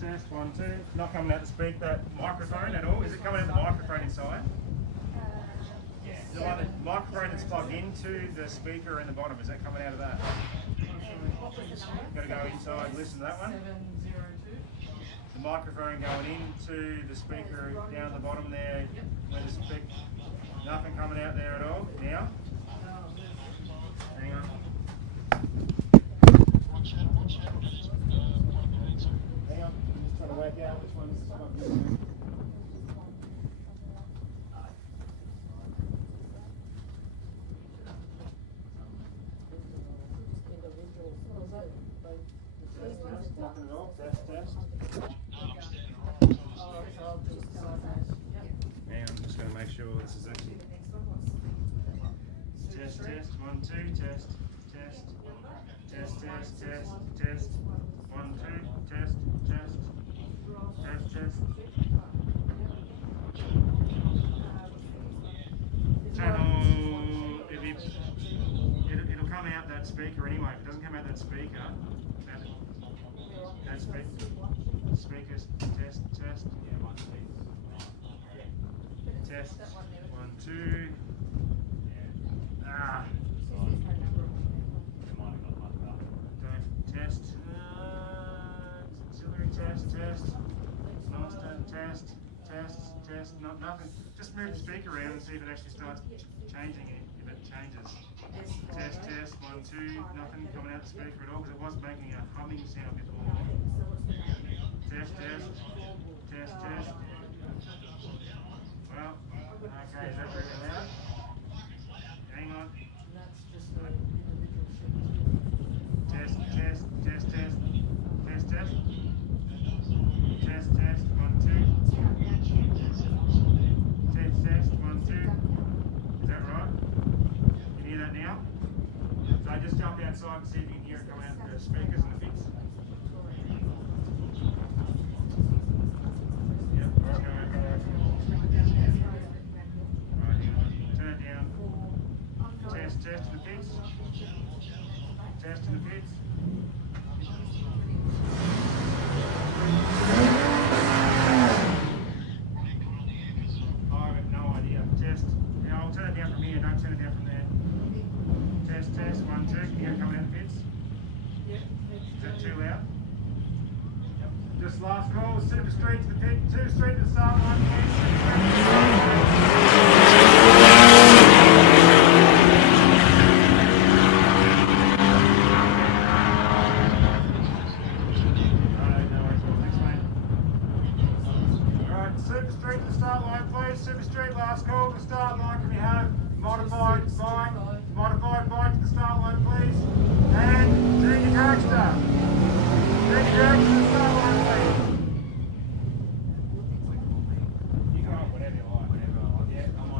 Test, 1, 2. Not coming out to speak that microphone at all. Is it coming out the microphone inside? Is it like the microphone that's plugged into the speaker in the bottom? Is that coming out of that? Got to go inside, listen to that one. The microphone going into the speaker down the bottom there. Where the speak. Nothing coming out there at all. Now? Hang on. Hang on. I'm just trying to work out which one's good. Nothing at all. Test. Hang on, I'm just going to make sure this is actually. Test, 1, 2, test. 1, 2, test. Channel, it'll come out that speaker anyway. If it doesn't come out that speaker, that speakers, test. Test, 1, 2. Test. Auxiliary test. Master test. Nothing. Just move the speaker around and see if it actually starts changing it. If it changes. Test. 1, 2. Nothing coming out the speaker at all because it was making a humming sound before. Test. Well, okay, is that very loud? Hang on. Test. 1, 2. Test. 1, 2. Is that right? Can you hear that now? So I just jump outside and see if you can hear it coming out the speakers and the fix. Yep, let's go out there. Right, hang on. Turn it down. Test to the pits. Test to the pits. I've got no idea. Test. Now I'll turn it down from here, don't turn it down from there. Test, 1, 2. Can you hear it coming out the pits? Is that too loud? Yep. Just last call, super straight to the pit, 2 straight to the start line, super straight, last call to the start line. Can we have modified bike to the start line, please? And junior dragster. Junior dragster to the start line, please. You can have whatever you like. Yeah, I'm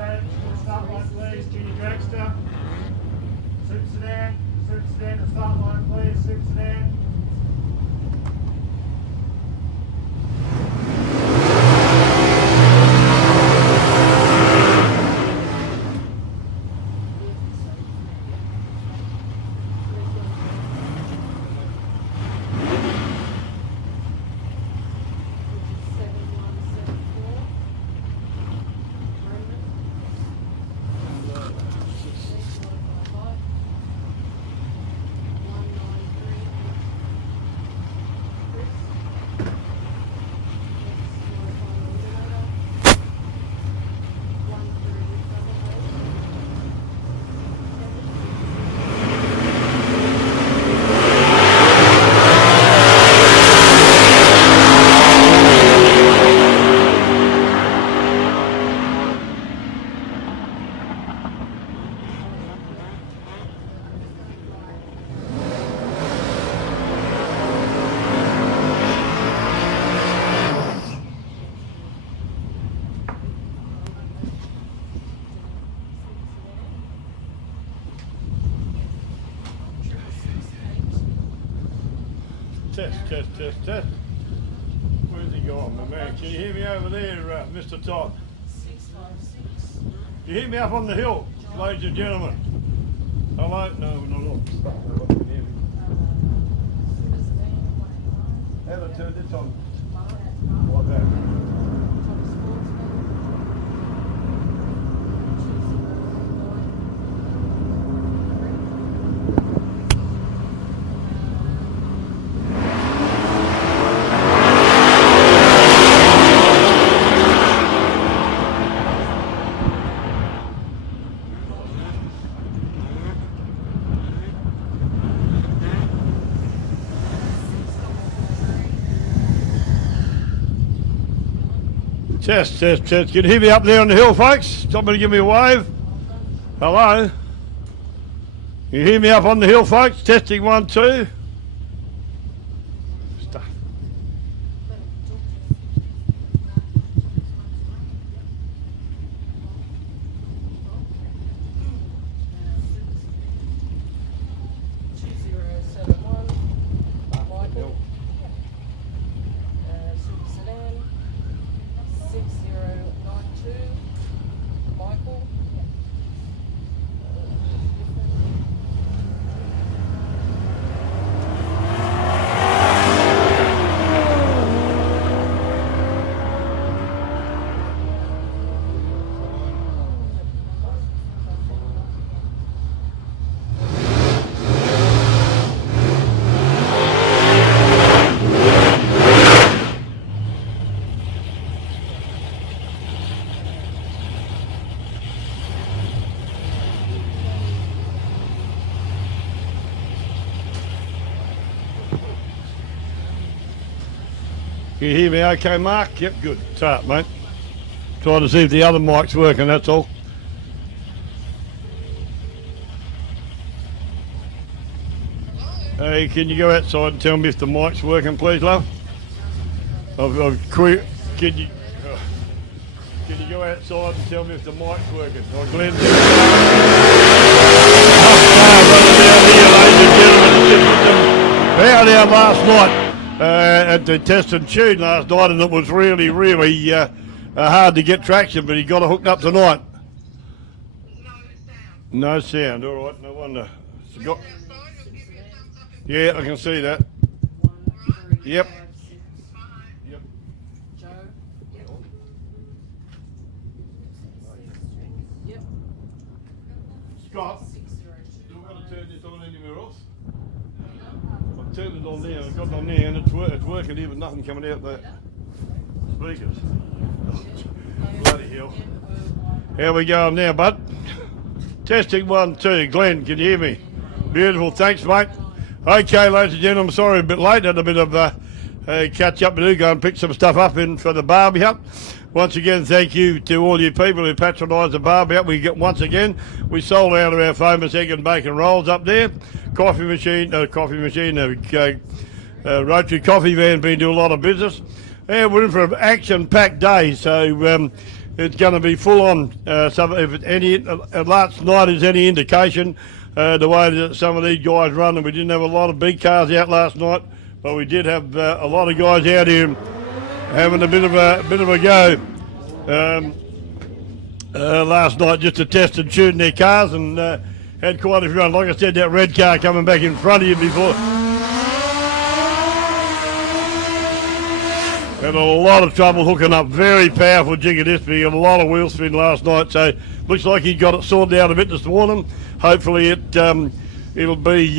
Okay, we'll start line please, junior dragster. Super sedan to start line please, super sedan. Test. Where's he gone, my man? Can you hear me over there, Mr. Todd? 656. Can you hear me up on the hill, ladies and gentlemen? Hello? No, we're not on. Haven't turned this on. Like that. Test. Can you hear me up there on the hill, folks? Somebody give me a wave. Hello? Can you hear me up on the hill, folks? Testing 1, 2. Stuff. Can you hear me okay, Mark? Yep, good. Start, mate. Trying to see if the other mic's working, that's all. Hey, can you go outside and tell me if the mic's working, please, love? Can you go outside and tell me if the mic's working? Oh, Glenn. Out there last night at the test and tune last night, and it was really hard to get traction, but he got it hooked up tonight. No sound, all right, no wonder. Yeah, I can see that. Yep. Scott, do I want to turn this on anywhere else? I've turned it on there, I've got it on there, and it's working here, but nothing coming out the speakers. Bloody hell. Here we go now, bud. Testing 1, 2. Glenn, can you hear me? Beautiful, thanks, mate. Okay, ladies and gentlemen, I'm sorry a bit late. Had a bit of catch up to do, go and pick some stuff up in for the barbie hut. Once again, thank you to all you people who patronise the barbie hut. We sold out of our famous egg and bacon rolls up there. Rotary coffee van been doing a lot of business. Yeah, we're in for an action-packed day, so it's going to be full on. So if last night is any indication, the way that some of these guys run, and we didn't have a lot of big cars out last night, but we did have a lot of guys out here having a bit of a go last night, just to test and shooting their cars, and had quite a few runs. Like I said, that red car coming back in front of you before. Had a lot of trouble hooking up. Very powerful jig of this. He had a lot of wheel spin last night, so looks like he got it sorted out a bit this morning. Hopefully it'll be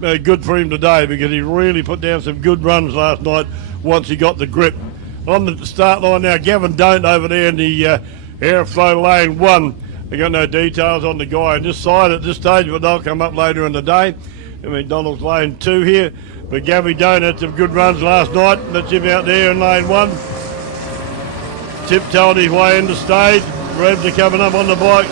good for him today, because he really put down some good runs last night once he got the grip. On the start line now, Gavin Don't over there in the airflow lane 1. They got no details on the guy on this side at this stage, but they'll come up later in the day. In McDonald's lane 2 here. But Gavin Don't had some good runs last night. That's him out there in lane 1. Tiptoed his way into stage. Revs are coming up on the bike.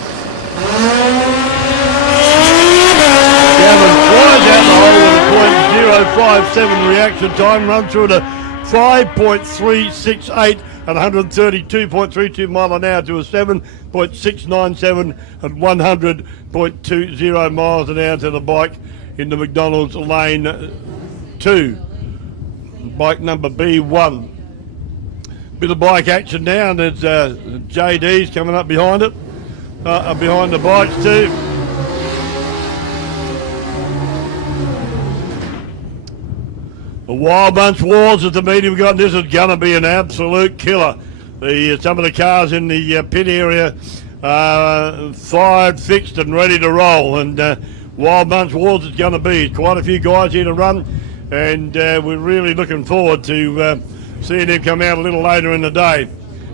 Gavin flies out the hole with a .057 reaction time. Run through to 5.368 at 132.32 mile an hour to a 7.697 at 100.20 miles an hour to the bike in the McDonald's lane 2. Bike number B1. Bit of bike action now, and there's JD's coming up behind it, behind the bikes too. The Wild Bunch Wars at the meeting we've got. This is going to be an absolute killer. Some of the cars in the pit area fired, fixed and ready to roll, and Wild Bunch Wars is going to be. Quite a few guys here to run, and we're really looking forward to seeing him come out a little later in the day.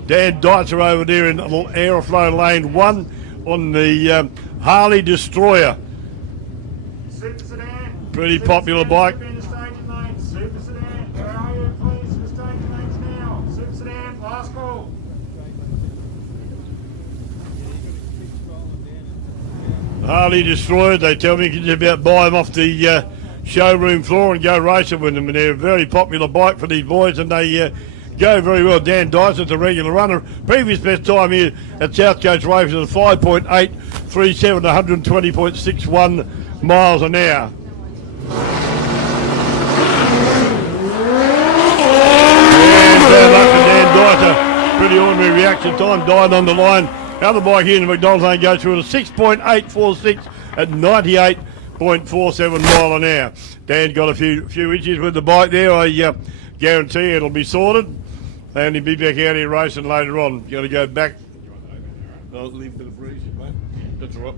Dan Deitzer over there in Aeroflow Lane 1 on the Harley Destroyer. Super sedan. Pretty popular bike. Super sedan, where are you? Please, the staging lanes now. Super sedan, last call. Harley Destroyer, they tell me you can just about buy them off the showroom floor and go racing with them, and they're a very popular bike for these boys, and they go very well. Dan Dyson's a regular runner. Previous best time here at South Coast Races is 5.837, 120.61 miles an hour. And bad luck for Dan Dyson. Pretty ordinary reaction time, died on the line. Other bike here in the McDonald's lane goes through at a 6.846 at 98.47 mile an hour. Dan's got a few issues with the bike there. I guarantee it'll be sorted, and he'll be back out here racing later on. Got to go back. I'll leave a bit of breeze, mate. That's all right.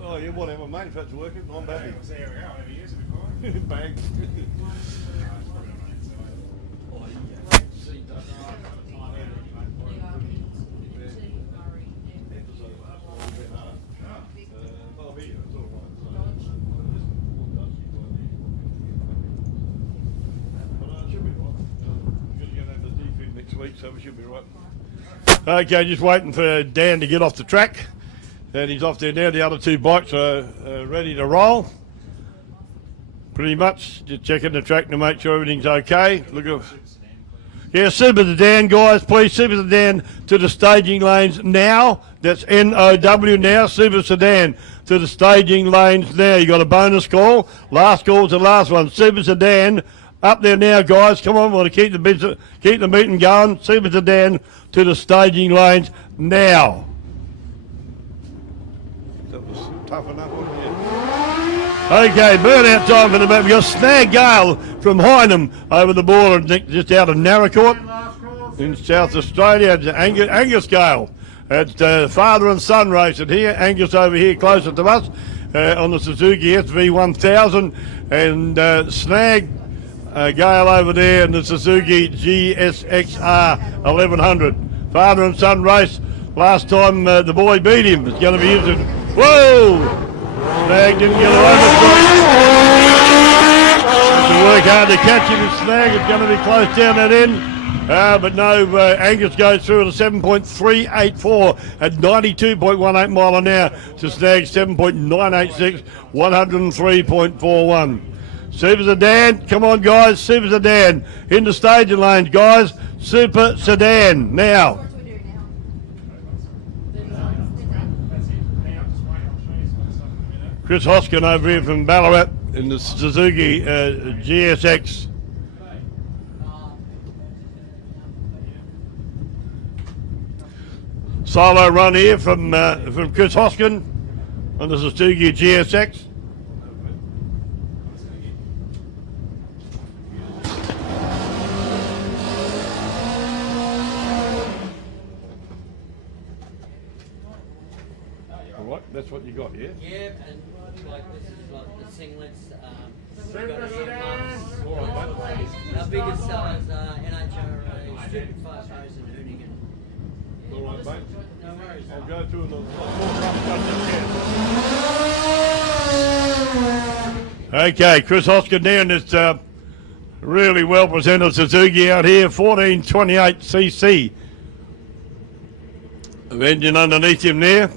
Oh yeah, whatever, mate. If that's working, I'm happy. Bang. Week, so we should be right. Okay, just waiting for Dan to get off the track, and he's off there now. The other two bikes are ready to roll. Pretty much just checking the track to make sure everything's okay. Look at, yeah, Super Sedan, guys, please, Super Sedan to the staging lanes now. That's NOW now. Super Sedan to the staging lanes now. You got a bonus call. Last call's the last one. Super Sedan. Up there now, guys. Come on, we want to keep the meeting going. Super Sedan to the staging lanes now. That was tough enough, wasn't it? Okay, burnout time for the back. We got Snag Gale from Hynham over the border, just out of Narracourt in South Australia. It's Angus Gale. It's father and son racing here. Angus over here closer to us on the Suzuki SV1000, and Snag Gale over there in the Suzuki GSXR 1100. Father and son race. Last time the boy beat him. It's going to be using. Whoa! Snag didn't get away with it. To work hard to catch him. And Snag is going to be close down that end. But no, Angus goes through at a 7.384 at 92.18 mile an hour to Snag 7.986, 103.41. Super Sedan, come on guys, Super Sedan. In the staging lanes, guys. Super Sedan, now. What do we do now? That's it. Now, just wait. I'll show you some stuff in a minute. Chris Hoskin over here from Ballarat in the Suzuki GSX. Solo run here from Chris Hoskin on the Suzuki GSX. What? That's what you got, yeah? Yeah, and like this is like the singlets. Super We've got Sedan. All right, mate. our biggest sellers are NHRA, Stupid Fast Race and Hoonigan. All right, mate. No worries. I'll go through the Okay, Chris Hoskin down this really well presented Suzuki out here, 1428cc. The engine underneath him there.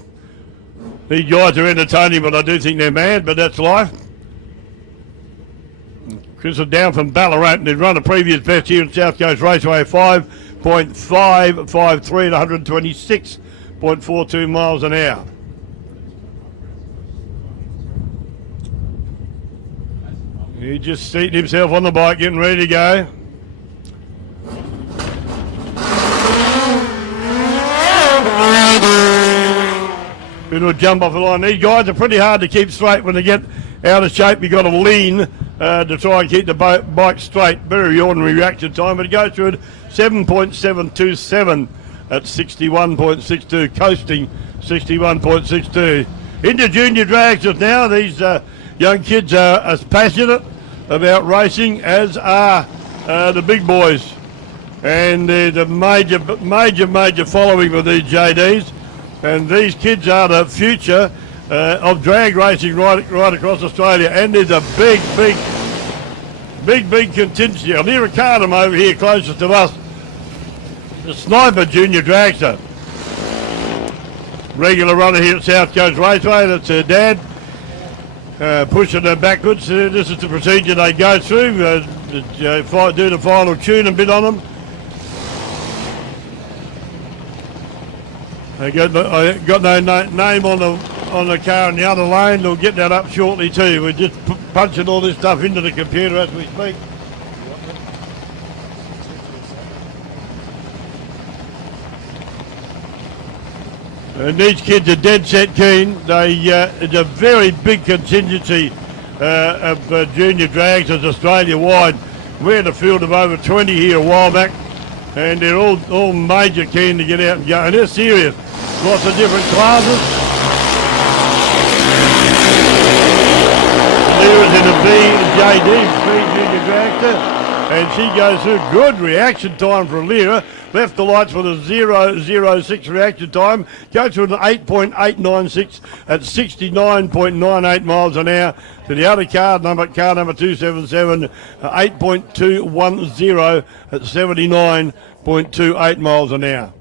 These guys are entertaining, but I do think they're mad, but that's life. Chris is down from Ballarat and they'd run a previous best here in South Coast Raceway, 5.553 at 126.42 miles an hour. He just seated himself on the bike, getting ready to go. Bit of a jump off the line. These guys are pretty hard to keep straight when they get out of shape. You've got to lean to try and keep the bike straight. Very ordinary reaction time, but it goes through at 7.727 at 61.62, coasting 61.62. Into junior dragsters now. These young kids are as passionate about racing as are the big boys. And there's a major following for these JDs. And these kids are the future of drag racing right across Australia. And there's a big contingency. I'll near a Cardham over here closest to us. The Sniper Junior Dragster. Regular runner here at South Coast Raceway. That's her dad. Pushing her backwards. This is the procedure they go through. Do the final tune and bit on them. I got no name on the car in the other lane. They'll get that up shortly too. We're just punching all this stuff into the computer as we speak. And these kids are dead set keen. It's a very big contingency of junior drags as Australia-wide. We had a field of over 20 here a while back, and they're all major keen to get out and go. And they're serious. Lots of different classes. Lyra's in a JD, junior dragster, and she goes through good reaction time for Lyra. Left the lights with a 0.06 reaction time. Goes through an 8.896 at 69.98 miles an hour. To the other car number 277, 8.210 at 79.28 miles an hour.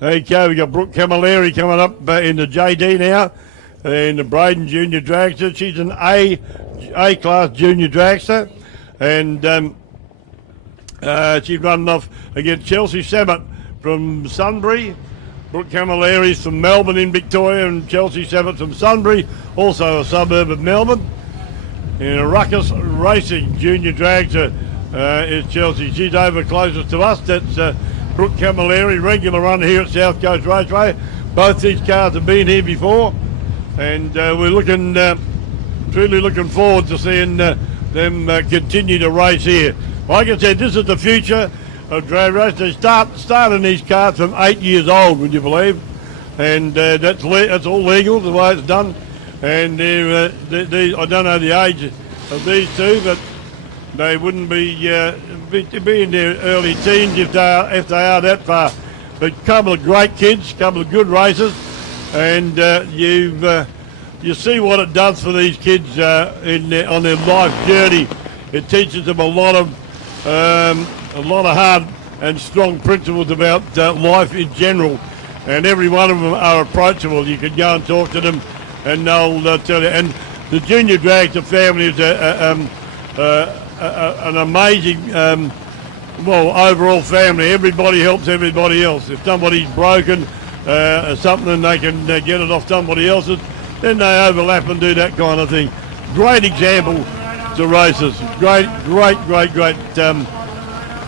Okay, we got Brooke Camilleri coming up in the JD now, and the Braden Junior Dragster. She's an A-class Junior Dragster, and she's running off against Chelsea Sabat from Sunbury. Brooke Camilleri's from Melbourne in Victoria, and Chelsea Sabat from Sunbury, also a suburb of Melbourne. And a Ruckus Racing Junior Dragster is Chelsea. She's over closest to us. That's Brooke Camilleri, regular runner here at South Coast Raceway. Both these cars have been here before, and we're truly looking forward to seeing them continue to race here. Like I said, this is the future of drag race. They starting these cars from 8 years old, would you believe? And that's all legal the way it's done. And I don't know the age of these two, but they wouldn't be in their early teens if they are that far. But a couple of great kids, a couple of good races, and you see what it does for these kids on their life journey. It teaches them a lot of hard and strong principles about life in general, and every one of them are approachable. You can go and talk to them, and they'll tell you. And the junior dragster family is an amazing, overall family. Everybody helps everybody else. If somebody's broken something, they can get it off somebody else's, then they overlap and do that kind of thing. Great example to races. Great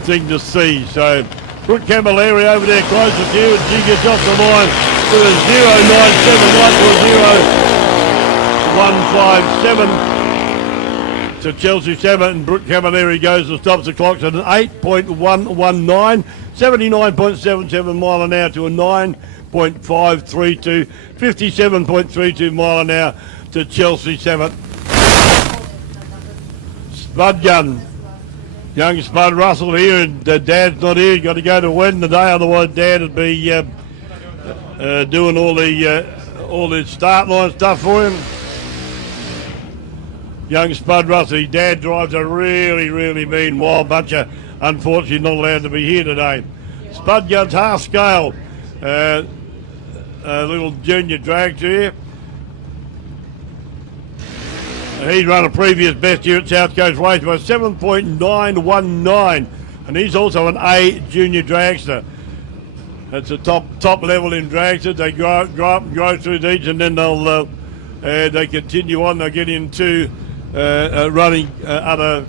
thing to see. So, Brooke Camilleri over there closest to you, and she gets off the line with a 0.971 to 157 to Chelsea 7, and Brooke Camilleri goes and stops the clocks at an 8.119, 79.77 mile an hour to a 9.532, 57.32 mile an hour to Chelsea 7. Spud gun. Young Spud Russell here, and Dad's not here. He's got to go to a wedding today, otherwise Dad would be doing all the start line stuff for him. Young Spud Russell, his dad drives a really mean wild buncher. Unfortunately, not allowed to be here today. Spud gun's half scale. A little junior dragster here. He's run a previous best here at South Coast Raceway, 7.919, and he's also an A junior dragster. That's a top level in dragsters. They grow up and grow through these, and then they continue on. They get into running other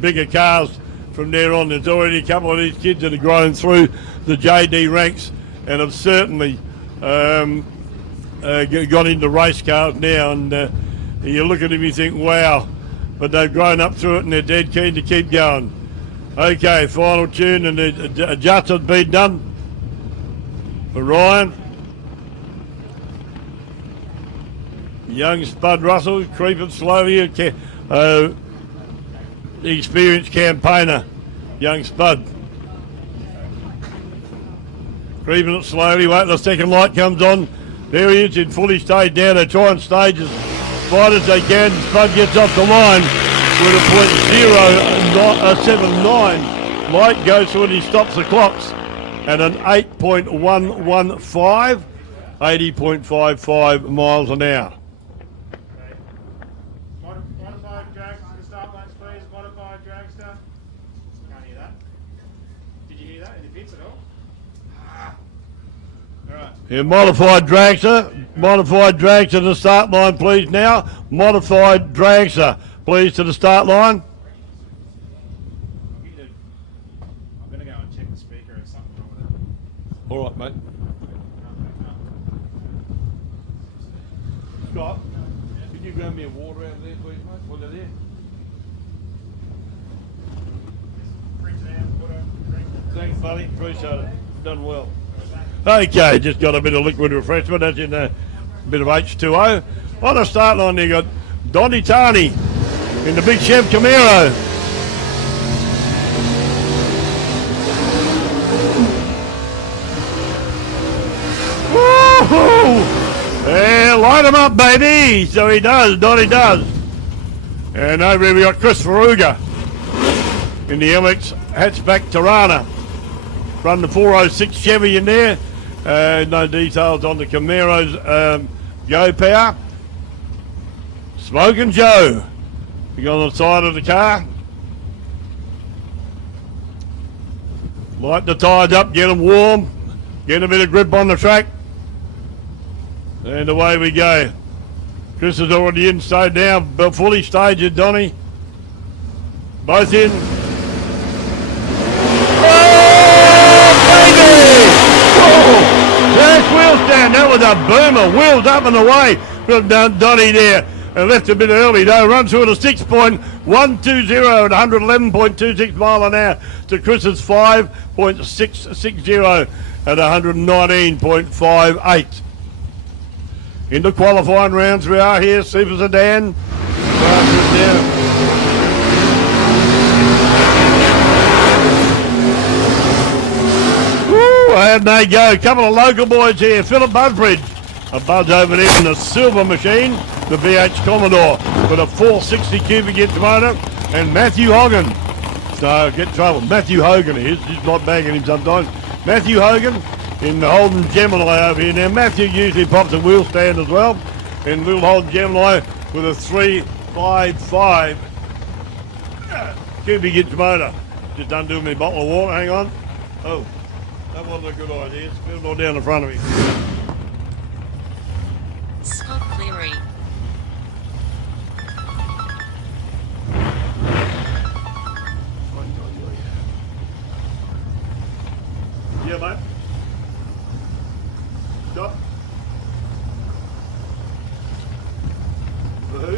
bigger cars from there on. There's already a couple of these kids that have grown through the JD ranks and have certainly got into race cars now, and you look at them, you think, wow, but they've grown up through it and they're dead keen to keep going. Okay, final tune, and the adjustment's been done for Ryan. Young Spud Russell creeping slowly, the experienced campaigner, young Spud. Creeping it slowly, wait till the second light comes on. There he is in fully staged down. They try and stage as wide as they can. Spud gets off the line with a .079. Light goes through and he stops the clocks at an 8.115, 80.55 miles an hour. Modified dragster to the start lines, please. Modified dragster. Can't hear that. Did you hear that in the pits at all? All right. Yeah, modified dragster to the start line, please now. Modified dragster, please, to the start line. I'm going to go and check the speaker. There's something wrong with it. All right, mate. Scott, could you grab me a water out of there, please, mate, while they're there? Fridge there, water, drink. Thanks, buddy. Appreciate it. Done well. Okay, just got a bit of liquid refreshment. That's in a bit of H2O. On the start line, you got Donny Tarney in the big Chev Camaro. Woo-hoo! Yeah, light him up, baby. So he does, Donny does. And over here we got Chris Faruga in the MX hatchback Tirana. Run the 406 Chevy in there. No details on the Camaro's Go Power. Smoking Joe. You go on the side of the car. Light the tyres up, get them warm. Get a bit of grip on the track. And away we go. Chris is already in, stayed down, but fully staged, Donny. Both in. That's wheel stand. That was a boomer. Wheels up and away from Donny there. And left a bit early though. Run through at a 6.120 at 111.26 mile an hour to Chris's 5.660 at 119.58. Into qualifying rounds we are here. Super Sedan. And they go. A couple of local boys here. Philip Busbridge. A buzz over there in the silver machine. The VH Commodore with a 460 cubic inch motor. And Matthew Hogan. So get in trouble. Matthew Hogan is. He's not bagging him sometimes. Matthew Hogan in the Holden Gemini over here. Now Matthew usually pops a wheel stand as well. And little Holden Gemini with a 355 cubic inch motor. Just undoing my bottle of water, hang on. Oh, that wasn't a good idea. Spilled all down the front of me. Scott Cleary. Yeah, mate. Stop. For who?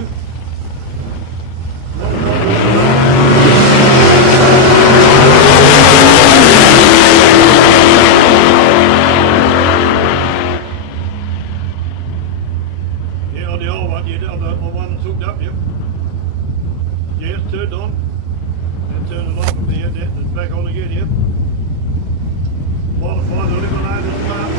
Yeah, on the old one, yeah, on the one that's hooked up, yep. Yeah, it's turned on. And turn it off from the end, it's back on again, yep. Modify the eliminator start.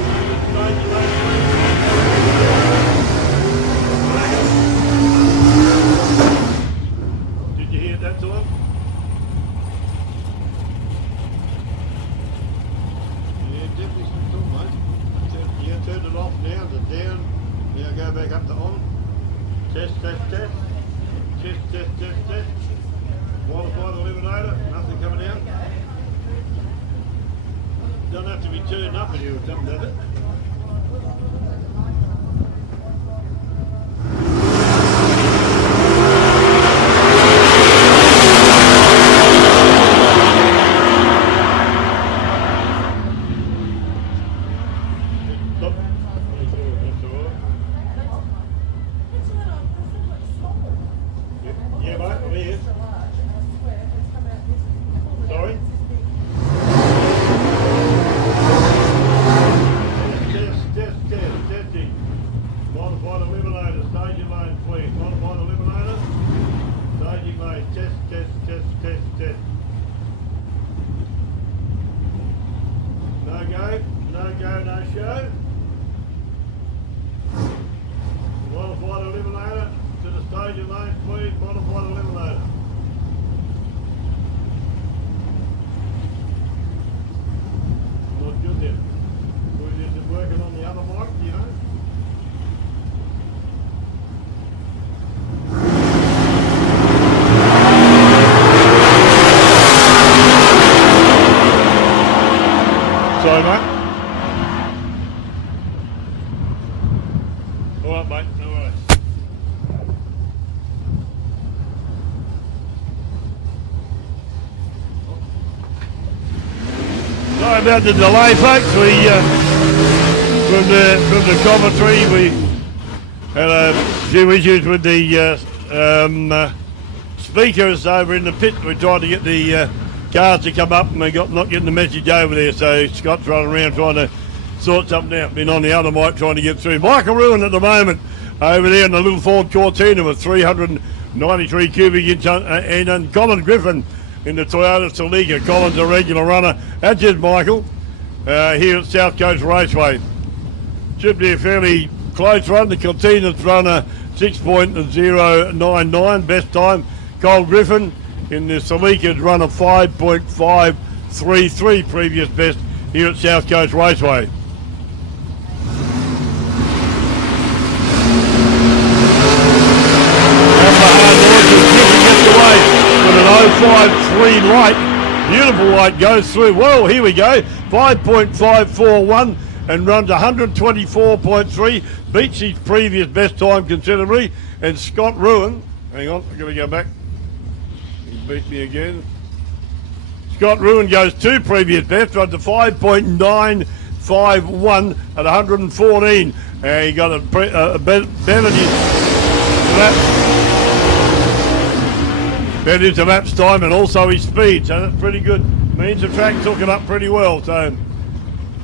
Did you hear it that time? Yeah, definitely switched on, mate. Yeah, turned it off now to down. Now go back up to on. Test, test, test. Test, test, test, test. Modify the eliminator. Nothing coming out. Don't have to be turned up in here or something, does it? Stop. That's all right. Yeah, mate, I'm here. Sorry? Testing. Modified eliminator, staging lane, please. Modified eliminator, staging lane, test. No show. Modified eliminator to the staging lane, please. Modified eliminator. Not good then. We're just working on the other mic, you know. Sorry, mate. All right, mate. No worries. Sorry about the delay, folks. From the commentary, we had a few issues with the speakers over in the pit. We tried to get the cars to come up, and we got not getting the message over there. So Scott's running around trying to sort something out. Been on the other mic trying to get through. Michael Ruin at the moment over there in the little Ford Cortina with 393 cubic inch, and Colin Griffin in the Toyota Celica. Colin's a regular runner. That's just Michael here at South Coast Raceway. Should be a fairly close run. The Cortina's run a 6.099 best time. Colin Griffin in the Celica's run a 5.533 previous best here at South Coast Raceway. With an 053 light, beautiful light goes through. Whoa, here we go, 5.541 and runs 124.3, beats his previous best time considerably. And Scott Ruin, hang on, I've got to go back. He beat me again. Scott Ruin goes two previous best, runs a 5.951 at 114. And he got a better his elapsed time and also his speed, so that's pretty good. Means the track took it up pretty well. So,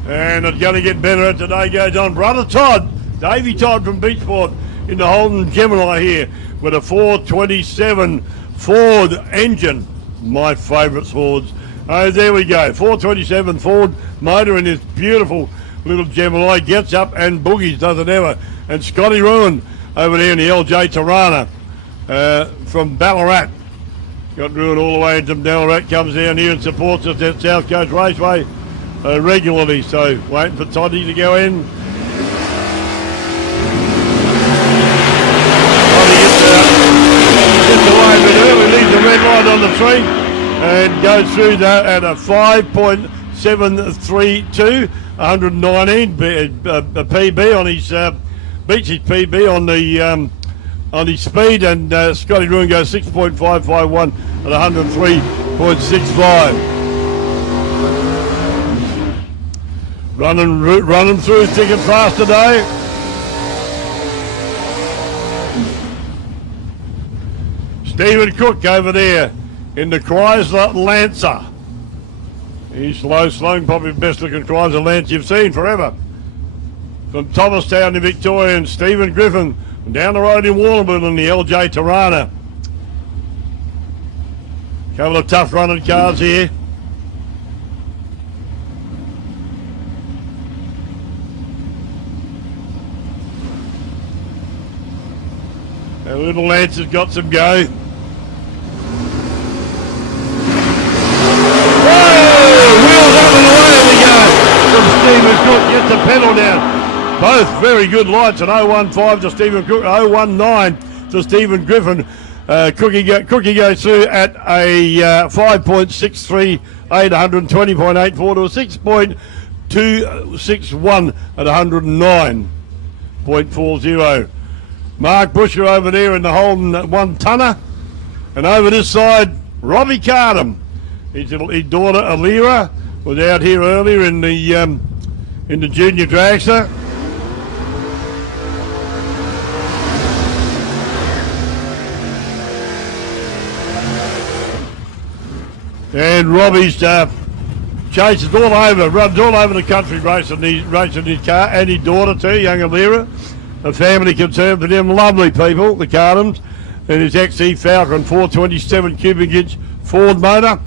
and it's going to get better as the day goes on. Brother Todd, Davey Todd from Beachport in the Holden Gemini here with a 427 Ford engine. My favourite Fords. Oh, there we go. 427 Ford motor in this beautiful little Gemini. Gets up and boogies, does it ever. And Scotty Ruin over there in the LJ Tirana from Ballarat. Got Ruin all the way into Ballarat, comes down here and supports us at South Coast Raceway regularly. So waiting for Toddy to go in. Toddy gets entry and goes through that at a 5.732, 119 PB on his beats his PB on his speed, and Scotty Ruin goes 6.551 at 103.65. Running through thick and fast today. Stephen Cook over there in the Chrysler Lancer. He's slowing, probably the best looking Chrysler Lancer you've seen forever. From Thomastown in Victoria, and Stephen Griffin down the road in Warrnambool in the LJ Tirana. Couple of tough running cars here. Our little Lancer's got some go. Stephen Cook gets the pedal down. Both very good lights, an 015 to Stephen Cook, 019 to Stephen Griffin. Cookie goes through at a 5.638, 120.84 to a 6.261 at 109.40. Mark Busher over there in the Holden 1-tonner. And over this side, Robbie Cardham. His daughter Alira was out here earlier in the junior dragster. And Robbie's chases all over, runs all over the country racing his car, and his daughter too, young Alira. A family concern for them, lovely people, the Cardhams, and his XE Falcon 427 cubic inch Ford motor.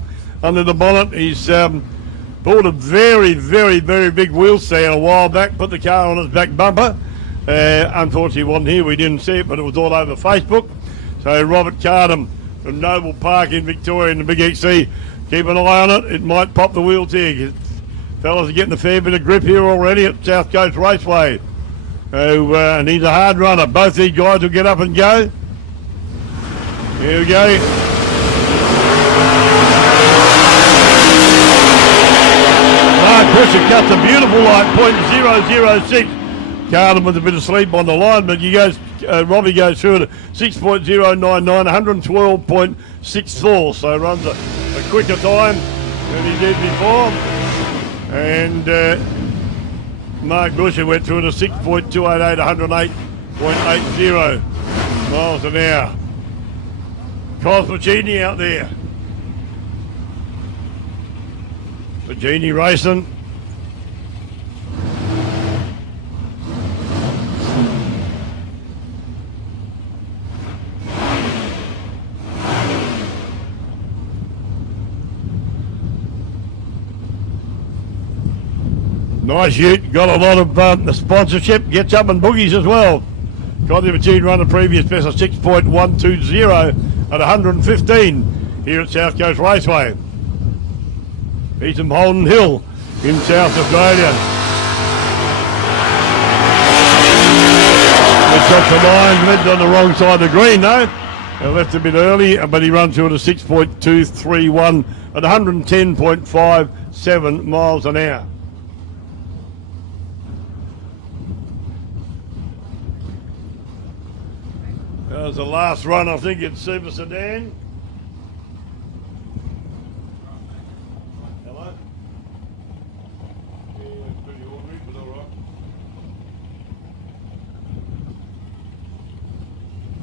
Under the bonnet, he's bought a very, very, very big wheel stand a while back, put the car on his back bumper. Unfortunately, it wasn't here, we didn't see it, but it was all over Facebook. So Robert Cardham from Noble Park in Victoria in the big XC, keep an eye on it, it might pop the wheels here. Fellas are getting a fair bit of grip here already at South Coast Raceway. And he's a hard runner. Both these guys will get up and go. Here we go. Mark Busher cuts a beautiful light, .006. Cardham with a bit of sleep on the line, but Robbie goes through at 6.099, 112.64, so runs a quicker time than he did before. And Mark Busher went through at a 6.288, 108.80 miles an hour. Cosmogenie out there. Virginia racing. Nice ute, got a lot of the sponsorship, gets up and boogies as well. Got the machine run a previous best of 6.120 at 115 here at South Coast Raceway. Beats from Holden Hill in South Australia. It's got the lines led on the wrong side of the green though. They left a bit early, but he runs through at a 6.231 at 110.57 miles an hour. That was the last run, I think, in Super Sedan. Hello? Yeah, it's pretty ordinary, but all right.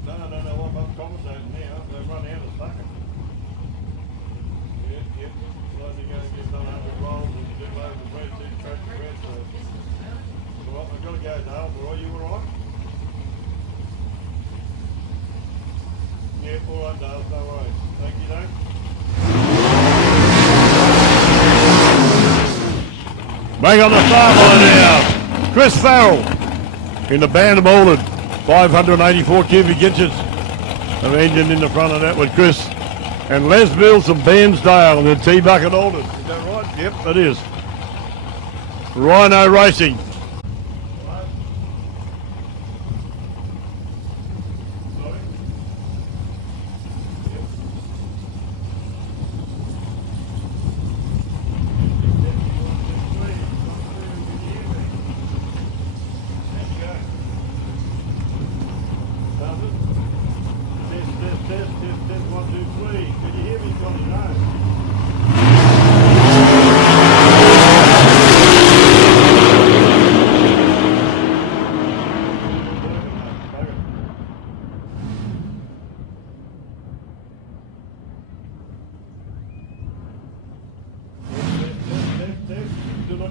No, I'm conversating now. They've run out of sucker. Yep. Slowly go and get done 100 rolls and do over the bread, track the bread. So, well, I've got to go now. All right, you all right? Yeah, all right, Dale, no worries. Thank you, Dave. Back on the start line now. Chris Farrell in the band molded 584 cubic inches of engine in the front of that with Chris. And Les Mills from Bairnsdale in the T-Bucket Alders. Is that right? Yep, it is. Rhino Racing.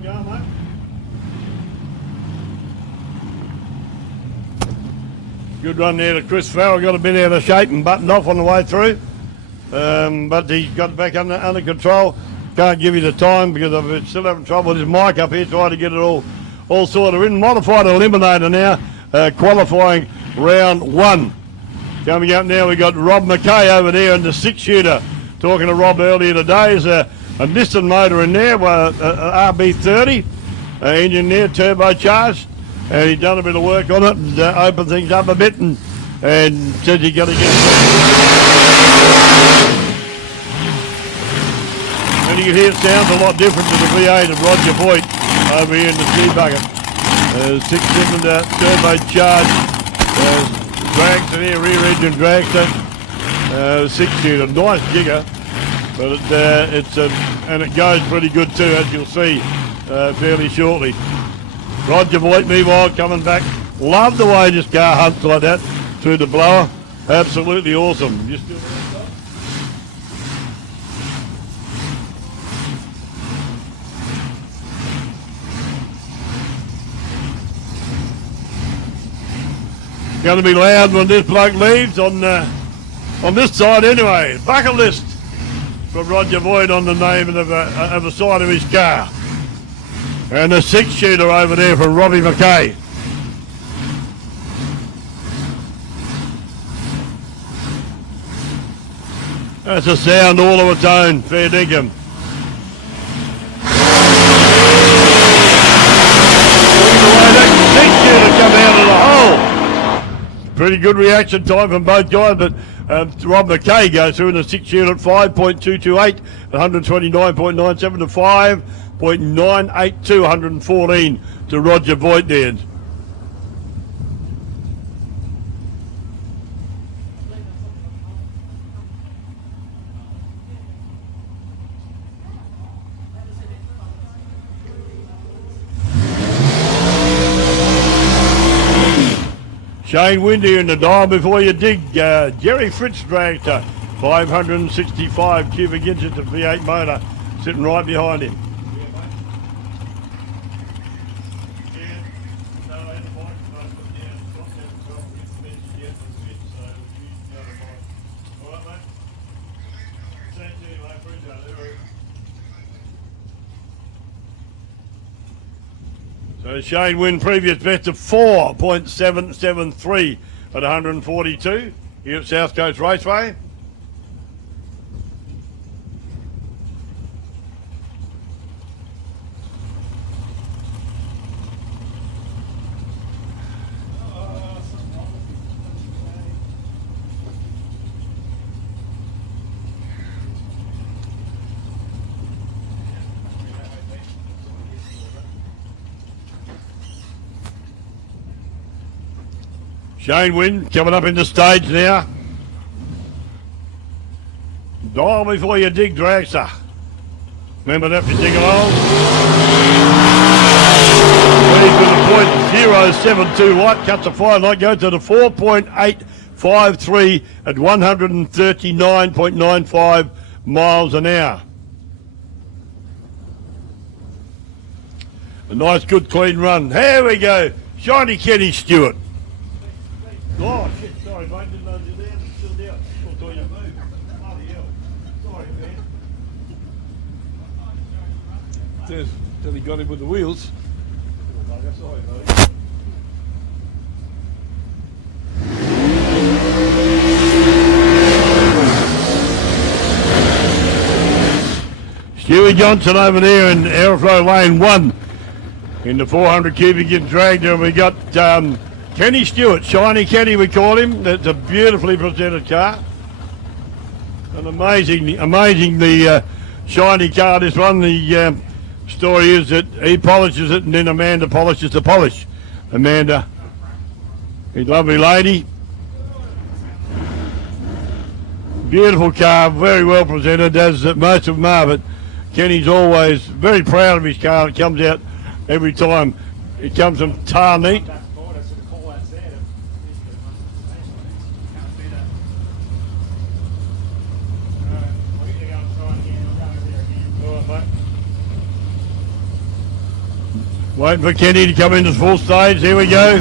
Well done, mate. Good run there to Chris Farrell. Got a bit out of shape and buttoned off on the way through. But he got back under control. Can't give you the time because I'm still having trouble with his mic up here trying to get it all sorted in. Modified Eliminator now, qualifying round 1. Coming up now, we got Rob McKay over there in the 6-shooter. Talking to Rob earlier today, is a Nissan motor in there, RB30, engine there, turbocharged. And he's done a bit of work on it and opened things up a bit and says he's got to get and you can hear it sounds a lot different to the V8 of Roger Voigt over here in the ski bucket. 6-cylinder turbocharged dragster here, rear engine dragster, 6-shooter, nice jigger, but and it goes pretty good too, as you'll see fairly shortly. Roger Voigt, meanwhile, coming back. Love the way this car hunts like that through the blower. Absolutely awesome. You still there, Scott? Going to be loud when this bloke leaves on this side anyway. Bucket list from Roger Voigt on the name of the side of his car. And a 6-shooter over there from Robbie McKay. That's a sound all of its own, fair dinkum. Six-shooter come out of the hole. Pretty good reaction time from both guys, but Rob McKay goes through in a 6-shooter at 5.228, 129.97 to 5.982, 114 to Roger Voigt there. Shane Windy in the dial before you dig. Jerry Fritz dragster, 565 cubic inches of V8 motor, sitting right behind him. So Shane Wynn, previous best of 4.773 at 142 here at South Coast Raceway. Shane Wynn coming up in the stage now. Dial before you dig, dragster. Remember that if you dig along. Leads with a .072 light, cuts a fine light, goes to the 4.853 at 139.95 miles an hour. A nice, good, clean run. Here we go. Shiny Kenny Stewart. Oh shit, sorry mate, didn't know you were there, I'm still down. I thought you moved. Bloody hell. Sorry man. There's till he got him with the wheels. Sorry buddy. Stewie Johnson over there in Aeroflow Lane 1 in the 400 cubic inch dragster, and we got Kenny Stewart, Shiny Kenny we call him. That's a beautifully presented car. An amazingly shiny car, this one. The story is that he polishes it and then Amanda polishes the polish. Amanda, a lovely lady. Beautiful car, very well presented, as most of them are, but Kenny's always very proud of his car. It comes out every time. It comes from tar neat. Waiting for Kenny to come into full stage. Here we go.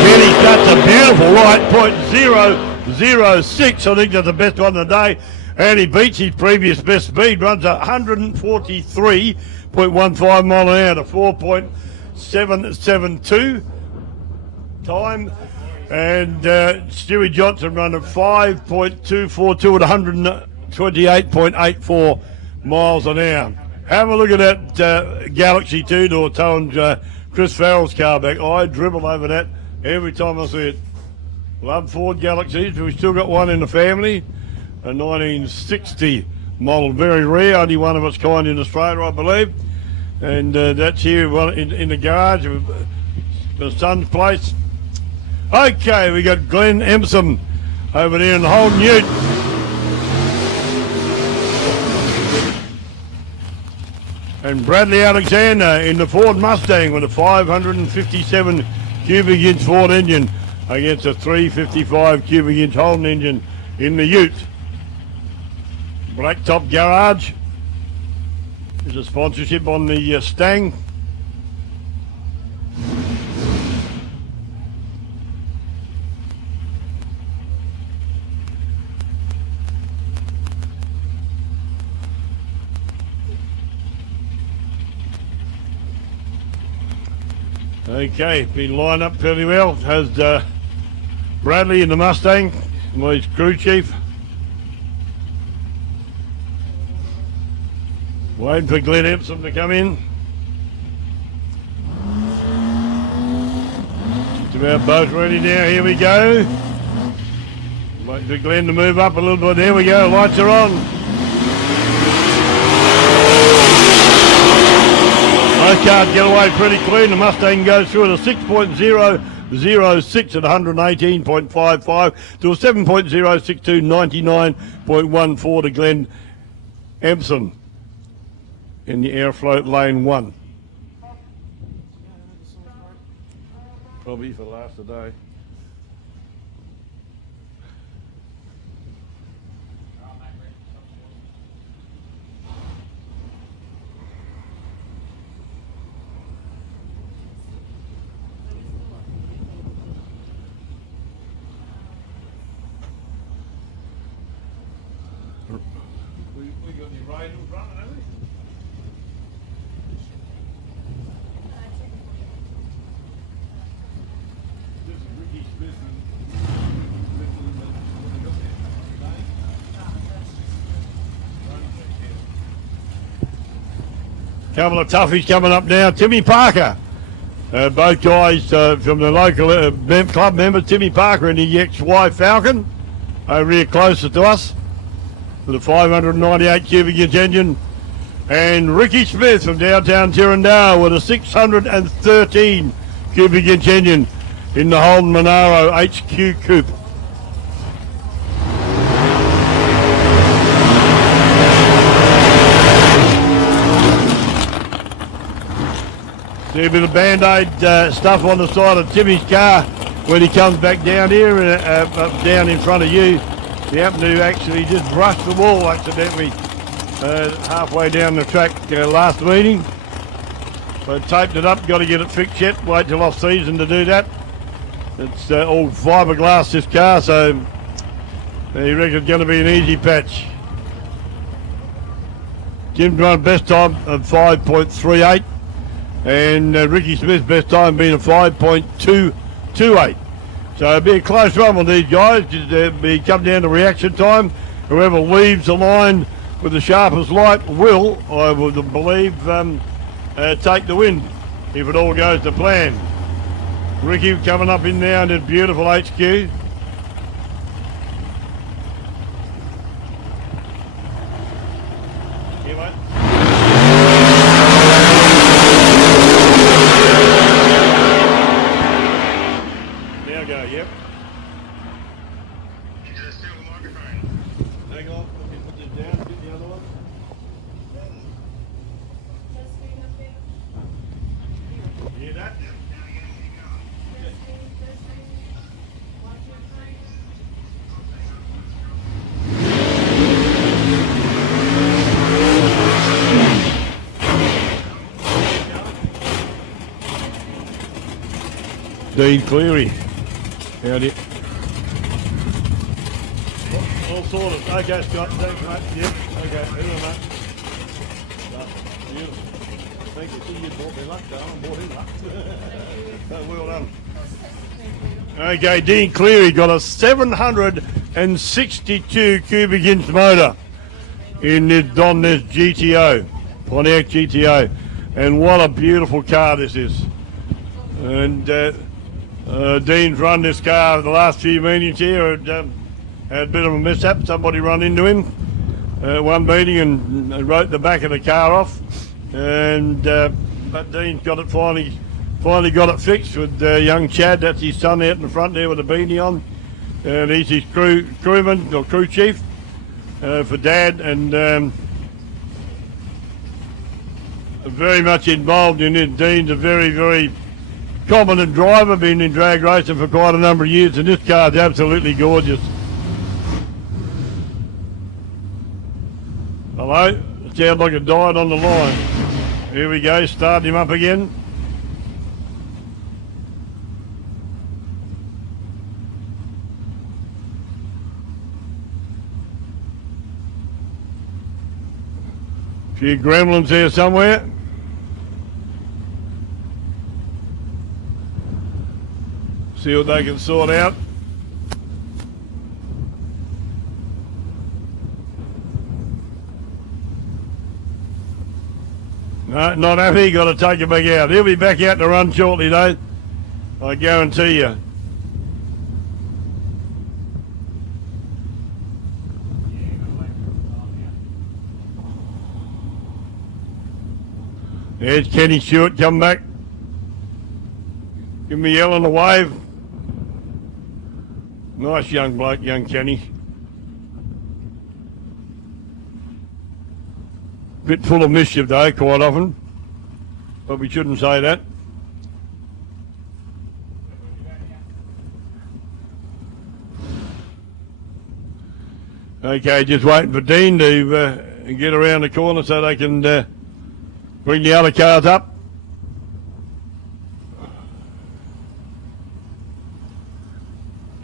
Kenny cuts a beautiful right, .006. I think that's the best one of the day. And he beats his previous best speed. Runs 143.15 mile an hour to 4.772 time. And Stewie Johnson run at 5.242 at 128.84 miles an hour. Have a look at that Galaxy 2-door towing Chris Farrell's car back. I dribble over that every time I see it. Love Ford Galaxies, but we've still got one in the family. A 1960 model, very rare, only one of its kind in Australia, I believe. And that's here in the garage of the son's place. Okay, we got Glenn Empson over there in the Holden Ute. And Bradley Alexander in the Ford Mustang with a 557 cubic inch Ford engine against a 355 cubic inch Holden engine in the Ute. Blacktop Garage is a sponsorship on the Stang. Okay, been lined up fairly well. Has Bradley in the Mustang, my crew chief. Waiting for Glenn Empson to come in. Just about both ready now. Here we go. Waiting for Glenn to move up a little bit. There we go. Lights are on. Those cars get away pretty clean. The Mustang goes through at a 6.006 at 118.55 to a 7.062, 99.14 to Glenn Empson in the Airfloat Lane 1. Probably for the last of the day. We got the Radial running, haven't we? This is Ricky Smith couple of toughies coming up now. Timmy Parker. Both guys from the local club members. Timmy Parker in the XY Falcon over here closer to us with a 598 cubic inch engine, and Ricky Smith from downtown Tirrandale with a 613 cubic inch engine in the Holden Monaro HQ Coupe. See a bit of Band-Aid stuff on the side of Timmy's car when he comes back down here, down in front of you. He happened to actually just brush the wall accidentally halfway down the track last meeting. So taped it up, got to get it fixed yet. Wait till off season to do that. It's all fiberglass, this car, so he reckons it's going to be an easy patch. Jim's run best time of 5.38, and Ricky Smith's best time being a 5.228. So it'll be a close run with these guys. Just come down to reaction time. Whoever leaves the line with the sharpest light will, I would believe, take the win if it all goes to plan. Ricky coming up in now in a beautiful HQ. Here, mate. Now go, yep. Hang on, let me put this down, get the other one. You hear that? Dean Cleary. Howdy. All sorted. Okay, Scott. Thanks, mate. Yep. Okay. Anyway, mate. Beautiful. Thank you. See, you brought me luck, darling. I brought him luck. Well done. Okay, Dean Cleary got a 762 cubic inch motor in this GTO, Pontiac GTO. And what a beautiful car this is. And Dean's run this car the last few meetings here. Had a bit of a mishap. Somebody run into him at one meeting and wrote the back of the car off. And but Dean's got it finally got it fixed with young Chad. That's his son out in the front there with a beanie on. And he's his crewman or crew chief for Dad. And very much involved in it. Dean's a very, very competent driver, been in drag racing for quite a number of years, and this car's absolutely gorgeous. Hello? It sounds like it died on the line. Here we go, start him up again. A few gremlins here somewhere. See what they can sort out. No, not happy, got to take him back out. He'll be back out to run shortly though, I guarantee you. There's Kenny Stewart come back. Give me yelling a wave. Nice young bloke, young Kenny. Bit full of mischief though, quite often. But we shouldn't say that. Okay, just waiting for Dean to get around the corner so they can bring the other cars up.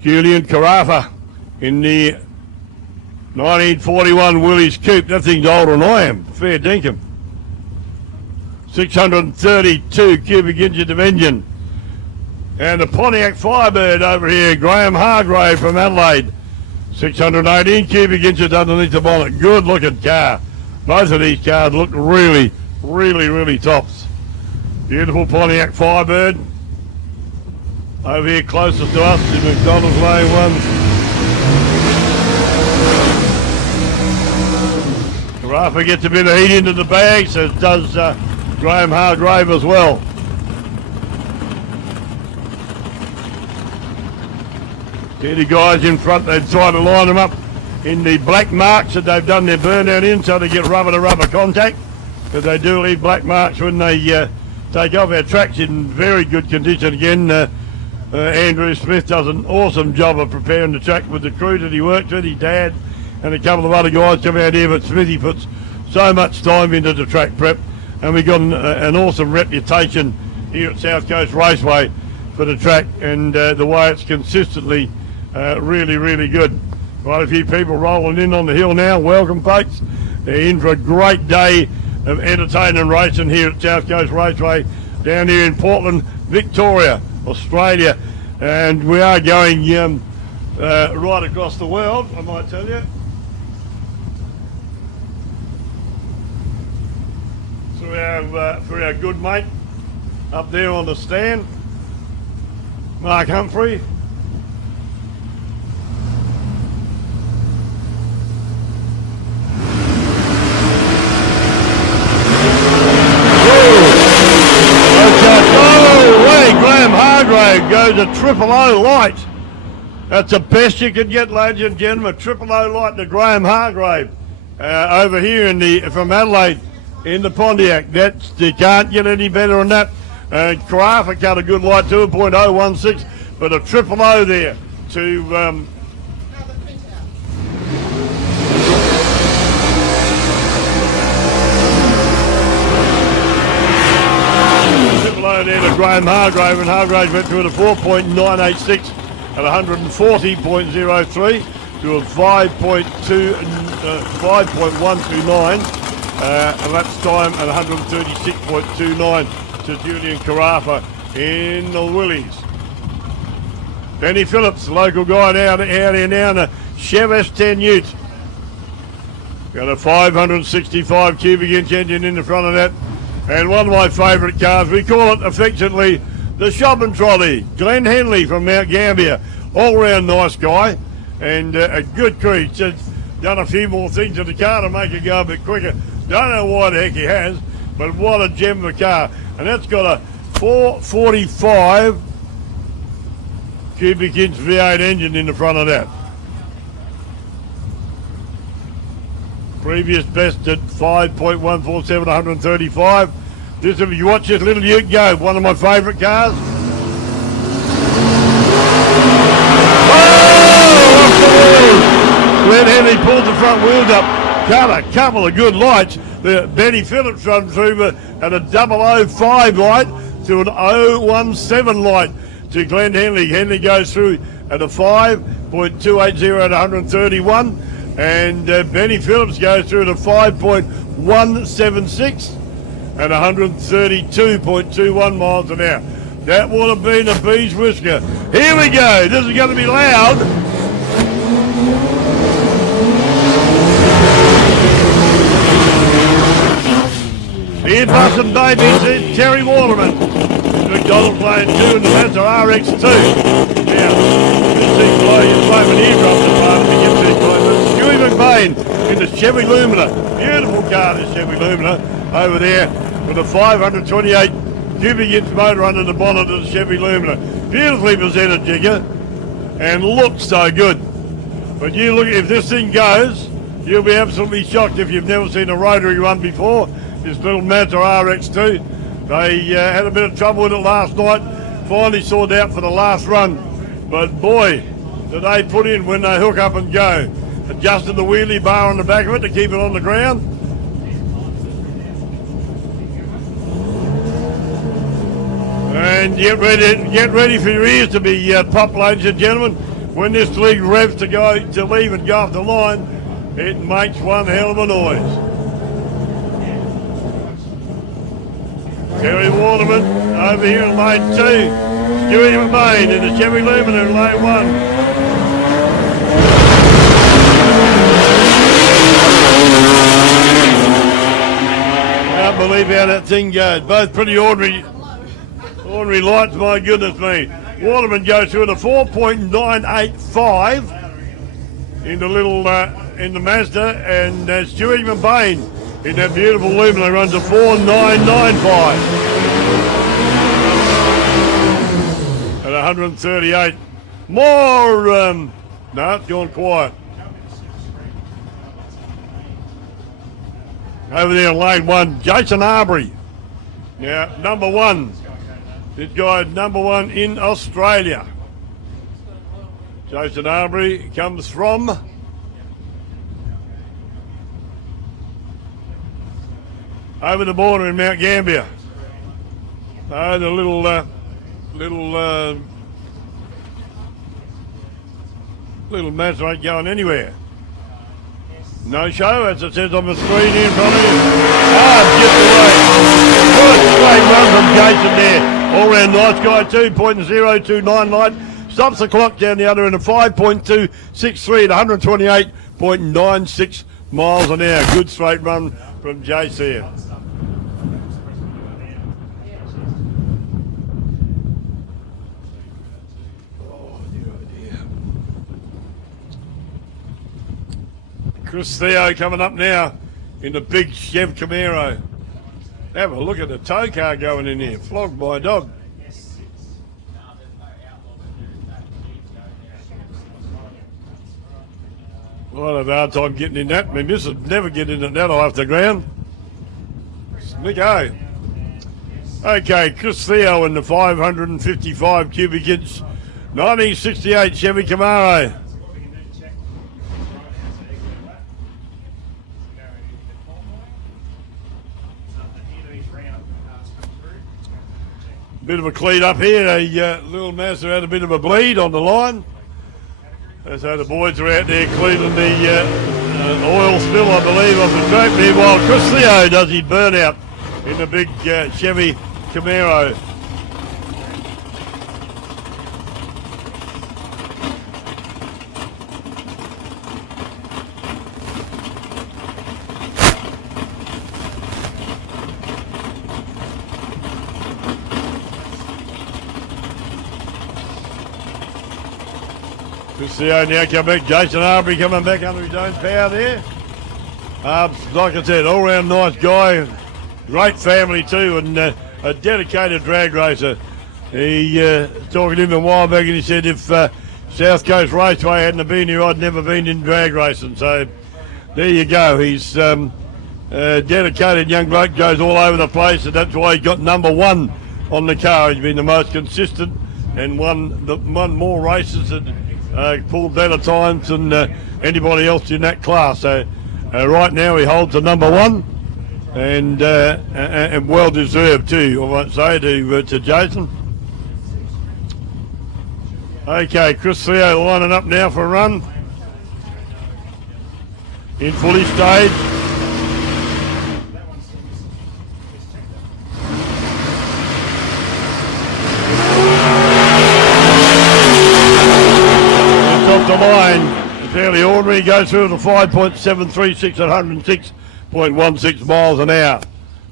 Julian Carafa in the 1941 Willys Coupe. That thing's older than I am. Fair dinkum. 632 cubic inches of engine. And the Pontiac Firebird over here, Graham Hargrave from Adelaide. 618 cubic inches underneath the bonnet. Good looking car. Both of these cars look really, really, really tops. Beautiful Pontiac Firebird. Over here closest to us in McDonald's Lane 1. Rafa gets a bit of heat into the bag, so does Graham Hargrave as well. See the guys in front, they've tried to line them up in the black marks that they've done their burnout in so they get rubber-to-rubber contact, because they do leave black marks when they take off. Our track's in very good condition again. Andrew Smith does an awesome job of preparing the track with the crew that he works with, his dad and a couple of other guys come out here, but Smithy puts so much time into the track prep, and we got an awesome reputation here at South Coast Raceway for the track and the way it's consistently really, really good. Quite a few people rolling in on the hill now. Welcome, folks. They're in for a great day of entertainment racing here at South Coast Raceway down here in Portland, Victoria, Australia, and we are going right across the world, I might tell you. For our good mate up there on the stand, Mark Humphrey. Graham Hargrave goes a 000 light. That's the best you could get, ladies and gentlemen. 000 light to Graham Hargrave over here from Adelaide in the Pontiac. You can't get any better than that. Carafa cut a good light too, 0.016, but a 000 there to there to Graham Hargrave, and Hargrave went through at a 4.986 at 140.03 to a 5.129, and that's time at 136.29 to Julian Carafa in the Willies. Benny Phillips, local guy out here now in a Chev S10 Ute. Got a 565 cubic inch engine in the front of that. And one of my favourite cars, we call it affectionately the shopping trolley. Glenn Henley from Mount Gambier, all round nice guy and a good crew. Just done a few more things to the car to make it go a bit quicker. Don't know why the heck he has, but what a gem of a car. And that's got a 445 cubic inch V8 engine in the front of that. Previous best at 5.147, 135. This, if you watch this little Ute go, one of my favourite cars. Oh, Glenn Henley pulls the front wheels up, cut a couple of good lights. Benny Phillips runs through at a 005 light to an 017 light to Glenn Henley. Henley goes through at a 5.280 at 131. And Benny Phillips goes through to 5.176 at 132.21 miles an hour. That would have been a bee's whisker. Here we go. This is going to be loud. Here busting babies is Terry Waterman. McDonald playing 2 in the Mazda RX2. Now, this thing blow your flaming eardrums apart if you get too close. Stewie McBain in the Chevy Lumina. Beautiful car, this Chevy Lumina over there with a 528 cubic inch motor under the bonnet of the Chevy Lumina. Beautifully presented, Jigger, and looks so good. But you look, if this thing goes, you'll be absolutely shocked if you've never seen a rotary one before. This little Mazda RX2. They had a bit of trouble with it last night. Finally sorted out for the last run. But boy, did they put in when they hook up and go. Adjusted the wheelie bar on the back of it to keep it on the ground. And get ready for your ears to be popped, ladies and gentlemen. When this league revs to leave and go off the line, it makes one hell of a noise. Terry Waterman over here in lane 2. Stewie McBain in the Chevy Lumina in lane 1. Can't believe how that thing goes. Both pretty ordinary lights, my goodness me. Waterman goes through at a 4.985 in the little in the Mazda, and Stewie McBain in that beautiful Lumina runs a 4.995 at 138. More, no, it's gone quiet. Over there in lane 1, Jason Arbery. Now, number 1. This guy number 1 in Australia. Jason Arbery comes from over the border in Mount Gambier. Oh, the little Mazda ain't going anywhere. No show, as it says on the screen here in front of you. Just away. Good straight run from Jason there. All round nice guy, 2.029 light. Stops the clock down the other end of 5.263 at 128.96 miles an hour. Good straight run from Jace here. Chris Theo coming up now in the big Chev Camaro. Have a look at the tow car going in here. Flogged by a dog. Well, I have a hard time getting in that. My missus never get in that off the ground. Snicko. Okay, Chris Theo in the 555 cubic inch 1968 Chevy Camaro. Bit of a clean up here. Little Master had a bit of a bleed on the line. So the boys are out there cleaning the oil spill, I believe, off the track there, while Chris Theo does his burnout in the big Chevy Camaro. Chris Theo now come back. Jason Arbery coming back under his own power there. Like I said, all-round nice guy, great family too, and a dedicated drag racer. He talking to him a while back, and he said if South Coast Raceway hadn't have been here, I'd never been in drag racing. So there you go. He's dedicated young bloke, goes all over the place, and that's why he got number one on the car. He's been the most consistent and won more races and pulled better times than anybody else in that class. So right now he holds the number one, and well deserved too, I might say, to Jason. Okay, Chris Theo lining up now for a run. In fully stayed. Off the line, fairly ordinary, goes through to 5.736 at 106.16 miles an hour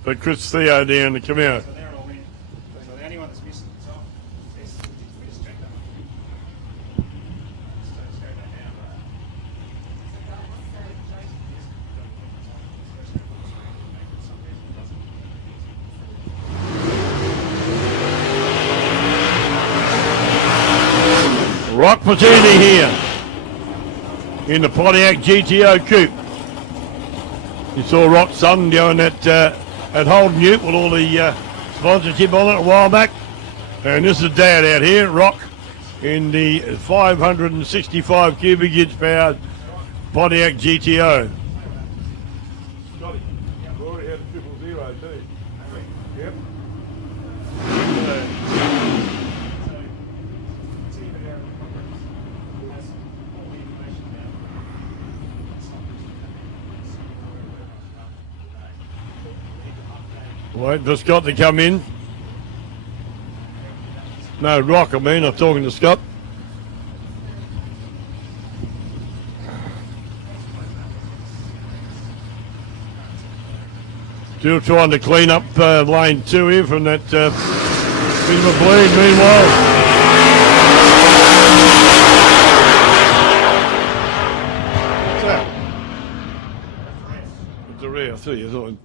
for Chris Theo there in the Camaro. So they're all in. So the only one that's missing is off. This tractor. So let's go down now. Rock Patini here in the Pontiac GTO coupe. You saw Rock's son going at Holden Ute with all the sponsorship on it a while back. And this is Dad out here, Rock, in the 565 cubic inch powered Pontiac GTO. Scotty, we already had a 000 too. Yep. Wait for Scott to come in. No, Rock, I mean, I'm talking to Scott. Still trying to clean up lane 2 here from that bit of a bleed meanwhile. What's that? It's a rare, I see, I thought.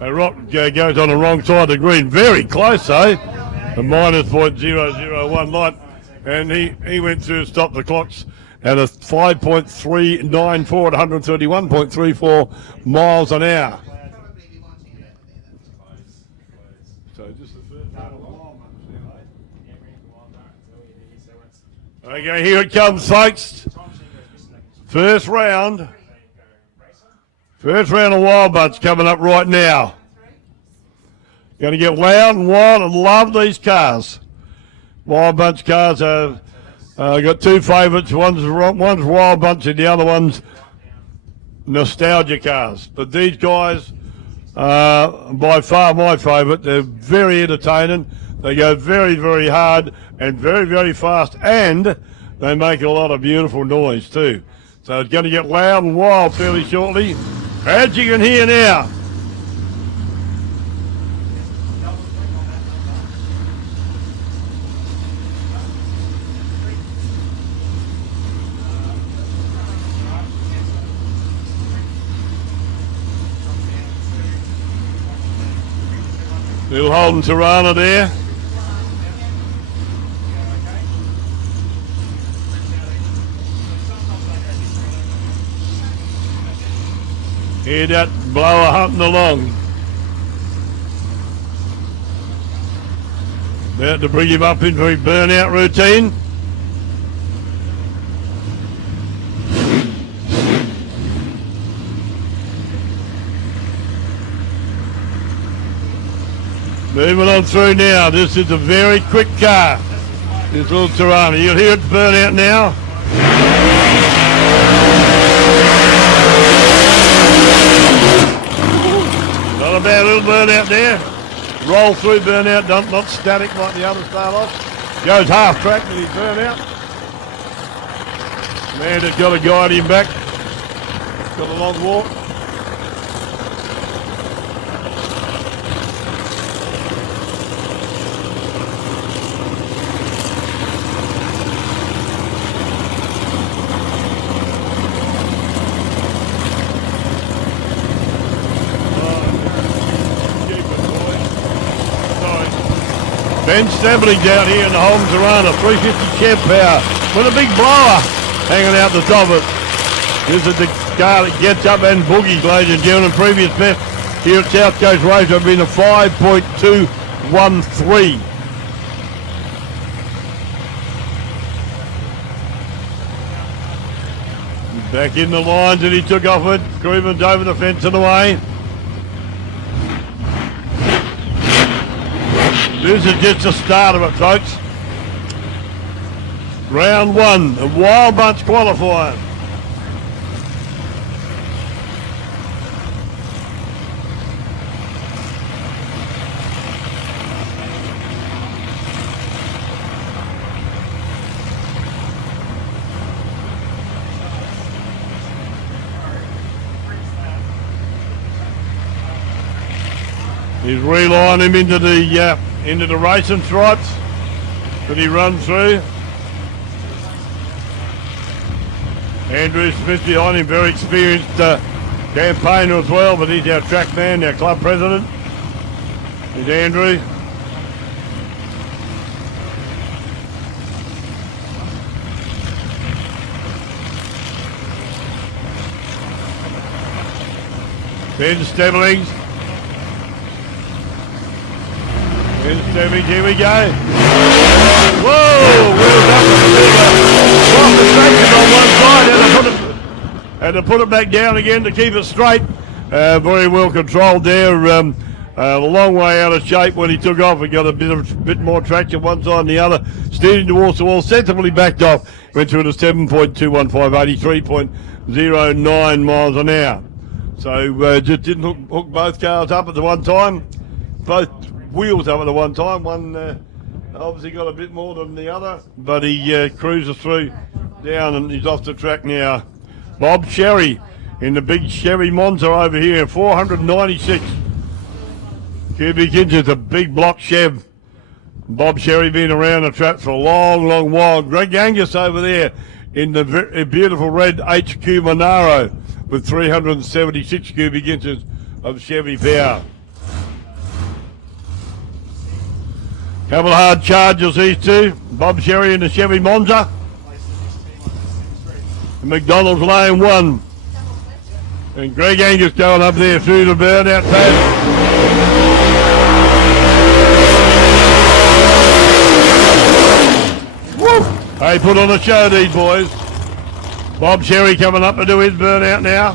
Rock goes on the wrong side of the green, very close though, a minus .001 light, and he went through and stopped the clocks at a 5.394 at 131.34 miles an hour. So just the first round of wild now. Okay, here it comes, folks. First round. First round of Wild Bunch coming up right now. Going to get loud and wild and love these cars. Wild Bunch cars have got two favourites. One's Wild Bunch and the other one's nostalgia cars. But these guys are by far my favourite. They're very entertaining. They go very, very hard and very, very fast, and they make a lot of beautiful noise too. So it's going to get loud and wild fairly shortly. As you can hear now. Little Holden Tirana there. Hear that blower hunting along. About to bring him up into his burnout routine. Moving on through now. This is a very quick car. This little Tirana. You'll hear it burn out now. Not a bad little burnout there. Roll through burnout, not static like the other start off. Goes half track with his burnout. Man has got to guide him back. Got a long walk. Ben Stabling down here in the Holmes Arana, 350 Chev power with a big blower hanging out the top of it. This is the car that gets up and boogies, ladies and gentlemen. Previous best here at South Coast Race have been a 5.213. Back in the lines and he took off it. Crewman's over the fence and away. This is just the start of it, folks. Round one, a Wild Bunch qualifying. He's reline him into the racing stripes that he runs through. Andrew Smith behind him, very experienced campaigner as well, but he's our track man, our club president. He's Andrew. Ben Stebblings. Here we go. Whoa! Wheels up on one side and to put it back down again to keep it straight. Very well controlled there. A long way out of shape when he took off. He got a bit more traction one side and the other. Steering towards the wall, sensibly backed off. Went through to 7.215, 83.09 miles an hour. So just didn't hook both cars up at the one time. Both wheels up at the one time. One obviously got a bit more than the other, but he cruises through down and he's off the track now. Bob Sherry in the big Chevy Monza over here, 496 cubic inches, a big block Chev. Bob Sherry been around the track for a long, long while. Greg Angus over there in the beautiful red HQ Monaro with 376 cubic inches of Chevy power. Couple of hard charges, these two. Bob Sherry in the Chevy Monza. McDonald's lane one. And Greg Angus going up there through the burnout pad. Woo! They put on a show, these boys. Bob Sherry coming up to do his burnout now.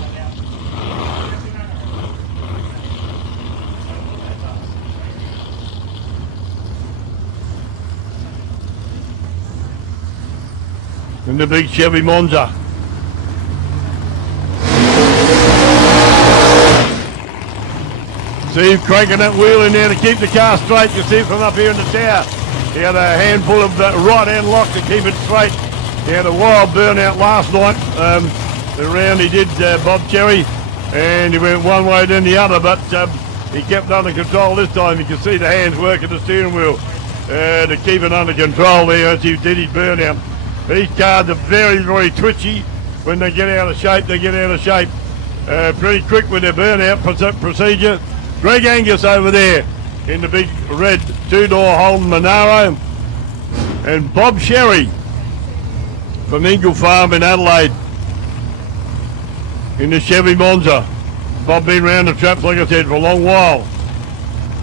In the big Chevy Monza. Steve cranking that wheel in there to keep the car straight. You see from up here in the tower. He had a handful of right hand lock to keep it straight. He had a wild burnout last night. The round he did, Bob Cherry, and he went one way then the other, but he kept under control this time. You can see the hands working the steering wheel to keep it under control there as he did his burnout. These cars are very, very twitchy. When they get out of shape, they get out of shape. Pretty quick with their burnout procedure. Greg Angus over there in the big red two-door Holden Monaro. And Bob Sherry from Ingle Farm in Adelaide in the Chevy Monza. Bob been around the traps, like I said, for a long while.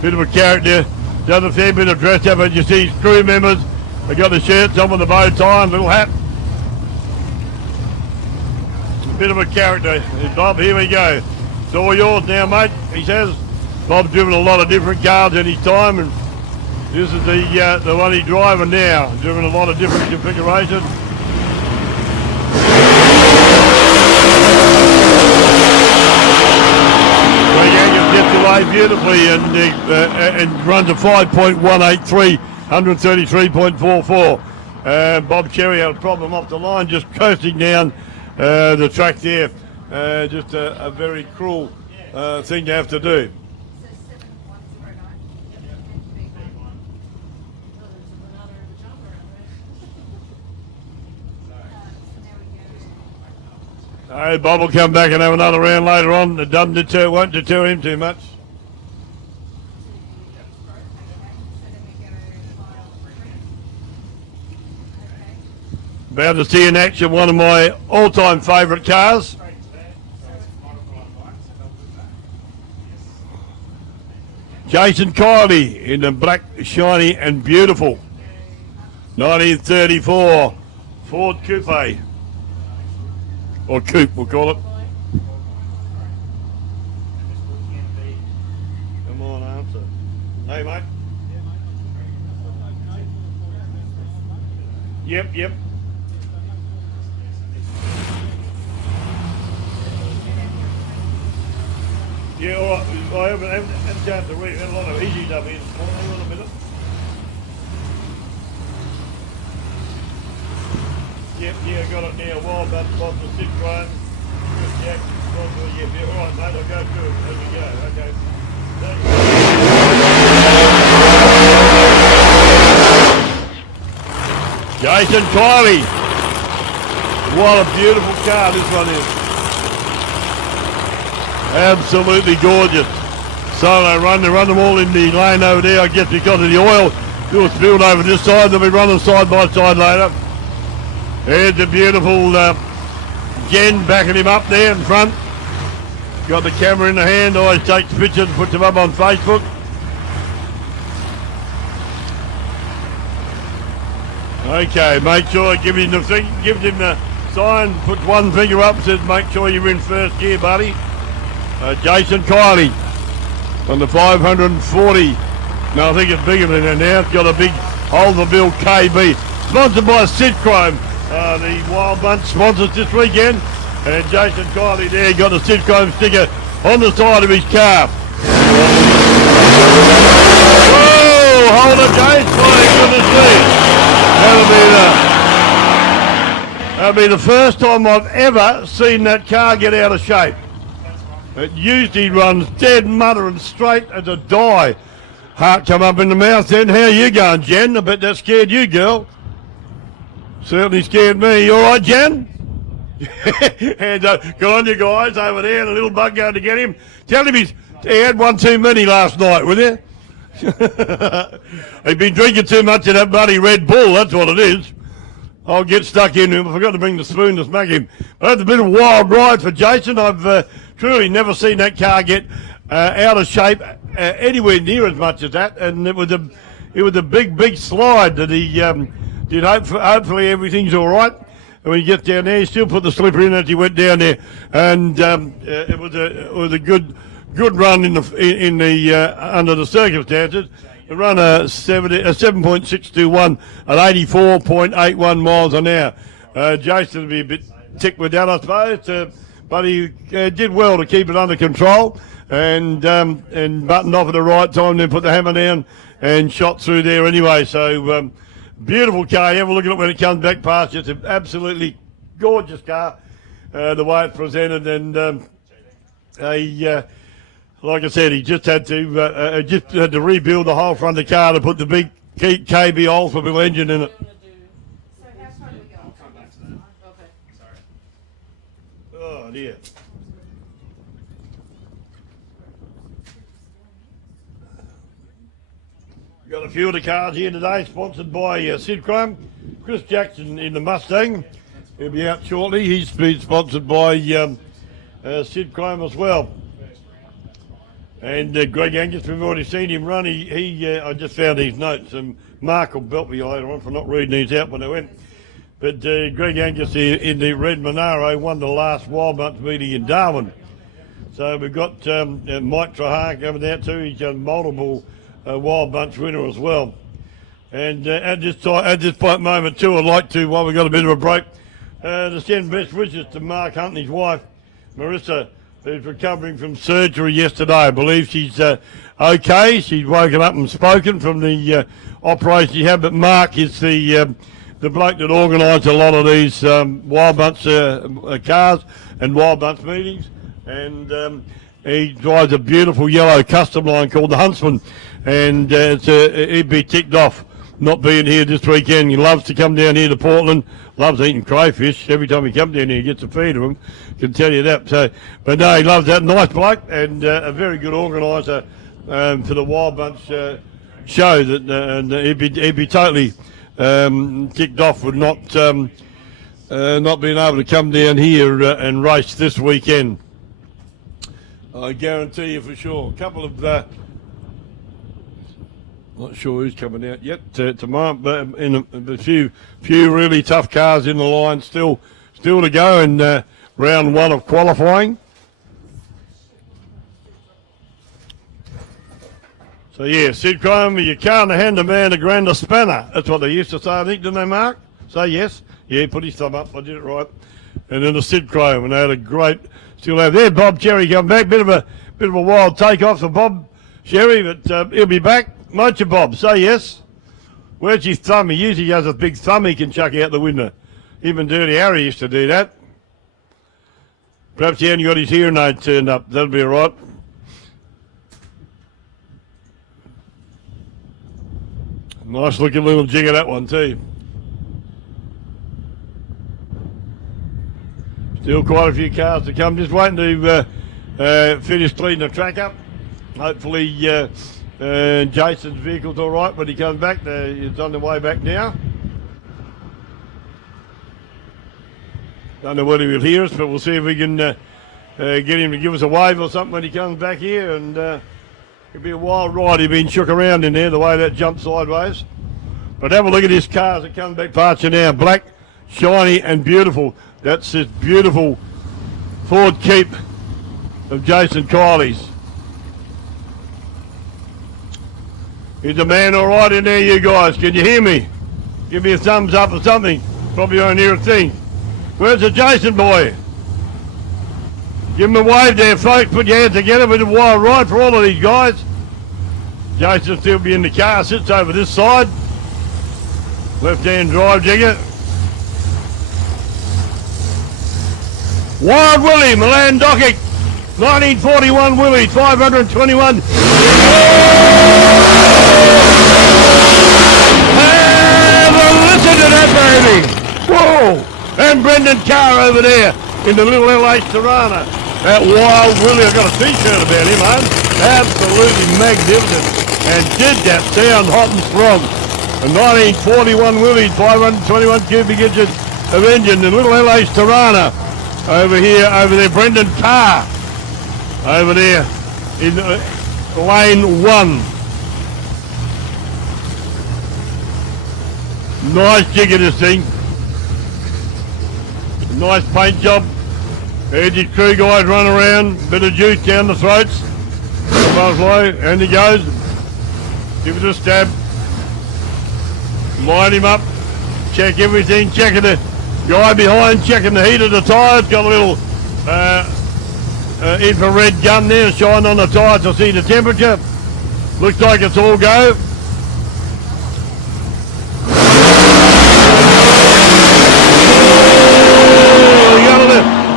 Bit of a character. Does a fair bit of dress up, but you see his crew members. They got the shirts on with the bow tie and little hat. A bit of a character. Bob, here we go. It's all yours now, mate, he says. Bob's driven a lot of different cars in his time, and this is the one he's driving now. Driven a lot of different configurations. Gets away beautifully and runs a 5.183, 133.44. Bob Cherry had a problem off the line, just coasting down the track there. Just a very cruel thing to have to do. Hey, Bob will come back and have another round later on. It won't deter him too much. About to see in action one of my all-time favourite cars. Jason Kiley in the black, shiny and beautiful 1934 Ford Coupe. Or coupe, we'll call it. Come on, answer. Hey, mate. Yep. Yeah, all right. I haven't had a chance to read a lot of easy stuff here this morning. Hang on a minute. Yep, yeah, got it now. Wild Bun sponsor, Sid Graham, Chris Jackson sponsor. Yep, yeah, all right, mate, I'll go through it as we go. Okay. Jason Kiley. What a beautiful car this one is. Absolutely gorgeous. So they run them all in the lane over there, I guess because of the oil. Do a spilled over this side, they'll be running side by side later. There's a beautiful Jen backing him up there in front. Got the camera in the hand, always takes pictures and puts them up on Facebook. Okay, make sure, gives him the sign, puts one finger up, says make sure you're in first gear, buddy. Jason Kiley on the 540. No, I think it's bigger than that now. It's got a big Olderville KB. Sponsored by Sid Chrome. The Wild Bunch sponsors this weekend, and Jason Kiley there got the Sid Chrome sticker on the side of his car. Whoa! Hold it, Jace! My goodness me! That'll be the first time I've ever seen that car get out of shape. It usually runs dead, mother and straight as a die. Heart come up in the mouth then. How you going, Jen? I bet that scared you, girl. Certainly scared me. You all right, Jen? And good on you guys over there. The little bug going to get him. Tell him he had one too many last night, will you? He'd been drinking too much of that bloody Red Bull. That's what it is. I'll get stuck in him. I forgot to bring the spoon to smack him. But that's a bit of a wild ride for Jason. I've truly never seen that car get out of shape anywhere near as much as that. And it was a big slide that he did. Hopefully everything's all right. And when he gets down there, he still put the slipper in as he went down there, and it was a good run in the under the circumstances. The run a 7.621 at 84.81 miles an hour. Jason will be a bit ticked with that, I suppose, but he did well to keep it under control and buttoned off at the right time, then put the hammer down and shot through there anyway. So. Beautiful car. You have a look at it when it comes back past you. It's an absolutely gorgeous car, the way it's presented. And like I said, he just had to rebuild the whole front of the car to put the big KB Ultimate engine in it. So how far do we go? I'll come back to that. Okay. Sorry. Oh dear. Got a few of the cars here today, sponsored by Sid Chrome. Chris Jackson in the Mustang. He'll be out shortly. He's been sponsored by Sid Chrome as well. And Greg Angus, we've already seen him run. I just found his notes, and Mark will belt me later on for not reading these out when I went. But Greg Angus in the red Monaro won the last Wild Bunch meeting in Darwin. So we've got Mike Trahak over there too. He's a multiple Wild Bunch winner as well. And at this moment too, I'd like to, while we've got a bit of a break, to send best wishes to Mark Hunt and his wife, Marissa, who's recovering from surgery yesterday. I believe she's okay. She's woken up and spoken from the operation she had. But Mark is the bloke that organised a lot of these Wild Bunch cars and Wild Bunch meetings. And he drives a beautiful yellow custom line called the Huntsman. And he'd be ticked off not being here this weekend. He loves to come down here to Portland, loves eating crayfish. Every time he comes down here, he gets a feed of them, can tell you that. So, but no, he loves that. Nice bloke and a very good organiser for the Wild Bunch show. That and he'd be totally ticked off with not being able to come down here and race this weekend. I guarantee you for sure. A couple of not sure who's coming out yet tomorrow, but in a few really tough cars in the line still to go in round one of qualifying. So yeah, Sid Crome, you can't hand a man a grander spanner. That's what they used to say, I think, didn't they, Mark? Say yes. Yeah, he put his thumb up. I did it right. And then the Sid Crome, and they had a great. Still have there. Bob Cherry come back. Bit of a wild takeoff for Bob Cherry, but he'll be back. Won't you, Bob? Say yes. Where's his thumb? He usually has a big thumb he can chuck out the window. Even Dirty Harry used to do that. Perhaps he hadn't got his hearing aid turned up. That'll be all right. Nice looking little jig of that one too. Still quite a few cars to come. Just waiting to finish cleaning the track up. Hopefully Jason's vehicle's all right when he comes back. It's on the way back now. Don't know whether he'll hear us, but we'll see if we can get him to give us a wave or something when he comes back here. And it'll be a wild ride. He's been shook around in there the way that jumped sideways. But have a look at his cars that come back past you now. Black, shiny and beautiful. That's this beautiful Ford Keep of Jason Kiley's. Is the man all right in there, you guys? Can you hear me? Give me a thumbs up or something. Probably won't hear a thing. Where's the Jason boy? Give him a wave there, folks. Put your hands together with a wild ride for all of these guys. Jason still be in the car. Sits over this side. Left-hand drive jigger. Wild Willie, Milan Dockick. 1941 Willie, 521. Have a listen to that, baby. Whoa! And Brendan Carr over there in the little LH Tirana. That Wild Willie, I've got a t-shirt about him, man. Absolutely magnificent. And did that sound hot and strong. A 1941 Willie, 521 cubic inches of engine, the little LH Tirana. Over there, Brendan Carr. Over there in lane one. Nice jig of this thing. Nice paint job. There's your crew guys run around. Bit of juice down the throats. Butterfly, and he goes. Give it a stab. Line him up. Check everything. Checking the guy behind. Checking the heat of the tyres. Got a little infrared gun there. Shine on the tyres to see the temperature. Looks like it's all go.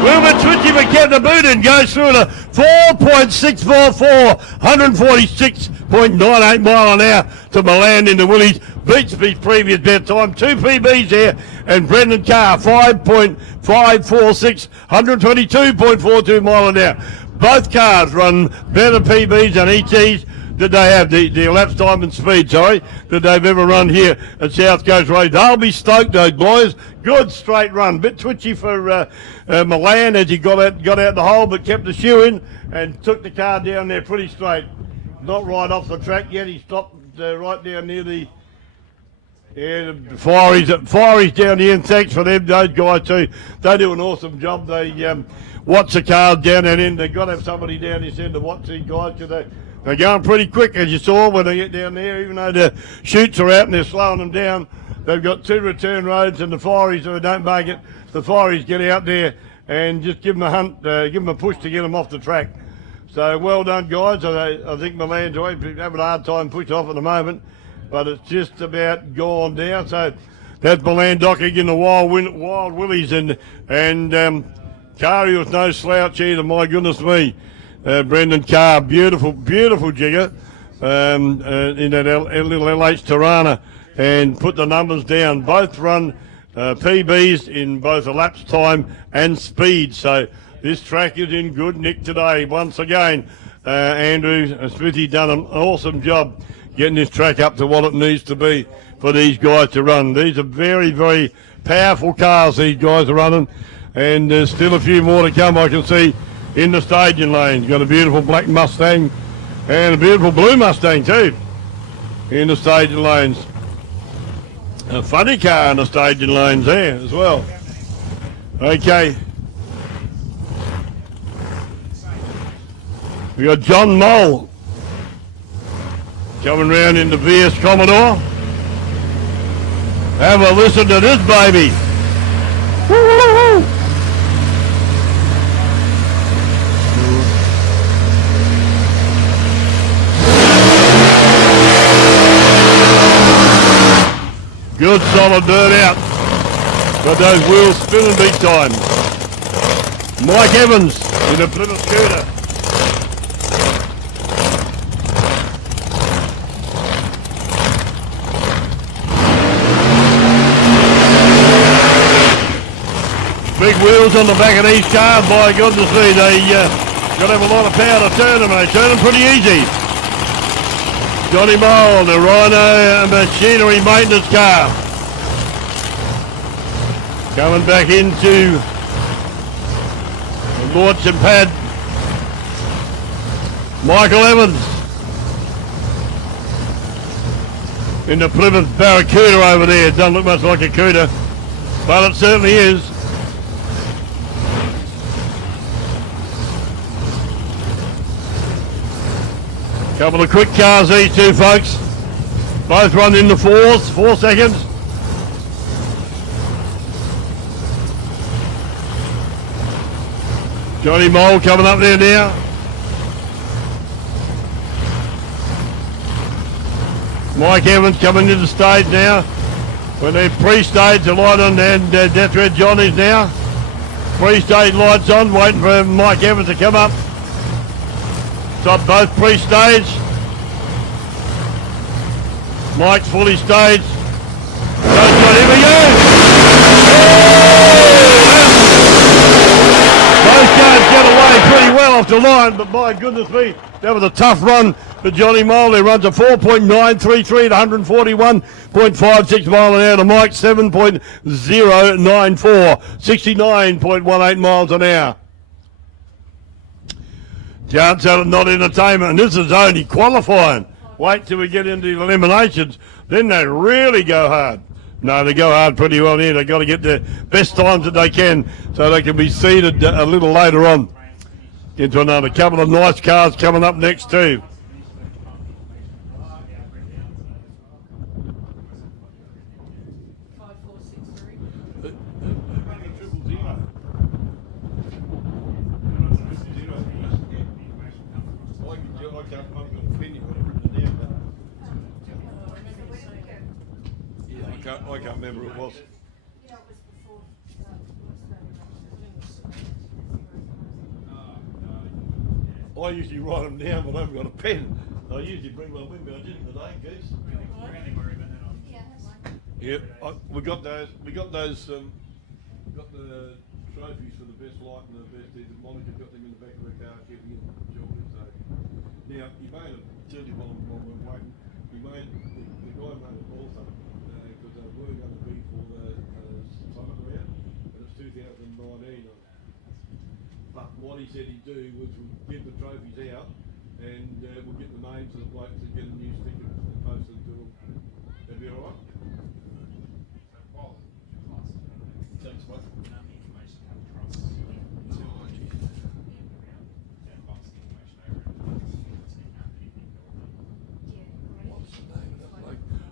A little bit twitchy, but kept the boot in. Goes through at a 4.644, 146.98 mile an hour to Milan in the Willies. Beats his previous best time. 2 PBs there. And Brendan Carr, 5.546, 122.42 mile an hour. Both cars run better PBs than ETs that they have, the elapsed time and speed, that they've ever run here at South Coast Race. They'll be stoked, those boys. Good straight run. Bit twitchy for Milan as he got out the hole, but kept the shoe in and took the car down there pretty straight. Not right off the track yet. He stopped right down near the Yeah, the Fireys down the end. Thanks for them, those guys too. They do an awesome job. They watch the cars down that end. They've got to have somebody down this end to watch these guys because they're going pretty quick, as you saw when they get down there. Even though the chutes are out and they're slowing them down, they've got 2 return roads, and the Fireys who don't make it, the Fireys get out there and just give them a hunt, give them a push to get them off the track. So well done, guys. I think Milan's having a hard time pushing off at the moment, but it's just about gone down. So that's Milan docking in the Wild Willies, and Kari was no slouch either. My goodness me, Brendan Carr, beautiful jigger in that little LH Tirana, and put the numbers down. Both run PBs in both elapsed time and speed. So this track is in good nick today. Once again, Andrew Smithy done an awesome job getting this track up to what it needs to be for these guys to run. These are very, very powerful cars these guys are running, and there's still a few more to come. I can see in the staging lanes. Got a beautiful black Mustang and a beautiful blue Mustang too in the staging lanes. A funny car in the staging lanes there as well. Okay. We got John Mole coming round in the VS Commodore. Have a listen to this baby. Woo-hoo-hoo. Good solid dirt out. Got those wheels spinning big time. Mike Evans in a Plymouth scooter. Big wheels on the back of these cars, by goodness me, they got to have a lot of power to turn them. They turn them pretty easy. Johnny Mole, the Rhino Machinery Maintenance car. Coming back into the launch and pad. Michael Evans in the Plymouth Barracuda over there. It doesn't look much like a Cuda, but it certainly is. Couple of quick cars, these two folks. Both run in the 4 seconds. Johnny Mole coming up there now. Mike Evans coming into the stage now. When they're pre-stage, the light on, and Death Red Johnny's now. Pre-stage lights on, waiting for Mike Evans to come up. Stop both pre-stage. Mike's fully staged. Here we go. Both guys get away pretty well off the line, but my goodness me, that was a tough run for Johnny Mole. He runs a 4.933 at 141.56 mile an hour to Mike 7.094, 69.18 miles an hour. Chance out of Not Entertainment, and this is only qualifying. Wait till we get into the eliminations, then they really go hard. No, they go hard pretty well here. They've got to get the best times that they can so they can be seeded a little later on into another. Couple of nice cars coming up next too. I can't remember who it was. I usually write them down, but I haven't got a pen. I usually bring my wing, but I didn't today, Goose. Yep, we got those. Got the trophies for the best light and the best. Monica got them in the back of her car, keeping in Jordan. So now you made a tell you while we're waiting. You made the guy made it also because they were going to be for the summit round, but it's 2019. But what he said he'd do was we'll give the trophies out and we'll get the names of the blokes and get a new sticker and post them to them. That'd be alright?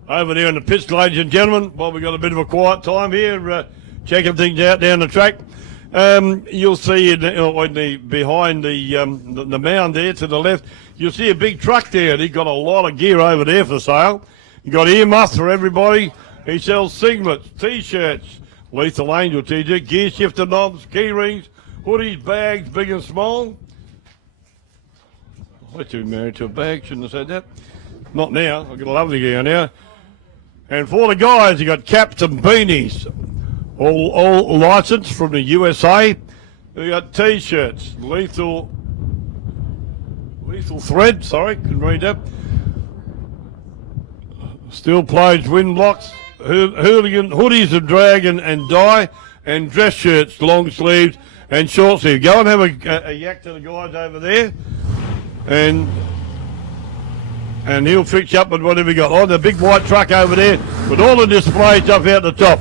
over there in the pits, ladies and gentlemen, while we've got a bit of a quiet time here, checking things out down the track. You'll see behind the mound there to the left, you'll see a big truck there. He's got a lot of gear over there for sale. He's got earmuffs for everybody. He sells singlets, T-shirts, Lethal Angel T-shirt, gear shifter knobs, key rings, hoodies, bags, big and small. I thought you were married to a bag, shouldn't have said that. Not now, I've got a lovely gear now. And for the guys, you got caps and beanies, all licensed from the USA. We got T-shirts, lethal thread. Sorry, couldn't read that. Steel plates, wind blocks, hooligan hoodies of dragon and dye, and dress shirts, long sleeves and short sleeves. Go and have a yak to the guys over there, and he'll fix you up with whatever you got. Oh, the big white truck over there with all the display stuff out the top.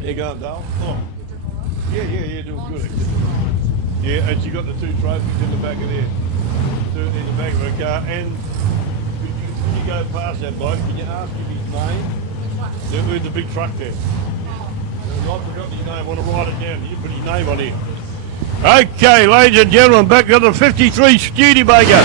You going, Dale? Oh. Yeah, doing good. Yeah, and she got the 2 trophies in the back of there. 2 in the back of her car. And when you go past that bloke, can you ask him his name? Who's the big truck there? I forgot his name. I want to write it down. You put his name on here. Okay, ladies and gentlemen, back to the 53 Studebaker.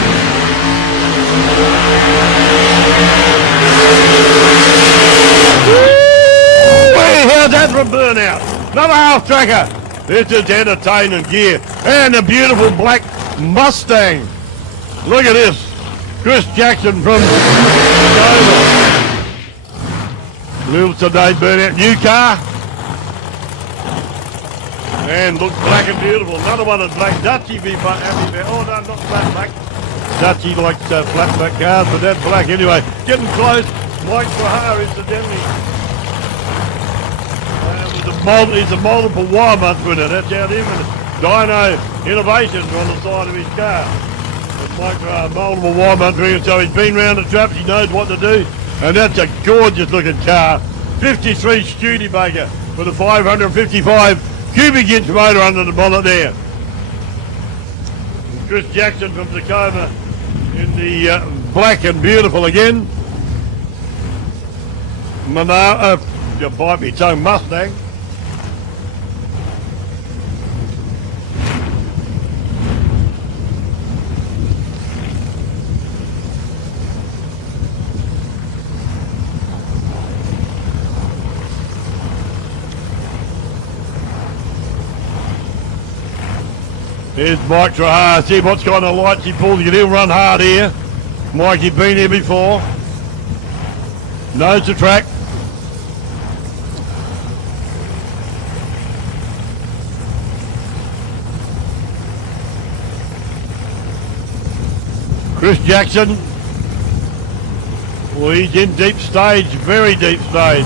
How's that for a burnout? Another half tracker. This is entertaining gear. And a beautiful black Mustang. Look at this. Chris Jackson from Dover. Little today burnout. New car. And looks black and beautiful. Another one is black. Dutchie be happy there. Oh no, not black. Dutchie likes flat black cars, but that's black anyway. Getting close. Mike Sahar incidentally. He's a multiple wild month winner. That's out him and Dyno Innovations on the side of his car. Mike multiple wild month winner, so he's been round the traps. He knows what to do, and that's a gorgeous looking car. 53 Studebaker with a 555 cubic inch motor under the bonnet there. Chris Jackson from Tacoma in the black and beautiful again. You bite me tongue, Mustang. Here's Mike Trahar. See what kind of lights he pulls. He'll run hard here. Mike, you've been here before. Knows the track. Chris Jackson. Well, he's in deep stage, very deep stage.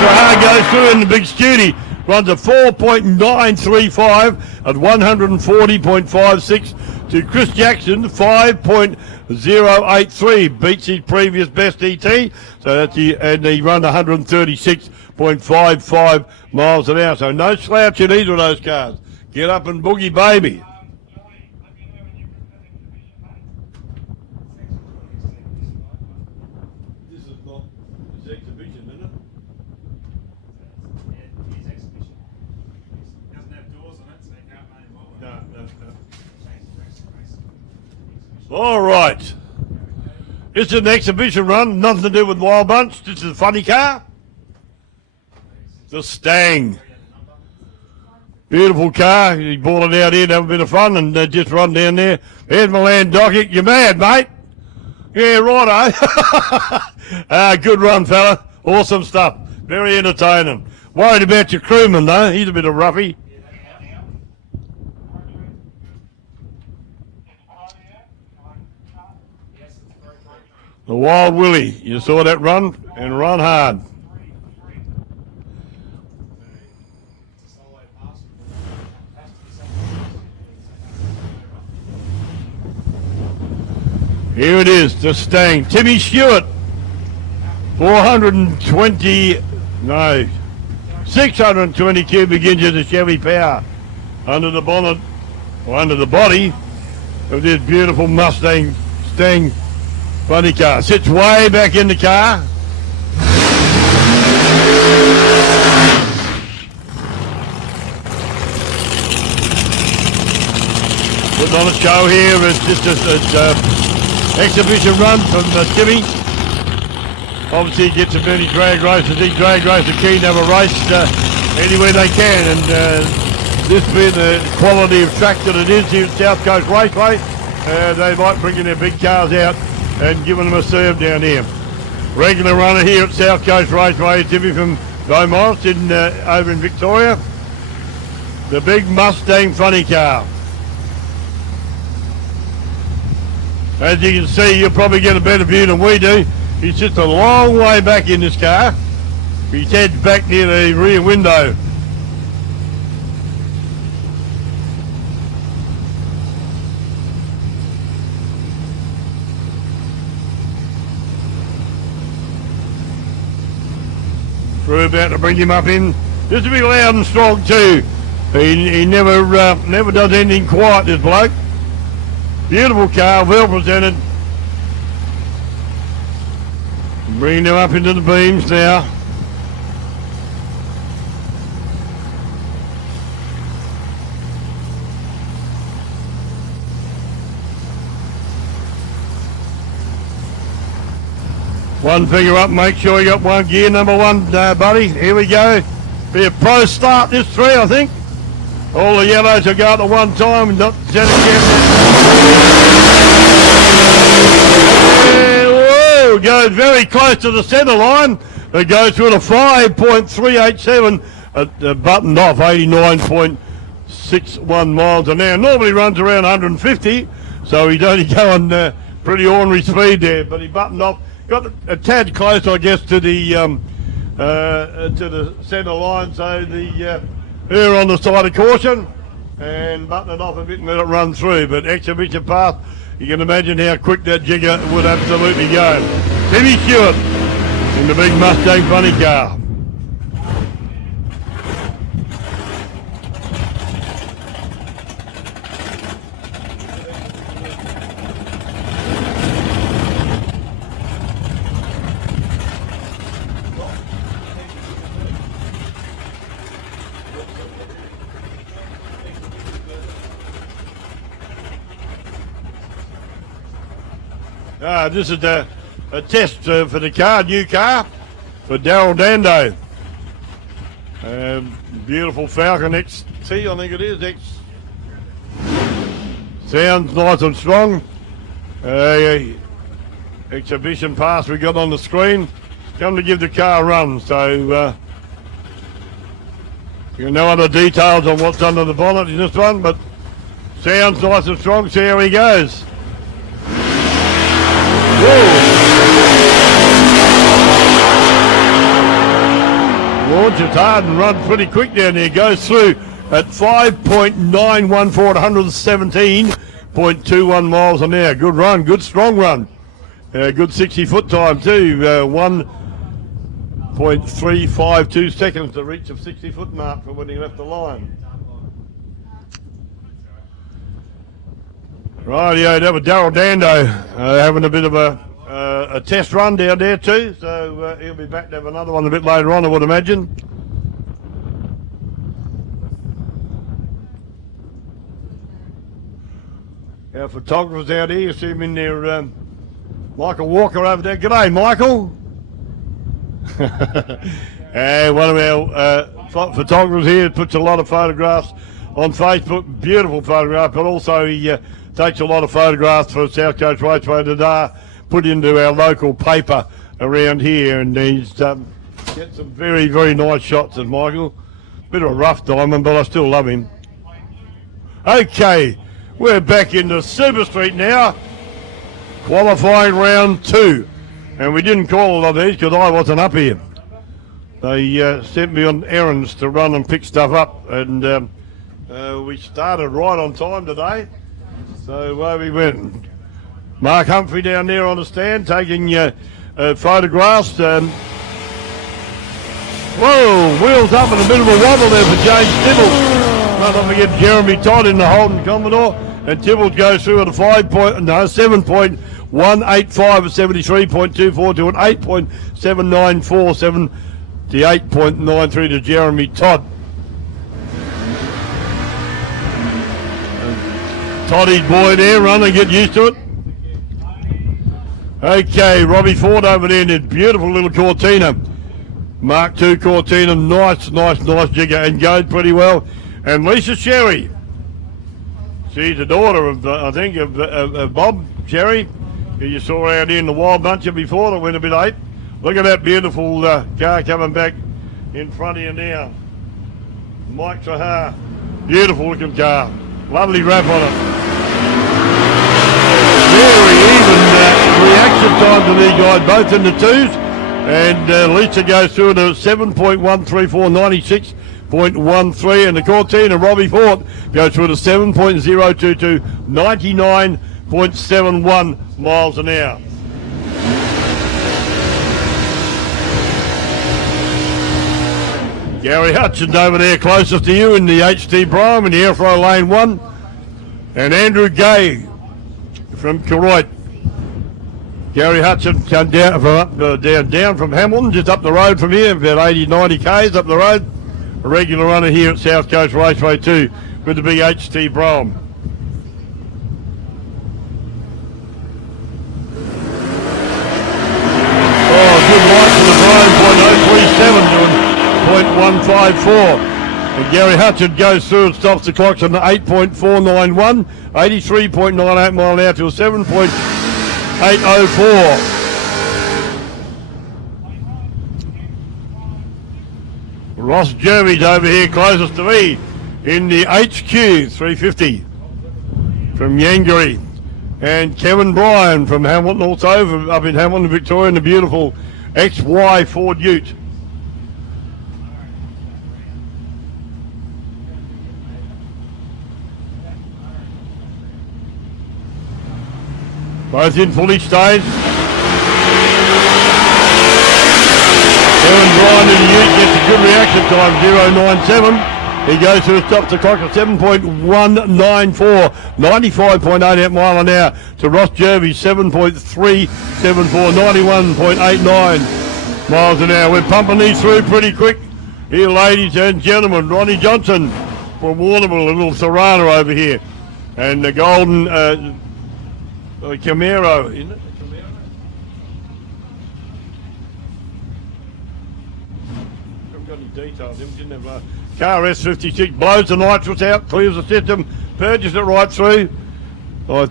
Trahar goes through in the big Studi, runs a 4.935 at 140.56 to Chris Jackson 5.083, beats his previous best ET, so that's and he run 136.55 miles an hour, so no slouch in either of those cars. Get up and boogie, baby. All right. It's an exhibition run, nothing to do with Wild Bunch. This is a funny car. The Stang. Beautiful car. He bought it out here to have a bit of fun and just run down there. There's my land docket. You mad, mate? Yeah, righto. Good run, fella. Awesome stuff. Very entertaining. Worried about your crewman, though. He's a bit of roughy. The Wild Willie, you saw that run and run hard. Here it is, the Stang. Timmy Stewart, 620 cubic inches of Chevy power under the bonnet. or under the body of this beautiful Mustang funny car. Sits way back in the car. Putting on a show here. It's just an exhibition run from Timmy. Obviously he gets a many drag races. These drag races are keen to have a race anywhere they can, and this being the quality of track that it is here at South Coast Raceway, they might bring in their big cars out and give them a serve down here. Regular runner here at South Coast Raceway, Timmy from Beaumont over in Victoria. The big Mustang funny car. As you can see, you'll probably get a better view than we do. He's just a long way back in this car. His head's back near the rear window. We're about to bring him up in. Just a bit loud and strong too. He never does anything quiet, this bloke. Beautiful car, well presented. Bringing him up into the beams now. One finger up, make sure you got one gear, number one, buddy. Here we go. Be a pro start, this three, I think. All the yellows will go at the one time and not set it Whoa, goes very close to the centre line. It goes through at a 5.387, buttoned off 89.61 miles an hour. Normally runs around 150, so he's only going pretty ordinary speed there, but he buttoned off. Got a tad close, I guess, to the centre line, so the err on the side of caution and button it off a bit and let it run through. But exhibition path, you can imagine how quick that jigger would absolutely go. Timmy Stewart in the big Mustang funny car. This is a test for the car, new car, for Daryl Dando. Beautiful Falcon XT, I think it is. Sounds nice and strong. Exhibition pass we got on the screen. Come to give the car a run, so you know other details on what's under the bonnet in this one, but sounds nice and strong. See how he goes. Launches hard and runs pretty quick down there. Goes through at 5.914 at 117.21 miles an hour. Good run, good strong run. Good 60-foot time too. 1.352 seconds to reach the 60-foot mark for when he left the line. Rightio, that was Daryl Dando having a bit of a test run down there too, so he'll be back to have another one a bit later on, I would imagine. Our photographers out here, you see him in there, Michael Walker over there. G'day, Michael. And one of our photographers here puts a lot of photographs on Facebook, beautiful photograph, but also he takes a lot of photographs for South Coast Raceway today, put into our local paper around here, and he's get some very, very nice shots of Michael. Bit of a rough diamond, but I still love him. Okay, we're back into Super Street now, qualifying round 2, and we didn't call a lot of these because I wasn't up here. They sent me on errands to run and pick stuff up, and we started right on time today, so away we went. Mark Humphrey down there on the stand taking photographs. Whoa, wheels up and a bit of a wobble there for James Dibble. Not to forget Jeremy Todd in the Holden Commodore, and Tibbles goes through at a 7.185 at 73.24 to an 8.7947 to 8.93 to Jeremy Todd. Toddy's boy there, running, get used to it. Okay, Robbie Ford over there in his beautiful little Cortina. Mark II Cortina, nice jigger, and goes pretty well. And Lisa Sherry, she's the daughter of, I think, of Bob Sherry, who you saw out here in the Wild Buncher before that went a bit late. Look at that beautiful car coming back in front of you now. Mike Sahar, beautiful looking car. Lovely wrap on it. Very even reaction time to these guys, both in the twos. And Lisa goes through to 7.134, 96.13. And the Cortina, Robbie Ford, goes through to 7.022, 99.71 miles an hour. Gary Hutchins over there closest to you in the HT Prime in the Airflow Lane 1. And Andrew Gay from Keroit. Gary Hutchins come down from Hamilton, just up the road from here, about 80, 90 k's up the road. A regular runner here at South Coast Raceway 2 with the big HT Brougham. Oh, good light for the Brougham, 0.037 doing 0.154. And Gary Hutchins goes through and stops the clocks on the 8.491, 83.98 mile an hour to a 7.804. Ross Jeremy's over here closest to me in the HQ 350 from Yangery. And Kevin Bryan from Hamilton, also up in Hamilton, Victoria, in the beautiful XY Ford Ute. Both in fully staged. Kevin Bryan in the ute gets a good reaction time, 0.97. He goes to the stop to clock at 7.194, 95.88 mile an hour to Ross Jervey, 7.374, 91.89 miles an hour. We're pumping these through pretty quick. Here, ladies and gentlemen, Ronnie Johnson from Warrnambool, a little Serrano over here. And the golden Camaro, isn't it? Haven't got any details. Didn't have car S56 blows the nitrous out, clears the system, purges it right through. I've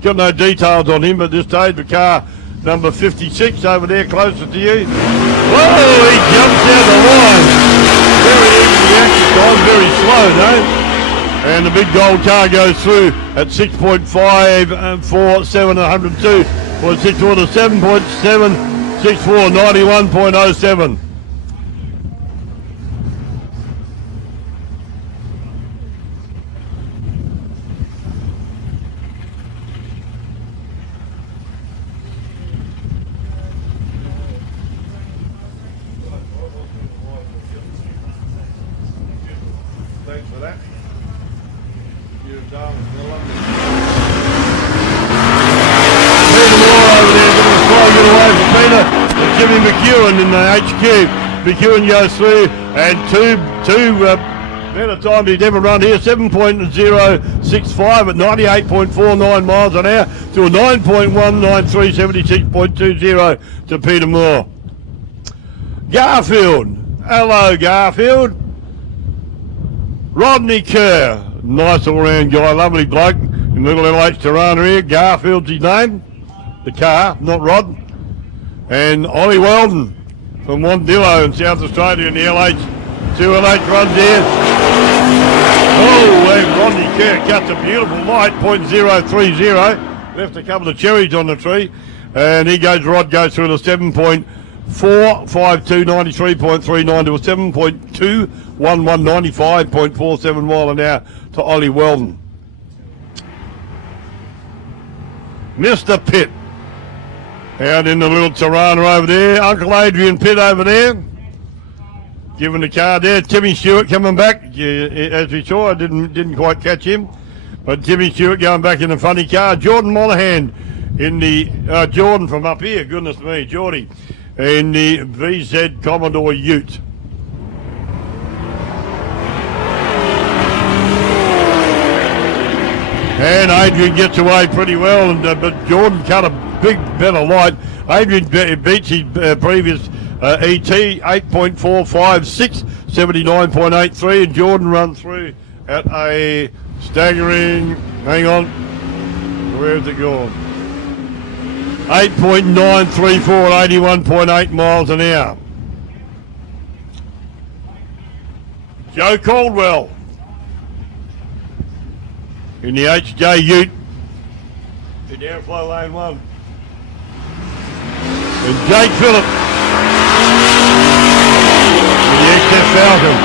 got no details on him at this stage. The car number 56 over there, closest to you. Whoa! He jumps out the line. Very easy reaction time, very slow though. And the big gold car goes through at 6.547, 102. Well, 6 to 7.764, 91.07. Thanks for that. You're a darling fella. Peter Moore over there getting a slow get away from Peter. And Jimmy McEwen in the HQ. McEwen goes through and two better time he's ever run here. 7.065 at 98.49 miles an hour to a 9.193, 76.20 to Peter Moore. Garfield. Hello, Garfield. Rodney Kerr, nice all-round guy, lovely bloke, in little LH Tirana here. Garfield's his name, the car, not Rod. And Ollie Weldon from Wandillo in South Australia in the LH, 2LH runs here. Oh, and Rodney Kerr cuts a beautiful light, 0.030, left a couple of cherries on the tree, and Rod goes through the 7.452, 93.39 to a 7.2. 95.47 mile an hour to Ollie Weldon. Mr. Pitt out in the little Tirana over there. Uncle Adrian Pitt over there Given the car there, Timmy Stewart coming back. As we saw, I didn't quite catch him. But Timmy Stewart going back in the funny car. Jordan Monaghan in the, Jordan from up here, goodness me, Geordie, in the VZ Commodore Ute. And Adrian gets away pretty well, but Jordan cut a big better light. Adrian beats his previous ET 8.456, 79.83, and Jordan runs through at a staggering, hang on, where's it gone? 8.934 at 81.8 miles an hour. Joe Caldwell in the HJ Ute in airflow lane 1. And Jake Phillip in the XF Falcon.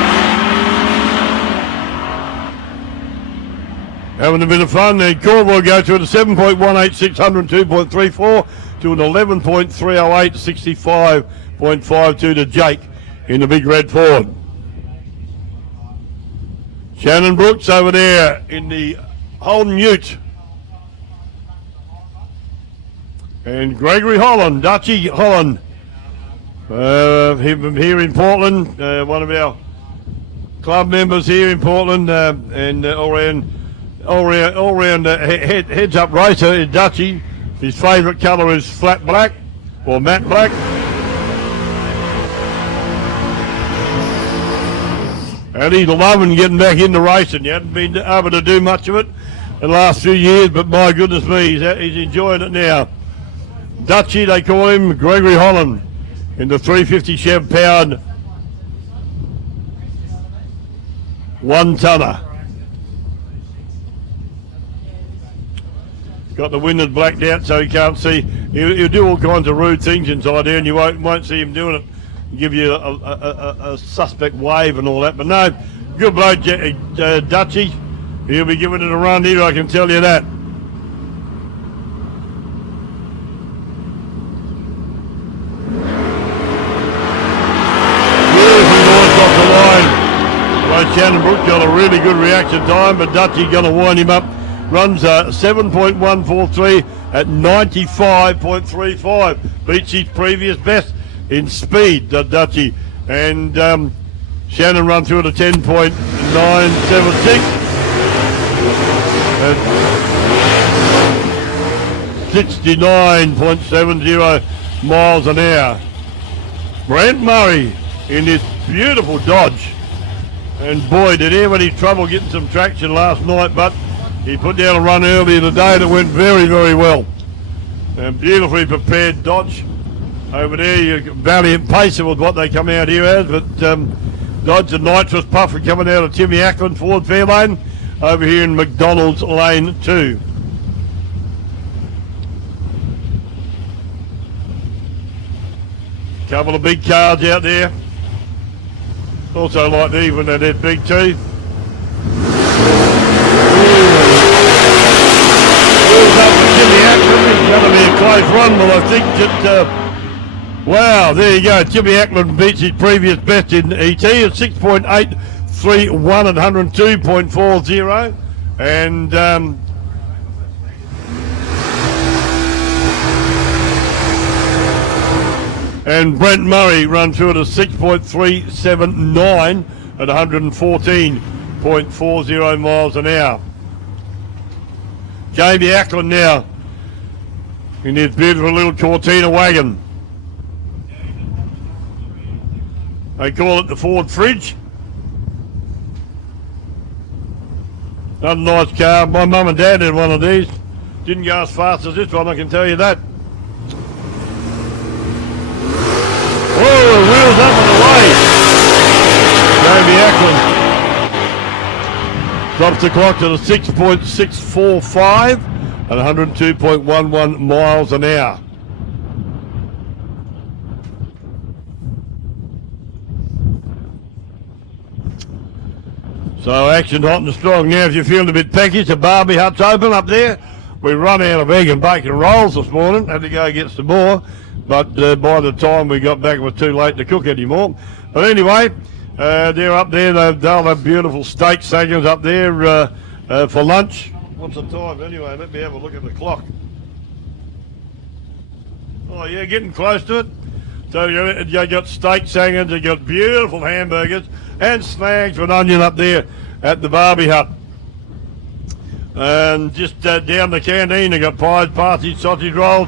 Having a bit of fun. And Caldwell goes to a 7.186, 102.34 to an 11.308, 65.52 to Jake in the big red Ford. Shannon Brooks over there in the Holden Ute. And Gregory Holland, Dutchy Holland, here in Portland, one of our club members here in Portland, and all round heads up racer is Dutchy. His favourite colour is flat black or matte black. And he's loving getting back into racing. He hadn't been able to do much of it in the last few years, but my goodness me, he's enjoying it now. Dutchy, they call him, Gregory Holland, in the 350 Chev powered 1-tonner. Got the windows blacked out so you can't see. He'll do all kinds of rude things inside there, and you won't see him doing it. Give you a suspect wave and all that, but no, good bloke, Dutchy. He'll be giving it a run here, I can tell you that. Shannon Brooks got a really good reaction time, but Dutchy going to wind him up. Runs 7.143 at 95.35. Beats his previous best in speed, Dutchy. And Shannon run through at a 10.976 at 69.70 miles an hour. Brent Murray in this beautiful Dodge. And boy, did he have any trouble getting some traction last night, but he put down a run early in the day that went very, very well. And beautifully prepared Dodge over there. You valiant pacer with what they come out here as, but Dodge and nitrous puffer coming out of Timmy Ackland, Ford Fairlane, over here in McDonald's Lane 2. Couple of big cars out there. Also like these when they're that big too. Wheels up for Timmy Ackland. It's going to be a close run, but I think that, wow, there you go. Timmy Ackland beats his previous best in ET at 6.831 at 102.40. And Brent Murray run through it at 6.379 at 114.40 miles an hour. Jamie Ackland now in his beautiful little Cortina wagon. They call it the Ford Fridge. Not a nice car. My mum and dad had one of these. Didn't go as fast as this one, I can tell you that. Whoa, wheels up and away. Jamie Ackland drops the clock to the 6.645 at 102.11 miles an hour. So action hot and strong. Now if you're feeling a bit peckish, the Barbie hut's open up there. We run out of egg and bacon rolls this morning. Had to go get some more. But by the time we got back, it was too late to cook anymore. But anyway, They're up there. They'll have beautiful steak seconds up there for lunch. What's the time anyway? Let me have a look at the clock. Oh yeah, getting close to it. So you got steak seconds, you got beautiful hamburgers and snags with onion up there at the Barbie Hut. And just down the canteen, they got pies, pasties, sausage rolls,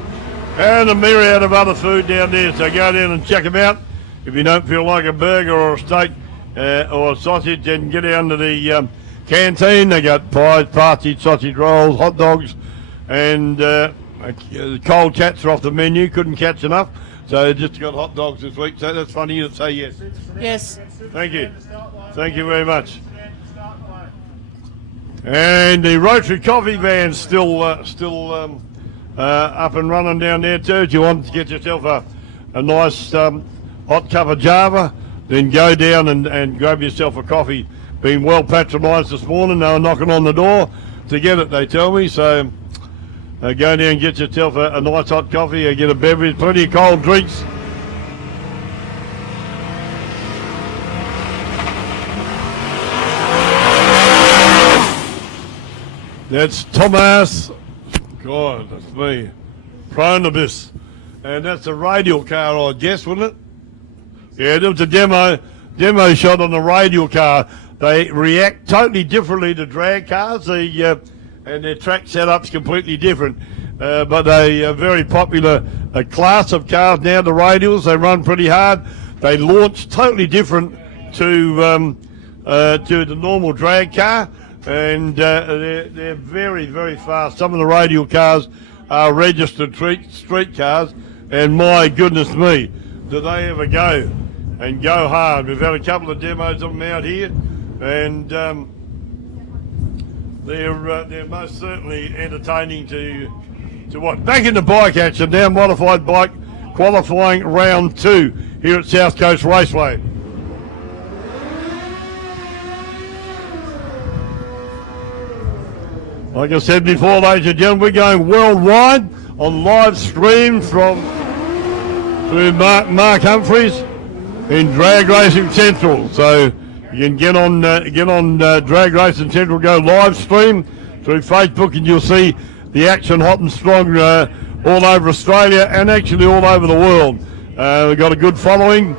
and a myriad of other food down there. So go down and check them out. If you don't feel like a burger or a steak or a sausage, then get down to the canteen. They got pies, pasties, sausage rolls, hot dogs, and cold cats are off the menu. Couldn't catch enough, so just got hot dogs this week. So that's funny you to say yes. Yes. Thank you. Thank you very much. And the Rotary Coffee Van's still up and running down there too. If you want to get yourself a nice hot cup of Java, then go down and grab yourself a coffee. Been well patronised this morning. They were knocking on the door to get it, they tell me. So go down and get yourself a nice hot coffee, get a beverage, plenty of cold drinks. That's Thomas. God, that's me. Pronobis. And that's a Radial car, I guess, wasn't it? Yeah, there was a demo shot on the Radial car. They react totally differently to drag cars. And their track setup's completely different. But they are very popular class of cars now, the Radials. They run pretty hard. They launch totally different to the normal drag car. And they're very, very fast. Some of the Radial cars are registered street cars, and my goodness me, do they ever go and go hard. We've had a couple of demos of them out here, and they're most certainly entertaining to watch. Back in the bike action now, modified bike qualifying round 2 here at South Coast Raceway. Like I said before, ladies and gentlemen, we're going worldwide on live stream through Mark Humphreys in Drag Racing Central. So you can get on Drag Racing Central, go live stream through Facebook, and you'll see the action hot and strong all over Australia and actually all over the world. We've got a good following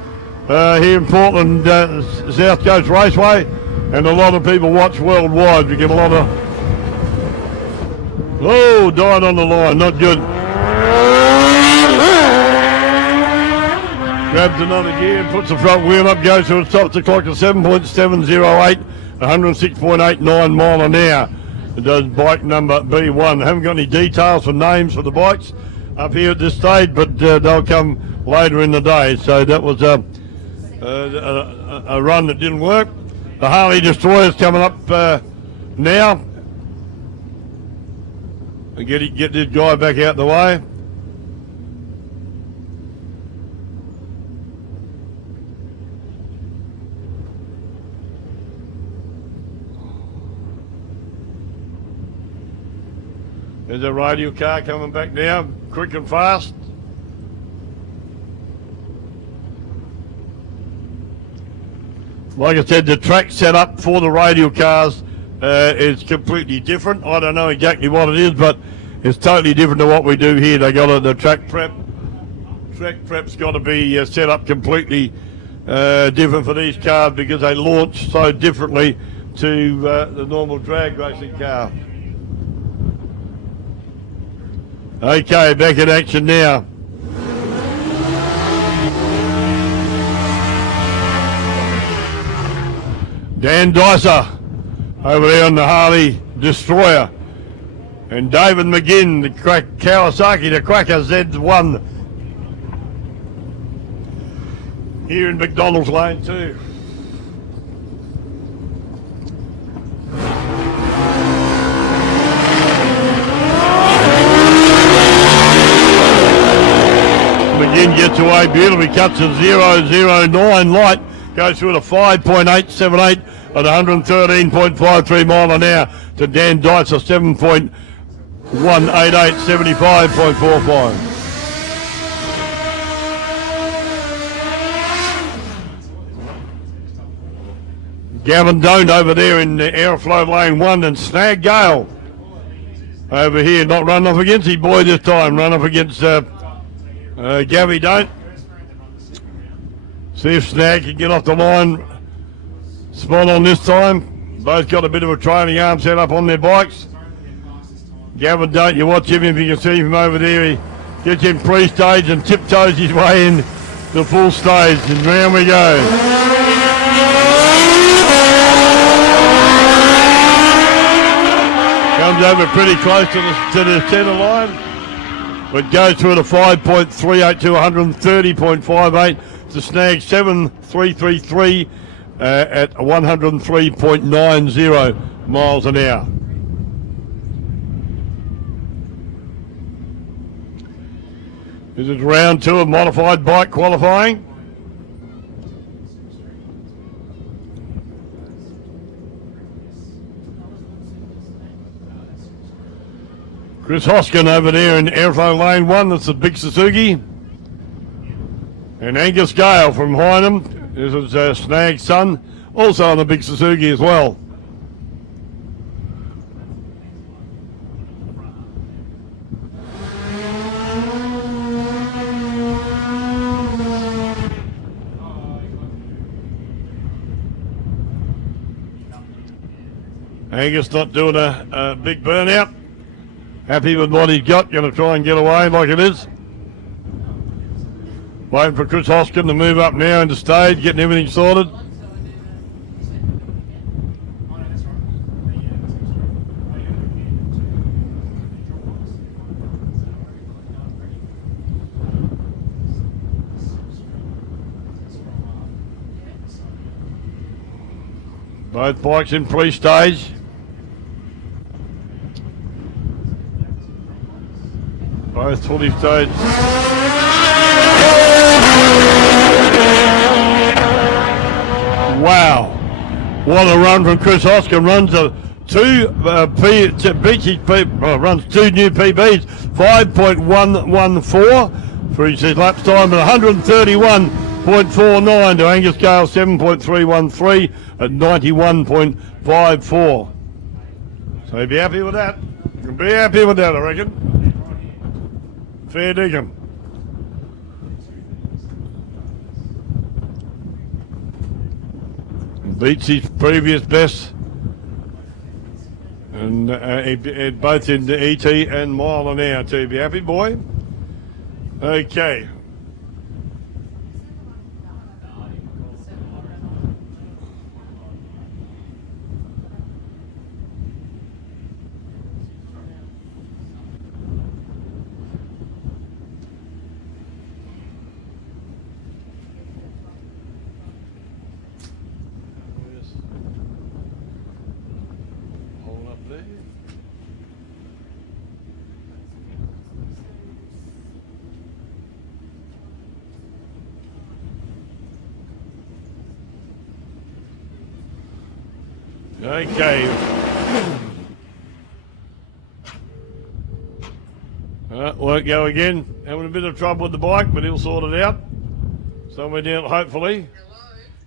here in Portland, South Coast Raceway, and a lot of people watch worldwide. We get a lot of... Oh, died on the line, not good. Grabs another gear and puts the front wheel up, goes to it, stops the clock at 7.708, 106.89 mile an hour. It does bike number B1. Haven't got any details for names for the bikes up here at this stage, but they'll come later in the day. So that was a run that didn't work. The Harley Destroyer's coming up now. And get this guy back out the way. There's a Radial car coming back now, quick and fast. Like I said, the track set-up for the Radial cars is completely different. I don't know exactly what it is, but it's totally different to what we do here. They got the track prep. Track prep's got to be set up completely different for these cars because they launch so differently to the normal drag racing car. Okay, back in action now. Dan Dicer over there on the Harley Destroyer. And David McGinn, the Kawasaki, the Cracker Z1. Here in McDonald's Lane too. McGinn gets away beautifully, cuts a 009 light, goes through at a 5.878 at 113.53 mile an hour to Dan Dicer, 7.188, 75.45. Gavin Don't over there in the Airflow Lane 1, and Snag Gale over here, not running off against his boy this time, run up against Gavin Don't. See if Snag can get off the line spot on this time. Both got a bit of a training arm set up on their bikes. Gavin Don't, you watch him if you can see him over there. He gets in pre-stage and tiptoes his way in the full stage, and round we go. Comes over pretty close to the centre line, but goes through at a 5.38 to 130.58 to Snag 7333 at 103.90 miles an hour. This is round 2 of modified bike qualifying. Chris Hoskin over there in Airflow Lane 1, that's the big Suzuki. And Angus Gale from Hynham, this is Snag's son, also on the big Suzuki as well. Angus not doing a big burnout. Happy with what he's got, going to try and get away like it is. Waiting for Chris Hoskin to move up now into stage, getting everything sorted. Both bikes in pre-stage. Both fully staged. Wow, what a run from Chris Hoskin. Runs runs two new PBs, 5.114 for his lap time, and 131.49 to Angus Gale, 7.313 at 91.54. So you'd be happy with that. You'll be happy with that, I reckon. Fair dinkum. Beats his previous best, and both in the ET and mile an hour too. Be happy, boy. Okay. Okay. Won't go again. Having a bit of trouble with the bike, but he'll sort it out. Somewhere down, hopefully.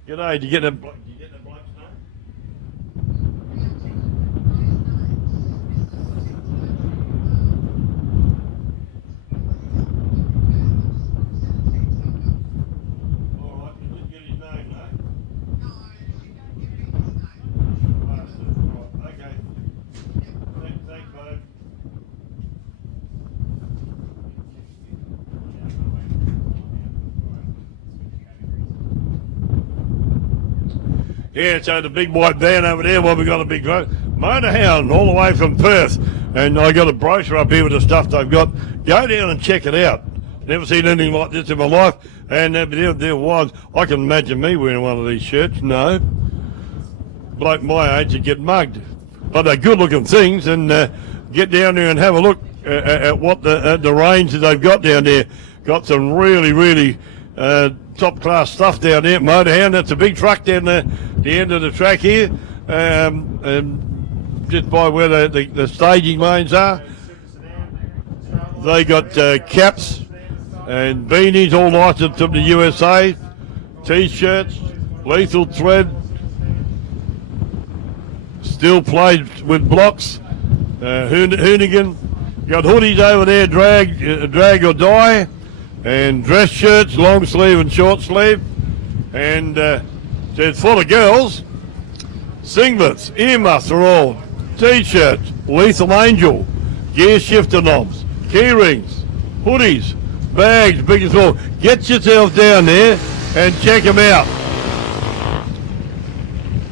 Hello. G'day. Did you get that? Yeah, so the big white van over there, well, we got a big motorhound all the way from Perth, and I got a brochure up here with the stuff they've got. Go down and check it out. Never seen anything like this in my life, and there was. I can imagine me wearing one of these shirts. No, bloke my age would get mugged, but they're good-looking things, and get down there and have a look at what the range that they've got down there. Got some really top-class stuff down there. Motorhound, that's a big truck down the end of the track here, just by where the staging lanes are. They got caps and beanies, all licensed from the USA, T-shirts, lethal thread, Still played with blocks. Hoonigan. Got hoodies over there, drag or die. And dress shirts, long sleeve and short sleeve. And says for the girls, singlets, earmuffs are all. T-shirts, Lethal Angel, gear shifter knobs, key rings, hoodies, bags, big and small. Get yourself down there and check them out.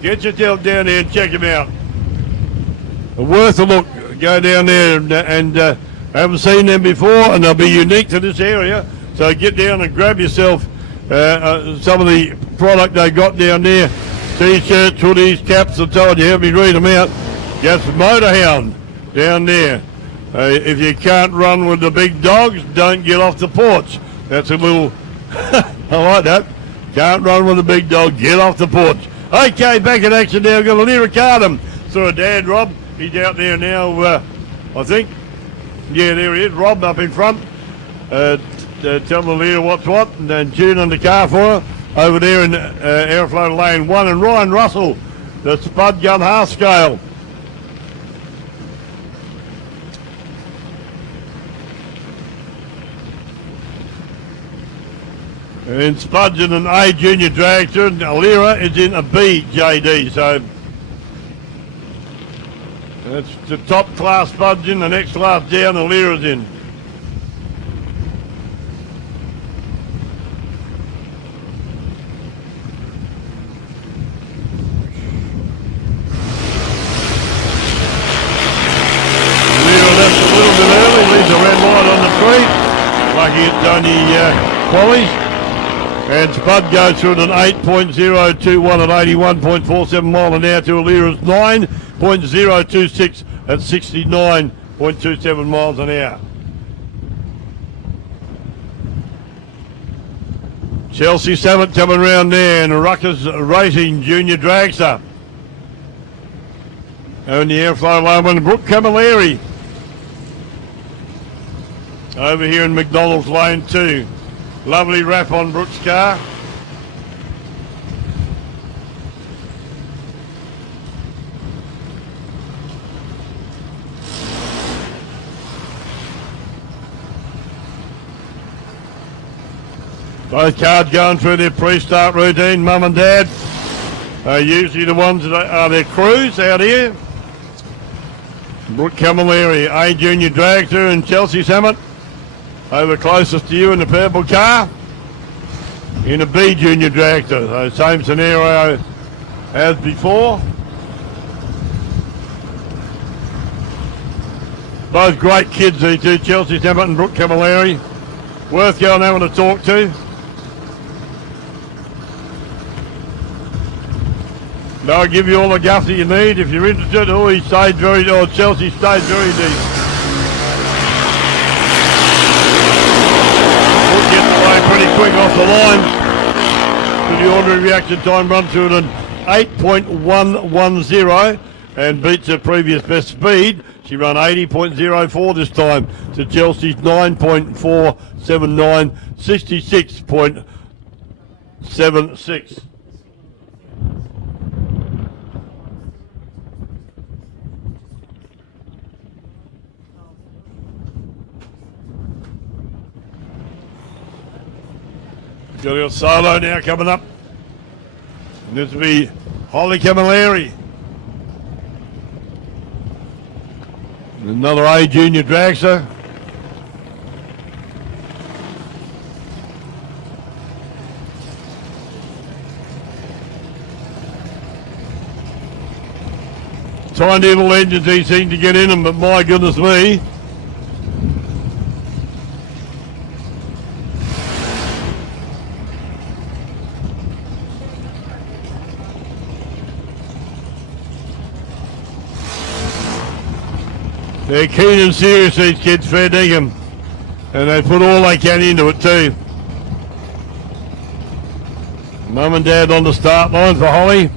Get yourself down there and check them out. Worth a look. Go down there and haven't seen them before, and they'll be unique to this area. So get down and grab yourself some of the product they got down there. T-shirts, hoodies, caps, and so on. You heard me read them out. That's Motorhound down there. If you can't run with the big dogs, don't get off the porch. That's a little, I like that. Can't run with the big dog, get off the porch. Okay, back in action now. We've got a Lyric Artem. Saw Dad, Rob. He's out there now, I think. Yeah, there he is, Rob up in front. Tell the leader what's what, and then tune on the car for her. Over there in Airflow Lane 1, and Ryan Russell, the Spud Gun half scale. And Spud's in an A junior dragster, and Alira is in a B JD, so that's the top class Spud's in, the next class down, Alira's in. Lucky it's only qualies. And Spud goes through at an 8.021 at 81.47 mile an hour to Alira's 9.026 at 69.27 miles an hour. Chelsea Summit coming round there, and Ruckus Racing Junior Dragster. And the Airflow Lane 1, Brooke Camilleri. Over here in McDonald's Lane 2. Lovely wrap on Brooks' car. Both cars going through their pre-start routine. Mum and Dad are usually the ones that are their crews out here. Brooke Camilleri, A Junior Dragster, and Chelsea Summit. Over closest to you in the purple car, in a B Junior Dragster. So same scenario as before. Both great kids, these two, Chelsea Summit and Brooke Camilleri. Worth going having to talk to. They'll give you all the guff that you need if you're interested. Oh, Chelsea stayed very deep. Pretty quick off the line. So the ordinary reaction time run through at an 8.110 and beats her previous best speed. She ran 80.04 this time to Chelsea's 9.479, 66.76. Got a solo now coming up. And this will be Holly Camilleri. Another A Junior Dragster. Tiny little engines he seemed to get in them, but my goodness me. They're keen and serious, these kids, fair dinkum. And they put all they can into it too. Mum and Dad on the start line for Holly.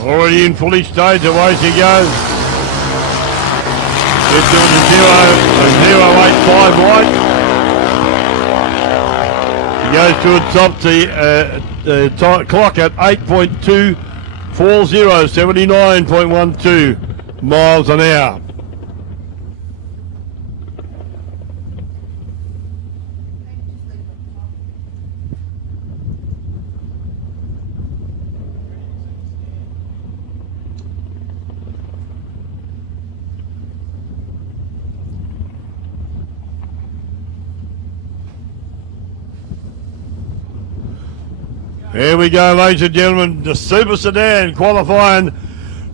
Already in fully staged, away she goes. It's doing a 0.085 wide. Goes to a top clock at 8.240, 79.12 miles an hour. Here we go, ladies and gentlemen, the Super Sedan qualifying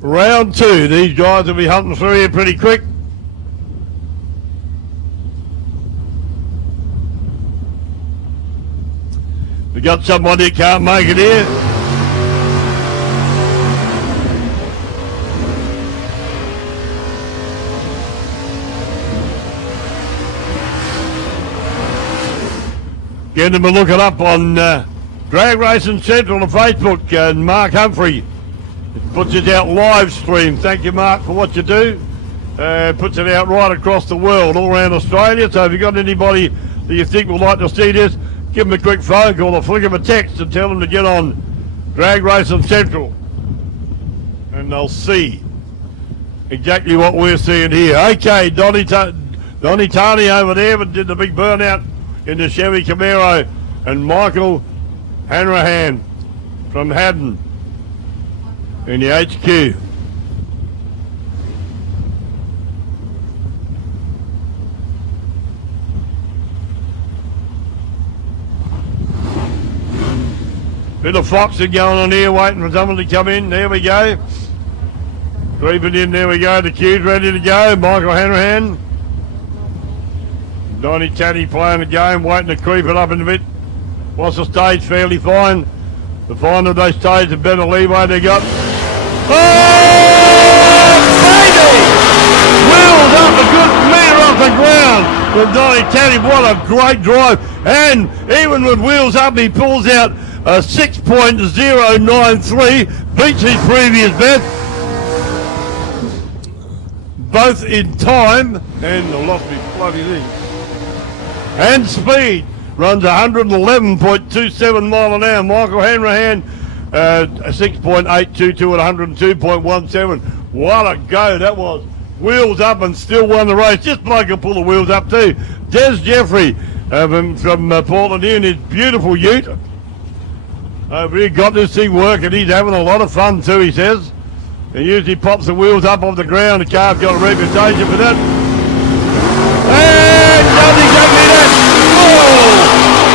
round 2. These guys will be hunting through here pretty quick. We got someone that can't make it here. Get them a look it up on Drag Racing Central on Facebook, and Mark Humphrey puts it out live stream. Thank you, Mark, for what you do. Puts it out right across the world, all around Australia. So if you've got anybody that you think would like to see this, give them a quick phone call or flick them a text and tell them to get on Drag Racing Central. And they'll see exactly what we're seeing here. Okay, Donny Tarney over there but did the big burnout in the Chevy Camaro, and Michael Hanrahan from Haddon in the HQ. Bit of foxing going on here, waiting for someone to come in. There we go. Creeping in, there we go. The queue's ready to go. Michael Hanrahan. Donny Taddy playing the game, waiting to creep it up in a bit. What's the stage? Fairly fine. The final of those stages, a better leeway they got. Oh, baby! Wheels up a good metre off the ground from Donny Taddy. What a great drive. And even with wheels up, he pulls out a 6.093, beats his previous best. Both in time, and I lost me bloody thing. And speed. Runs 111.27 mile an hour. Michael Hanrahan, 6.822 at 102.17. What a go that was. Wheels up and still won the race. This bloke can pull the wheels up too. Des Jeffrey from Portland here in his beautiful ute. Over here, got this thing working. He's having a lot of fun too, he says. He usually pops the wheels up off the ground. The car's got a reputation for that. And Johnny gave me that.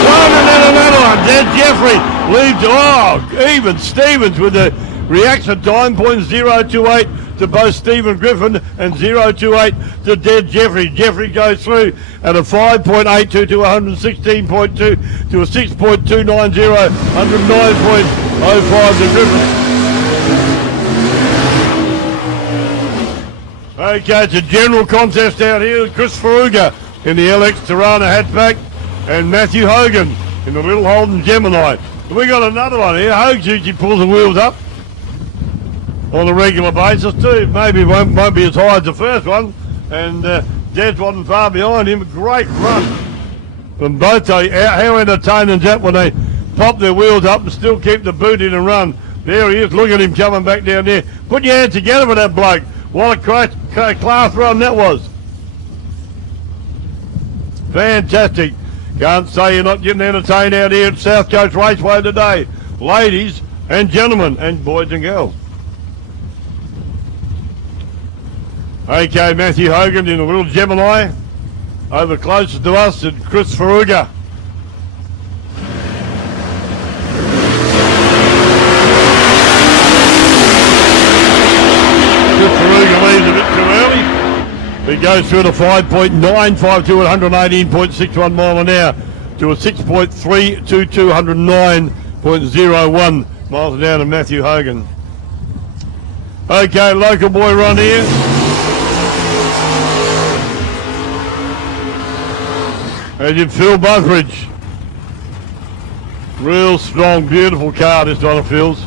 One and then another one. Des Jeffrey leaves, even Stevens with the reaction time, 0.028 to both Stephen Griffin and 0.28 to Des Jeffrey. Jeffrey goes through at a 5.82 to 116.2 to a 6.290, 109.05 to Griffin. Okay, it's a general contest out here. Chris Faruga in the LX Tirana hatchback and Matthew Hogan in the Little Holden Gemini. We got another one here. Hogan usually pulls the wheels up on a regular basis too. Maybe won't be as high as the first one. And Des wasn't far behind him. Great run from both. How entertaining is that when they pop their wheels up and still keep the boot in and run. There he is. Look at him coming back down there. Put your hands together for that bloke. What a class run that was. Fantastic. Can't say you're not getting entertained out here at South Coast Raceway today. Ladies and gentlemen, and boys and girls. Okay, Matthew Hogan in a little Gemini. Over closest to us is Chris Faruga. Chris Faruga leaves a bit too early. He goes through to 5.952 at 118.61 mile an hour to a 6.322, 109.01 miles an hour to Matthew Hogan. Okay, local boy run here. As in Phil Buckridge. Real strong, beautiful car this one of Phil's.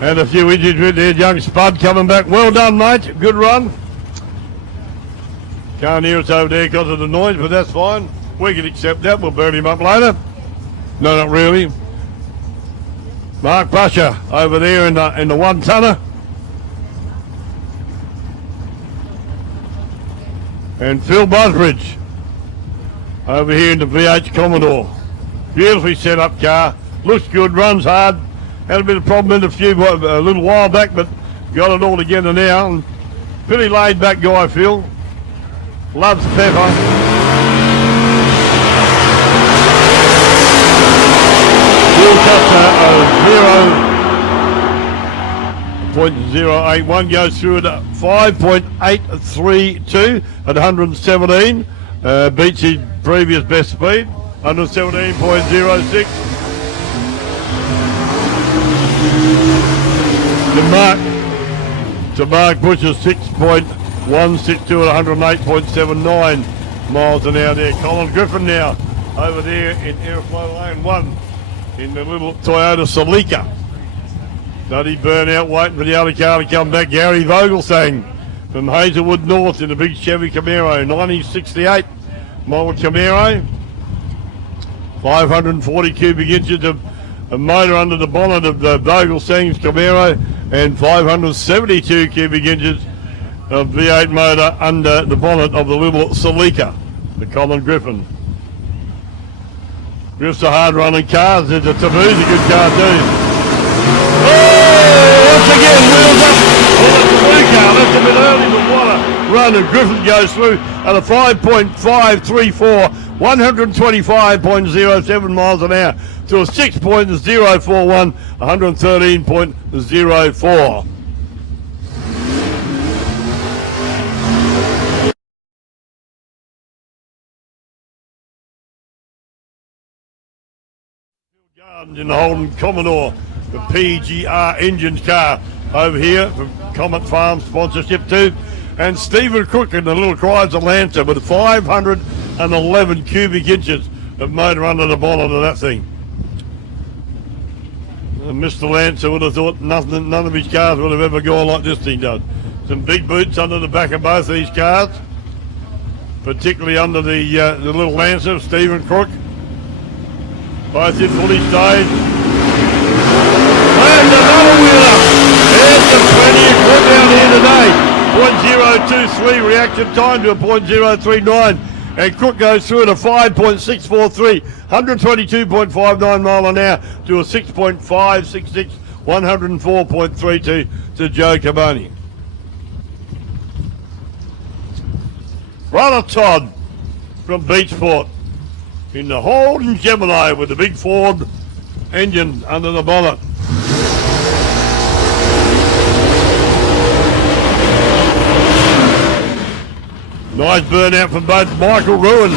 And a few inches with there, young Spud coming back. Well done, mate. Good run. Can't hear us over there because of the noise, but that's fine. We can accept that. We'll burn him up later. No, not really. Mark Busher over there in the one-tonner. And Phil Busbridge over here in the V8 Commodore. Beautifully set up car. Looks good, runs hard. Had a bit of problem in a little while back, but got it all together now. And pretty laid back guy, Phil. Loves pepper. Fuel cuts a 0.081, goes through at 5.832 at 117. Beats his previous best speed, 117.06. To Mark Bush's 6.162 at 108.79 miles an hour there. Colin Griffin now over there in Airflow Lane 1 in the little Toyota Celica. Bloody burnout waiting for the other car to come back. Gary Vogelsang from Hazelwood North in a big Chevy Camaro, 1968 model Camaro. 540 cubic inches of motor under the bonnet of the Vogelsang's Camaro and 572 cubic inches of V8 motor under the bonnet of the little Celica, the Colin Griffin. Griff's a hard running car. The Taboo's a good car too. Oh, once again, wheels up on the blue car. That's a bit early, but what a run. And Griffin goes through at a 5.534, 125.07 miles an hour to a 6.041, 113.04. In the Holden Commodore, the PGR Engines car over here from Comet Farm sponsorship too. And Stephen Cook in the little Chrysler Lancer with 511 cubic inches of motor under the bonnet of that thing. And Mr. Lancer would have thought none of his cars would have ever gone like this thing does. Some big boots under the back of both these cars, particularly under the little Lancer of Stephen Crook. Both in fully staged. And another winner. There's the 20th one down here today. 0.023 reaction time to a 0.039. And Crook goes through at a 5.643, 122.59 mile an hour to a 6.566, 104.32 to Joe Carboni. Brother Todd from Beachport in the Holden Gemini with the big Ford engine under the bonnet. Nice burnout from both Michael Ruin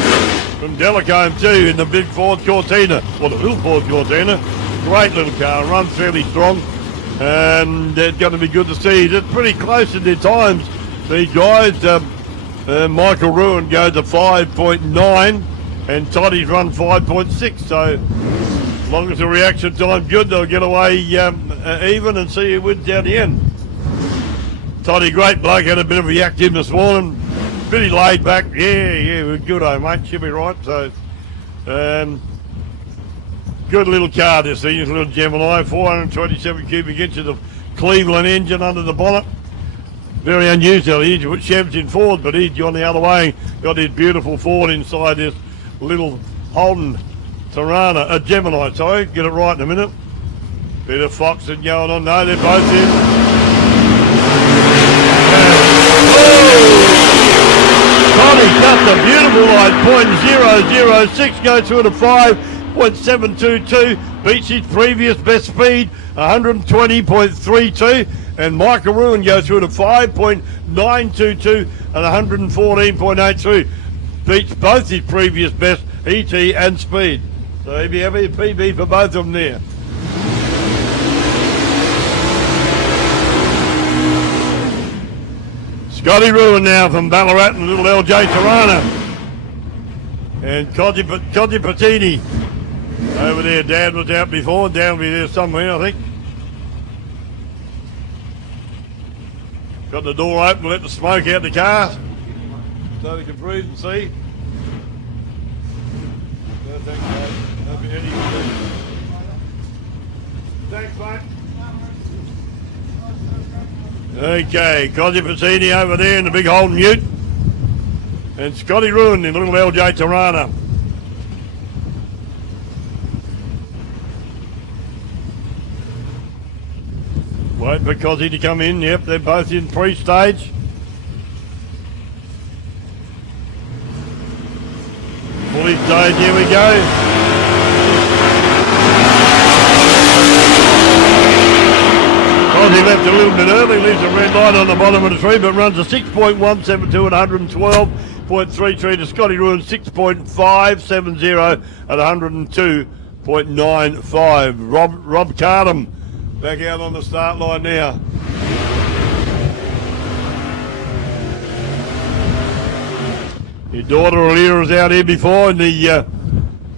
from Delacombe too in the big Ford Cortina, or the little Ford Cortina. Great little car, runs fairly strong, and it's going to be good to see. It's pretty close in their times, these guys. Michael Ruin goes to 5.9 and Toddy's run 5.6, so as long as the reaction time's good, they'll get away even and see who wins down the end. Toddy, great bloke, had a bit of a yak in this morning, pretty laid back. Yeah, we're good, mate, should be right. So, good little car this thing, this little Gemini, 427 cubic inches of Cleveland engine under the bonnet. Very unusual. He usually put Chevs in Ford, but he's gone the other way, got his beautiful Ford inside this little Holden Gemini, sorry, get it right in a minute. Bit of foxing going on. No, they're both in. Toddy cuts a beautiful line, 0.006, goes through to 5.722, beats his previous best speed, 120.32, and Michael Ruin goes through to 5.922 and 114.83. Beats both his previous best ET and speed. So he'll be having a PB for both of them there. Scotty Ruin now from Ballarat and little LJ Tirana. And Codgy Patini over there. Dad was out before. Dad will be there somewhere, I think. Got the door open, let the smoke out the car so they can breathe and see. thanks, mate. Happy Eddie. Thanks, mate. Okay, Cosy Pacini over there in the big Holden Ute. And Scotty Ruin in little LJ Tirana. Wait for Cosy to come in. Yep, they're both in pre-stage. Fully stage, here we go. He left a little bit early, leaves a red line on the bottom of the tree, but runs a 6.172 at 112.33 to Scotty Ruin, 6.570 at 102.95. Rob Cardham back out on the start line now. Your daughter Alira was out here before in the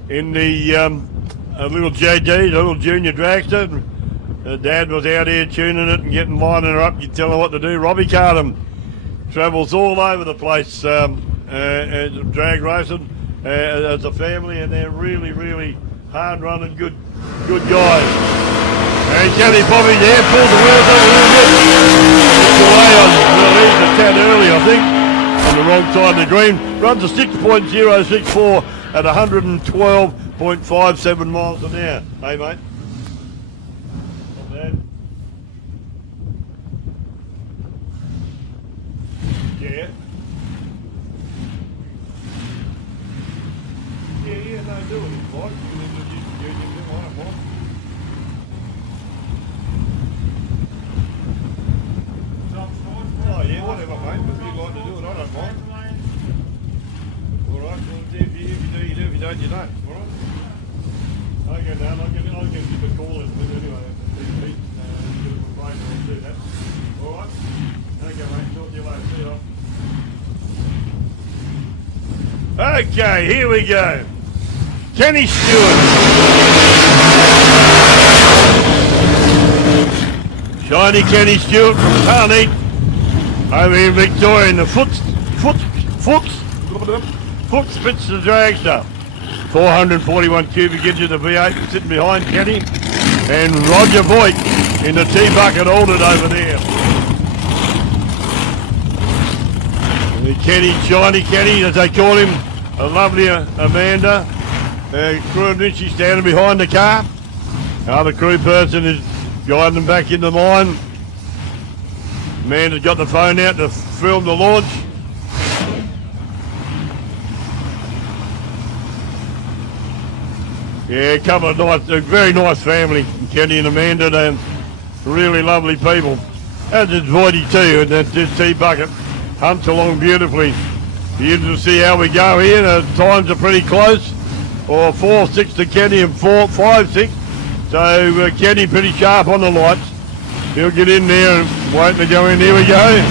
little JG, the little junior dragster. Her dad was out here tuning it and lining her up. You tell her what to do. Robbie Cardham travels all over the place drag racing as a family, and they're really, really hard running, good guys. And Kelly Bobby there pulls the wheels up a little bit. It's away on the tad early, I think, on the wrong side of the green. Runs a 6.064 at 112.57 miles an hour. Hey, mate. Yeah. Yeah, no, do it, Mike. You want it, Mike. Oh, yeah, whatever, mate. If you like to do it, I don't mind. All right, well, if you do, you do. If you don't, you don't. All right? I'll go down. I'll give you a call in a bit anyway. Give it a break, I'll do that. All right? Okay, mate. Talk to you later. See you. Okay, here we go. Kenny Stewart. Shiny Kenny Stewart from Carney. Over here in Victoria in the Foot Spitzer dragster. 441 cubic inches of V8 sitting behind Kenny. And Roger Voigt in the T-bucket altered over there. Kenny, Shiny Kenny, as they call him, a lovely Amanda. Crew and Richie standing behind the car. Other crew person is guiding them back in the line. Amanda's got the phone out to film the launch. Yeah, a couple of nice, a very nice family, Kenny and Amanda. They're really lovely people. As is Voidy too, and that's his T-bucket. Hunts along beautifully. Beautiful to see how we go here. The times are pretty close. Or 4-6 to Kenny and 5-6. So Kenny pretty sharp on the lights. He'll get in there and wait to go in. Here we go. He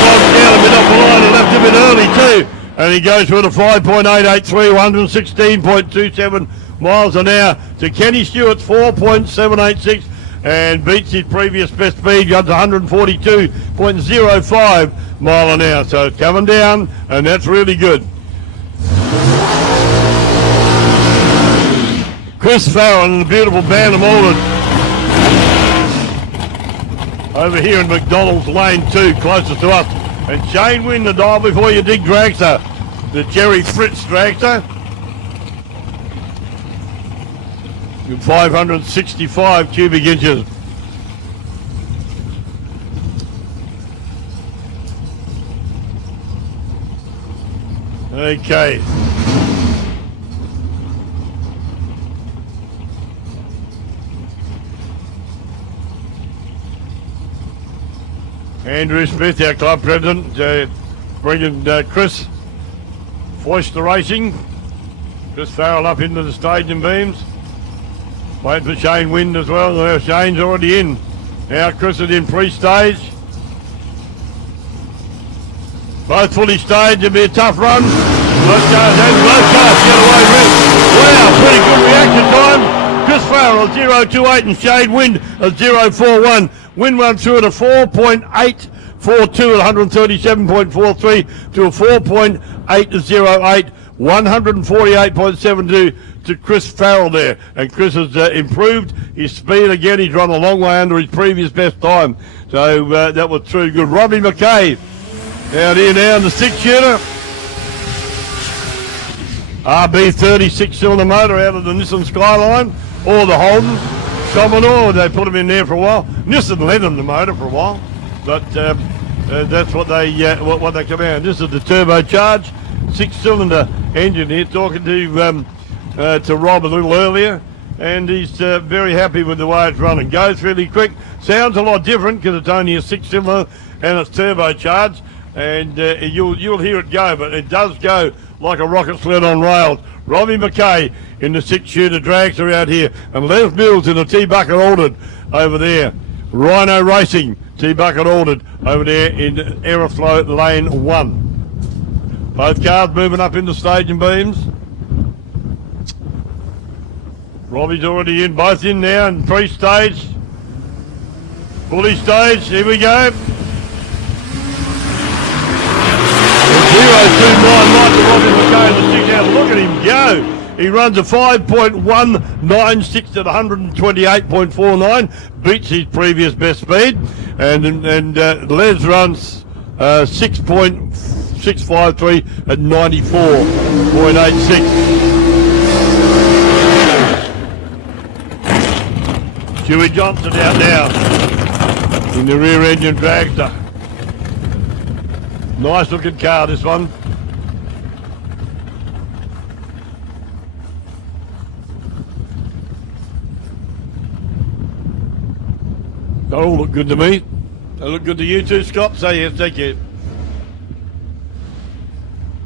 bobs down a bit off the line and left a bit early too. And he goes with a 5.883, 116.27 miles an hour to Kenny Stewart's 4.786. And beats his previous best speed, goes 142.05 mile an hour. So it's coming down, and that's really good. Chris Farrell and the beautiful band of Malden. Over here in McDonald's Lane 2, closest to us. And Shane Wynn, the dial before you dig dragster. The Jerry Fritz dragster. 565 cubic inches. Okay. Andrew Smith, our club president, bringing Chris Foyster Racing. Chris Farrell up into the staging beams. Waiting for Shane Wind as well. Now Shane's already in. Now Chris is in pre-stage. Both fully staged. It'll be a tough run. Low cars get away with. Wow, pretty good reaction time. Chris Farrell 0.28 and Shane Wind at 0.41. Wind run through at a 4.8 4.2 at 137.43 to a 4.808, 148.72 to Chris Farrell there. And Chris has improved his speed again. He's run a long way under his previous best time. So that was true good. Robbie McKay out here now in the 6-shooter. RB 36-cylinder motor out of the Nissan Skyline or the Holden Commodore. They put them in there for a while. Nissan lent them the motor for a while, but that's what they come out. This is the turbocharged 6-cylinder engine here. Talking to Rob a little earlier, and he's very happy with the way it's running. Goes really quick. Sounds a lot different because it's only a 6-cylinder and it's turbocharged, and you'll hear it go, but it does go like a rocket sled on rails. Robbie McKay in the 6-shooter dragster out here, and Les Mills in the T-Bucket ordered over there. Rhino Racing, T-Bucket ordered over there in Aeroflow Lane 1. Both cars moving up into staging beams. Robbie's already in, both in now in pre-stage. Fully staged, here we go. 029 Michael Robbie McKay in the 6 out. Look at him go. He runs a 5.196 at 128.49, beats his previous best speed, and Les runs 6.653 at 94.86. Stewie Johnson out now in the rear engine dragster. Nice looking car, this one. They all look good to me. They look good to you too, Scott. Say yes, thank you.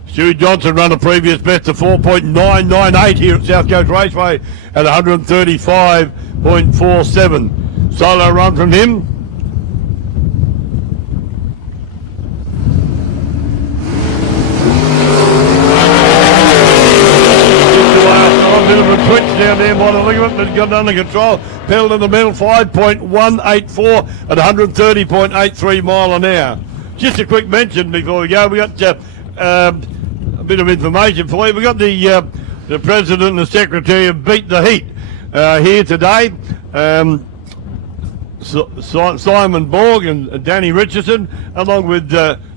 Stewie Johnson run a previous best of 4.998 here at South Coast Raceway at 135.47. Solo run from him. Bit of a twitch down there by the ligament, but got it under control. Pedal in the middle, 5.184 at 130.83 mile an hour. Just a quick mention before we go, we got a bit of information for you. We got the president and the secretary of Beat the Heat here today. Simon Borg and Danny Richardson, along with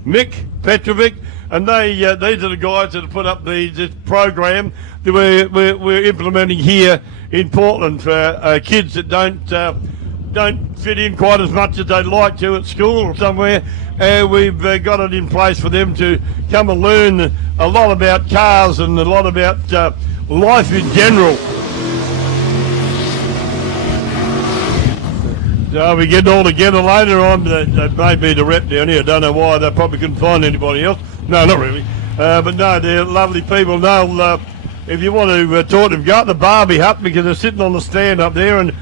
Mick Petrovic. And these are the guys that have put up this program that we're implementing here in Portland for kids that don't fit in quite as much as they'd like to at school or somewhere. We've got it in place for them to come and learn a lot about cars and a lot about life in general. So we get all together later on. That may be the rep down here. I don't know why. They probably couldn't find anybody else. No, not really. But no, they're lovely people. They'll, if you want to talk to them, go up the Barbie Hut because they're sitting on the stand up there. And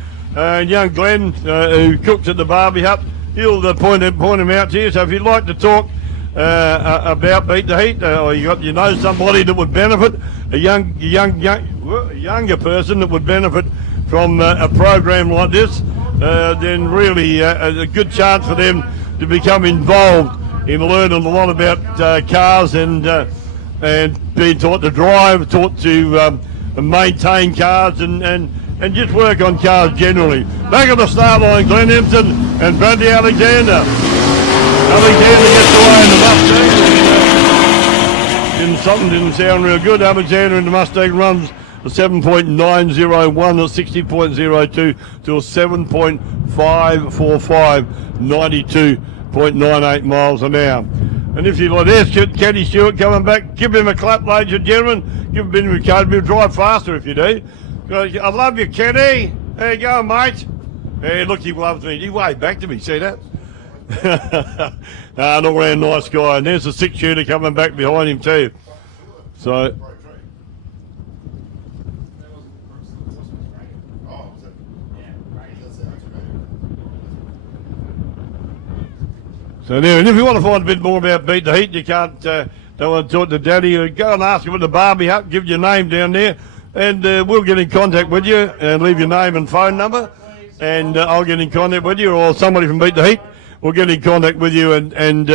young Glenn, who cooks at the Barbie Hut, he'll point him out to you. So if you'd like to talk about Beat the Heat, or you know somebody that would benefit, a younger person that would benefit from a program like this, then really a good chance for them to become involved in learning a lot about cars and being taught to drive, taught to maintain cars and just work on cars generally. Back on the start line, Glenn Empton and Bradley Alexander. Alexander gets away in the Mustang. Something didn't sound real good. Alexander in the Mustang runs a 7.901 or 60.02 to a 7.545, 92.98 miles an hour. And if you like, there's Kenny Stewart coming back. Give him a clap, ladies and gentlemen. Give him a bit of a code. He'll drive faster if you do. I love you, Kenny. There you go, mate. Hey, look, he loves me. He waved back to me. See that? An all-round nice guy. And there's a 6-shooter coming back behind him too. So. So there, and if you want to find a bit more about Beat the Heat, you don't want to talk to Daddy, go and ask him at the Barbie Hut, give your name down there, and we'll get in contact with you and leave your name and phone number, and I'll get in contact with you or somebody from Beat the Heat. we'll get in contact with you and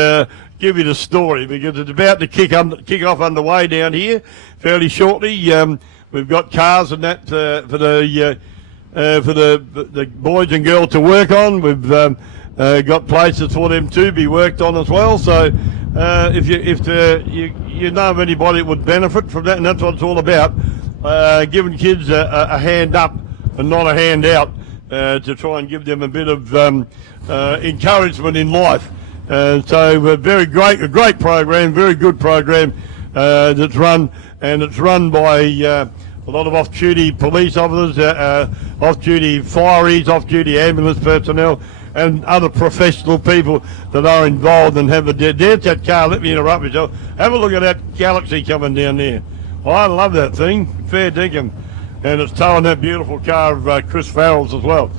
give you the story, because it's about to kick off underway down here fairly shortly. We've got cars and that for the boys and girls to work on. We've got places for them to be worked on as well. So if you know of anybody that would benefit from that, and that's what it's all about, giving kids a hand up and not a hand out, to try and give them a bit of encouragement in life. So a great program, very good program that's run, and it's run by a lot of off-duty police officers, off-duty fireys, off-duty ambulance personnel, and other professional people that are involved and have there's that car. Let me interrupt yourself. Have a look at that Galaxy coming down there. Oh, I love that thing. Fair dinkum. And it's towing that beautiful car of Chris Farrell's as well.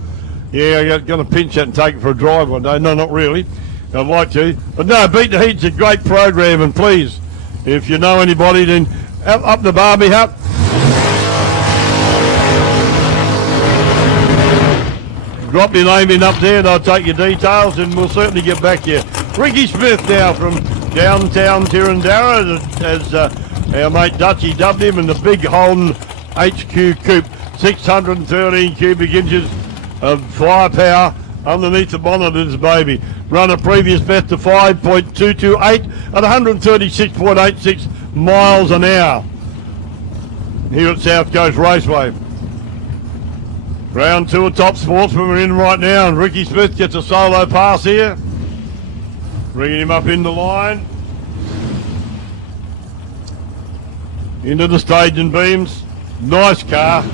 Yeah, I'm going to pinch that and take it for a drive one day. No, not really. I'd like to. But no, Beat the Heat's a great program, and please, if you know anybody, then up the Barbie Hut. Drop your name in up there and I'll take your details, and we'll certainly get back to you. Ricky Smith now from downtown Tirrandarra, as our mate Dutchie dubbed him, in the big Holden HQ coupe, 613 cubic inches of firepower underneath the bonnet of this baby. Run a previous best of 5.228 at 136.86 miles an hour here at South Coast Raceway. Round 2 of Top Sportsman we're in right now, and Ricky Smith gets a solo pass here. Bringing him up in the line. Into the staging beams. Nice car.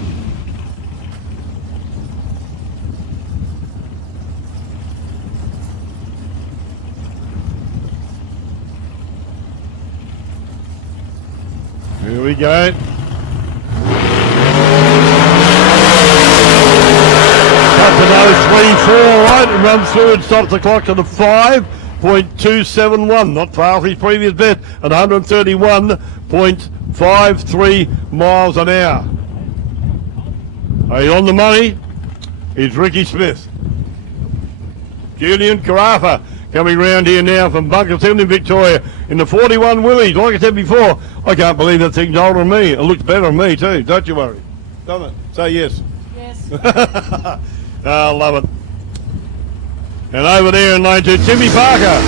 Here we go. Up to 034, right, and runs through and stops the clock at a 5.271, not far off his previous best at 131.53 miles an hour. He's on the money. He's Ricky Smith. Julian Carafa coming round here now from Bunkers Hill in Victoria in the 41 Willies. Like I said before, I can't believe that thing's older than me. It looks better than me too, don't you worry. Doesn't it? Say yes. Yes. I love it. And over there in lane 2, Timmy Parker.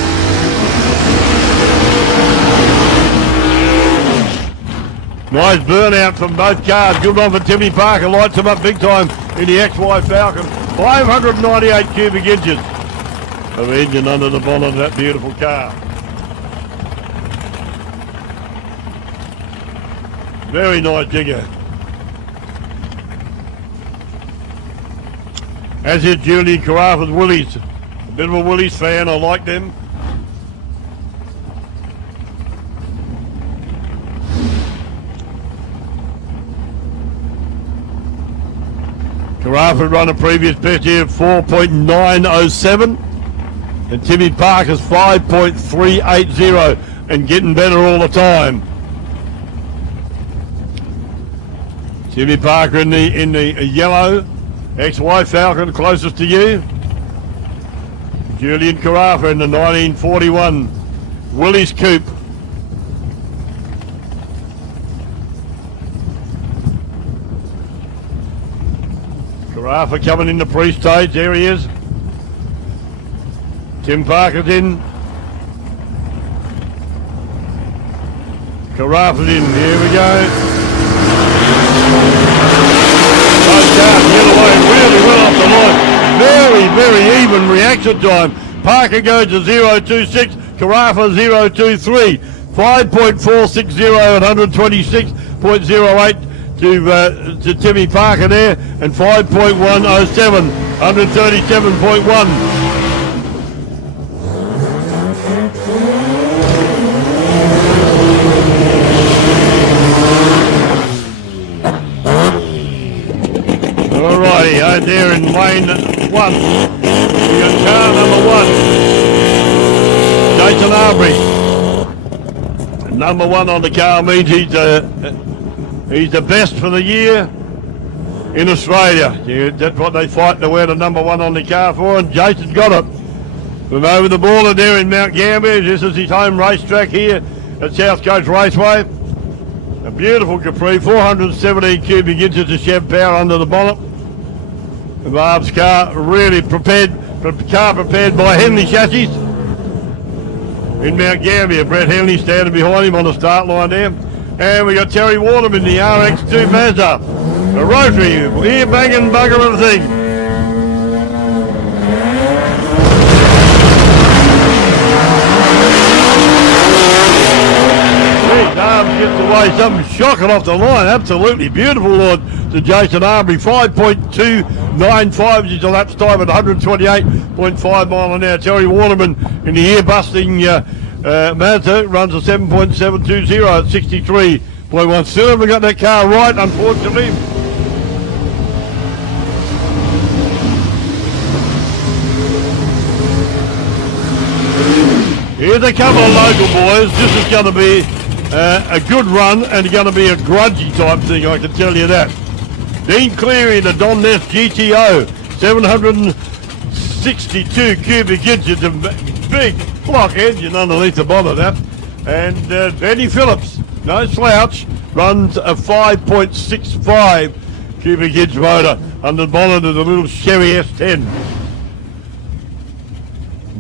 Nice burnout from both cars. Good one for Timmy Parker. Lights him up big time in the XY Falcon. 598 cubic inches of engine under the bonnet of that beautiful car. Very nice digger. As is Julian Carafa's Willies. A bit of a Willies fan, I like them. Carafa run a previous best here of 4.907. And Timmy Parker's 5.380 and getting better all the time. Timmy Parker in the yellow XY Falcon closest to you. Julian Carafa in the 1941 Willys Coupe. Carafa coming in the pre-stage, there he is. Tim Parker's in. Carafa's in, here we go. Really well off the line. Very, very even reaction time. Parker goes to 0.26, Carafa 0.23. 5.460 at 126.08 to Timmy Parker there, and 5.107, 137.1. Alrighty, out there in lane 1, we got car number 1, Jason Arbery. Number 1 on the car means he's the best for the year in Australia. Yeah, that's what they fight to wear the number 1 on the car for, and Jason's got it. From over the border there in Mount Gambier, this is his home racetrack here at South Coast Raceway. A beautiful Capri, 417 cubic inches of Chev power under the bonnet. Barb's car really prepared by Henley Chassis in Mount Gambier. Brett Henley standing behind him on the start line there. And we got Terry Waterman in the RX2 Mazda. A rotary, ear banging bugger of a thing. Gets away something shocking off the line. Absolutely beautiful, Lord, to Jason Arbery. 5.295 is a lapse time at 128.5 mile an hour. Terry Waterman in the ear-busting Mazda runs a 7.720 at 63.1. Still haven't got that car right, unfortunately. Here's a couple of local boys. This is going to be a good run and going to be a grudgy type thing, I can tell you that. Dean Cleary, the Don Ness GTO, 762 cubic inches of big block engine underneath the bottom of that. And Benny Phillips, no slouch, runs a 5.65 cubic inch motor under the bonnet of the little Chevy S10.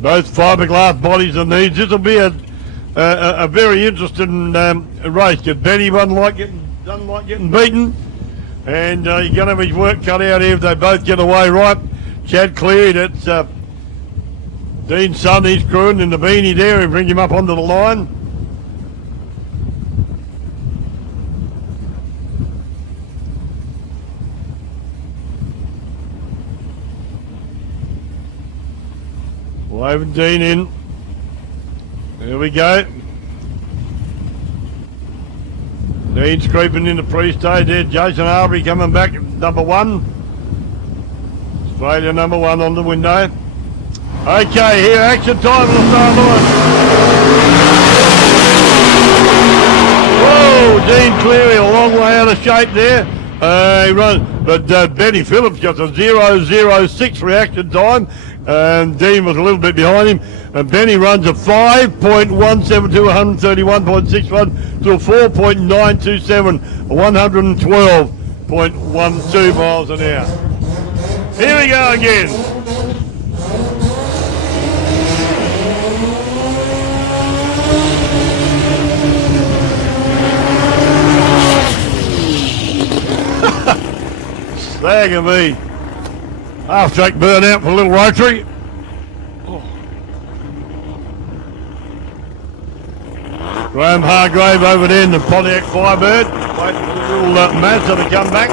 Both fiberglass bodies and these. This will be a very interesting race, because Benny doesn't like getting beaten, and you're going to have his work cut out here if they both get away right. Chad Cleary, that's Dean's son, he's crewing in the beanie there, and bring him up onto the line. Waving Dean in. There we go. Dean's creeping in the pre-stage there. Jason Arbery coming back, number one. Australia number one on the window. Okay, here, action time on the start line. Whoa, Dean Cleary a long way out of shape there. He runs, but Benny Phillips got a 0.006 reaction time. And Dean was a little bit behind him. And Benny runs a 5.172, 131.61 to a 4.927, 112.12 miles an hour. Here we go again. Slag of me. Half track burnout for a little rotary. Graham Hargrave over there in the Pontiac Firebird. Waiting for the little Mazda to come back.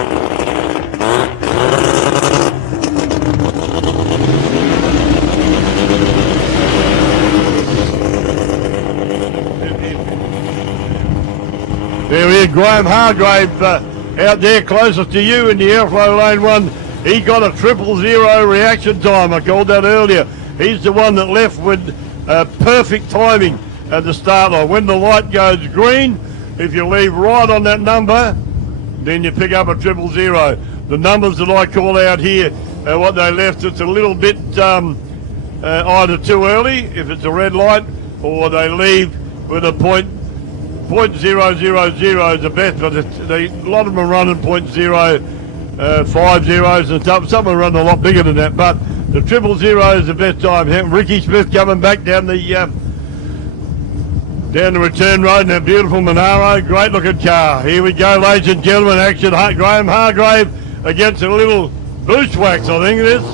There he is, Graham Hargrave out there closest to you in the airflow lane one. He got a 000 reaction time. I called that earlier. He's the one that left with perfect timing at the start line. When the light goes green, if you leave right on that number, then you pick up a 000. The numbers that I call out here are what they left. It's a little bit either too early, if it's a red light, or they leave with a .000 is the best, but a lot of them are running .0. 5 zeros and stuff. Some are running a lot bigger than that, but the 000 is the best time. Ricky Smith coming back down the return road in that beautiful Monaro. Great looking car. Here we go, ladies and gentlemen. Action. Graham Hargrave against a little bushwhacks, I think it is.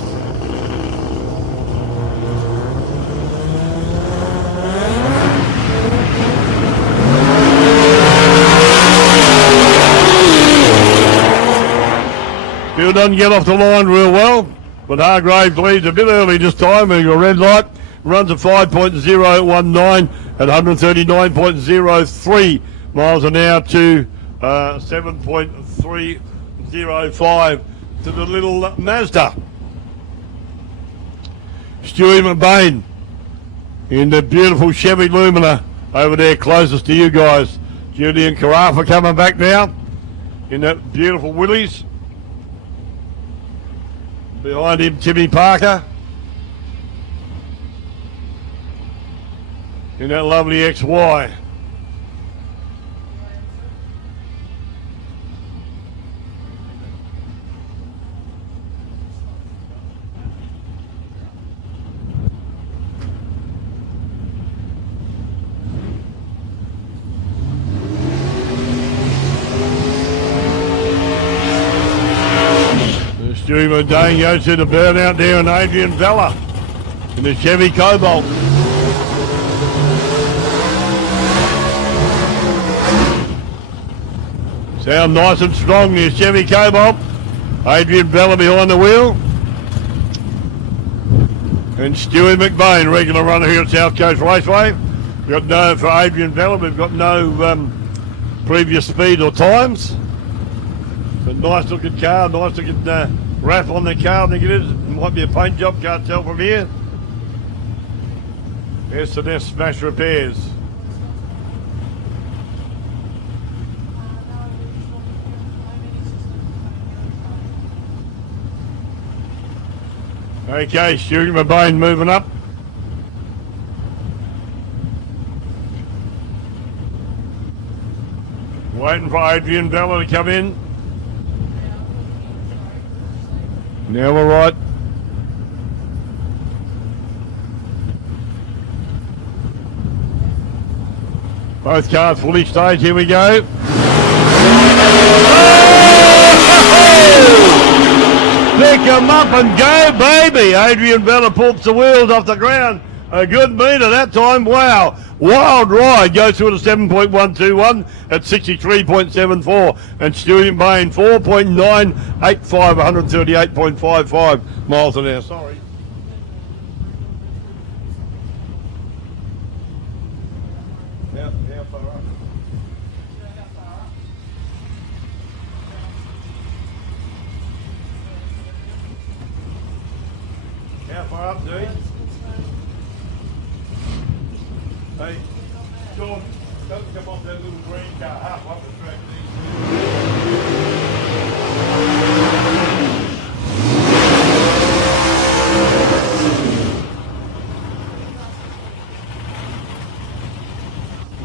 Still doesn't get off the line real well, but Hargrave leads a bit early this time. A red light, runs a 5.019 at 139.03 miles an hour to 7.305 to the little Mazda. Stewie McBain in the beautiful Chevy Lumina over there closest to you guys. Julian Carafa coming back now in that beautiful Willys. Behind him, Timmy Parker. in that lovely XY. Stewie Modane goes to the burnout there and Adrian Vella in the Chevy Cobalt. Sound nice and strong there, Chevy Cobalt. Adrian Vella behind the wheel. And Stewie McBain, regular runner here at South Coast Raceway. We've got no, for Adrian Vella, we've got no previous speed or times. It's a nice looking car, nice looking wrap on the car, I think it is. It might be a paint job, can't tell from here. S&S Smash Repairs. Okay, Stuart McBain moving up. Waiting for Adrian Vella to come in. Now we're right. Both cars fully staged, here we go. Pick them up and go, baby. Adrian Vella pulls the wheels off the ground. A good meter that time, wow. Wild ride, goes through to 7.121 at 63.74. And Stewie McBain, 4.985, 138.55 miles an hour. Sorry. How far up? How far up, dude? Hey, Sean, don't come off that little green car half up the track.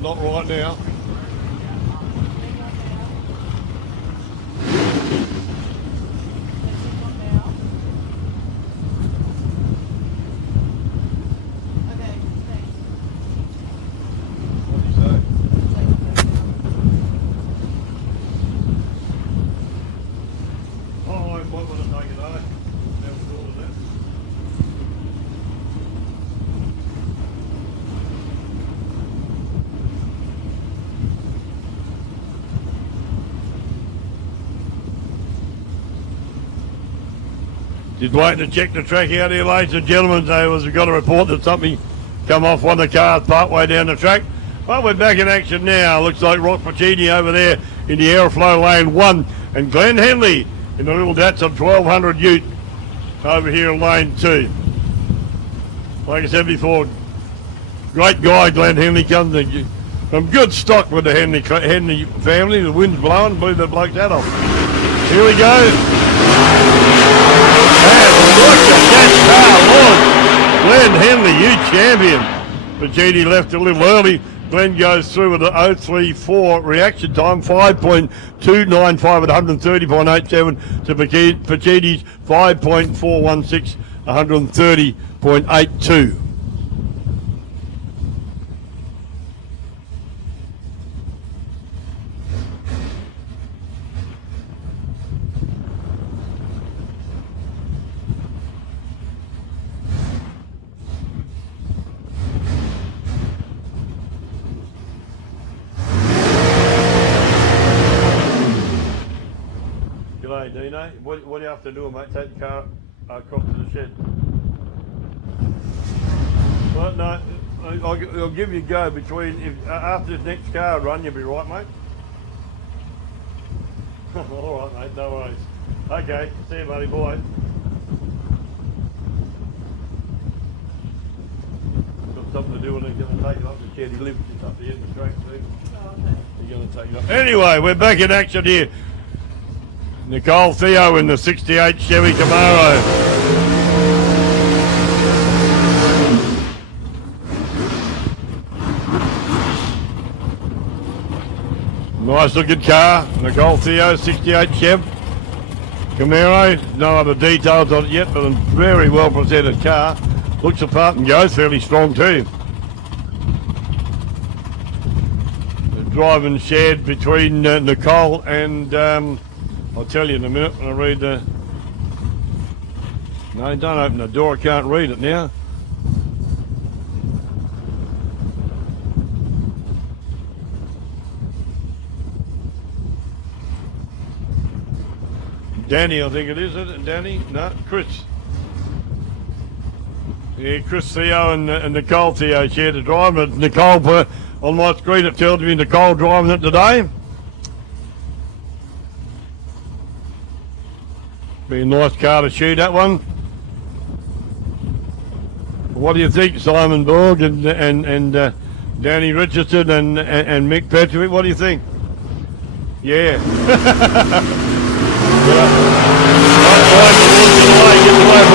Not right now. Just waiting to check the track out here, ladies and gentlemen. We've got a report that something come off one of the cars part way down the track. Well, we're back in action now. Looks like Rock Puccini over there in the airflow lane 1. And Glenn Henley in the little Datsun 1200 Ute over here in lane 2. Like I said before, great guy Glenn Henley, comes from good stock with the Henley family. The wind's blowing, blew the bloke's hat off. Here we go. Glenn Henley, you champion. Puccini left a little early. Glenn goes through with an 0.34 reaction time, 5.295 at 130.87 to Puccini's 5.416, 130.82. Dino, what do you have to do, mate? Take the car across to the shed. Well, no, I'll give you a go between, after this next car run, you'll be right, mate? All right, mate, no worries. Okay, see you, buddy, bye. Got something to do with it, you're going to take it up the shed. He lives just up the end of the track, see? Oh, okay. You're going to take it up. Anyway, we're back in action here. Nicole Theo in the 68 Chevy Camaro. Nice looking car. Nicole Theo, 68 Chev. Camaro, no other details on it yet, but a very well presented car. Looks apart and goes fairly strong too. The driving shared between Nicole and, I'll tell you in a minute when I read the... No, don't open the door, I can't read it now. Danny, I think it is, isn't it? Danny? No, Chris. Yeah, Chris Theo and Nicole Theo shared the drive. But Nicole, on my screen, it tells me Nicole driving it today. Be a nice car to shoot, that one. What do you think, Simon Borg and Danny Richardson and Mick Petrovic? What do you think? Yeah. Get away,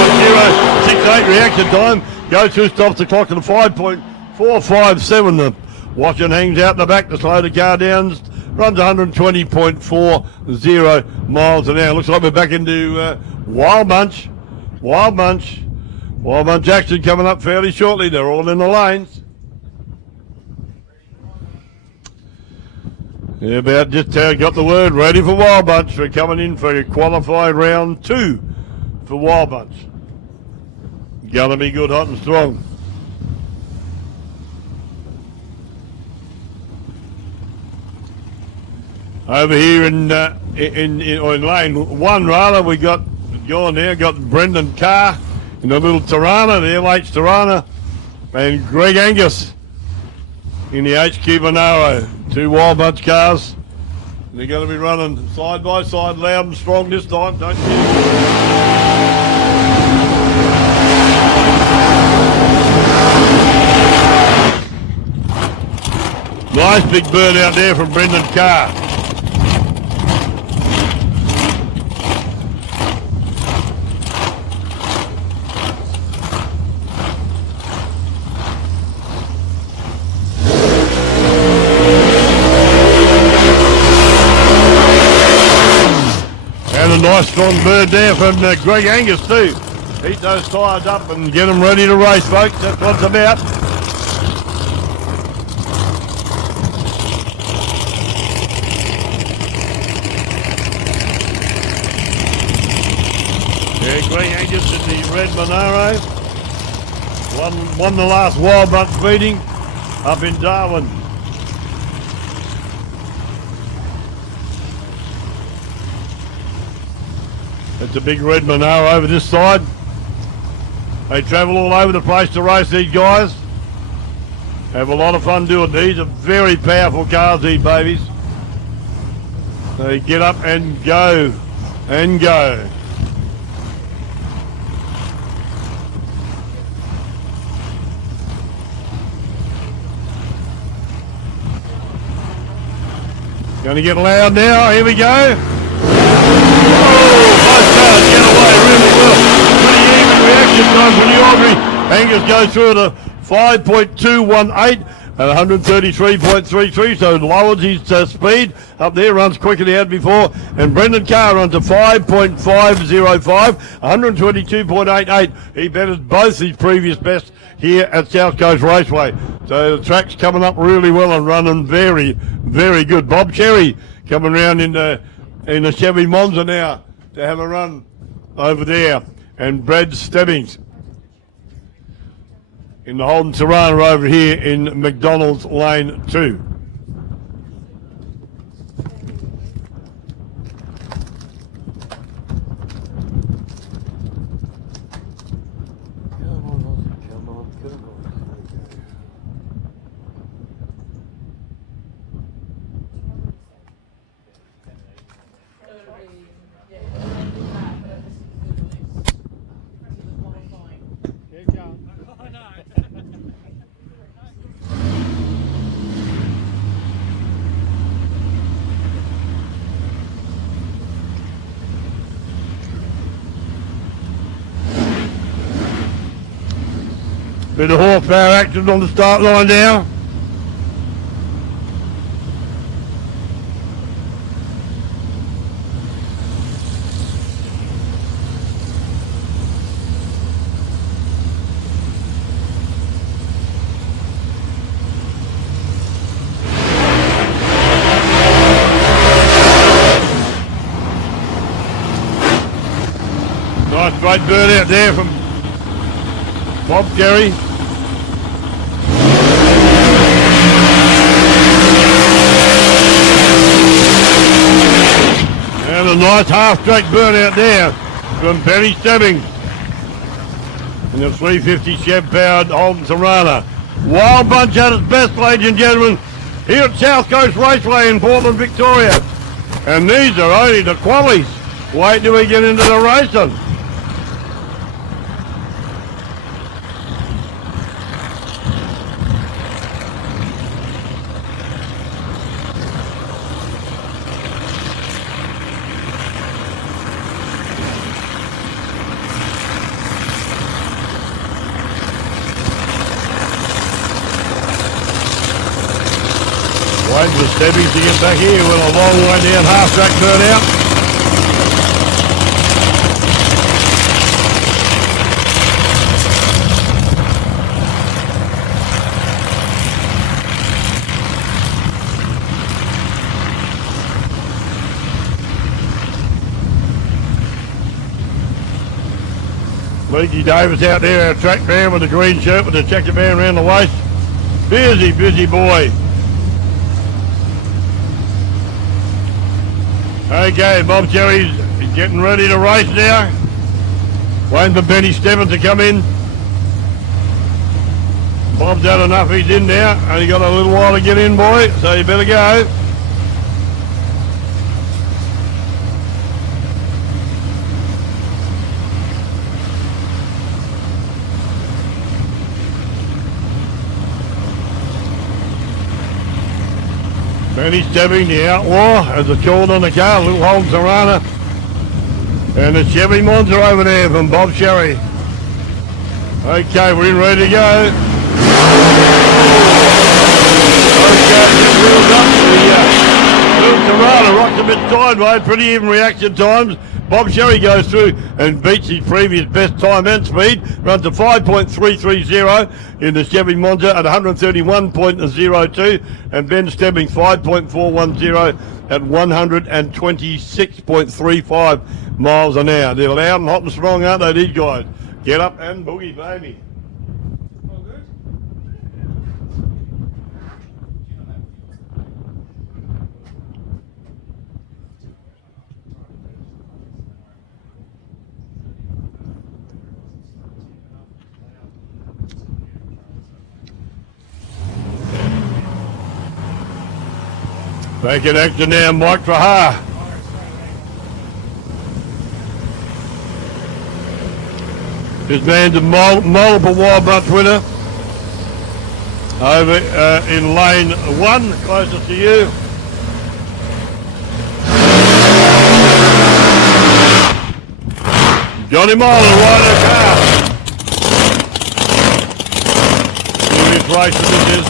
0.68 reaction time. Goes through, stops the clock at a 5.457. The watching hangs out the back to slow the car down. Runs 120.40 miles an hour. Looks like we're back into Wild Bunch. Wild Bunch action coming up fairly shortly. They're all in the lanes. Yeah, about just got the word ready for Wild Bunch. We're coming in for qualified round 2 for Wild Bunch. Gonna be good, hot and strong. Over here in lane 1 rather, we got going there, got Brendan Carr in the little Tirana, the LH Tirana, and Greg Angus in the HQ Monaro. 2 Wild Bunch cars. They're going to be running side by side, loud and strong this time, don't you? Nice big bird out there from Brendan Carr. A nice strong bird there from Greg Angus too. Heat those tyres up and get them ready to race, folks. That's what it's about. Yeah, Greg Angus in the red Monaro. Won the last Wild Bunch meeting up in Darwin. It's a big red Monaro over this side. They travel all over the place to race, these guys. Have a lot of fun doing these. Are very powerful cars, these babies. They get up and go and go. Going to get loud now. Here we go. Pretty ordinary. Angus goes through at a 5.218 at 133.33, so lowers his speed up there, runs quicker than he had before. And Brendan Carr runs a 5.505, 122.88. He bettered both his previous best here at South Coast Raceway. So the track's coming up really well and running very, very good. Bob Cherry coming around in the Chevy Monza now to have a run over there. And Brad Stebbings in the Holden Tirana over here in McDonald's Lane 2. Bit of horsepower action on the start line now. Great burnout there from Bob Jerry. And a nice half-track burnout there from Benny Stebbing in the 350 Chev-powered Holden Serrana. Wild bunch at its best, ladies and gentlemen, here at South Coast Raceway in Portland, Victoria. And these are only the qualies. Wait till we get into the racing. Waiting for Stebbies to get back here with a long way down half-track burnout. Leaky Davis out there, our track man with the green shirt with the checker band around the waist. Busy, busy boy. Okay, Bob Cherry's getting ready to race now. Waiting for Benny Stebbins to come in. Bob's had enough, he's in now. Only got a little while to get in, boy, so you better go. Benny Stebbing, the outlaw, as it's called on the car, little Holden Serrana. And the Chevy Monza over there from Bob Sherry. Okay, we're in ready to go. Okay, wheels up. The little Serrana rocks a bit sideways, pretty even reaction times. Bob Sherry goes through and beats his previous best time and speed, runs to 5.330 in the Chevy Monza at 131.02, and Ben Stebbing 5.410 at 126.35 miles an hour. They're loud and hot and strong, aren't they, these guys? Get up and boogie, baby. Back in action now, Mike Trahar. This man's a multiple wild bunch winner. Over in lane 1, closest to you. Johnny Moller, right in the car. Serious race this is.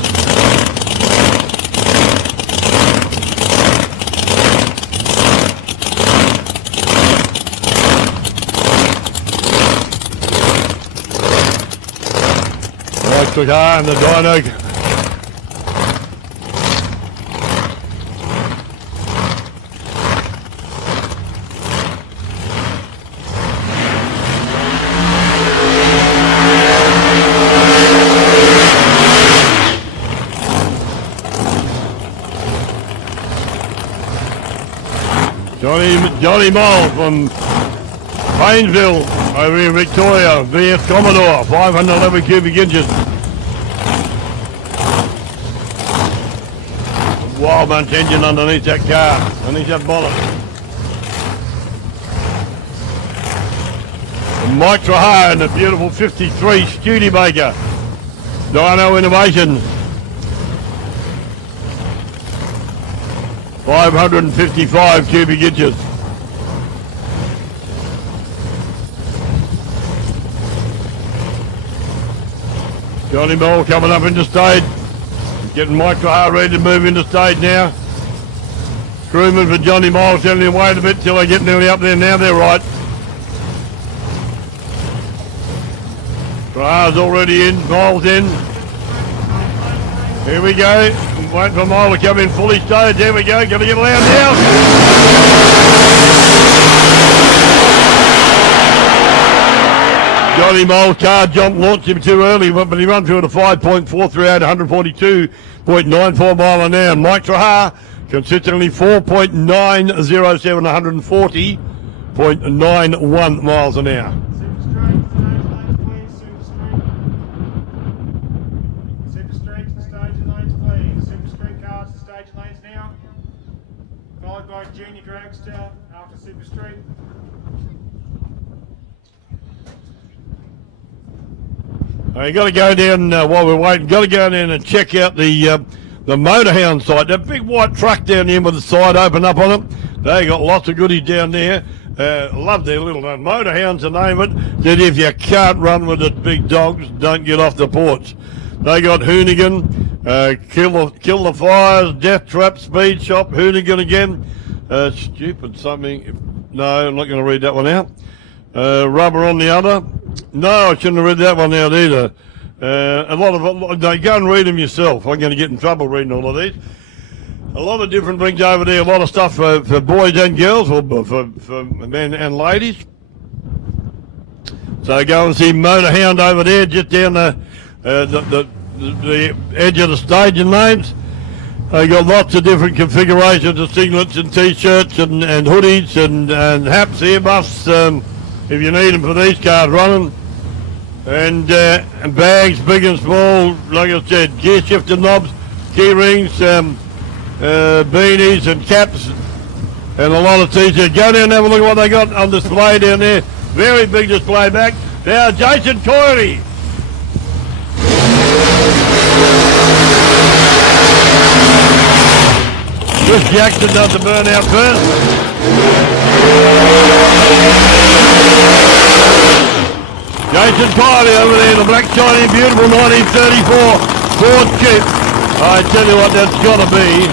Took hard and the dyno. Johnny Moll from Painesville over in Victoria, VF Commodore, 511 cubic inches. Wild bunch engine underneath that car, underneath that bonnet. And Mike Trahar in the beautiful 53 Studebaker Dyno Innovations. 555 cubic inches. Johnny Moll coming up into stage. Getting Mike Trahar ready to move into stage now. Crewman for Johnny Moll telling him wait a bit till they get nearly up there. Now they're right. Trahar's already in, Moll's in. Here we go. Waiting for Moll to come in fully staged. There we go. Gonna get loud now. Got him, old car. John launched him too early, but he run through at a 5.438, 142.94 mile an hour. Mike Trahar consistently 4.907, 140.91 miles an hour. Super straight, stage lanes, please. Super straight cars to stage lanes now. Followed by junior dragster after super street. You got to go down while we're waiting. Got to go down and check out the Motorhound site. That big white truck down there with the side open up on it. They got lots of goodies down there. Love their little Motorhounds, the name of it. That if you can't run with the big dogs, don't get off the porch. They got Hoonigan, Kill the Fires, Death Trap, Speed Shop, Hoonigan again. Stupid something. No, I'm not going to read that one out. Rubber on the other. No, I shouldn't have read that one out either. A lot of they go and read them yourself. I'm going to get in trouble reading all of these. A lot of different things over there. A lot of stuff for boys and girls, or for men and ladies. So go and see Motorhound over there, just down the edge of the staging lanes. They got lots of different configurations of singlets and t-shirts and hoodies and hats, earmuffs. If you need them for these cars running, and bags, big and small, like I said, gear shifter knobs, key rings, beanies and caps, and a lot of t-shirts. Go down and have a look at what they got on display down there. Very big display back. Now, Jason Coyne. Chris Jackson does the burnout first. Jason Coyne over there, the black shiny beautiful 1934 Ford Chip. I tell you what, that's got to be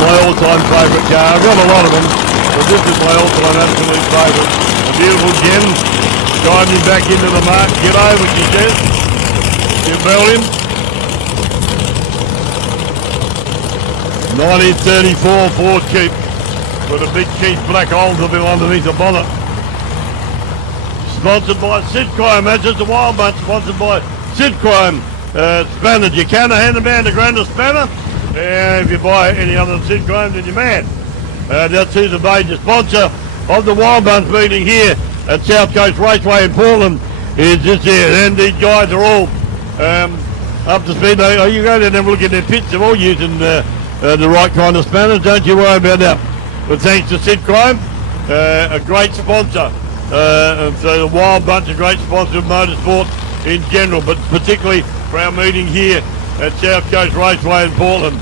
my all-time favourite car. I've got a lot of them, but this is my all-time absolute favourite. A beautiful gem, driving him back into the mark. Get over, she says. You bell him. 1934 Ford Jeep with a big cheap black Oldsmobile underneath the bonnet. Sponsored by Sid Crime, that's just a wild bunch, sponsored by Sid Crime spanners. You can't hand them down to Grandest Spanner. If you buy any other Sid Crime, then you're mad. That's who's a major sponsor of the Wild Bunch meeting here at South Coast Raceway in Portland. Is this here, and these guys are all up to speed. You go there and have a look at their pits. They're all using the right kind of spanners. Don't you worry about that. But thanks to Sid Crime, a great sponsor. So the Wild Bunch, a great sponsor of motorsport in general, but particularly for our meeting here at South Coast Raceway in Portland.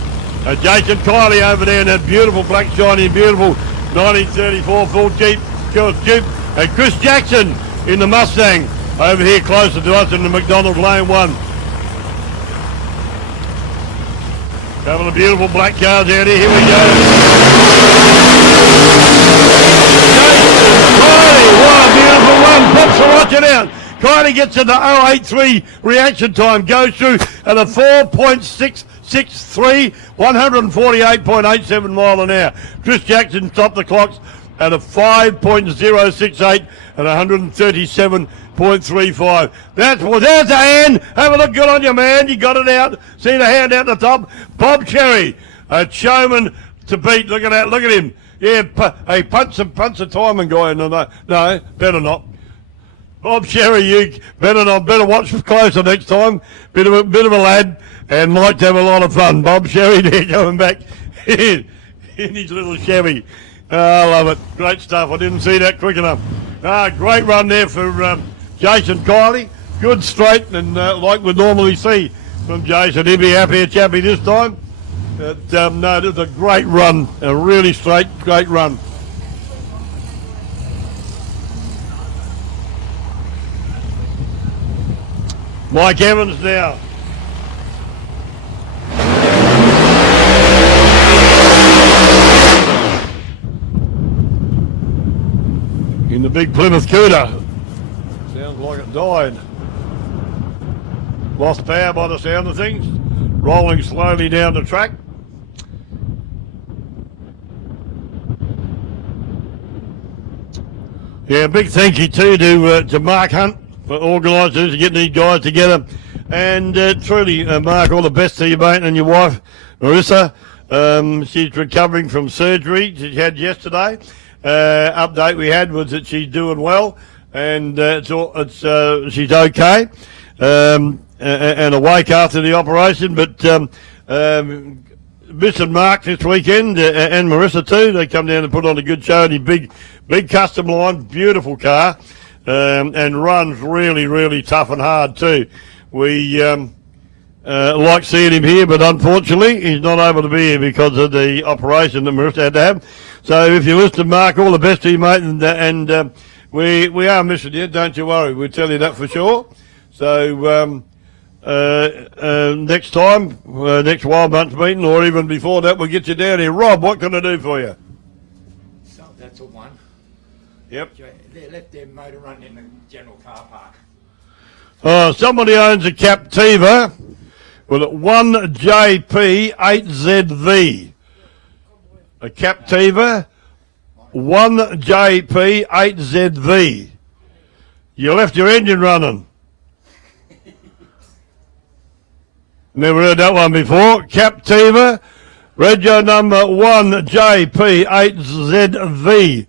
Jason Kiley over there in that beautiful black shiny beautiful 1934 Ford Jeep, and Chris Jackson in the Mustang over here closer to us in the McDonald Lane 1. Having a beautiful black cars out here. Here we go. What a beautiful one. Pops the watch it out. Kylie gets in the 083 reaction time. Goes through at a 4.663, 148.87 mile an hour. Chris Jackson topped the clocks at a 5.068 and 137.35. There's the hand. Have a look. Good on you, man. You got it out. See the hand out the top. Bob Cherry, a showman to beat. Look at that. Look at him. Yeah, hey, punch the timing guy. No, better not. Bob Cherry, you better watch closer next time. Bit of a lad, and might have a lot of fun. Bob Cherry there going back in his little Chevy. I love it. Great stuff. I didn't see that quick enough. Great run there for Jason Kiley. Good straight, and like we normally see from Jason. He'll be happier chappy this time. But no, it was a great run. A really straight, great run. Mike Evans now. In the big Plymouth Cuda. Sounds like it died. Lost power by the sound of things. Rolling slowly down the track. Yeah, big thank you too to Mark Hunt for organising to get these guys together. And truly, Mark, all the best to you, mate, and your wife, Marissa. She's recovering from surgery she had yesterday. Update we had was that she's doing well, and she's okay, and awake after the operation. But missing Mark this weekend, and Marissa too. They come down and put on a good show. And big custom line, beautiful car, and runs really, really tough and hard too. We like seeing him here, but unfortunately he's not able to be here because of the operation that Marissa had to have. So if you listen to Mark, all the best to you, mate, and we are missing you, don't you worry, we'll tell you that for sure. So next time, next Wild Bunch meeting, or even before that, we'll get you down here. Rob, what can I do for you? So that's a one. Yep. They left their motor running in the general car park. Somebody owns a Captiva with a 1JP8ZV. A Captiva 1JP8ZV. You left your engine running. Never heard that one before. Captiva, Regio number 1JP8ZV.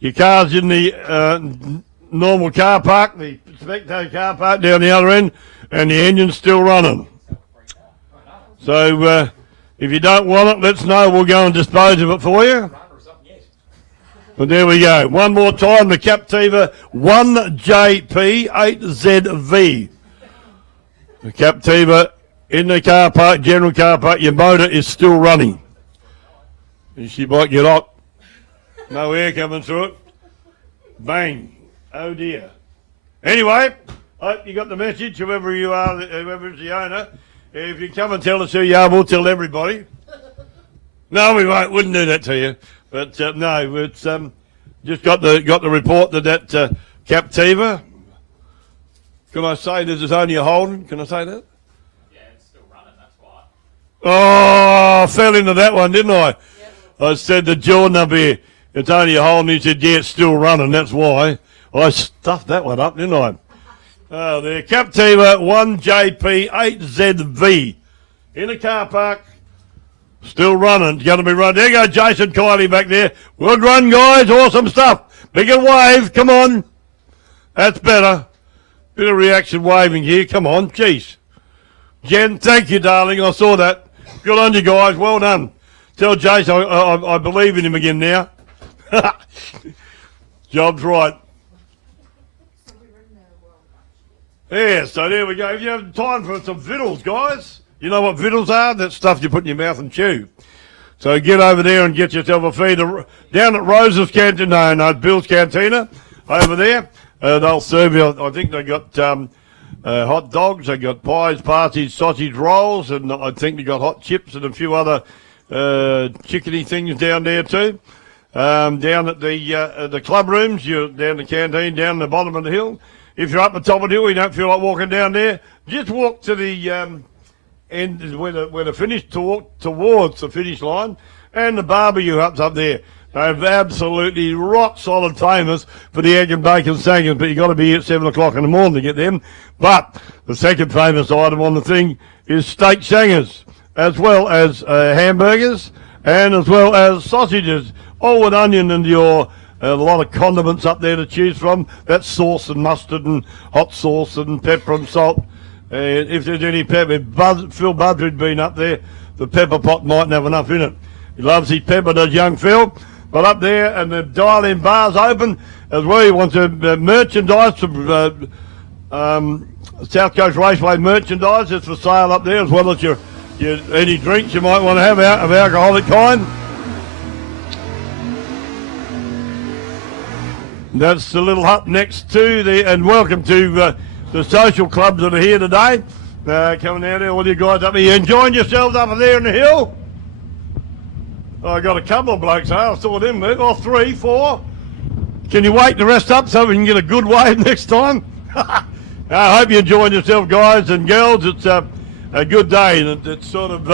Your car's in the normal car park, the spectator car park down the other end, and the engine's still running. So if you don't want it, let us know. We'll go and dispose of it for you. But there we go. One more time, the Captiva 1JP8ZV. The Captiva in the car park, general car park, your motor is still running. And she might get hot. No air coming through it. Bang. Oh dear. Anyway, hope you got the message, whoever you are, whoever's the owner. If you come and tell us who you are, we'll tell everybody. No, we won't. Wouldn't do that to you. But no, it's just got the report that Captiva. Can I say this is only a Holden? Can I say that? Yeah, it's still running. That's why. Oh, I fell into that one, didn't I? Yep. I said to Jordan up here, it's only a Holden. He said, yeah, it's still running. That's why. I stuffed that one up, didn't I? Oh, there. Captiva 1JP8ZV in a car park. Still running. It's going to be running. There you go, Jason Kiley back there. Good run, guys. Awesome stuff. Big and wave. Come on. That's better. Bit of reaction waving here. Come on. Jeez. Jen, thank you, darling. I saw that. Good on you, guys. Well done. Tell Jason I believe in him again now. Job's right. Yeah, so there we go. If you have time for some vittles, guys, you know what vittles are? That stuff you put in your mouth and chew. So get over there and get yourself a feed. Down at Rose's Cantina, no, Bill's Cantina, over there. They'll serve you, I think they got hot dogs, they got pies, parties, sausage rolls, and I think they got hot chips and a few other chickeny things down there too. Down at the club rooms, you're down the canteen, down the bottom of the hill. If you're up the top of the hill, you don't feel like walking down there, just walk to the end where the finish, to walk towards the finish line, and the barbecue hut's up there. They're absolutely rock solid famous for the egg and bacon sangers, but you've got to be here at 7 o'clock in the morning to get them. But the second famous item on the thing is steak sangers, as well as hamburgers, and as well as sausages, all with onion and a lot of condiments up there to choose from. That's sauce and mustard and hot sauce and pepper and salt. If there's any pepper, Phil Budridge been up there, the pepper pot mightn't have enough in it. He loves his pepper, does young Phil. But up there, and the dial-in bar's open as well. You want to merchandise from South Coast Raceway merchandise. It's for sale up there, as well as your any drinks you might want to have out of alcoholic kind. That's the little hut next to and welcome to the social clubs that are here today. Coming out here, all you guys up here, enjoying yourselves up there in the hill. I got a couple of blokes, I saw them move. Oh, 3, 4. Can you wake the rest up so we can get a good wave next time? I hope you're enjoying yourself, guys and girls. It's a good day, and it's sort of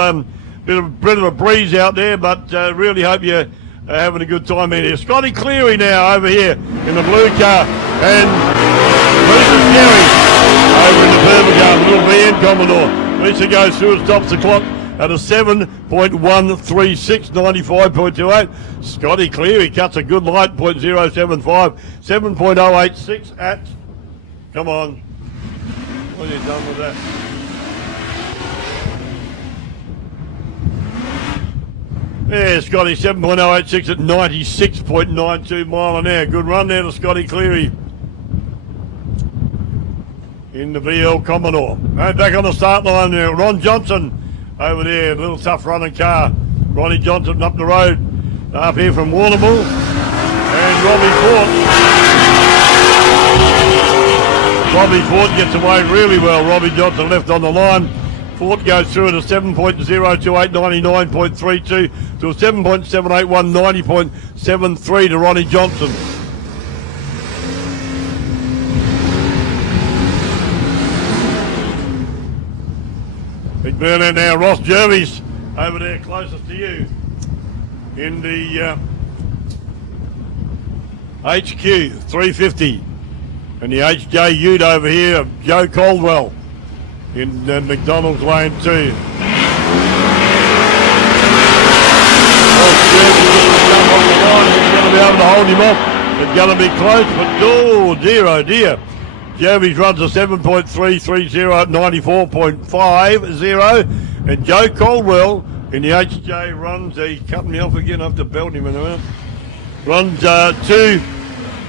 bit of a breeze out there, but really hope you're having a good time in here. Scotty Cleary now over here in the blue car, and Jerry. Over in the purple car, the little van Commodore. Lisa goes through and stops the clock at a 7.136, 95.28. Scotty Cleary cuts a good light, 0.075, 7.086 at, come on, what have you done with that? Yeah, Scotty, 7.086 at 96.92 mile an hour. Good run there to Scotty Cleary in the VL Commodore. And back on the start line there, Ron Johnson over there, a little tough running car. Ronnie Johnson up the road, up here from Warrnambool. And Robbie Ford gets away really well. Robbie Johnson left on the line. Ford goes through at a 7.028, 99.32 to a 7.781, 90.73 to Ronnie Johnson. Big burnout now, Ross Jervis over there closest to you in the HQ 350 and the HJ Ute over here of Joe Caldwell in McDonald's lane 2. Ross Jervis is going to come off the line. He's going to be able to hold him off. It's going to be close, but oh dear. Jervis runs a 7.330 at 94.50, and Joe Caldwell in the HJ runs, he cut me off again, I have to belt him in a minute, runs two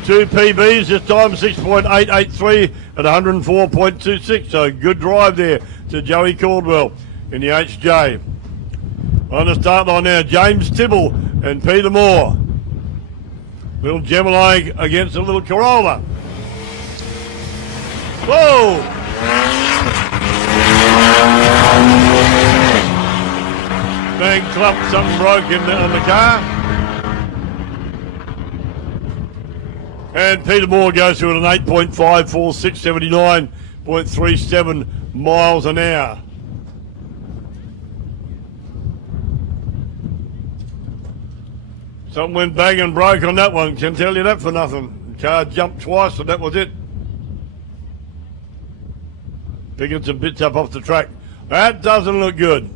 PBs, this time 6.883 at 104.26, so good drive there to Joey Caldwell in the HJ. On the start line now, James Tibble and Peter Moore. Little Gemini against a little Corolla. Whoa! Bang clump, something broke on the car. And Peter Moore goes through at an 8.546, 79.37 miles an hour. Something went bang and broke on that one, can tell you that for nothing. The car jumped twice and that was it. Picking some bits up off the track. That doesn't look good.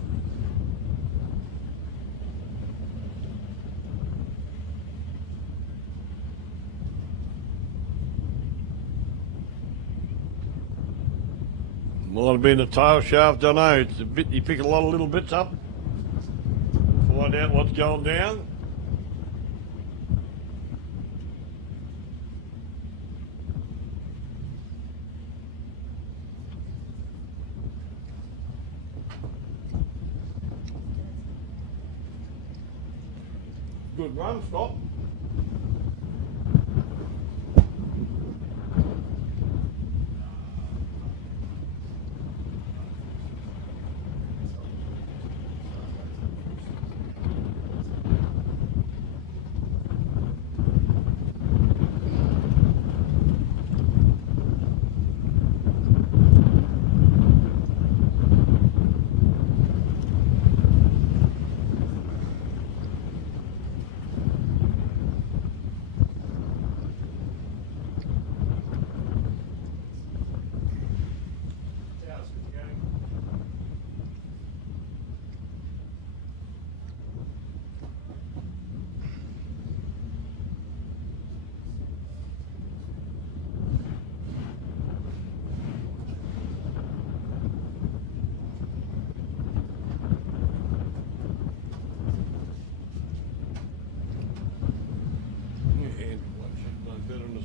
Might have been a tail shaft, don't know. It's a bit, you pick a lot of little bits up. Find out what's going down. Good run, stop.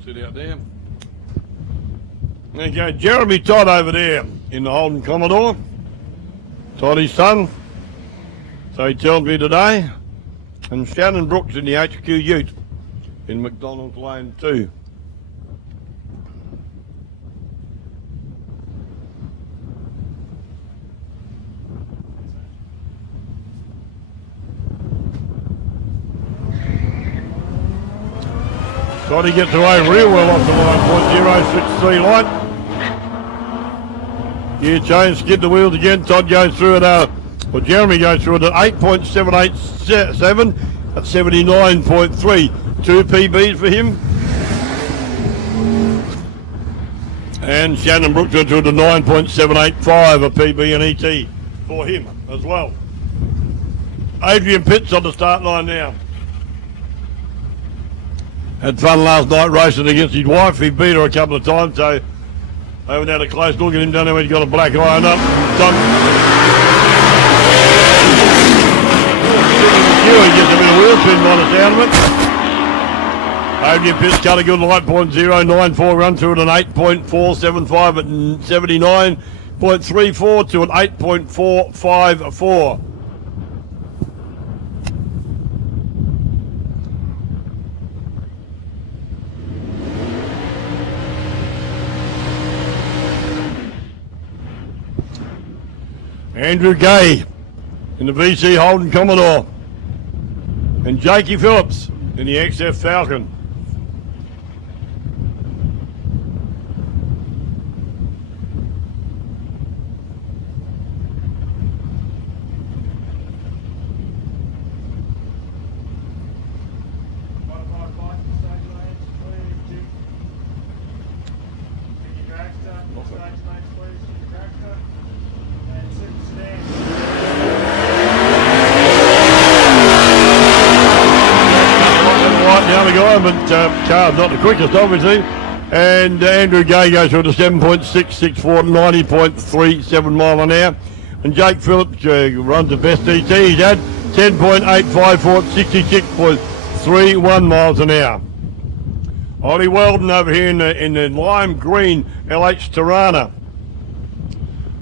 Sit out there. There you go, Jeremy Todd over there in the Holden Commodore. Toddy's son. So he tells me today. And Shannon Brooks in the HQ Ute in McDonald's Lane 2. Toddy gets away real well off the line, .063 light. Gear change, skid the wheels again. Todd goes through at Jeremy goes through it at 8.787 at 79.3. 2 PBs for him. And Shannon Brooks went through to 9.785, a PB and ET for him as well. Adrian Pitts on the start line now. Had fun last night racing against his wife. He beat her a couple of times, so I haven't had a close look at him. Don't know when he's got a black iron up. He gets a bit of wheel spin by the sound of it. Adrian Pitts cut a good 9.094 run through at an 8.475 at 79.34 to an 8.454. Andrew Gay in the VC Holden Commodore. And Jakey Phillips in the XF Falcon. Modified bike, stage lanes, please. Jig your dragster. Stage lanes, please. Jig your dragster. And super sedan. Right down the guy, but car's not the quickest, obviously. And Andrew Gay goes through to 7.664, 90.37 mile an hour. And Jake Phillips runs the best ET he's had, 10.854 at 66.31 miles an hour. Ollie Weldon over here in the lime green LH Tirana.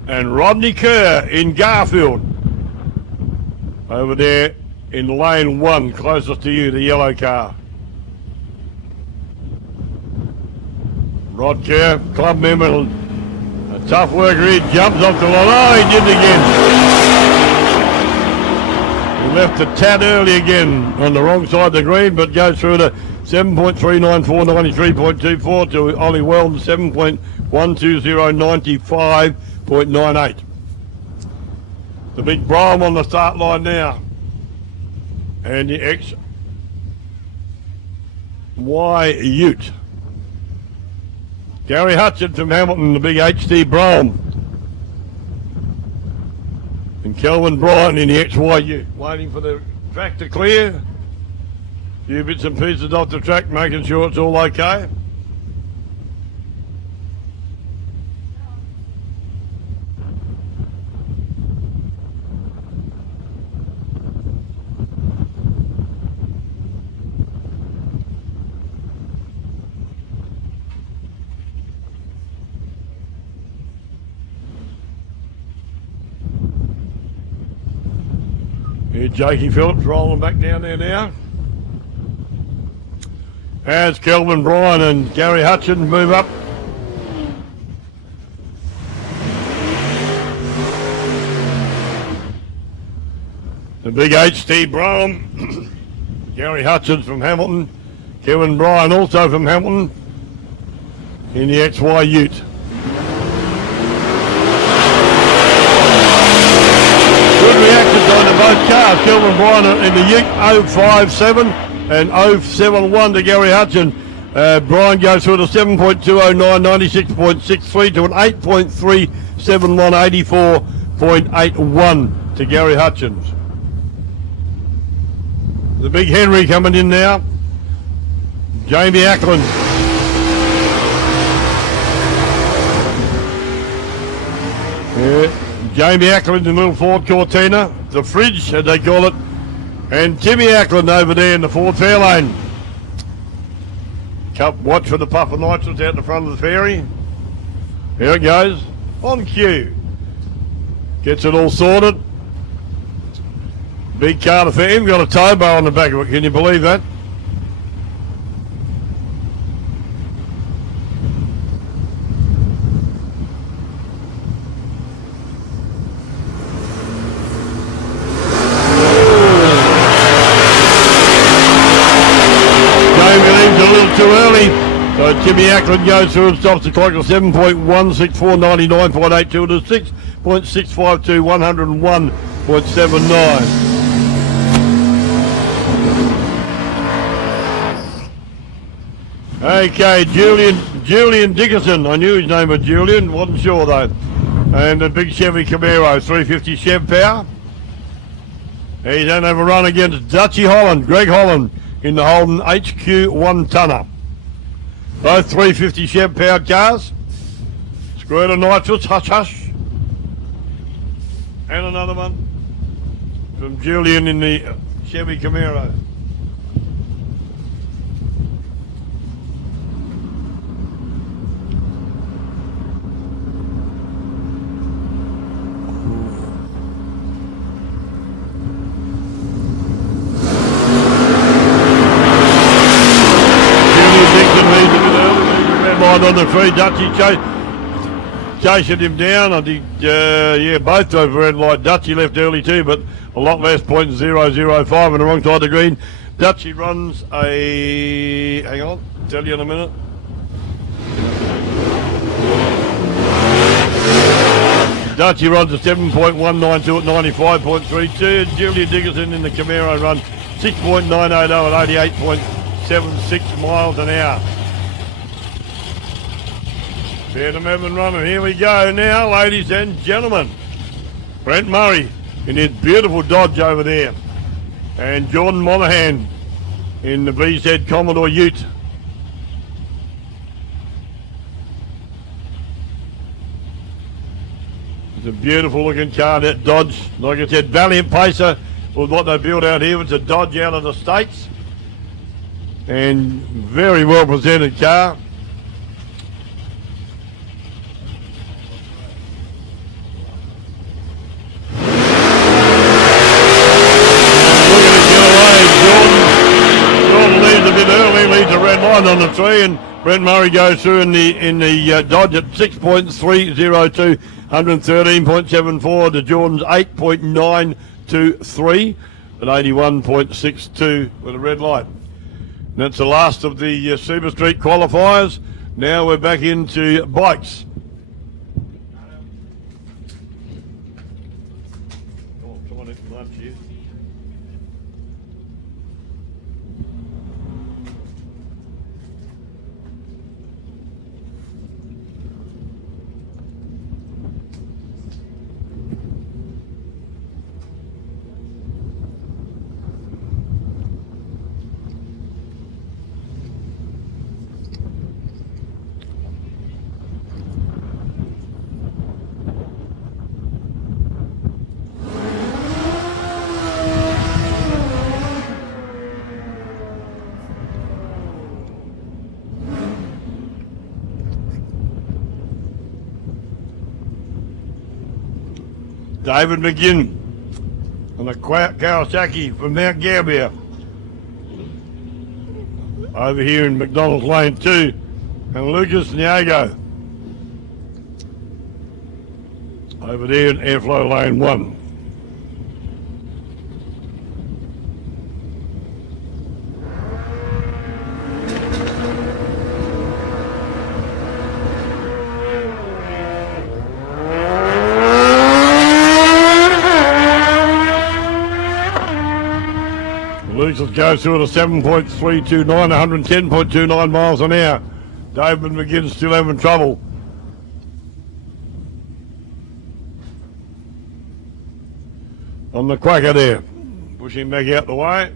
And Rodney Kerr in Garfield over there in lane 1, closest to you, the yellow car. Rod Kerr, club member, a tough worker, he jumps off the line. Oh, he did it again. He left the tad early again on the wrong side of the green, but goes through to 7.394, 93.24 to Ollie Weldon, 7.120, 95.98. The big Brougham on the start line now. And the XY Ute. Gary Hutchins from Hamilton, the big HT Brougham. And Kelvin Bryan in the XY Ute. Waiting for the track to clear. A few bits and pieces off the track, making sure it's all okay. Here's Jakey Phillips rolling back down there now. As Kelvin Bryan and Gary Hutchins move up. The big HT Brougham. Gary Hutchins from Hamilton. Kevin Bryan also from Hamilton in the XY Ute. Good reactions on to both cars. Kelvin Bryan in the Ute 057 and 071 to Gary Hutchins. Bryan goes through to 7.209, 96.63 to an 8.371, 84.81 to Gary Hutchins. The big Henry coming in now. Jamie Ackland. Yeah. Jamie Ackland in the little Ford Cortina, the fridge as they call it, and Timmy Ackland over there in the Ford Fairlane. Watch for the puff of nitrous out the front of the ferry. Here it goes, on cue. Gets it all sorted. Big car to fair, even got a tow bar on the back of it, can you believe that? Too early, so Timmy Ackland goes through and stops the clock at 7.164, 99.82 to 6.652, 101.79. Okay, Julian Dickinson. I knew his name was Julian, wasn't sure though. And the big Chevy Camaro, 350 Chev power. He's going to have a run against Dutchy Holland, Greg Holland, in the Holden HQ 1-tonner. Both 350 Chev powered cars. Squirt of nitrous, hush hush. And another one from Julian in the Chevy Camaro. On the free, Dutchy chasing him down. I think, yeah, both over red light. Dutchy left early too, but a lot less, 0.005 on the wrong side of the green. Dutchy runs a, hang on, tell you in a minute. Dutchy runs a 7.192 at 95.32. Julia Dickinson in the Camaro run 6.980 at 88.76 miles an hour. Fair to Melbourne running. Here we go now, ladies and gentlemen. Brent Murray in his beautiful Dodge over there. And Jordan Monaghan in the BZ Commodore Ute. It's a beautiful looking car, that Dodge. Like I said, valiant pacer with what they built out here. It's a Dodge out of the States. And very well presented car. On the 3, and Brent Murray goes through in the Dodge at 6.302, 113.74 to Jordan's 8.923 at 81.62 with a red light. And that's the last of the Super Street qualifiers. Now we're back into bikes. Oh, someone at lunch here. David McGinn on the Kawasaki from Mount Gambier. Over here in McDonald's Lane 2. And Lucas Niago over there in Airflow Lane 1. Lucas goes through at a 7.329, 110.29 miles an hour. David McGinn's still having trouble. On the quacker there. Pushing back out the way.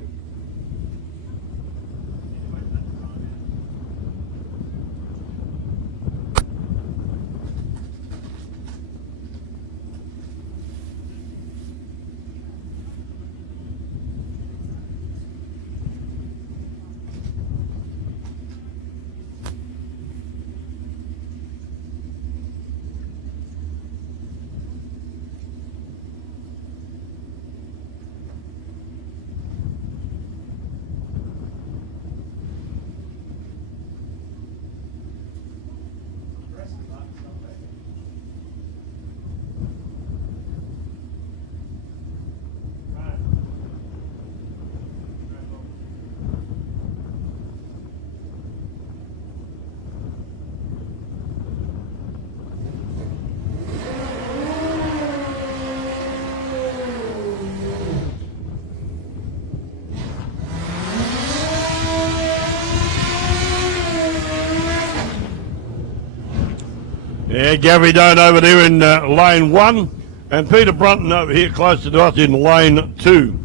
Yeah, Gary Doan over there in lane 1, and Peter Brunton over here closer to us in lane 2.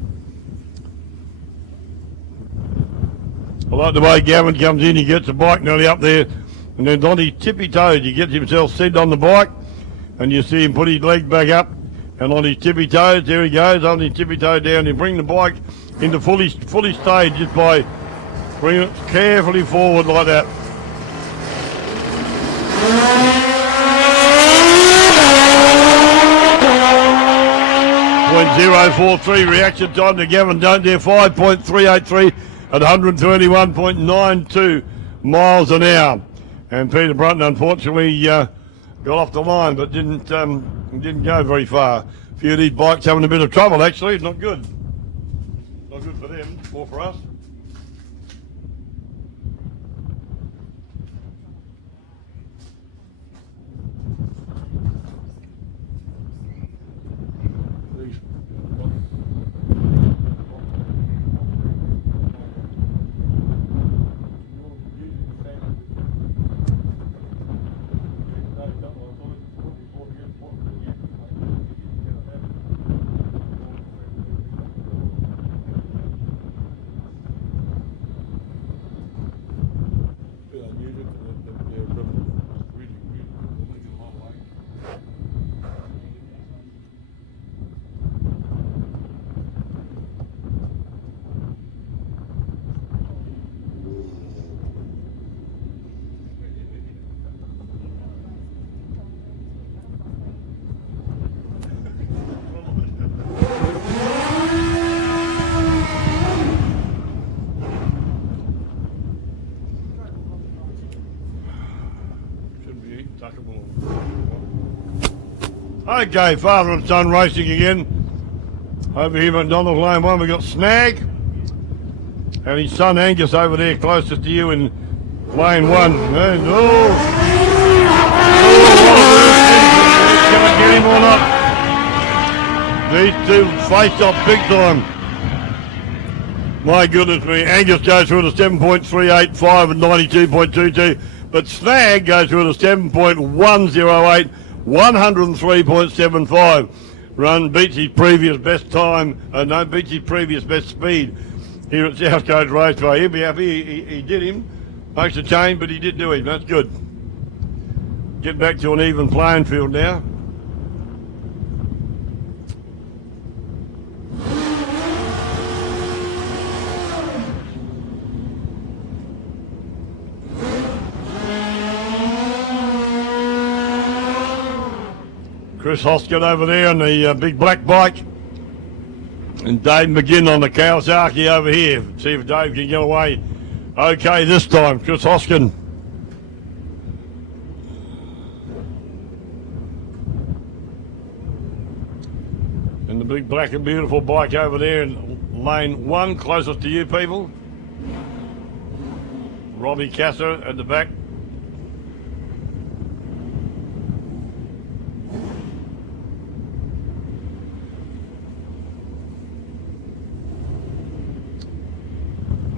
I like the way Gavin comes in, he gets the bike nearly up there, and then on his tippy toes, he gets himself set on the bike, and you see him put his leg back up, and on his tippy toes, there he goes, on his tippy toe down, and bring the bike into fully stage just by bringing it carefully forward like that. .043 reaction time to Gavin Doan there, 5.383 at 131.92 miles an hour. And Peter Brunton unfortunately got off the line, but didn't go very far. A few of these bikes having a bit of trouble actually, not good. Not good for them, more for us. Okay, father and son racing again. Over here, McDonald's lane 1, we got Snag. And his son Angus over there, closest to you in lane 1. And, gonna get him or not? These two faced off big time. My goodness me, Angus goes through at a 7.385 and 92.22, but Snag goes through at a 7.108, 103.75. Run beats his previous best time, beats his previous best speed here at South Coast Raceway. He'll be happy he did him. Makes a change, but he did do him. That's good. Get back to an even playing field now. Chris Hoskin over there on the big black bike, and Dave McGinn on the Kawasaki over here. See if Dave can get away okay this time. Chris Hoskin. And the big black and beautiful bike over there in lane 1, closest to you people. Robbie Casser at the back.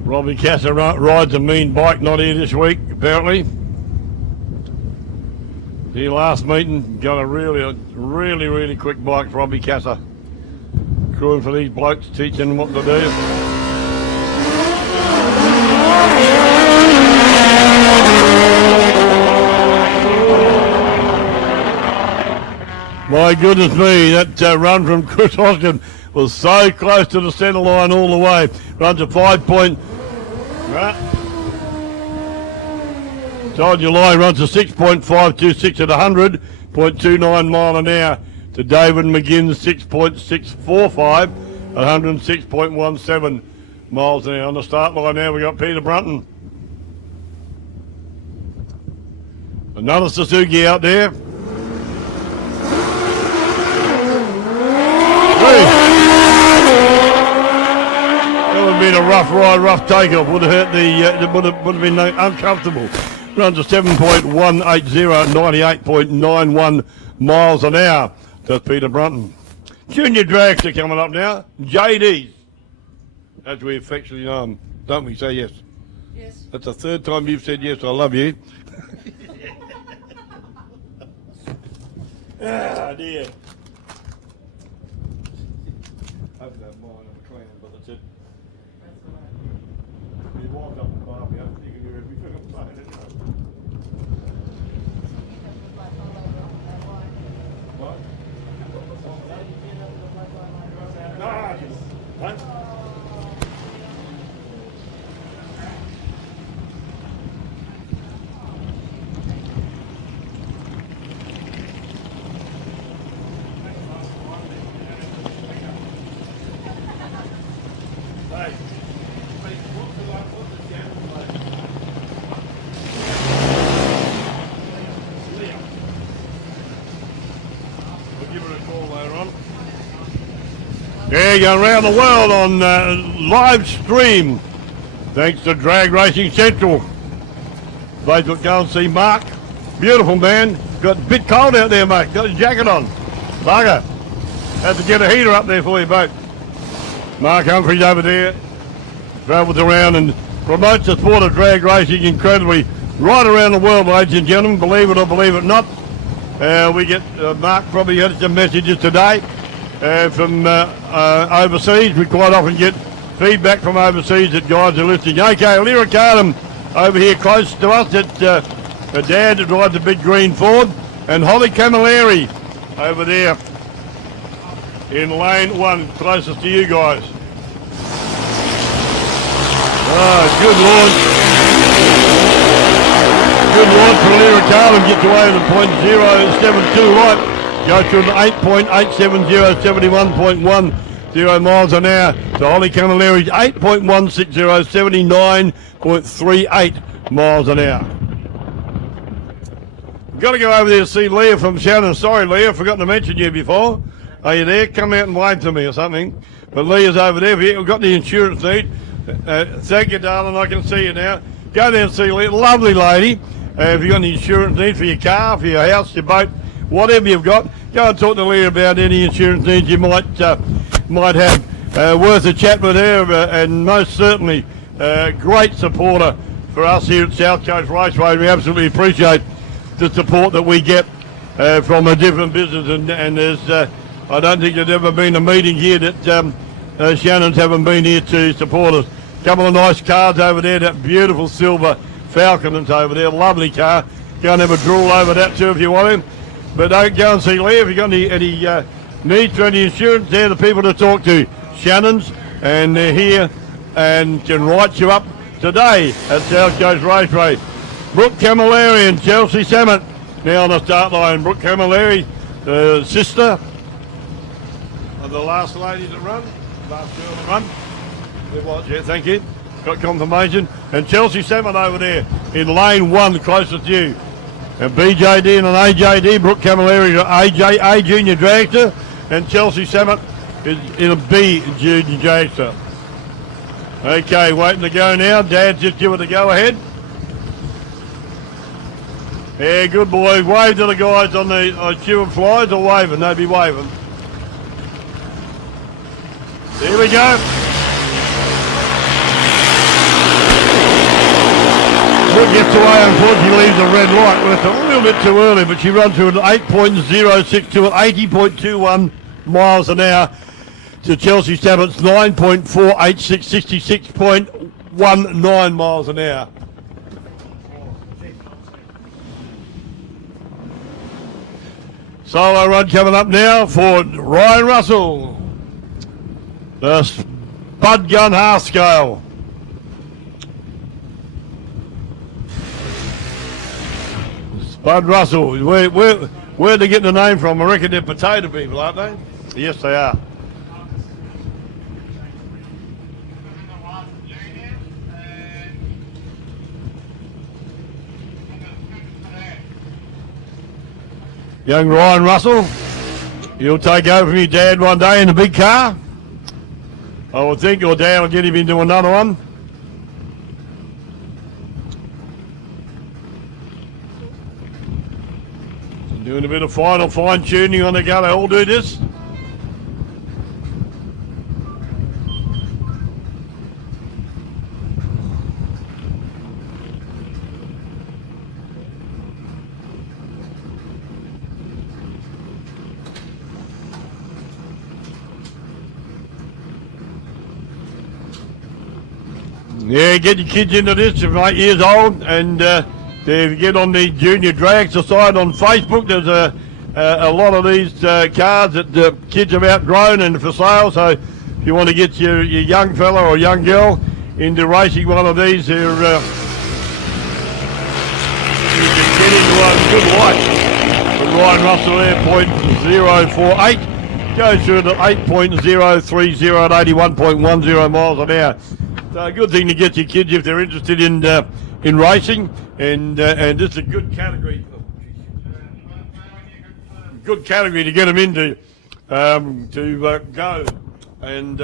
Robbie Casser rides a mean bike, not here this week, apparently. Here last meeting, got a really quick bike for Robbie Casser. Crewing for these blokes, teaching them what to do. My goodness me, that run from Chris Hoskin was so close to the centre line all the way. Runs a 5 point. Told you lie, runs a 6.526 at 100.29 mile an hour to David McGinn's 6.645 at 106.17 miles an hour. On the start line now we got Peter Brunton. Another Suzuki out there. That would have been a rough ride, rough takeoff. Would have hurt it would have been uncomfortable. Runs a 7.180 at 98.91 miles an hour. That's Peter Brunton. Junior dragster coming up now. JD's. As we affectionately know him. Don't we say yes? Yes. That's the third time you've said yes. I love you. Ah, dear. Hope that mine I'm clean, but that's it. He walked up and bar me up, you can hear everything I'm saying, you know. What? No, I just, what? Hey, what's the channel like? Leah. We'll give her a call later on. Yeah, going around the world on live stream, thanks to Drag Racing Central. Facebook, go and see Mark. Beautiful man. Got a bit cold out there, mate. Got his jacket on. Bugger. Had to get a heater up there for you, boat. Mark Humphries over there, travels around and promotes the sport of drag racing incredibly right around the world, ladies and gentlemen, believe it or believe it not. We get, Mark probably had some messages today from overseas. We quite often get feedback from overseas that guys are listening. Okay, Lyric Artem over here close to us, that her dad drives a big green Ford, and Holly Camilleri over there in lane 1, closest to you guys. Good launch. Good launch for Lyric Artem, gets away with a .072 right. Goes to an 8.870, 71.10 miles an hour. So Holly Camilleri's 8.160, 79.38 miles an hour. Got to go over there to see Leah from Shannon. Sorry, Leah, forgot to mention you before. Are you there? Come out and wave to me or something. But Leah's over there. We've got the insurance need. Thank you, darling. I can see you now. Go there and see Leah. Lovely lady. If you've got any insurance need for your car, for your house, your boat, whatever you've got, go and talk to Leah about any insurance needs you might have. Worth a chat with her, and most certainly great supporter for us here at South Coast Raceway. We absolutely appreciate the support that we get from a different business, and there's I don't think there's ever been a meeting here that Shannons haven't been here to support us. Couple of nice cars over there, that beautiful silver Falcon that's over there, lovely car. Go and have a drool over that too if you want to. But don't go and see Leah if you've got any needs for any insurance. They're the people to talk to, Shannons, and they're here and can write you up today at South Coast Raceway. Brooke Camilleri and Chelsea Samet now on the start line. Brooke Camilleri, the sister of the last lady that run, last girl that run. There was, yeah, thank you. Got confirmation. And Chelsea Samet over there in lane 1, closest to you. And BJD and an AJD, Brooke Camilleri, A junior dragster, and Chelsea Samet is in a B junior dragster. Okay, waiting to go now. Dad's just give it the go ahead. Yeah, good boy. Wave to the guys on the Stewart flies, or waving? They'd be waving. Here we go. Brooke gets away, unfortunately leaves a red light. Well, it's a little bit too early, but she runs through an 8.06 to an 80.21 miles an hour to Chelsea Samet's 9.486, 66.19 miles an hour. Solo run coming up now for Ryan Russell. The Spud Gun half scale. Spud Russell. Where'd they get the name from? I reckon they're potato people, aren't they? Yes, they are. Young Ryan Russell, you'll take over from your dad one day in a big car. I would think your dad will get him into another one. So doing a bit of final fine tuning on the go. They all do this. Yeah, get your kids into this if 8 years old, and they get on the junior dragster side on Facebook. There's a lot of these cars that the kids have outgrown and for sale. So if you want to get your young fella or young girl into racing one of these, they're you can get into one good watch. With Ryan Russell there, .048. Goes through to 8.030 at 81.10 miles an hour. So a good thing to get your kids if they're interested in racing, and this is a good category. Good category to get them into to go and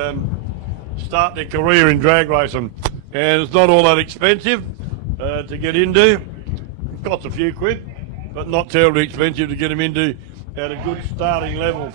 start their career in drag racing. And it's not all that expensive to get into. It costs a few quid, but not terribly expensive to get them into at a good starting level.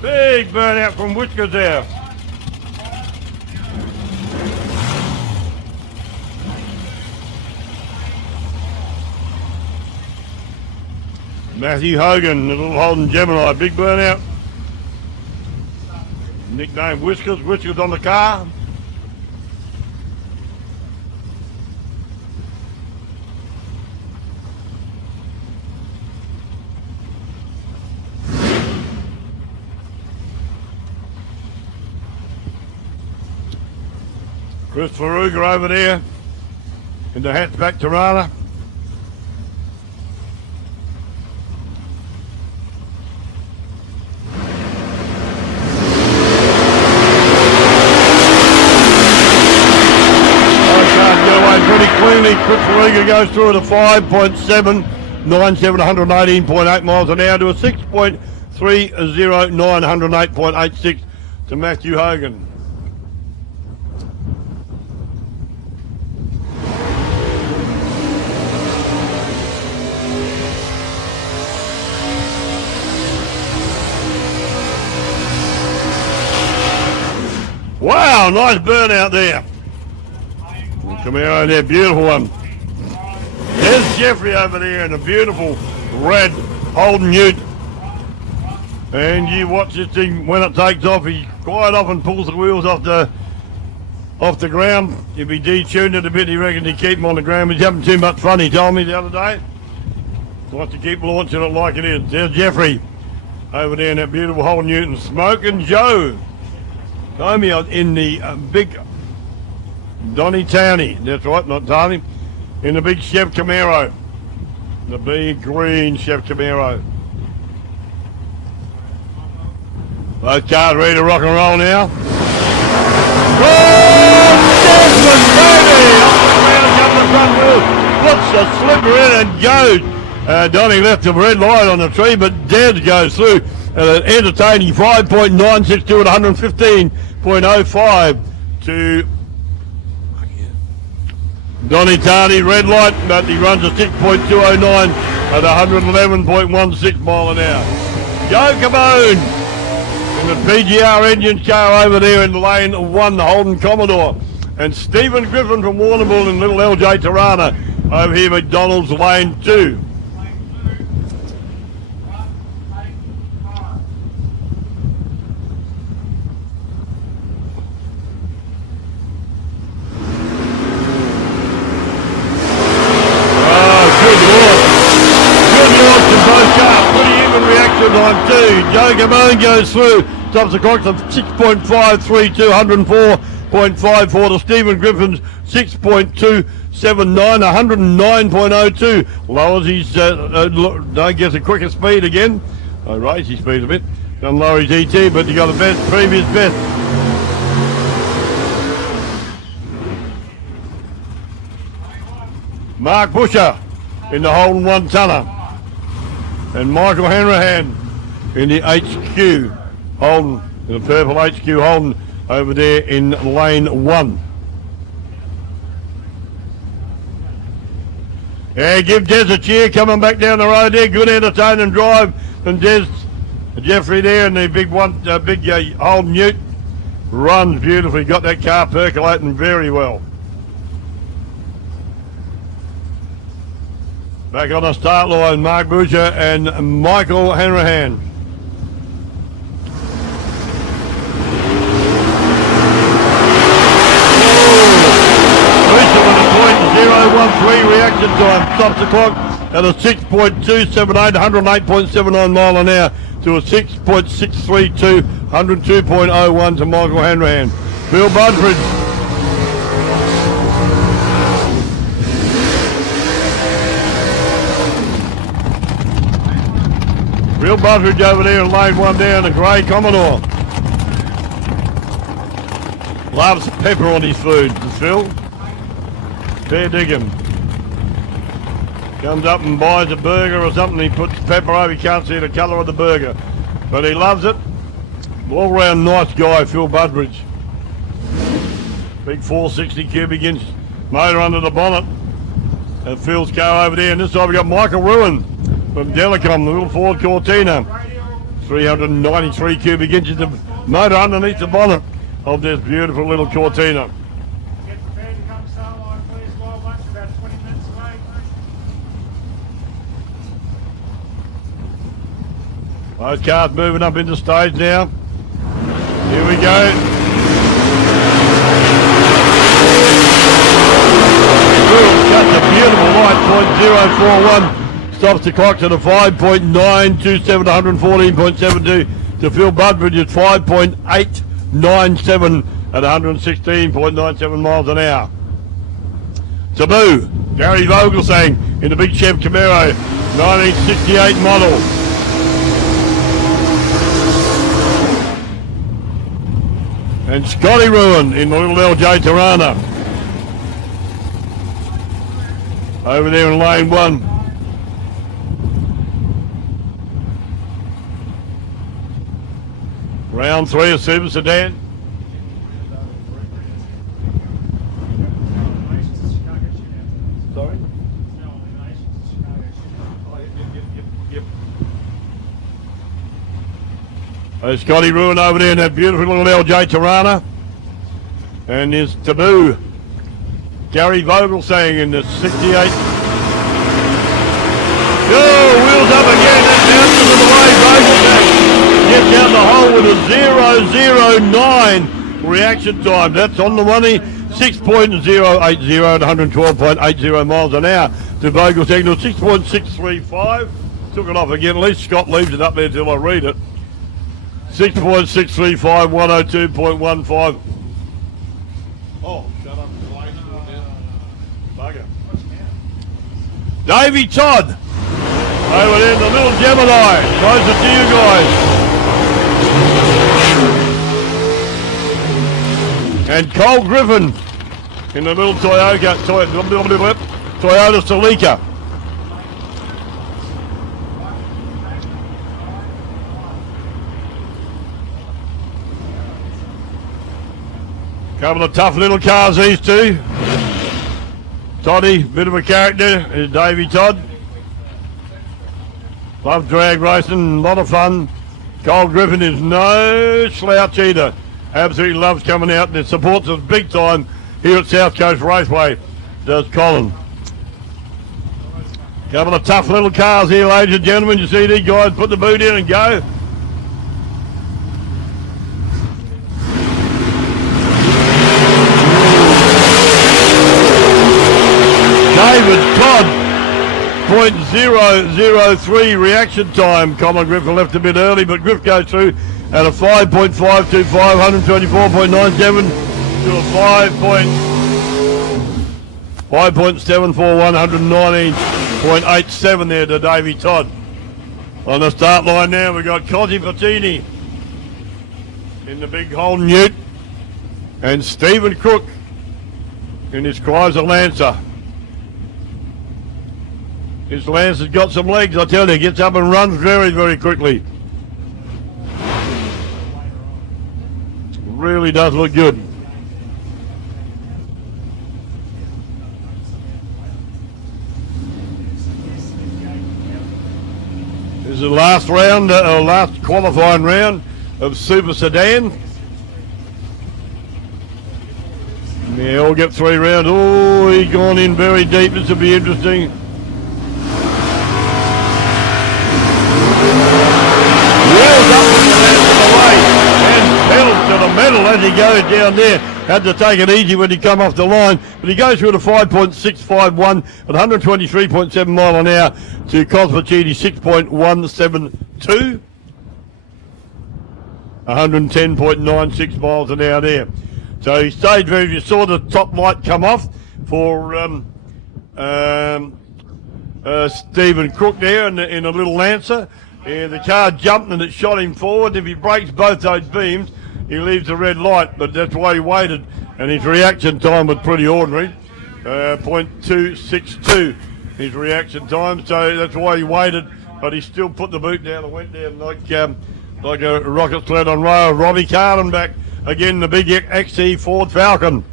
Big burnout from Whiskers there. Matthew Hogan, the little Holden Gemini, big burnout. Nickname Whiskers, Whiskers on the car. Chris Faruga over there in the hatchback Tirana. Cleanly, Chris Faruga goes through at a 5.7, 118.8 miles an hour to a 6.30, 908.86 to Matthew Hogan. Wow, nice burnout there. Camaro there, beautiful one. There's Jeffrey over there in a beautiful red Holden Ute. And you watch this thing when it takes off, he quite often pulls the wheels off the ground. If he detuned it a bit, he reckons he'd keep them on the ground. He's having too much fun, he told me the other day. He wants to keep launching it like it is. There's Jeffrey over there in that beautiful Holden Ute, and Smokin' Joe. Tommy in the big Donny Towney, that's right, not Tony, in the big Chef Camaro. The big green Chef Camaro. Both cars ready to rock and roll now. Oh, puts the slipper in and goes. Donny left the red light on the tree, but Des goes through at an entertaining 5.962 at 115.05 to Donny Tardy, red light, but he runs a 6.209 at 111.16 mile an hour. Joe Cabone in the PGR Engines car over there in lane 1, the Holden Commodore. And Stephen Griffin from Warrnambool in little LJ Tirana over here, McDonald's lane 2. Time 2. Joe Gamone goes through, stops the clock of 6.532, 104.54 to Stephen Griffin's 6.279, 109.02. Lowers his, don't get the quicker speed again. I raise his speed a bit. Doesn't lower his ET, but you got the best, previous best. Mark Busher in the Holden 1-tonner. And Michael Hanrahan in the HQ Holden, in the purple HQ Holden over there in lane 1. Yeah, give Des a cheer coming back down the road there. Good entertaining drive from Des. Jeffrey there and the big Holden Ute. Runs beautifully. Got that car percolating very well. Back on the start line, Mark Boucher and Michael Hanrahan. Boucher with a .013 reaction time. Stops the clock at a 6.278, 108.79 mile an hour to a 6.632, 102.01 to Michael Hanrahan. Bill Budford. Real Buttridge over there in lane 1 down, the grey Commodore. Loves pepper on his food, Phil. Fair dinkum. Comes up and buys a burger or something, he puts pepper over, you can't see the colour of the burger. But he loves it. All round nice guy, Phil Budbridge. Big 460 cubic inch motor under the bonnet. And Phil's car over there, and this side we got Michael Ruin from Delicom, the little Ford Cortina. 393 cubic inches of motor underneath the bonnet of this beautiful little Cortina. Get prepared to come start line, please. Well, lunch about 20 minutes away. Those cars moving up into stage now. Here we go. Such a beautiful light, .041. Stops the clock at a 5.927, 114.72 to Phil Budbridge at 5.897 at 116.97 miles an hour. Taboo, Gary Vogelsang in the big Chev Camaro, 1968 model. And Scotty Ruin in the little LJ Tirana. Over there in lane 1. Round 3 of Super Sedan. Sorry? There's Scotty Ruin over there in that beautiful little LJ Tirana. And there's Taboo. Gary Vogelsang in the 68. Oh, wheels up again. That's out to the way. Vogelsang gets down the hole with a 0.009 reaction time. That's on the money. 6.080 at 112.80 miles an hour to Vogelsang to 6.635. Took it off again. At least Scott leaves it up there till I read it. 6.635, 102.15. Oh, shut up. Bugger. Davey Todd. Over there in the little Gemini. Closer to you guys. And Cole Griffin in the little Toyota Celica. Couple of tough little cars, these two. Toddy, bit of a character, is Davey Todd. Loves drag racing, a lot of fun. Cole Griffin is no slouch either. Absolutely loves coming out and supports us big time here at South Coast Raceway, does Colin. Couple of tough little cars here, ladies and gentlemen. You see these guys put the boot in and go. David Todd, .003 reaction time. Colin Griffin left a bit early, but Griff goes through at a 5.525, 124.97 to a 5.74, 119.87 there to Davey Todd. On the start line now, we've got Cosy Fattini in the big Holden Ute and Stephen Crook in his Chrysler Lancer. This Lancer's got some legs, I tell you. Gets up and runs very, very quickly. really does look good. This is the last round, last qualifying round of Super Sedan. Yeah, we'll get 3 rounds. Oh, he's gone in very deep. This will be interesting. Wheels up to the way and pedals to the metal as he goes down there. Had to take it easy when he come off the line, but he goes through at a 5.651 at 123.7 mile an hour to Cosmachini 6.172. 110.96 miles an hour there. So he stayed very, you saw the top light come off for Stephen Crook there in a little Lancer. And the car jumped and it shot him forward. If he breaks both those beams, he leaves the red light, but that's why he waited. And his reaction time was pretty ordinary, 0.262 his reaction time. So that's why he waited, but he still put the boot down and went down like a rocket sled on rail. Robbie Carden back again, the big XE Ford Falcon.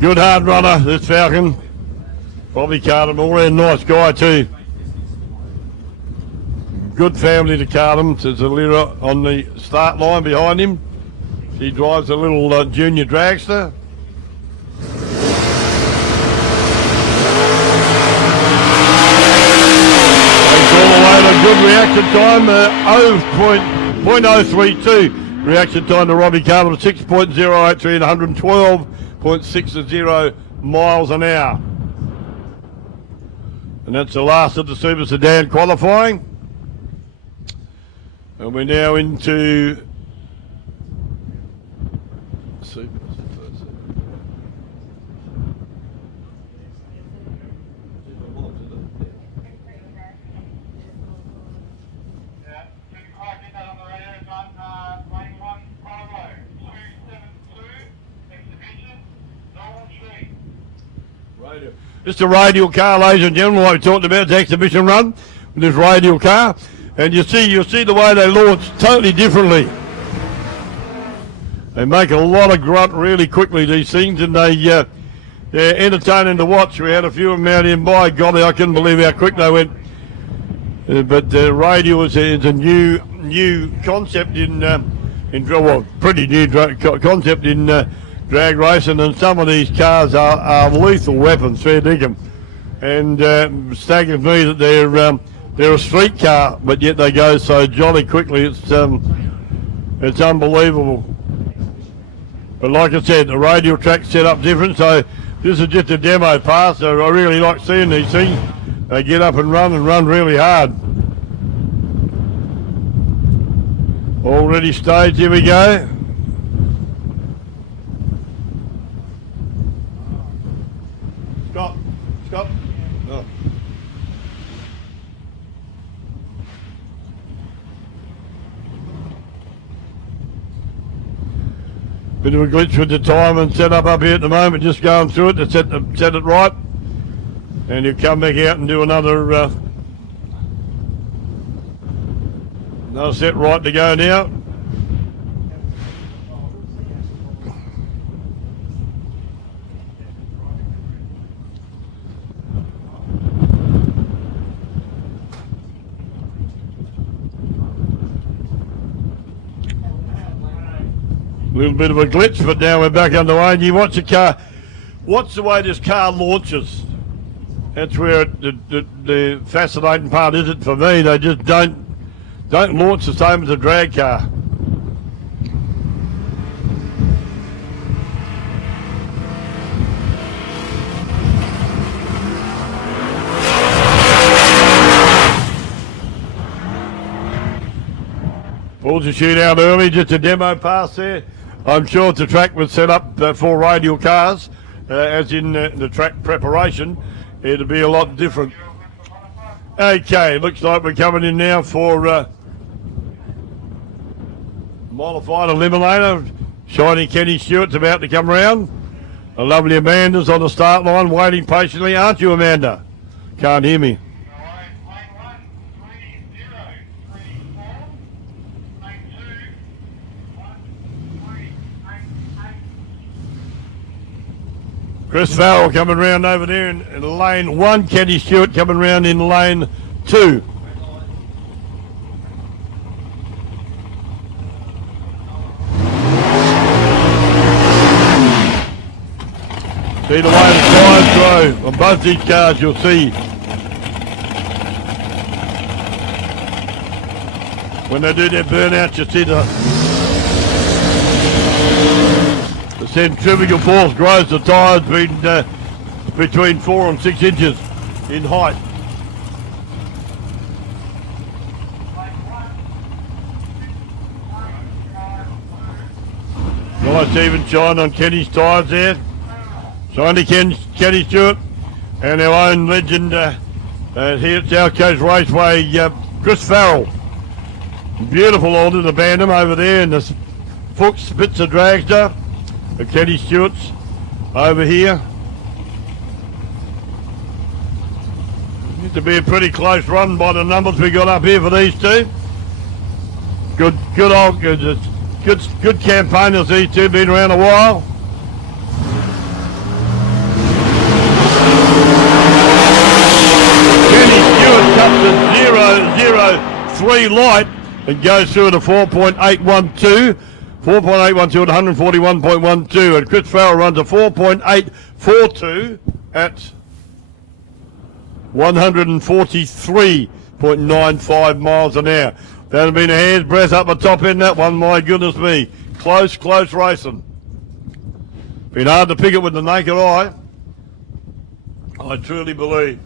Good hard runner, this Falcon. Bobby Cardham, already a nice guy too. Good family to Cardham. There's a little on the start line behind him. He drives a little junior dragster. Takes all the way to good reaction time, 0.032 reaction time to Robbie Cardham, 6.083 and 112.60 miles an hour. And that's the last of the Super Sedan qualifying. And we're now into Super. Just a radial car, ladies and gentlemen, like we talked about, the exhibition run with this radial car. And you'll see the way they launch totally differently. They make a lot of grunt really quickly, these things, and they're entertaining to watch. We had a few of them out in, by golly, I couldn't believe how quick they went. But radial is a new concept pretty new concept in drag racing, and some of these cars are lethal weapons, fair dinkum. And staggers me that they're a street car, but yet they go so jolly quickly. It's unbelievable. But like I said, the radial track's set up different, so this is just a demo pass. So I really like seeing these things. They get up and run really hard. Already staged, here we go. Stop. No. Bit of a glitch with the time and setup up here at the moment, just going through it to set it right. And you come back out and do another set right to go now. A little bit of a glitch, but now we're back underway. And you watch the car. Watch the way this car launches. That's where the fascinating part is. It for me. They just don't launch the same as a drag car. Pulled the chute out early, just a demo pass there. I'm sure the track was set up for radial cars, as in the track preparation. It'll be a lot different. Okay, looks like we're coming in now for Modified Eliminator. Shiny Kenny Stewart's about to come round. A lovely Amanda's on the start line waiting patiently. Aren't you, Amanda? Can't hear me. Chris Farrell coming round over there in lane 1. Kenny Stewart coming round in lane 2. See the way the tyres go on both these cars, you'll see. When they do their burnout, you see the centrifugal force grows the tyres between 4 and 6 inches in height. Nice even shine on Kenny's tyres there. Shiny Kenny Stewart and our own legend here at South Coast Raceway, Chris Farrell. Beautiful order, the Bantam over there in the Fuchs Spitzer dragster. The Kenny Stewart's over here. Used to be a pretty close run by the numbers we got up here for these two. Good campaigners, these two, been around a while. Kenny Stewart cuts a 0.003 light and goes through at a 4.812. 4.812 at 141.12, and Chris Farrell runs a 4.842 at 143.95 miles an hour. That would have been a hair's breadth up the top end, that one, my goodness me. Close racing. Been hard to pick it with the naked eye, I truly believe.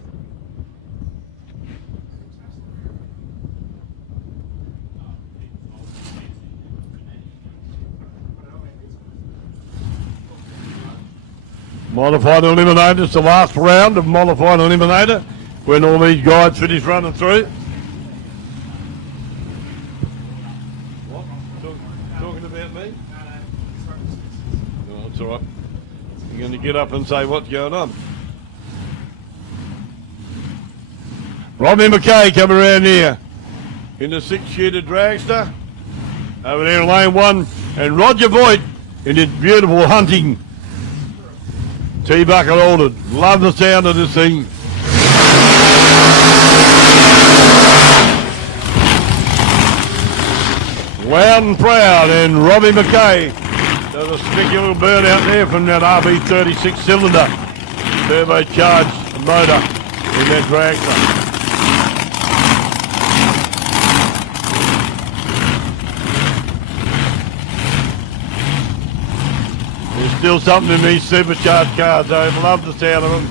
Modified Eliminator, it's the last round of Modified Eliminator when all these guys finish running through. What? Talking about me? No, it's alright. You're going to get up and say what's going on. Robbie McKay coming around here in the 6-shooter dragster. Over there in lane 1. And Roger Voigt in his beautiful hunting T-bucket ordered. Love the sound of this thing. Loud and proud, and Robbie McKay does a sticky little burn out there from that RB36 cylinder turbocharged motor in that dragster. There's still something in these supercharged cars, I love the sound of them.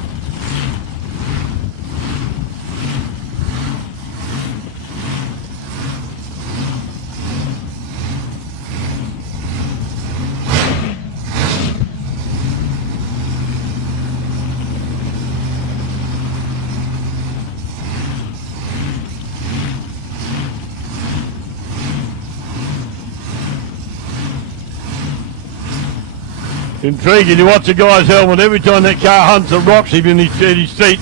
Intriguing, you watch the guy's helmet every time that car hunts and rocks him in his seat.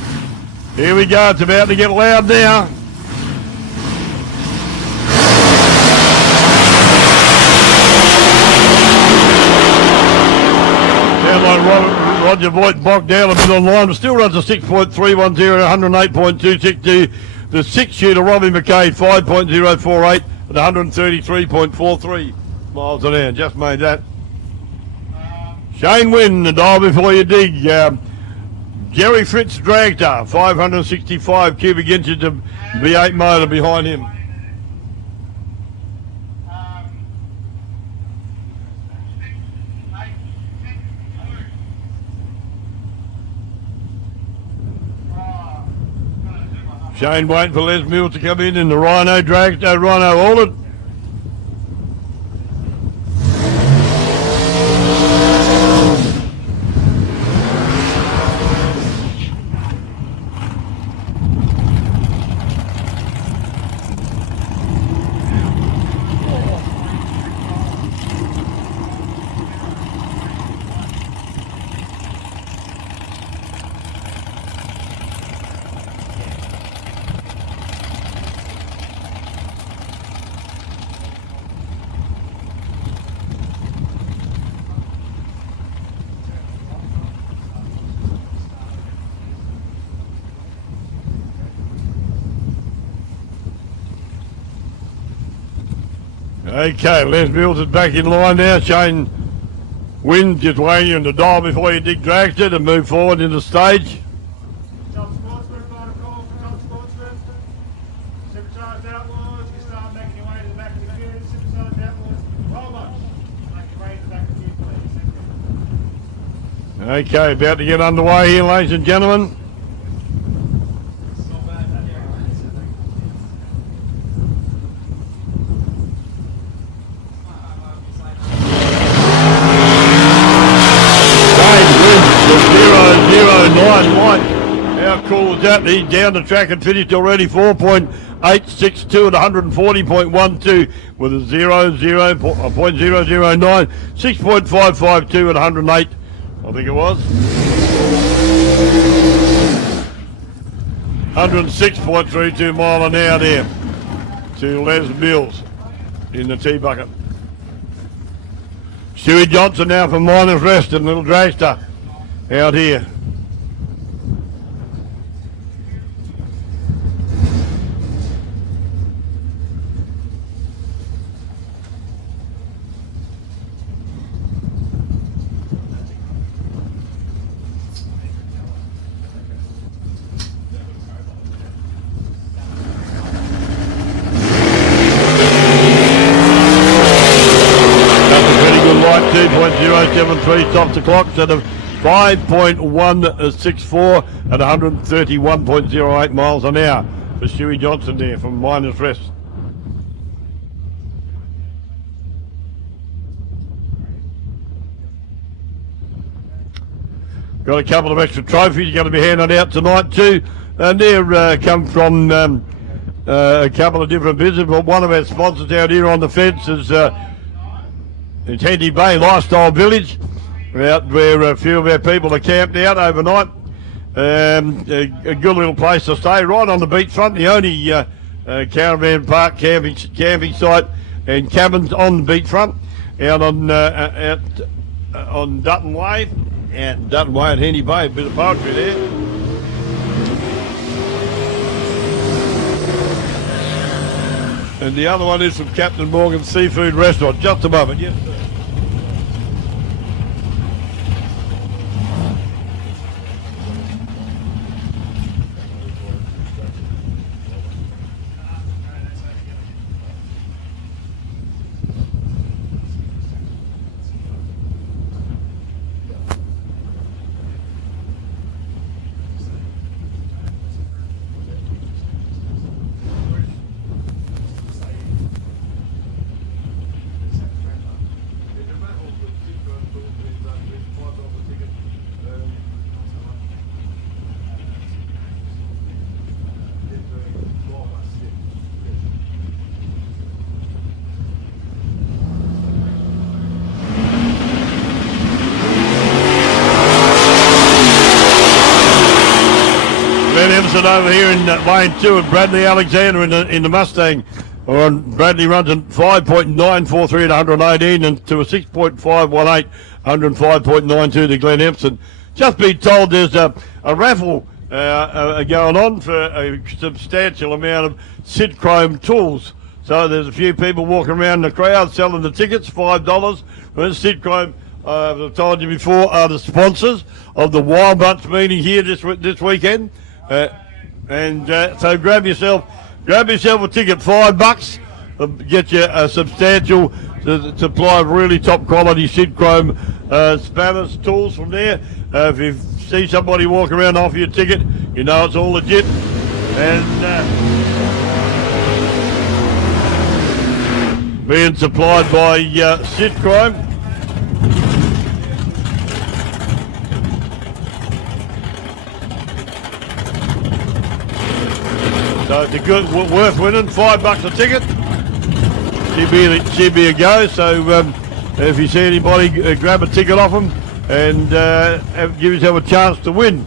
Here we go, it's about to get loud now. Sound like Roger Voigt bogged down a bit on line, but still runs a 6.310 108.262. The 6-shooter Robbie McKay 5.048 at 133.43 miles an hour. Just made that. Shane Wynn, the dial before you dig. Jerry Fritz dragster, 565 cubic inches of V8 motor behind him. Shane waiting for Les Mills to come in the Rhino dragster, Rhino Orland. Okay, Les Mills is back in line now. Shane Wynn just waiting on the dial before you dig dragster to move forward in the stage. Top sportsman, final call for top sportsman. Supercharged outlaws, you start making your way to the back of the queue. Supercharged outlaws, roll much. Make your way to the back of the queue, please. Thank you. Okay, about to get underway here, ladies and gentlemen. How cool is that? He's down the track and finished already. 4.862 at 140.12 with a 0.009. 6.552 at 108, I think it was. 106.32 mile an hour there to Les Mills in the T bucket. Stewie Johnson now from Miners Rest and Little Dragster out here. That's a pretty good light, 2.073 top the clock, instead of 5.164 at 131.08 miles an hour for Stewie Johnson there from Miners Rest. Got a couple of extra trophies going to be handed out tonight too, and they're come from a couple of different businesses, but one of our sponsors out here on the fence is it's Henty Bay Lifestyle Village, out where a few of our people are camped out overnight. A good little place to stay, right on the beachfront, the only caravan park camping site and cabins on the beachfront, out on Dutton Way, at Dutton Way at Henty Bay. A bit of poetry there. And the other one is from Captain Morgan's Seafood Restaurant. Just a moment, yes sir. Over here in lane 2 at Bradley Alexander in the Mustang. Bradley runs at 5.943 at 118 and to a 6.518, 105.92 to Glenn Empson. Just been told there's a raffle going on for a substantial amount of Sid Chrome tools. So there's a few people walking around the crowd selling the tickets, $5. And Sid Chrome, I've told you before, are the sponsors of the Wild Bunch meeting here this weekend. So grab yourself a ticket, $5. Get you a substantial supply of really top quality Sid Chrome spanners, tools from there. If you see somebody walk around off your ticket, you know it's all legit. And being supplied by Sid Chrome. So it's a good, worth winning, $5 a ticket. She'd be a go. So if you see anybody, grab a ticket off them and give yourself a chance to win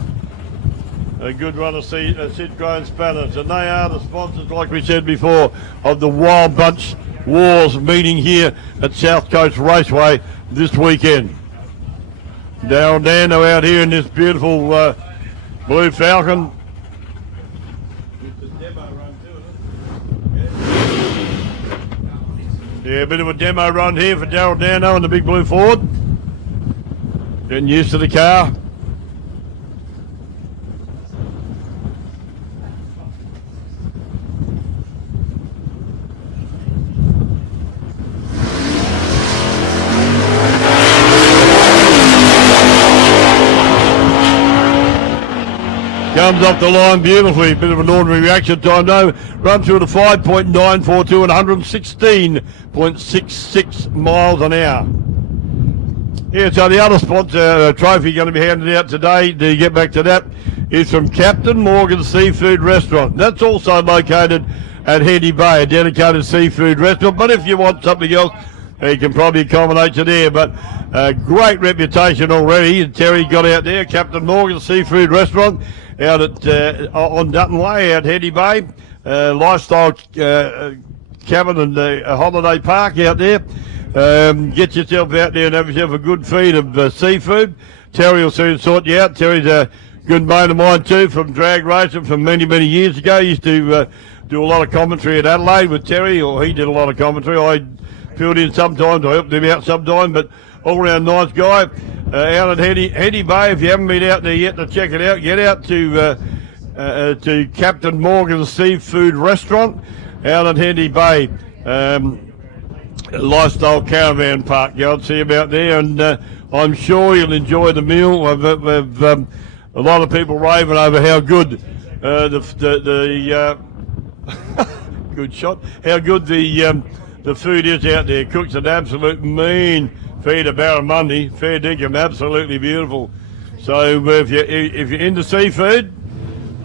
a good run of Sid Chrome spanners. And they are the sponsors, like we said before, of the Wild Bunch Wars meeting here at South Coast Raceway this weekend. Darryl Dando out here in this beautiful Blue Falcon. Yeah, a bit of a demo run here for Daryl Dano in the big blue Ford. Getting used to the car. Comes off the line beautifully. Bit of an ordinary reaction time though. Run through at a 5.942 and 116.66 miles an hour. Yeah, so the other sponsor trophy going to be handed out today, to get back to that, is from Captain Morgan's Seafood Restaurant. That's also located at Hendy Bay, a dedicated seafood restaurant. But if you want something else, you can probably accommodate you there. But great reputation already. Terry got out there, Captain Morgan's Seafood Restaurant, out at on Dutton Way, out Hendy Bay. Lifestyle cabin and holiday park out there. Get yourself out there and have yourself a good feed of seafood. Terry will soon sort you out. Terry's a good mate of mine too, from drag racing from many, many years ago. Used to do a lot of commentary at Adelaide with Terry, or he did a lot of commentary. I filled in sometimes, I helped him out sometimes, but all around nice guy. Out at Hendy Bay, if you haven't been out there yet to check it out, get out to Captain Morgan's Seafood Restaurant out at Hendy Bay. Lifestyle Caravan Park. Go and see about there, and I'm sure you'll enjoy the meal. We've a lot of people raving over how good good shot. How good the food is out there. Cooks an absolute mean feed of barramundi, fair dinkum, absolutely beautiful. So if you're into seafood,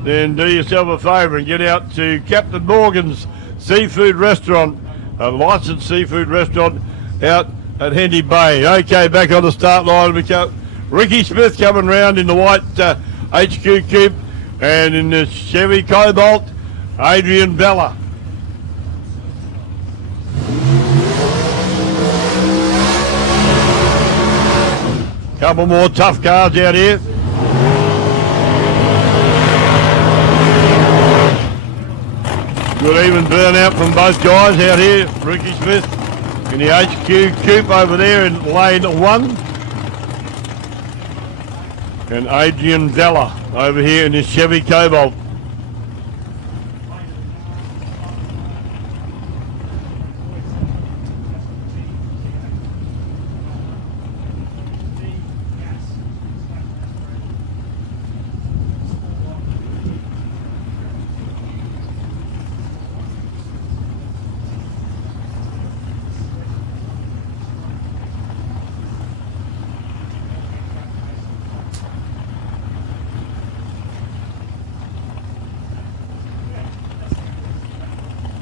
then do yourself a favour and get out to Captain Morgan's Seafood Restaurant, a licensed seafood restaurant out at Hendy Bay. Okay, back on the start line we go. Ricky Smith coming round in the white HQ Coupe, and in the Chevy Cobalt, Adrian Bella. Couple more tough cars out here. Good even burnout from both guys out here. Ricky Smith in the HQ Coupe over there in lane 1. And Adrian Vella over here in his Chevy Cobalt.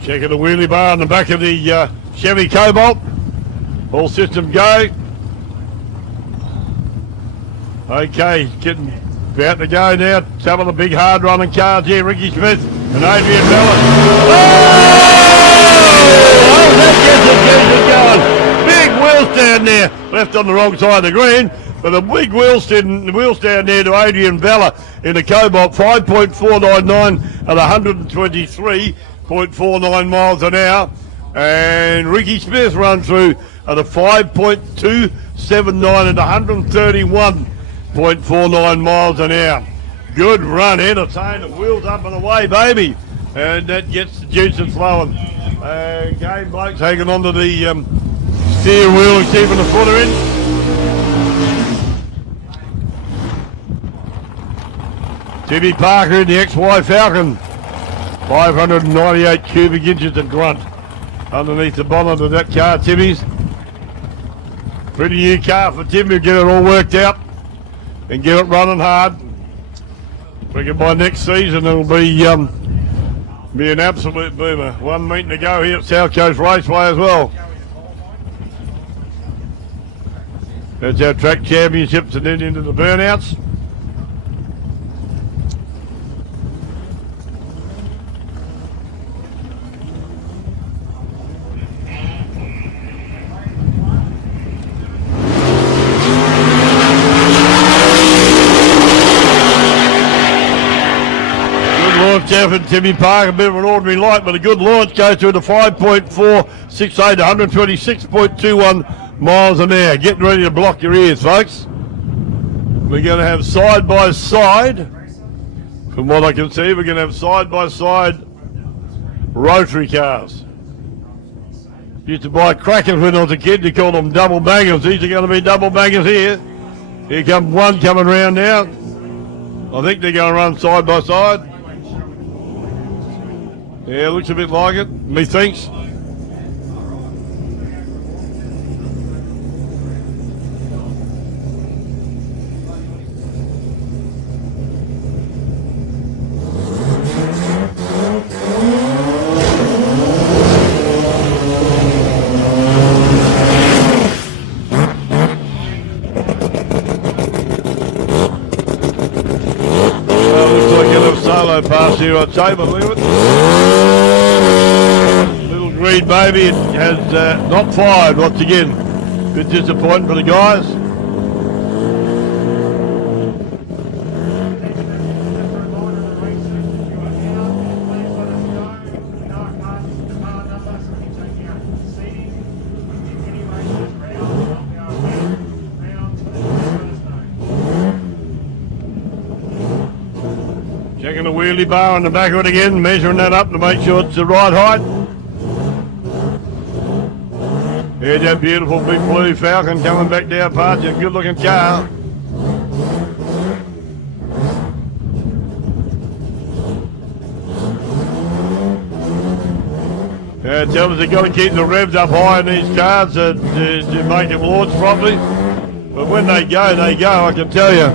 Checking the wheelie bar on the back of the Chevy Cobalt. All system go. Okay, getting about to go now. Some of the big hard running cars here. Ricky Smith and Adrian Bella. Oh, that gets it going. Big wheel stand there. Left on the wrong side of the green. But a big wheel stand there to Adrian Bella in the Cobalt. 5.499 at 123.49 miles an hour, and Ricky Smith runs through at a 5.279 at 131.49 miles an hour. Good run, entertaining, wheels up and away, baby, and that gets the juices flowing. Game Blake's hanging on to the steer wheel and keeping the footer in. Timmy Parker in the XY Falcon. 598 cubic inches of grunt underneath the bonnet of that car, Timmy's. Pretty new car for Timmy. Get it all worked out and get it running hard. Reckon by next season it'll be an absolute boomer. One meeting to go here at South Coast Raceway as well. That's our track championships and then into the burnouts. effort, Timmy Park. A bit of an ordinary light, but a good launch. Goes through to 5.468, 126.21 miles an hour. Getting ready to block your ears, folks. We're going to have side by side. From what I can see, we're going to have side by side rotary cars. Used to buy crackers when I was a kid. They called them double bangers. These are going to be double bangers here. Here comes one coming round now. I think they're going to run side by side. Yeah, looks a bit like it, methinks. Pass here, I'd say, but look at it. Little green baby has not fired once again. Bit disappointing for the guys. Checking the wheelie bar on the back of it again, measuring that up to make sure it's the right height. Here's that beautiful big blue Falcon coming back down past you. Good looking car. Yeah, it tells us they've got to keep the revs up high in these cars to make them launch properly. But when they go, I can tell you.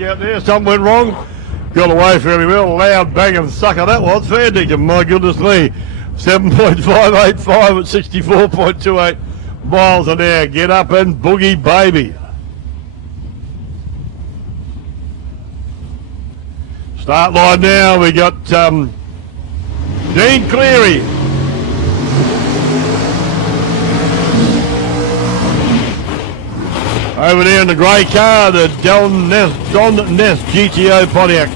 Out there, something went wrong. Got away fairly well. Loud banging sucker that was. Fair dinkum, my goodness me. 7.585 at 64.28 miles an hour. Get up and boogie, baby. Start line now. We got Dean Cleary. Over there in the grey car, the John Ness GTO Pontiac.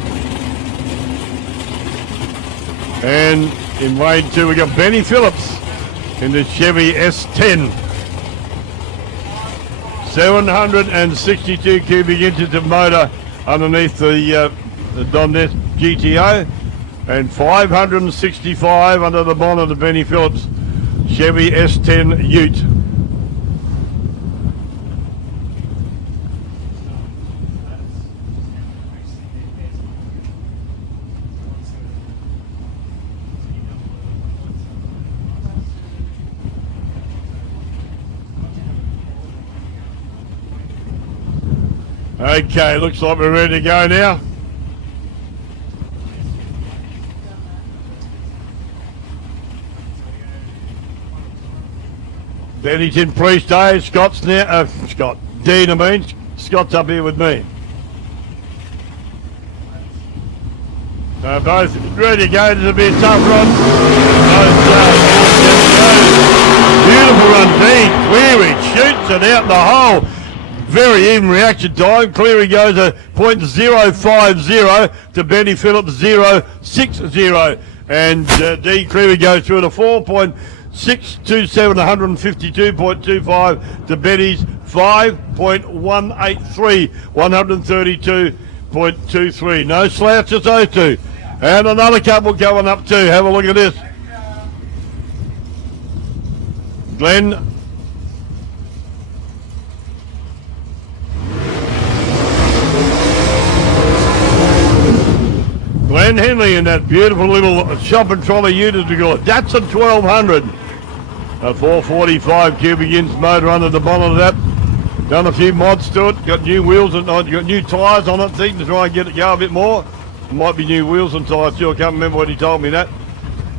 And in lane 2 we got Benny Phillips in the Chevy S10. 762 cubic inches of motor underneath the Don Ness GTO, and 565 under the bonnet of the Benny Phillips Chevy S10 Ute. Okay, looks like we're ready to go now. Benny's in pre-stage. Scott's now. Dean, I mean. Scott's up here with me. Both ready to go. This will be a tough run. Beautiful run, Dean. Cleary shoots it out the hole. Very even reaction time. Cleary goes a .050 to Benny Phillips 0.60, and Dean Cleary goes through at a 4.627, 152.25 to Benny's 5.183, 132.23. No slouches those two. And another couple going up too. Have a look at this. Glenn Henley in that beautiful little shopping trolley unit we got. That's a 1200. A 445 cubic inch motor under the bonnet of that. Done a few mods to it. Got new wheels and got new tyres on it, think, to try and get it go a bit more. Might be new wheels and tyres too. I can't remember what he told me that.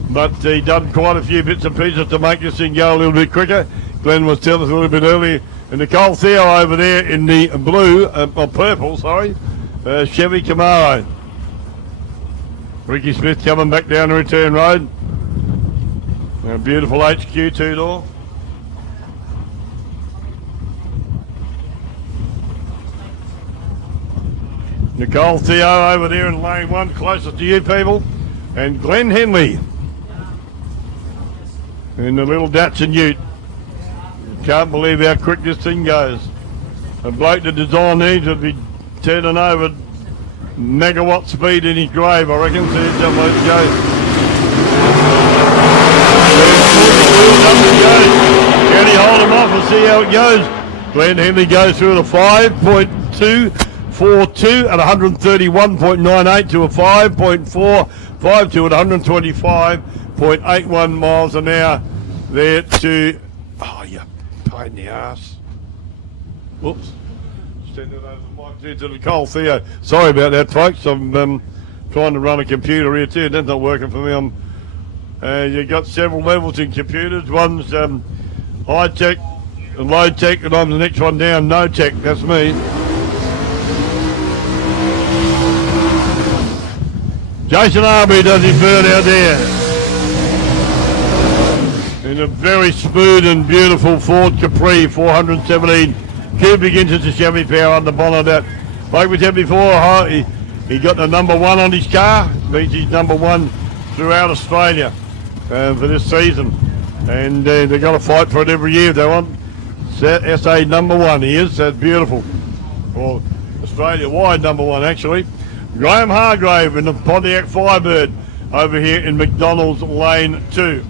But he done quite a few bits and pieces to make this thing go a little bit quicker. Glenn was telling us a little bit earlier. And Nicole Theo over there in the blue, or purple, sorry, Chevy Camaro. Ricky Smith coming back down the return road. A beautiful HQ two-door. Nicole Theo over there in lane 1, closest to you people. And Glenn Henley in the little Datsun Ute. Can't believe how quick this thing goes. A bloke that designed these would be turning over megawatt speed in his grave, I reckon. See how those go. Can he hold him off and see how it goes? Glenn Henley goes through the 5.242 at 131.98 to a 5.452 at 125.81 miles an hour there to, oh, you pain in the ass. Whoops. Send it over the mic to Nicole Theo. Sorry about that, folks. I'm trying to run a computer here too. That's not working for me. You've got several levels in computers. One's high tech and low tech, and I'm the next one down, no tech. That's me. Jason Arbery does his bird out there. In a very smooth and beautiful Ford Capri 417 cubic inches of Chevy power on the bonnet of that. Like we said before, he got the number 1 on his car. Means he's number 1 throughout Australia for this season. And they've got to fight for it every year. They want SA number 1. He is. That's beautiful. Well, Australia-wide number 1, actually. Graham Hargrave in the Pontiac Firebird over here in McDonald's Lane 2.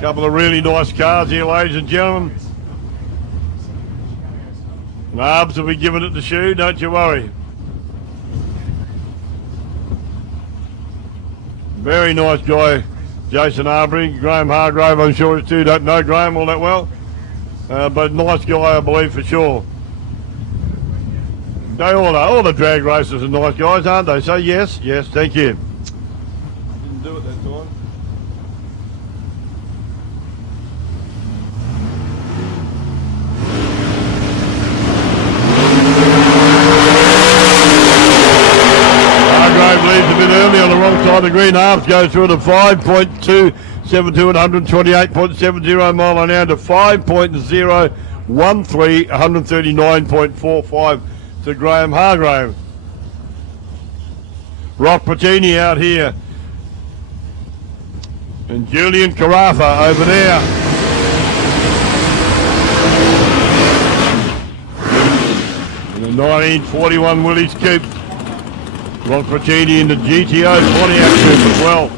Couple of really nice cars here, ladies and gentlemen. Narbs will be giving it the shoe, don't you worry. Very nice guy, Jason Arbery. Graham Hargrave, I'm sure is too. Don't know Graham all that well, but nice guy, I believe, for sure. They all are. All the drag racers are nice guys, aren't they? So yes, thank you. Didn't do it that time. Hargrave leaves a bit early on the wrong side of the green. Halves goes through to 5.272 at 128.70 mile an hour to 5.013, 139.45 to Graham Hargrave. Rock Patini out here. And Julian Carafa over there. In the 1941 Willys Coupe. Rock Patini in the GTO Pontiac Coupe as well.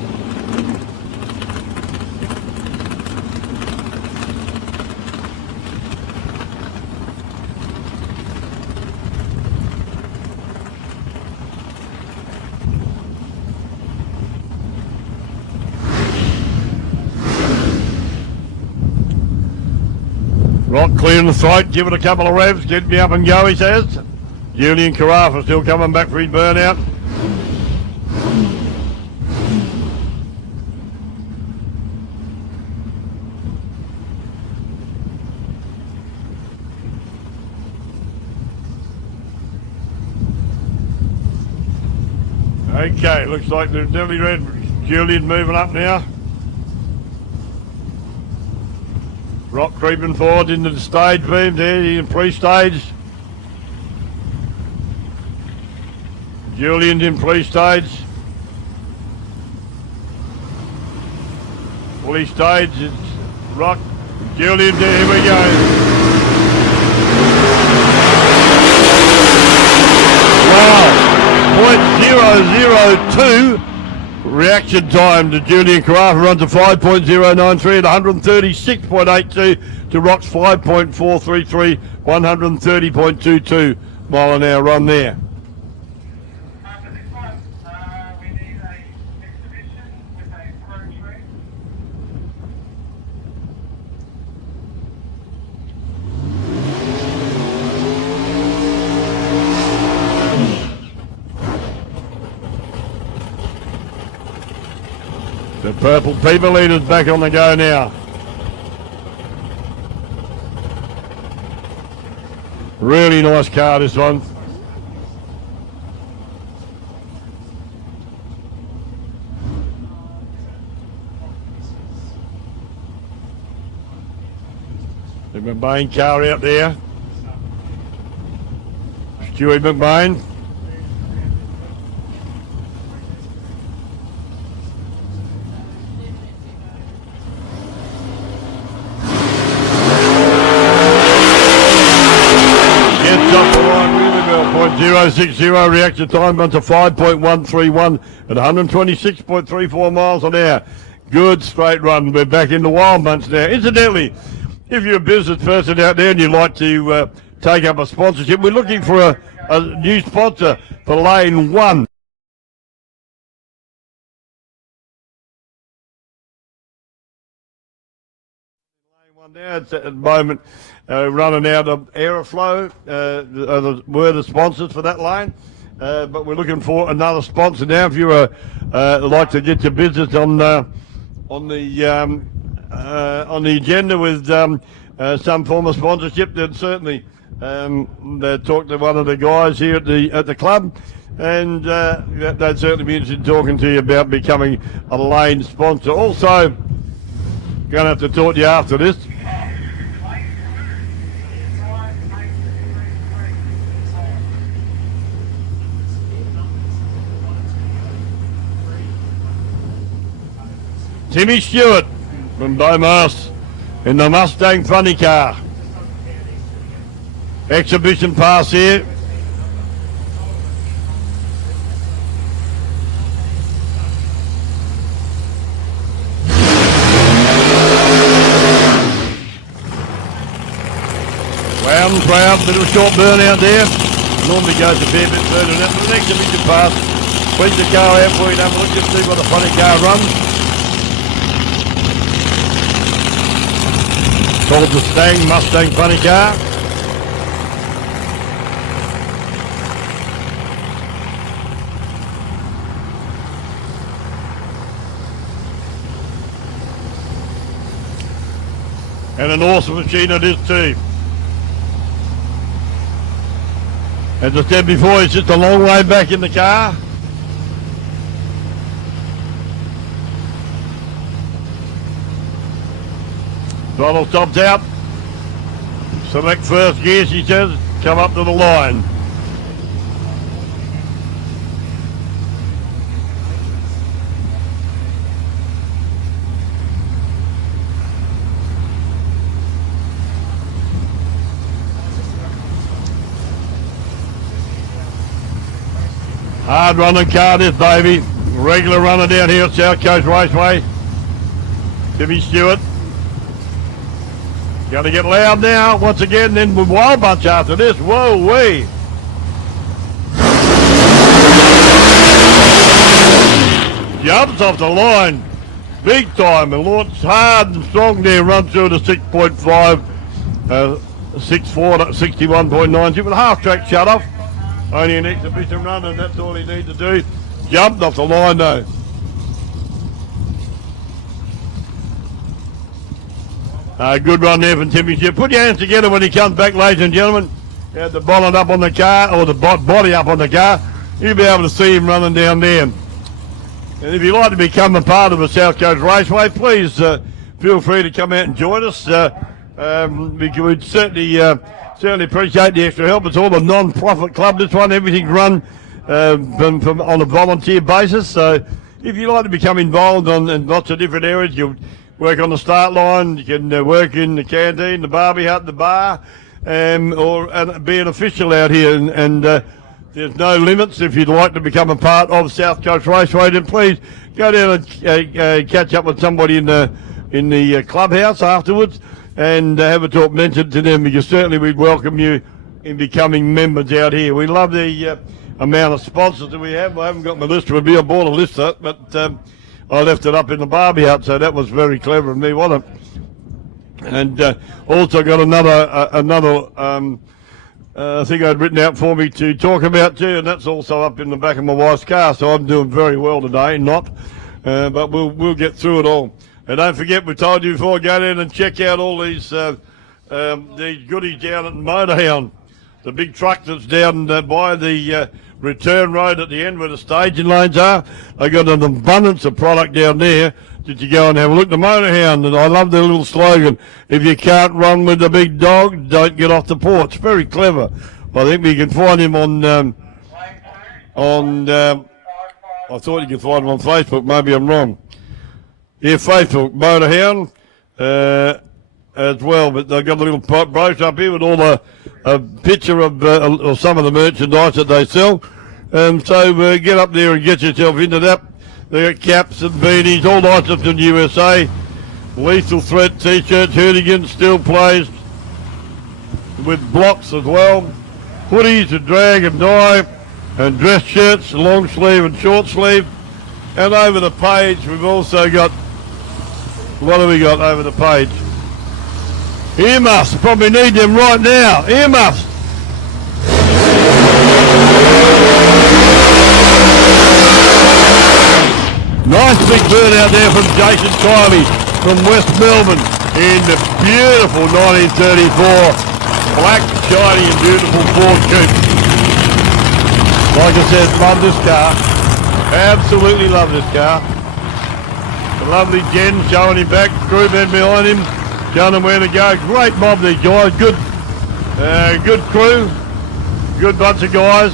Rock clearing the sight, give it a couple of revs, get me up and go, he says. Julian Carafa still coming back for his burnout. Okay, looks like the nearly red Julian moving up now. Rock creeping forward into the stage beam there in pre-stage. Julian's in pre-stage. Fully stage, it's Rock. Julian there, here we go. Wow, 0.002 reaction time to Julian Carafa, runs a 5.093 at 136.82 to Rock's 5.433, 130.22 mile an hour run there. After this one, we need a exhibition with a pro tree. Purple People Eaters back on the go now. Really nice car, this one. The McBain car out there. Stewie McBain. Gets up the line really well. 0.060 reaction time onto 5.131 at 126.34 miles an hour. Good straight run. We're back in the wild bunch now. Incidentally, if you're a business person out there and you'd like to take up a sponsorship, we're looking for a new sponsor for lane 1. Now it's at the moment running out of Aeroflow, were the sponsors for that lane, but we're looking for another sponsor now. If you like to get your business on the agenda with some form of sponsorship, then certainly talk to one of the guys here at the club, and they'd certainly be interested in talking to you about becoming a lane sponsor. Also, going to have to talk to you after this. Timmy Stewart from Beaumont in the Mustang funny car. Exhibition pass here. Loud and proud, bit of a short burn out there. Normally goes a fair bit further than that, but an exhibition pass. Squeeze the car out for you to have a look and see what the funny car runs. Called the Mustang funny car. And an awesome machine it is too. As I said before, it's just a long way back in the car. Throttle stopped out. Select first gear, she says. Come up to the line. Hard running car this baby. Regular runner down here at South Coast Raceway. Timmy Stewart. Got to get loud now, once again, then with Wild Bunch after this. Whoa-wee. Jumps off the line. Big time. And launched hard and strong there. Run through the 6.5, 61.90 with a half-track shut-off. Only an exhibition run, and that's all he needs to do. Jumped off the line, though. Good run there from Timmy. Put your hands together when he comes back, ladies and gentlemen. He had the bonnet up on the car, or the body up on the car. You'll be able to see him running down there. And if you'd like to become a part of the South Coast Raceway, please feel free to come out and join us. We'd certainly appreciate the extra help. It's all a non-profit club, this one. Everything's run on a volunteer basis. So if you'd like to become involved in lots of different areas, you'll work on the start line, you can work in the canteen, the barbie hut, the bar, or be an official out here. And there's no limits. If you'd like to become a part of South Coast Raceway, then please go down and catch up with somebody in the clubhouse afterwards and have a talk mentioned to them, because certainly we'd welcome you in becoming members out here. We love the amount of sponsors that we have. I haven't got my list with me. I bought a list up, but I left it up in the barbie hut, so that was very clever of me, wasn't it? And also got another thing I'd written out for me to talk about too, and that's also up in the back of my wife's car, so I'm doing very well today. but we'll get through it all. And don't forget, we told you before, go down and check out all these goodies down at Motorhound. The big truck that's down by the return road at the end where the staging lanes are. They got an abundance of product down there. Did you go and have a look at the Motorhound? And I love their little slogan, if you can't run with the big dog, don't get off the porch. Very clever. I think we can find him on I thought you could find him on Facebook, maybe I'm wrong. Yeah, Facebook, Motorhound, as well, but they've got a little brochure up here with all a picture of some of the merchandise that they sell. So get up there and get yourself into that. They got caps and beanies, all nice from the USA. Lethal Threat t-shirts, hooligans, steel plays with blocks as well. Hoodies and drag and die, and dress shirts, long sleeve and short sleeve. And over the page, we've also got, what have we got over the page? Earmuffs, probably need them right now. Earmuffs. Nice big bird out there from Jason Kiley from West Melbourne in the beautiful 1934 black, shiny and beautiful Ford Coupe. Like I said, love this car. Absolutely love this car. The lovely Jen showing him back, crew men behind him, showing him where to go. Great mob these guys, good crew, good bunch of guys.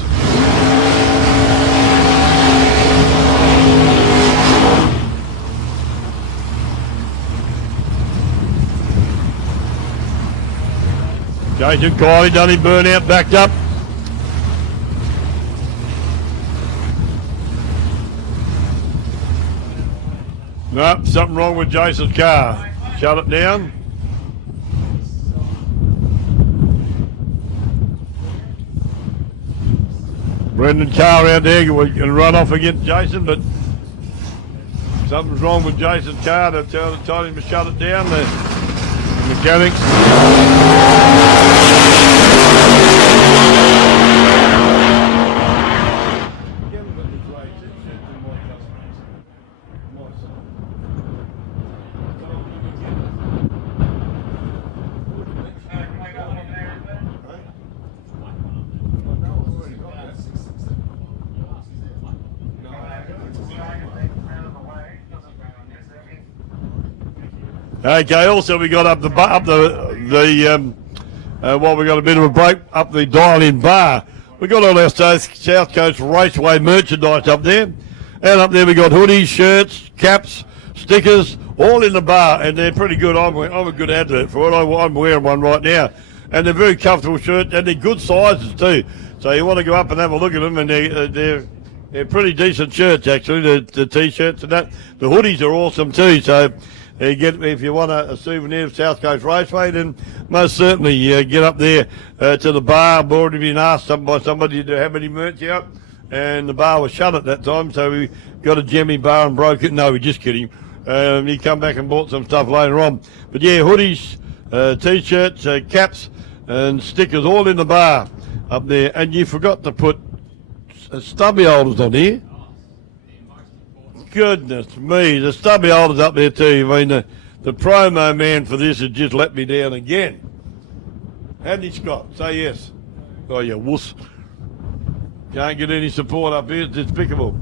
Jason Kiley done his burnout, backed up. No, something wrong with Jason's car. Shut it down. Brendan car out there going to run off against Jason, but something's wrong with Jason's car. They told him to shut it down. The mechanics. Okay, also we got we got a bit of a break up the dial-in bar. We got all our South Coast Raceway merchandise up there. And up there we got hoodies, shirts, caps, stickers, all in the bar, and they're pretty good. I'm a good advert for it. I'm wearing one right now. And they're very comfortable shirts, and they're good sizes too. So you want to go up and have a look at them, and they're pretty decent shirts actually, the t-shirts and that. The hoodies are awesome too, so if you want a souvenir of South Coast Raceway, then most certainly get up there to the bar. I've already been asked by somebody to have any merch out, and the bar was shut at that time, so we got a Jemmy bar and broke it. No, we're just kidding. He come back and bought some stuff later on. But yeah, hoodies, t-shirts, caps and stickers all in the bar up there. And you forgot to put stubby holders on here. Goodness me, the stubby holders up there too. I mean, the promo man for this has just let me down again. Hadn't he, Scott? Say yes. Oh, you wuss. Can't get any support up here. It's despicable.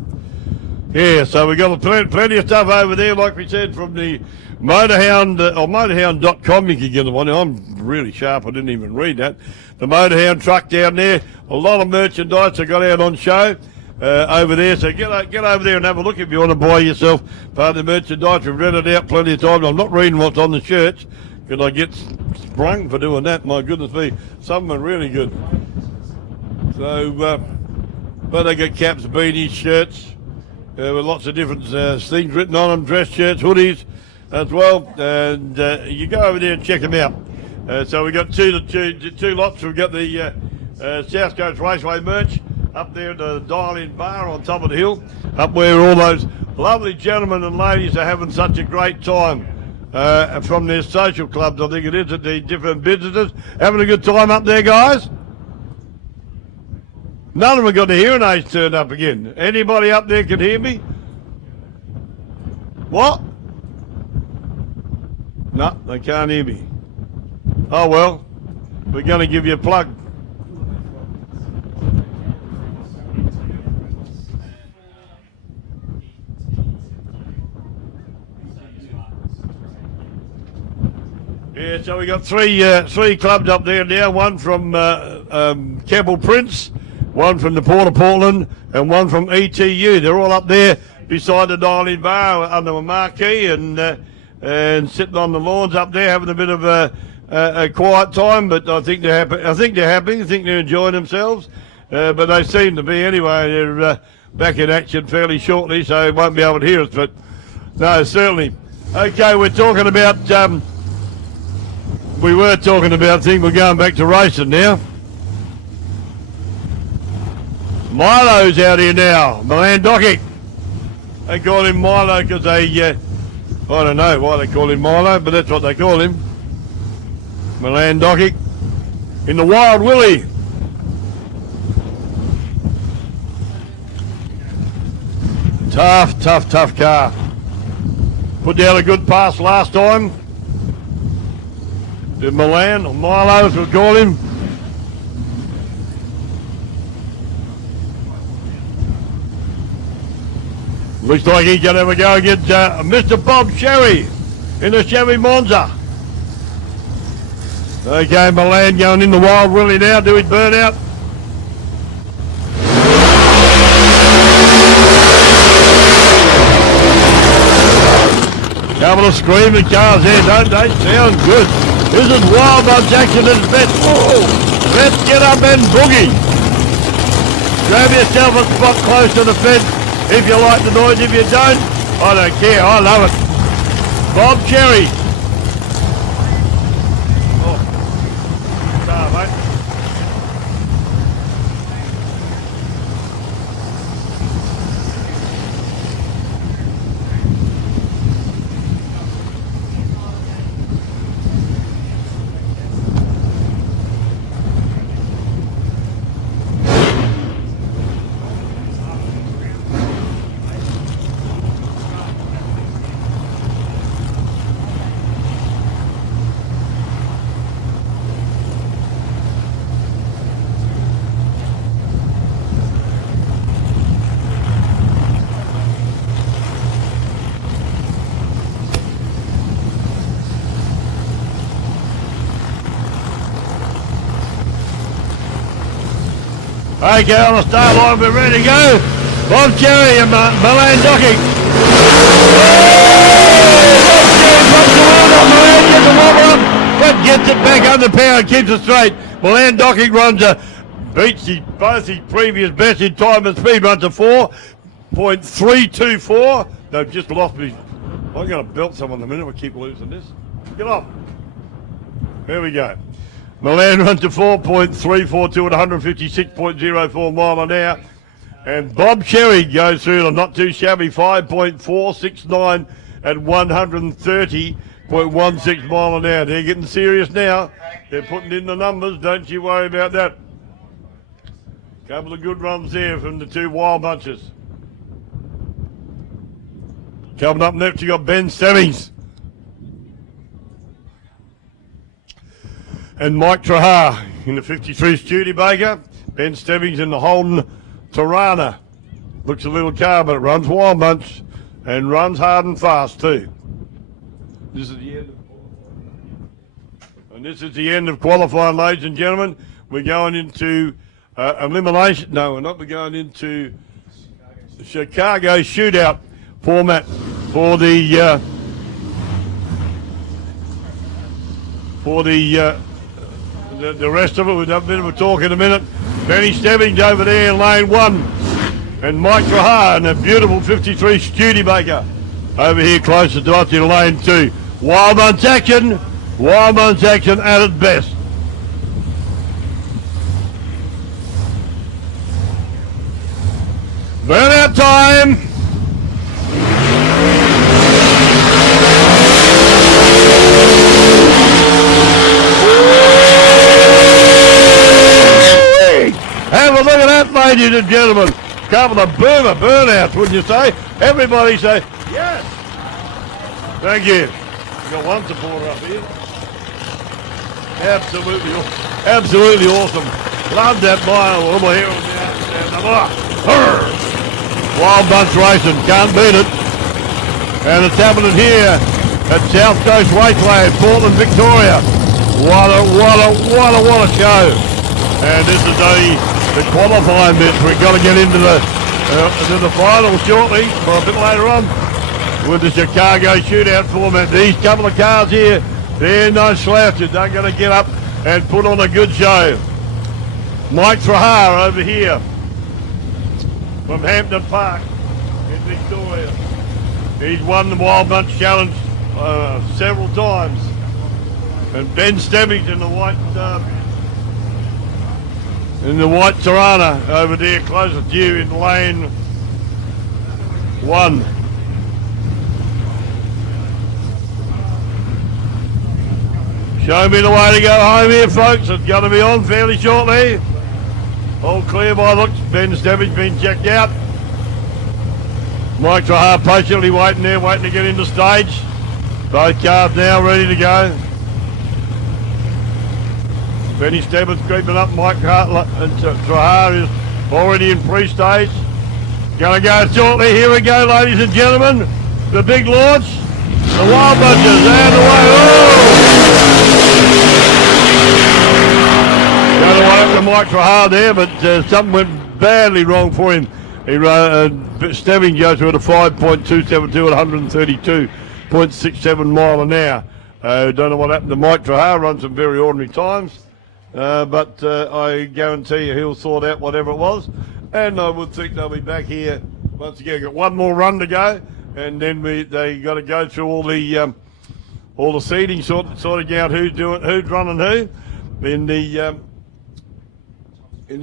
Yeah, so we got plenty of stuff over there, like we said, from the Motorhound, or motorhound.com. You can get them on. I'm really sharp. I didn't even read that. The Motorhound truck down there. A lot of merchandise I got out on show. Over there, so get over there and have a look if you want to buy yourself part of the merchandise. We've read it out plenty of times. I'm not reading what's on the shirts because I get sprung for doing that. My goodness me, some of them are really good. So, but they got caps, beanies, shirts with lots of different things written on them, dress shirts, hoodies as well. And you go over there and check them out. So we got two lots. We've got the South Coast Raceway merch up there at the dial-in bar on top of the hill, up where all those lovely gentlemen and ladies are having such a great time from their social clubs, I think it is, at the different businesses. Having a good time up there, guys? None of them got the hearing aids turned up again. Anybody up there can hear me? What? No, they can't hear me. Oh well, we're going to give you a plug. Yeah, so we got three clubs up there now. One from Keppel Prince, one from the Port of Portland, and one from ETU. They're all up there beside the dining bar under a marquee and sitting on the lawns up there having a bit of a quiet time. But I think they're happy. I think they're enjoying themselves. But they seem to be anyway. They're back in action fairly shortly, so they won't be able to hear us. But no, certainly. Okay, we're talking about. We were talking about things. We're going back to racing now. Milo's out here now. Milan Dokic. They call him Milo because they, I don't know why they call him Milo, but that's what they call him. Milan Dokic in the Wild Willie. Tough car. Put down a good pass last time. To Milan, or Milo as we call him. Looks like he's going to have a go against Mr. Bob Sherry in the Chevy Monza. Okay, Milan going in the Wild Willie now, do his burnout. Couple of screaming cars there, don't they? Sound good. This is Wild on Jackson at his best. Oh, let's get up and boogie. Grab yourself a spot close to the fence if you like the noise. If you don't, I don't care. I love it. Bob Cherry. Oh, car, mate. Okay, on the start line, we're ready to go. Bob Cherry and Milan Dokic. But gets it back under power and keeps it straight. Milan Dokic runs beats both his previous best in time and speed, runs a 4.324. They've just lost me. I'm going to belt someone in a minute. We'll keep losing this. Get off. There we go. Milan runs to 4.342 at 156.04 mile an hour. And Bob Cherry goes through the not too shabby 5.469 at 130.16 mile an hour. They're getting serious now. They're putting in the numbers. Don't you worry about that. Couple of good runs there from the two wild bunches. Coming up next, you got Ben Stebbings and Mike Trahar in the 53 Studebaker. Ben Stebbings in the Holden Tirana. Looks a little car, but it runs wild bunch and runs hard and fast too. This is the end. And this is the end of qualifying, ladies and gentlemen. We're going into elimination. No, we're not. We're going into the Chicago shootout format for the rest of it. We'll have a bit of a talk in a minute. Benny Stebbings over there in lane 1. And Mike Trahar in a beautiful 53 Studebaker over here closer to us in lane 2. Wild Bunch action at its best. Burnout time! Have a look at that, ladies and gentlemen. Couple of burnouts, wouldn't you say? Everybody say, yes! Thank you. We've got one supporter up here. Absolutely awesome. Love that mile. All my hair on down. Wild Bunch Racing, can't beat it. And it's happening here at South Coast Raceway, Portland, Victoria. What a show. And this is the qualifying bit. We've got to get into the final shortly, or a bit later on, with the Chicago shootout format. These couple of cars here, they're no slouches. They're going to get up and put on a good show. Mike Trahar over here from Hampton Park in Victoria. He's won the Wild Bunch Challenge several times. And Ben Stebbings in the white Tirana over there closest to you in lane 1. Show me the way to go home here, folks. It's going to be on fairly shortly. All clear by looks. Ben Stebbings been checked out. Mike Trahar patiently waiting there, waiting to get into stage. Both cars now ready to go. Benny Stebbins creeping up. Mike Trahar is already in pre-stage. Gonna go shortly. Here we go, ladies and gentlemen. The big launch. The Wild Bunches and away. Going away from Mike Trahar there, but something went badly wrong for him. He Stebbings goes through at a 5.272 at 132.67 mile an hour. Don't know what happened to Mike Trahar. Runs some very ordinary times. But I guarantee you he'll sort out whatever it was, and I would think they'll be back here once again. Got one more run to go, and then they got to go through all the seating, sorting out who's running who in the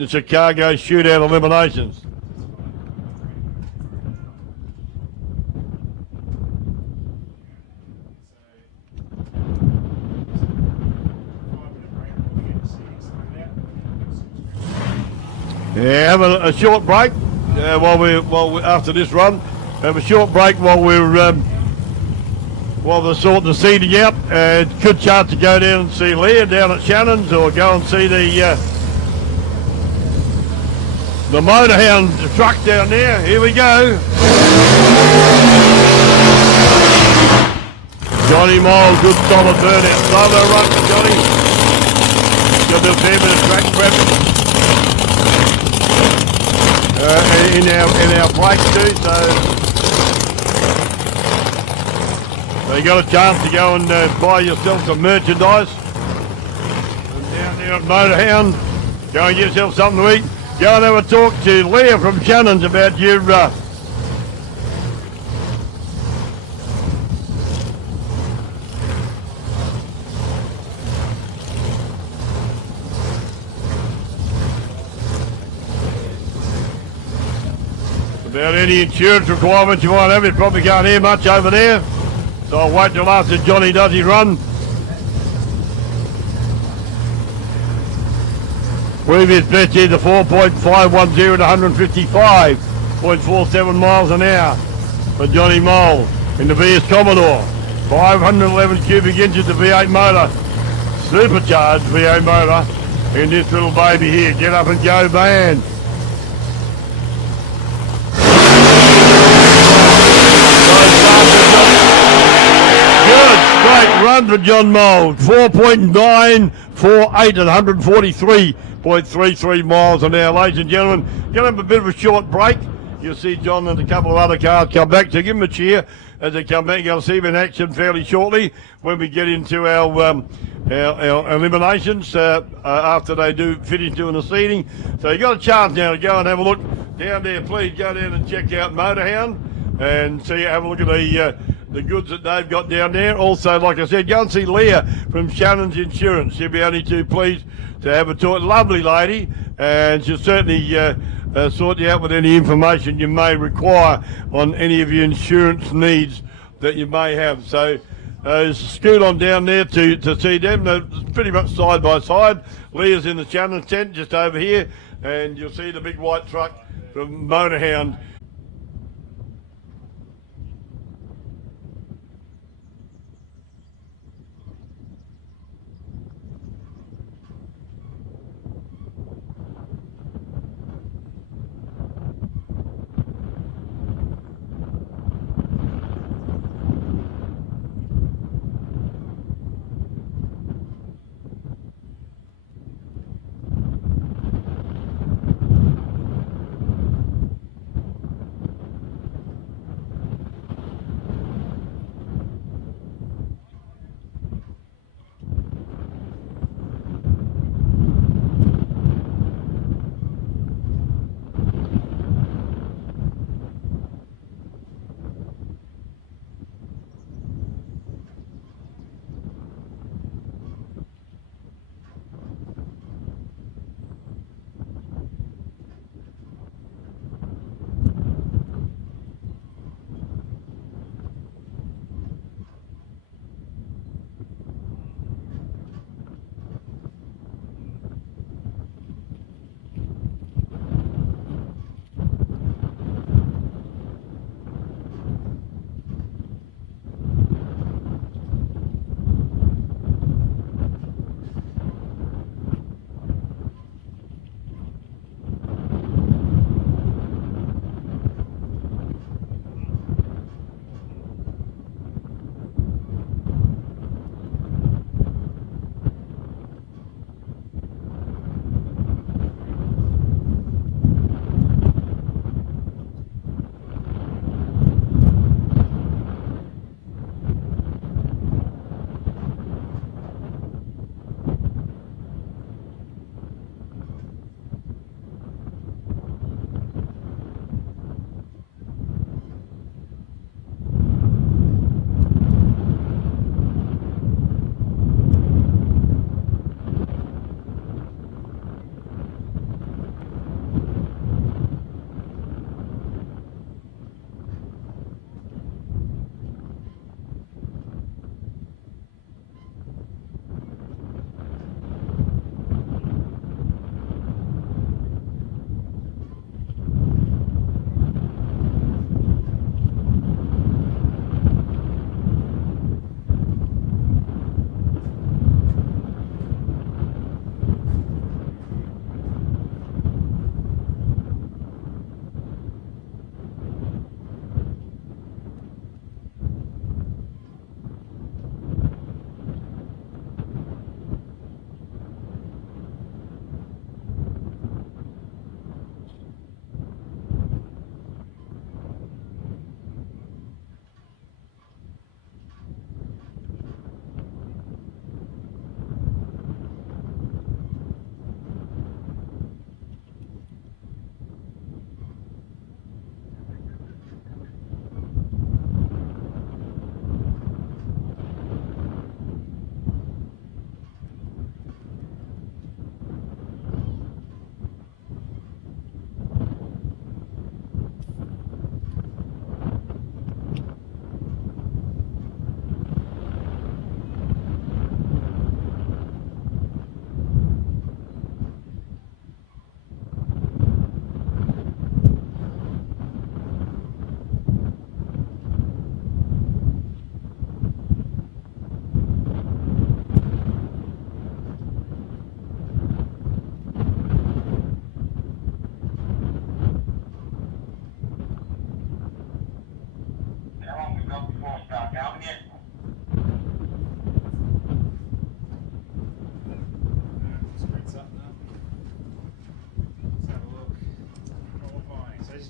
Chicago shootout eliminations. Yeah, have a short break after this run. Have a short break while they're sorting the seating out. Good chance to go down and see Leah down at Shannon's, or go and see the Motorhound truck down there. Here we go. Johnny Mole, good solid burnout. Solo run for Johnny. Got a fair bit of track prep. In our break too, so you got a chance to go and buy yourself some merchandise. And down there at Motorhound, go and get yourself something to eat. Go and have a talk to Leah from Shannon's about your about any insurance requirements you might have. You probably can't hear much over there, so I'll wait till after Johnny does his run. Previous best is the 4.510 to 155.47 miles an hour for Johnny Mole in the VS Commodore. 511 cubic inches of V8 motor, supercharged V8 motor in this little baby here. Get up and go, man. Great run for John Mole. 4.948 at 143.33 miles an hour, ladies and gentlemen. Going to have a bit of a short break. You'll see John and a couple of other cars come back, so give them a cheer as they come back. You're going to see them in action fairly shortly when we get into our eliminations after they finish doing the seating. So you got a chance now to go and have a look down there. Please go down and check out Motorhound and have a look at the goods that they've got down there. Also, like I said, go and see Leah from Shannon's Insurance. She'll be only too pleased to have a talk. Lovely lady, and she'll certainly sort you out with any information you may require on any of your insurance needs that you may have. So scoot on down there to see them. They're pretty much side by side. Leah's in the Shannon's tent just over here, and you'll see the big white truck from Motorhound.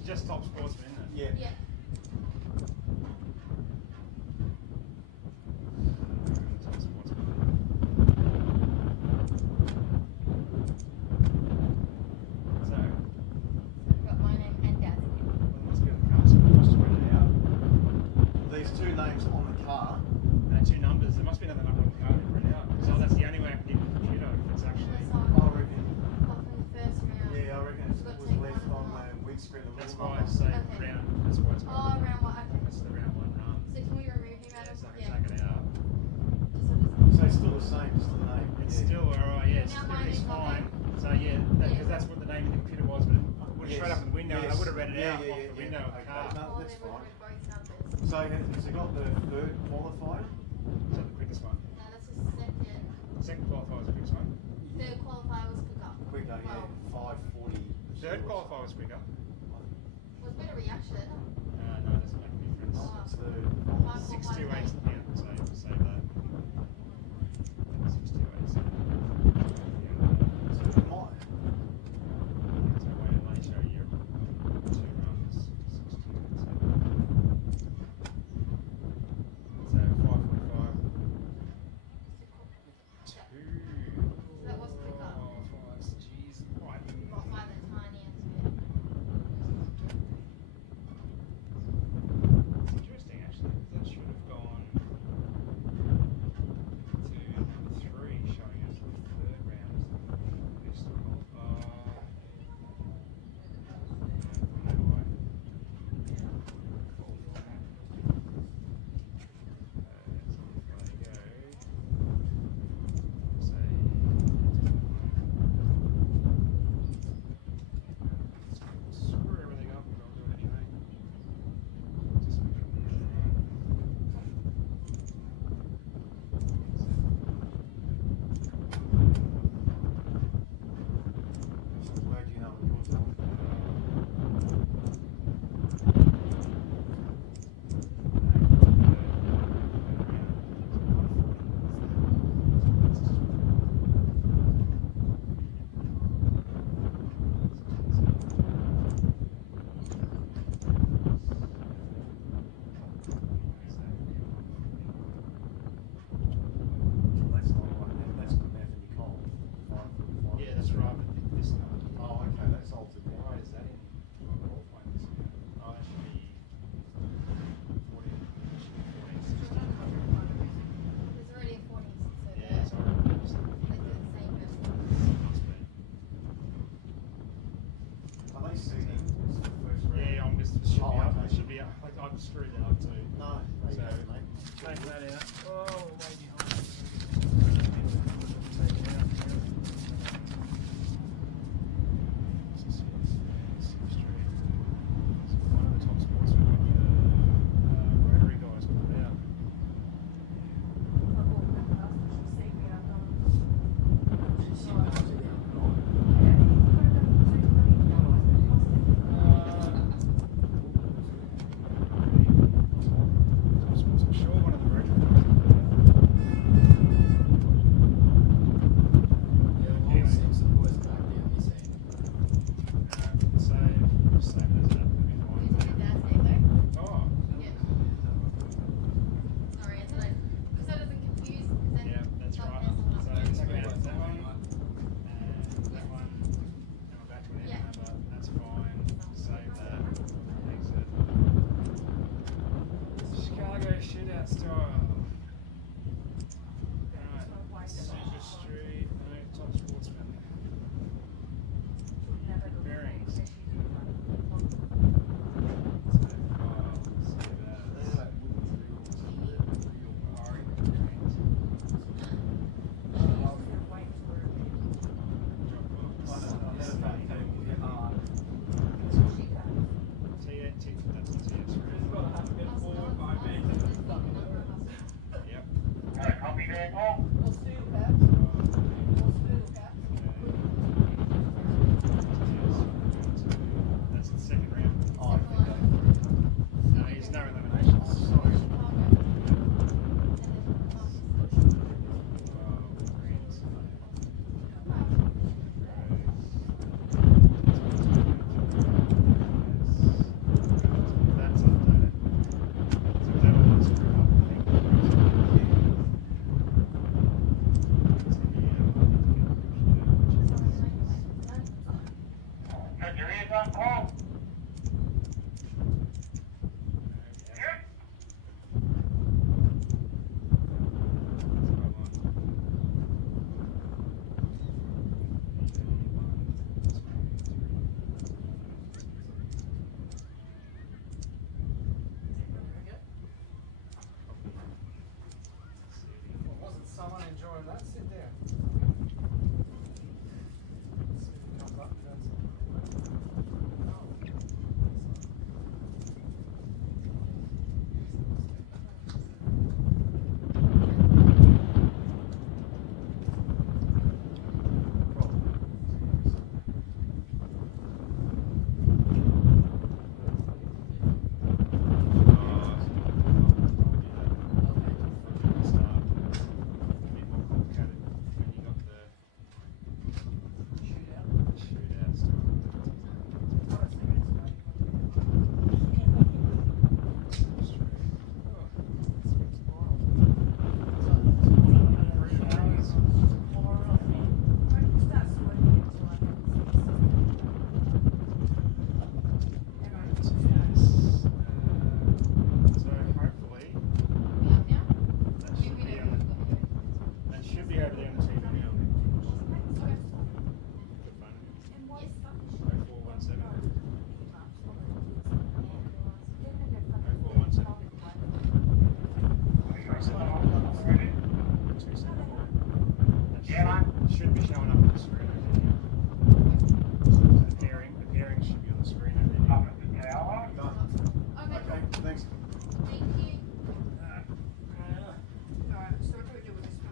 just top sportsman, isn't it? Yeah. Yeah. Top sportsman. So, We've got my name and Dad's name. well, it must be on the car, so let's just read it out. These two names on the car. And two numbers. There must be another number on the car to read it out. So that's the only way I can get the computer if it's actually. That's I all. reckon. Apart from the first round. Yeah, I reckon it We've got was to take left one on of them the windscreen. The That's little why I number. say Okay. round. That's why it's Oh, called. round one. Okay. That's the round one. So can we remove him out Yeah, of so I can yeah. take it out. So it's still the same, just the name. It's Yeah. still alright, yeah, Now mine it's is fine. okay. So yeah, because that's what the name of the computer was, but it would have showed up in the window. Yes. I would have read it Yeah, out yeah, off yeah, the yeah. window of the Okay. car. No, Oh, that's then we'll fine. remove both numbers. So has he got the third qualifier? So the quickest one. No, that's the second. Second qualifier was the quickest one. Third qualifier was quicker. Quicker, yeah, Well, 5:40. Third qualifier was quicker. was better reaction. No, it doesn't make a difference. Oh, it's the 628, yeah, so save that. 628. so it might. So wait, let me show you two runs. 628. So 545. So that was quicker. Jeez, right. By the tiniest bit. It's interesting actually. That should have gone to number 3, showing us the third round is the quickest one. I don't know why. Screw everything up, but I'll do it anyway. Just make sure we're Where do you know what yours are? That's not right. That's not Anthony Cole. Yeah, that's right. But this number. Oh, okay, that's altered. Why is that in? Oh, that should be 14. Should be 14. There's already a 40, so Yeah, they're sorry. Just the same person. Are they seating? This is the first round. Yeah, I'm just should Oh, be up. okay. It should be up. I've screwed that up too. No, there you So, go, mate. take that out. Oh, way behind. Take it out. One of the top sportsmen, one of the rotary guys put it out. I'm sure one of the rotary guys put it out. Anyway. Save it as that. That'd be Who's fine. your dad's name though? Oh, Yeah. Sorry, it's like, so it doesn't confuse. 'Cause then yeah, that's not right. there's a So lot. take it out that one, and that one, and we're back to an Yeah. number. That's fine. Save that. Exit. Chicago shootout style. Right. Super Street. No, top sportsman. Bearings. Save file. Save as. Yep. Alright, copy there, Paul. That's the second round. Oh, I think No, he's no eliminations. Sorry. on call. Yep. Wasn't someone enjoying that? Sit down. So hopefully that should be over there on the TV now. Good fun. 0417. 0417. 274. That should be showing up on the screen over there. The pairing should be on the screen over there. Okay, thanks. Alright, so what do we do with this one?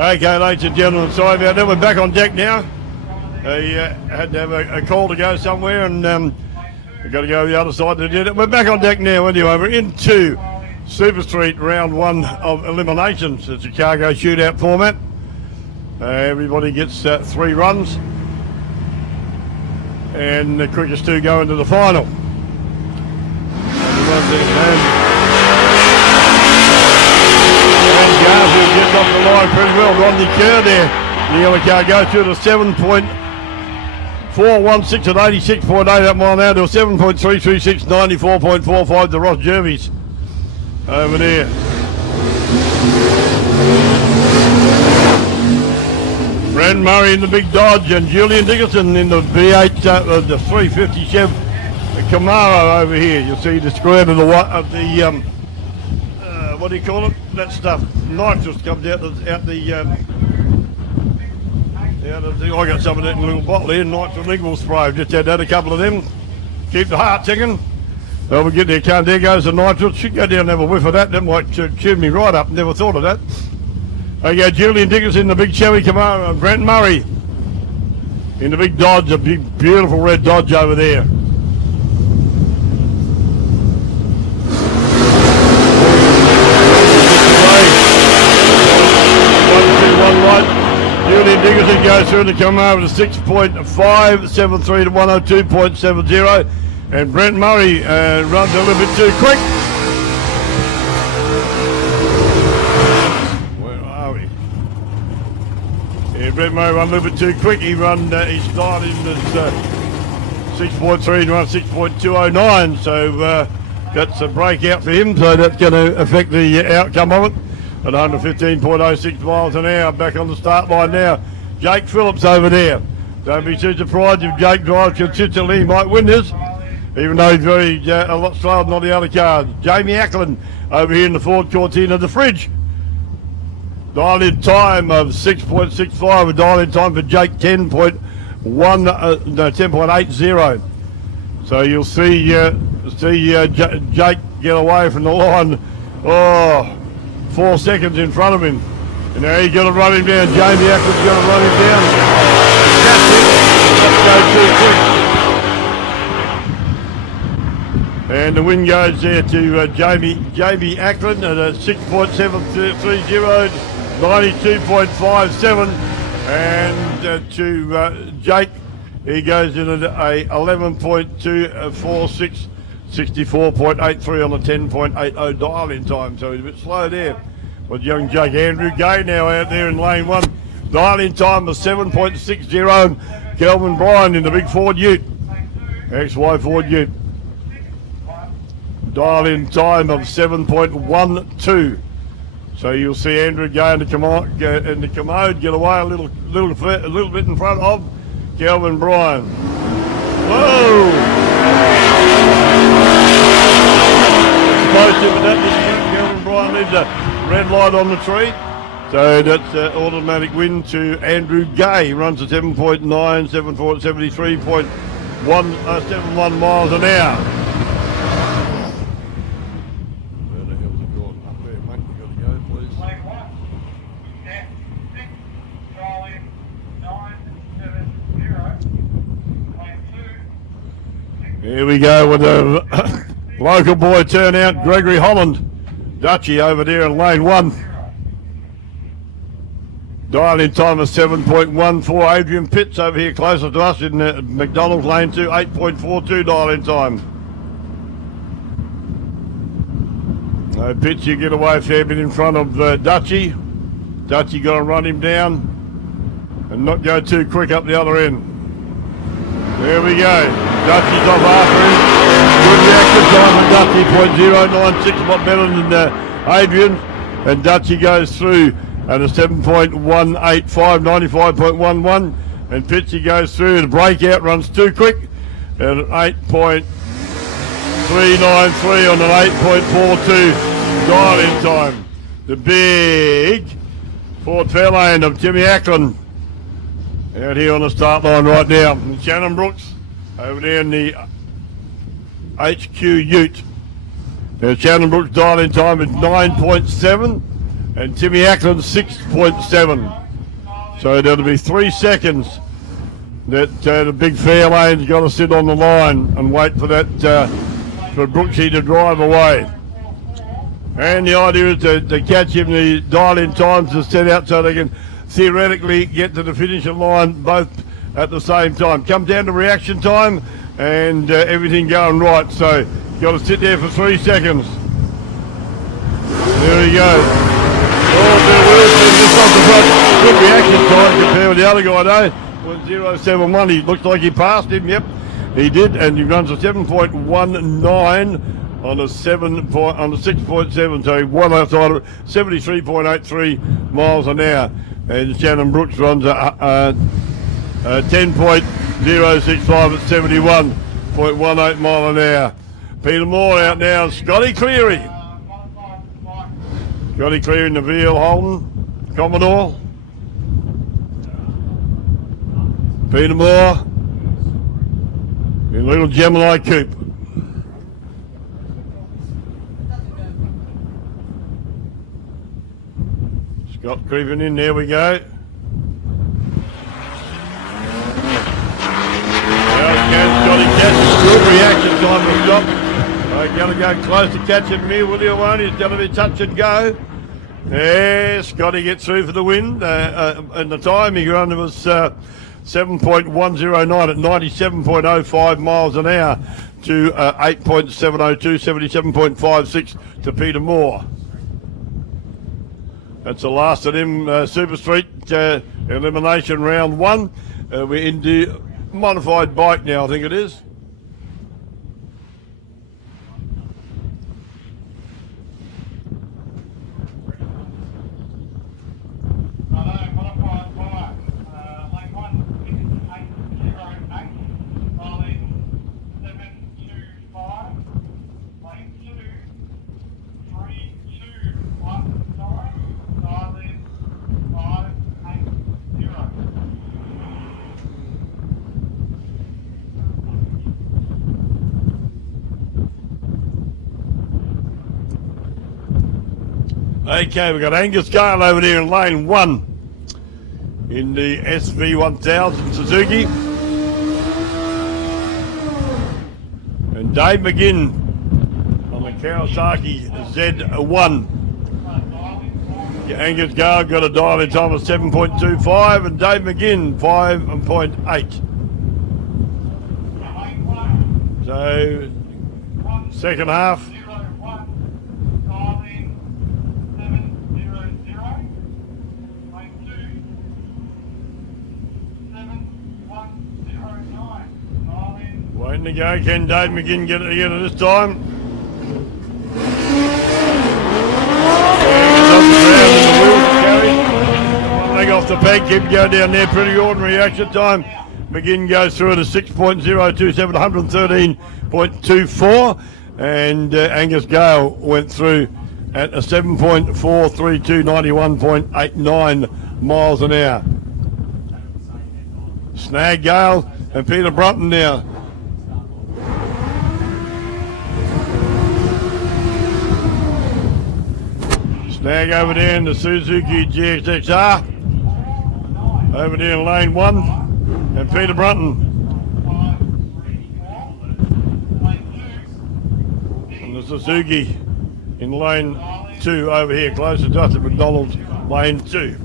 Okay, ladies and gentlemen, sorry about that. We're back on deck now. He had to have a call to go somewhere, and we've got to go the other side to do it. We're back on deck now anyway. We're into Super Street round 1 of Eliminations. It's a cargo shootout format. Everybody gets 3 runs, and the quickest 2 go into the final. And Garfield gets off the line pretty well. Rodney Kerr there. The yellow car goes through to 7.416 at 86.8 that mile now to a 7.336, 94.45 to Ross Jervis over there. Brad Murray in the big Dodge and Julian Dickinson in the V8, the 350 Chev Camaro over here. You'll see the square to the what do you call it? That stuff, nitrous comes out the I got some of that in a little bottle here, nitrous lingual spray. Just had that, a couple of them. Keep the heart ticking. Well, we get there, can't. There goes the nitrous. Should go down and have a whiff of that. That might tune me right up. Never thought of that. Okay, Julian Dickinson in the big Chevy Camaro and Brent Murray in the big Dodge, a big, beautiful red Dodge over there. Julian Dickinson goes through to come over to 6.573 to 102.70, and Brent Murray runs a little bit too quick. Where are we? Yeah, Brent Murray run a little bit too quick. He started in as 6.3 and run 6.209, so that's a breakout for him. So that's going to affect the outcome of it. At 115.06 miles an hour, back on the start line now. Jake Phillips over there. Don't be too surprised if Jake drives consistently, he might win this, even though he's a lot slower than all the other cars. Jamie Ackland over here in the Ford Cortina, the fridge. Dial-in time of 6.65, a dial-in time for Jake 10.80. So you'll see Jake get away from the line. 4 seconds in front of him. And now he's got to run him down. Jamie Ackland's got to run him down. That's it. Let's go too quick. And the win goes there to Jamie Ackland at a 6.730, 92.57. And to Jake, he goes in at a 11.246. 64.83 on the 10.80 dial-in time, so he's a bit slow there. With young Jake Andrew Gay now out there in lane 1. Dial-in time of 7.60, and Kelvin Bryan in the big Ford Ute. XY Ford Ute. Dial-in time of 7.12. So you'll see Andrew Gay in the commode get away a little bit in front of Kelvin Bryan. Whoa! Close to that, Kelvin Bryan leaves a red light on the tree. So that's an automatic win to Andrew Gay. He runs at 7.9, 73.71 miles an hour. Where the hell's it going? Up there, mate. You got to go, please. Lane 1, step 6, Charlie 970. Lane 2, Here we go with the local boy turnout, Gregory Holland. Dutchy over there in lane 1. Dial-in time of 7.14. Adrian Pitts over here closer to us in McDonald's lane 2, 8.42 dial-in time. Pitts, you get away a fair bit in front of Dutchy. Dutchy got to run him down and not go too quick up the other end. There we go. Dutchy's off after him. Good reaction time for Dutchy, 0.096, a lot better than Adrian. And Dutchy goes through at a 7.185, 95.11. And Pitsy goes through. The breakout runs too quick at an 8.393 on an 8.42 dial-in time. The big Ford Fairlane of Jimmy Ackland out here on the start line right now. And Shannon Brooks over there in the HQ Ute. Now Shannon Brooks' dial-in time is 9.7, and Timmy Ackland 6.7. So there'll be 3 seconds that the big Fairlane's got to sit on the line and wait for that for Brooksy to drive away. And the idea is to catch him, the dial-in times to set out so they can theoretically get to the finishing line both at the same time. Come down to reaction time and everything going right. So you've got to sit there for 3 seconds. There he goes. Oh, just off the front. Good reaction time compared with the other guy though. Was 0.71. He looks like he passed him. Yep, he did, and he runs a 7.19 on a 6.7. So he won outside of it. 73.83 miles an hour. And Shannon Brooks runs a 10.065 at 71.18 mile an hour. Peter Moore out now. Scotty Cleary. Scotty Cleary in the Veal Holden Commodore. Peter Moore in little Gemini Coupe. Scott creeping in, there we go. Scotty catches, good reaction time to stop. Going to go close to catching me, will you, won't he? It's going to be touch and go. Yeah, Scotty gets through for the win. And the time he ran was 7.109 at 97.05 miles an hour to 8.702, 77.56 to Peter Moore. That's the last of them Super Street Elimination round 1. We're into modified bike now, I think it is. Okay, we've got Angus Gale over there in lane 1 in the SV1000 Suzuki. And Dave McGinn on the Kawasaki Z1. Angus Gale got a dial in time of 7.25 and Dave McGinn 5.8. So, second half. Waiting to go. Can Dave McGinn get it again this time? Leg off the peg, keep going down there. Pretty ordinary action time. McGinn goes through at a 6.027, 113.24. And Angus Gale went through at a 7.432, 91.89 miles an hour. Snag Gale and Peter Brunton now. Snag over there in the Suzuki GXXR. Over there in lane 1. And Peter Brunton. And the Suzuki in lane 2 over here, close to Dustin McDonald's lane 2.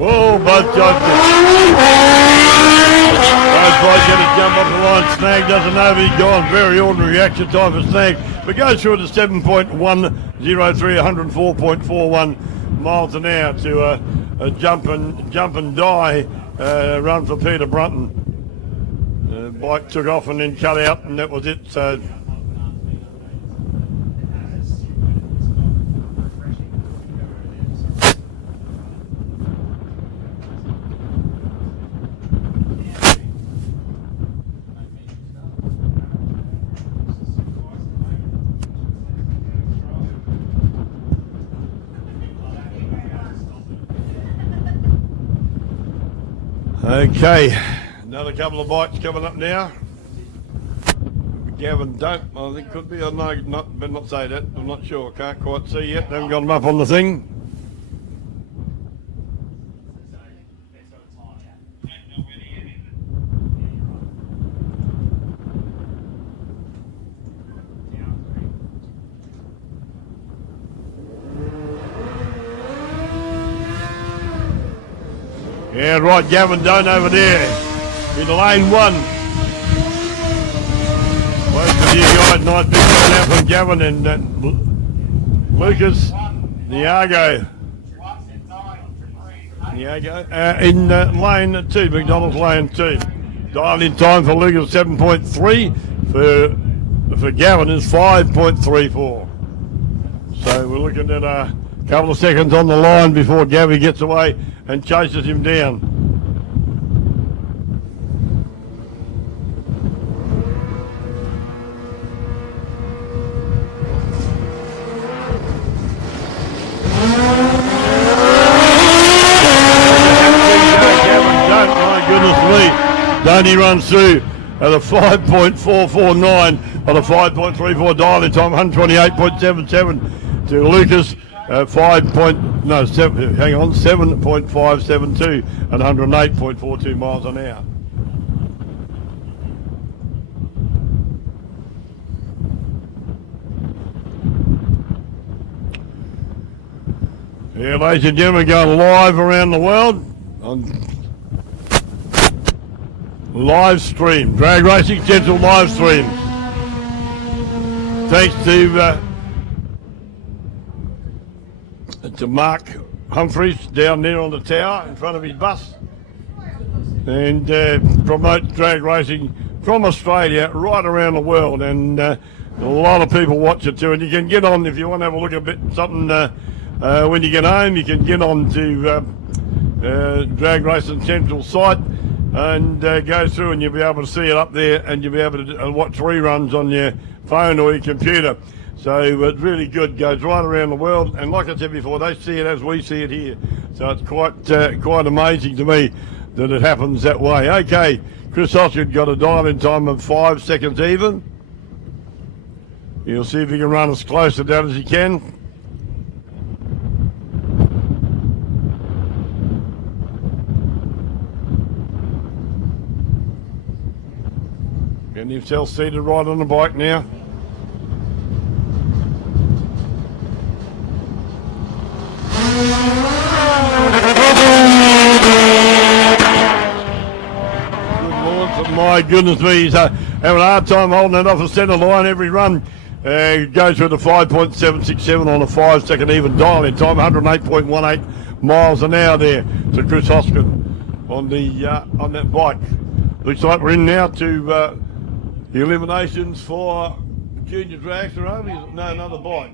Oh, both judges. Both boys going to jump off the line. Snag doesn't know, but he's gone. Very ordinary action time for Snag. But goes through at a 7.103, 104.41 miles an hour to a jump and die run for Peter Brunton. The bike took off and then cut out, and that was it. So. Okay, another couple of bites coming up now. Gavin don't, I think could be, I know, better not say that, I'm not sure, can't quite see yet, they haven't got them up on the thing. Yeah, right, Gavin Doan over there in lane 1. Most of you guys, nice big one out from Gavin and Lucas Niago. In lane 2, McDonald's lane 2. Dial in time for Lucas 7.3, for Gavin is 5.34. So we're looking at a couple of seconds on the line before Gavin gets away and chases him down. My goodness me, don't he run through at a 5.449 on a 5.34 dial in time, 128.77 to Lucas. 7.572 and 108.42 miles an hour. Yeah, ladies and gentlemen, going live around the world on live stream, Drag Racing Central live stream. Thanks to Mark Humphreys down there on the tower in front of his bus, and promote drag racing from Australia right around the world, and a lot of people watch it too. And you can get on, if you want to have a look at a bit something when you get home, you can get on to Drag Racing Central site and go through, and you'll be able to see it up there, and you'll be able to watch reruns on your phone or your computer. So it's really good, goes right around the world, and like I said before, they see it as we see it here. So it's quite amazing to me that it happens that way. Okay, Chris Osgood got a dial in time of 5 seconds even. You'll see if he can run as close to that as he can. Getting himself seated right on the bike now. My goodness me, he's having a hard time holding it off the centre line. Every run goes through the 5.767 on a 5 second even dial in time, 108.18 miles an hour there to Chris Hoskins on that bike. Looks like we're in now to the eliminations for junior dragster only. No, another bike.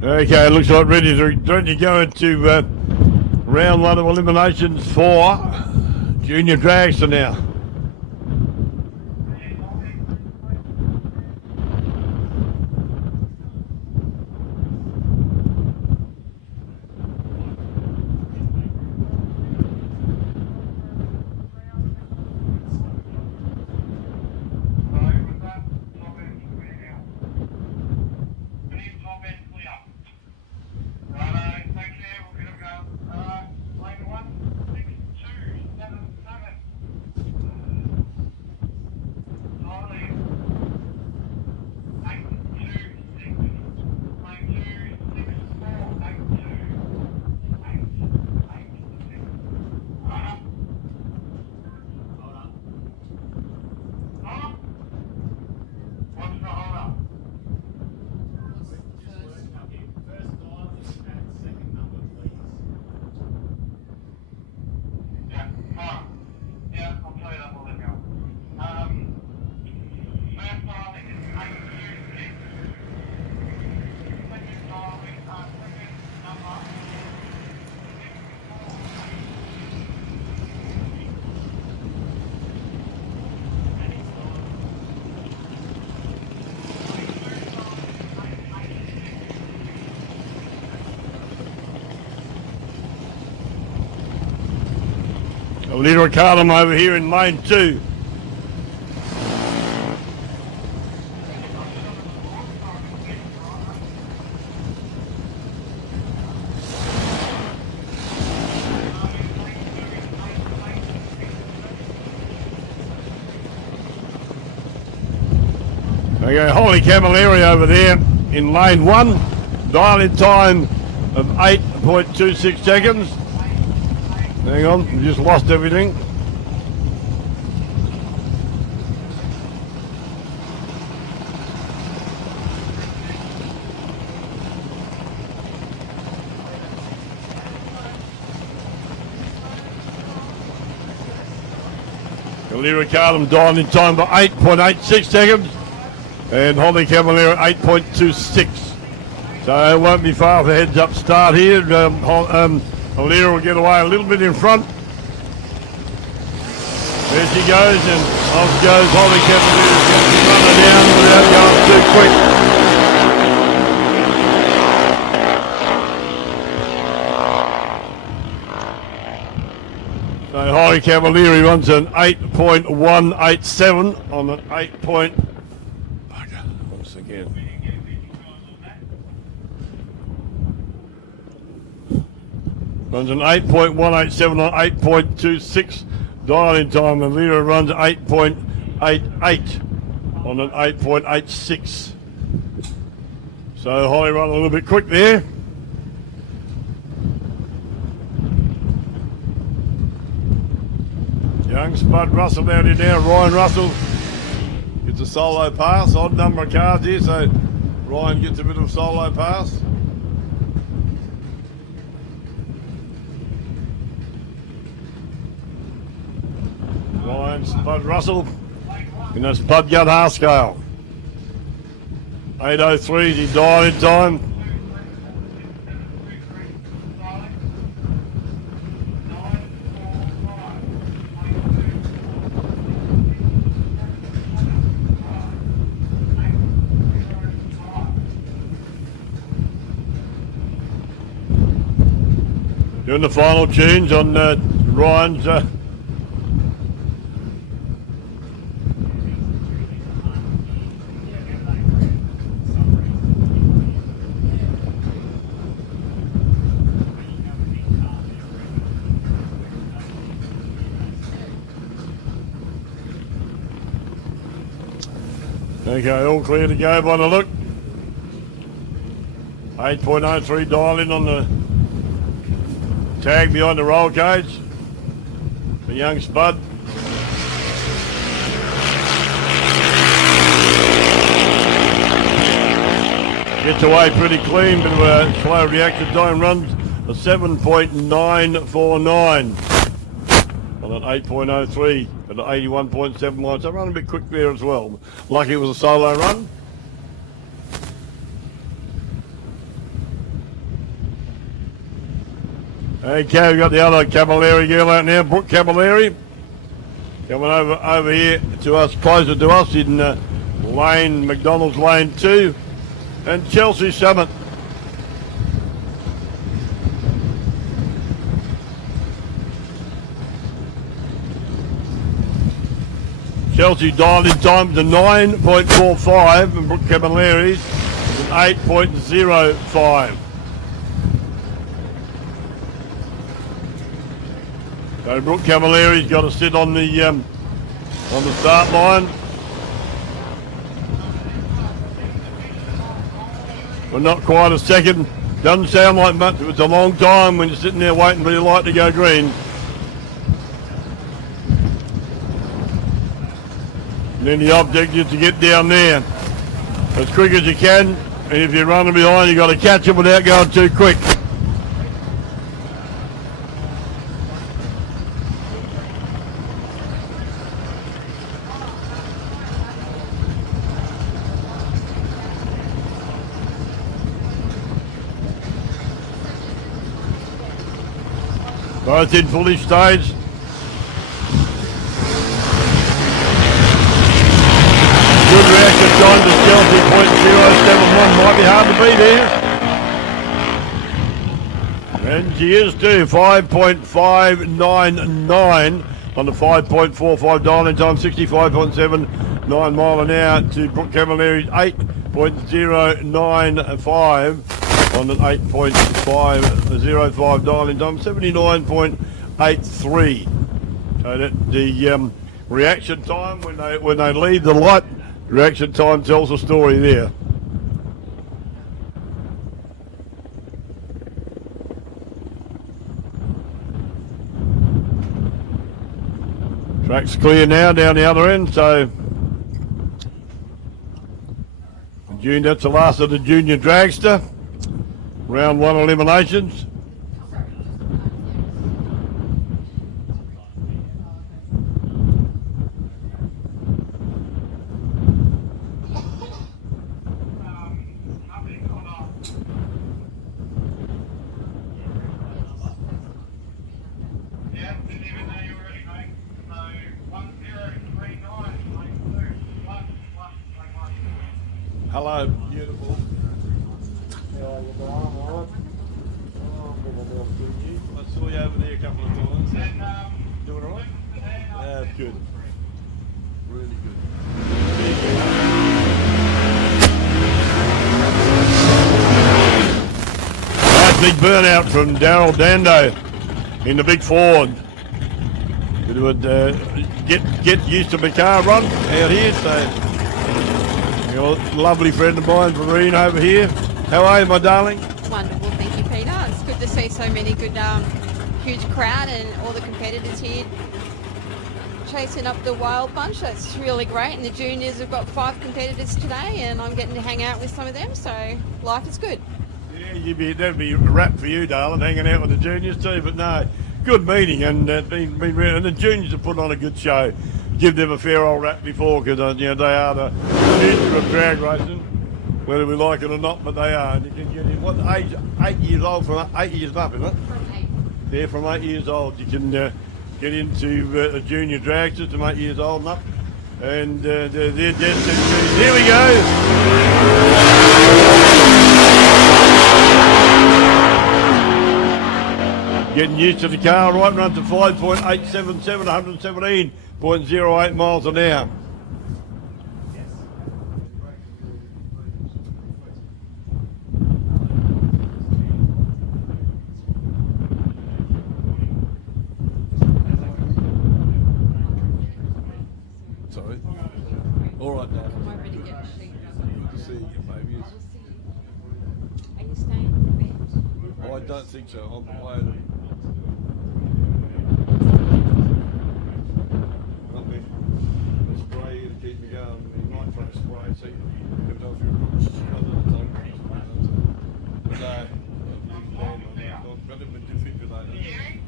Okay, it looks like ready to go into round 1 of eliminations for junior dragster now. leader of Carlum over here in lane 2. Okay, Holy Camilleri over there in lane 1. Dial-in time of 8.26 seconds. Hang on, we just lost everything. Lyra Carlum dialed in time for 8.86 seconds. And Holly Camilleri 8.26. So it won't be far for heads up start here. Lyra will get away a little bit in front. There she goes, and off goes Holly Camilleri. Run her down without going too quick. So Holly Camilleri runs an 8.187 on an 8 point. Once again. Runs an 8.187 on 8.26 dial-in time, and Lyra runs 8.88 on an 8.86. So Holly run a little bit quick there. Young Spud Russell out here now. Ryan Russell gets a solo pass. Odd number of cars here, so Ryan gets a bit of a solo pass. Ryan Spud Russell in a Spud Gun Harscale. 8.03 is he died in time. Doing the final tunes on Ryan's okay, all clear to go by the look. 8.03 dial in on the tag behind the roll cage. The young Spud. Gets away pretty clean, but a slow reaction time, runs a 7.949 on an 8.03 at an 81.7 miles. So run a bit quick there as well. Lucky it was a solo run. Okay, we've got the other Camilleri girl out now, Brooke Camilleri, coming over here to us, closer to us in McDonald's lane 2, and Chelsea Summit. Chelsea dialed in time to 9.45, and Brooke Camilleri's is 8.05. So Brooke Camilleri's got to sit on the start line. We're not quite a second. Doesn't sound like much, but it's a long time when you're sitting there waiting for your light to go green. And then the object is to get down there as quick as you can. And if you're running behind, you've got to catch it without going too quick. Both in fully staged. Good reaction time to Chelsea, .071. Might be hard to beat here. And she is too, 5.599 on the 5.45 dialing time, 65.79 mile an hour to Brooke Cavalari's 8.095 on the 8.505 dialing time, 79.83. So that the reaction time when they leave the light, reaction time tells a story there. Track's clear now down the other end, so that's the last of the junior dragster. Round 1 eliminations. Yeah, didn't even know you were ready, mate. So 1039, lane 2, plus, lane 1. Hello, beautiful. I saw you over there a couple of times. And Doing all right? Yeah, good. Really good. Nice big burnout from Daryl Dando in the big Ford. It would get used to the car run out here. So, your lovely friend of mine, Vereen, over here. How are you, my darling? Wonderful, thank you, Peter. It's good to see so many good, huge crowd and all the competitors here chasing up the wild bunch. That's really great. And the juniors have got 5 competitors today, and I'm getting to hang out with some of them, so life is good. Yeah, that'd be a wrap for you, darling, hanging out with the juniors too. But no, good meeting, and and the juniors have put on a good show. Give them a fair old rap before, because they are the future of drag racing, whether we like it or not. But they are. You can get in what age? 8 years old, from 8 years up, isn't it? From 8. Yeah, from 8 years old, you can get into a junior dragster from 8 years old and up, and they're dead. Here we go. Getting used to the car, right run to 5.877, 117.08 miles an hour. Sorry. All right, Dad. Am I ready to get Good to see you, baby. Are you staying for the band? Oh, I don't think so. I'm spray to keep me going. The nitro spray, so you can tell if you're under the tongue. But I've been defibrillated.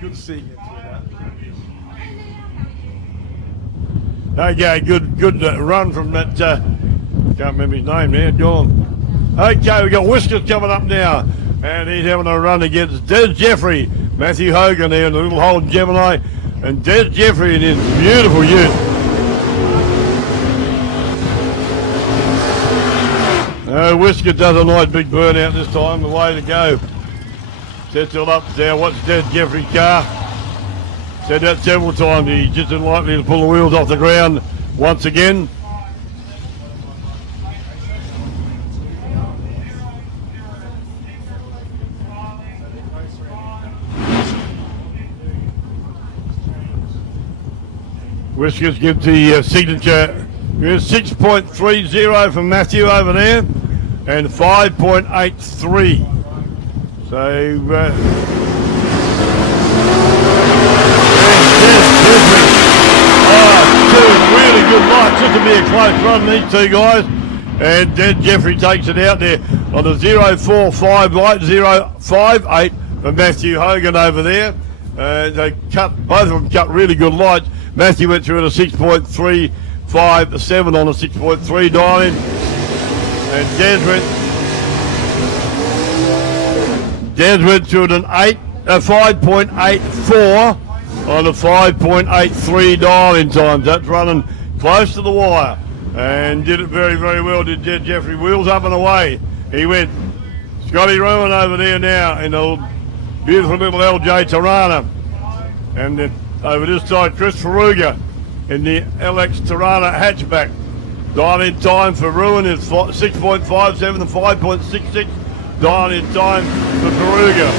Good seeing you, Twitter. Okay, good run from that, can't remember his name now, John. Okay, we've got Whiskers coming up now, and he's having a run against Des Jeffrey, Matthew Hogan there in the little hole in Gemini, and Des Jeffrey in his beautiful ute. Whiskers does a nice big burnout this time, the way to go. Sets it up there, watch Des Jeffrey's car. Said that several times, he's just unlikely to pull the wheels off the ground once again. Whiskers gives the signature. Here's 6.30 from Matthew over there, and 5.83. So, two really good lights. This will be a close run, these two guys. And Des Jeffrey takes it out there on the 045 light, 058 for Matthew Hogan over there. They both of them cut really good lights. Matthew went through at a 6.357 on a 6.3 dial in. And Des went through at an 5.84 on a 5.83 dial-in times. That's running close to the wire and did it very, very well. Did Jeffrey. Wheels up and away. He went. Scotty Rowan over there now in the beautiful little LJ Tirana. And then over this side, Chris Ferruga in the LX Tirana hatchback. Dial-in time for Ruin is 6.57 and 5.66. Dial-in time for Ferruga.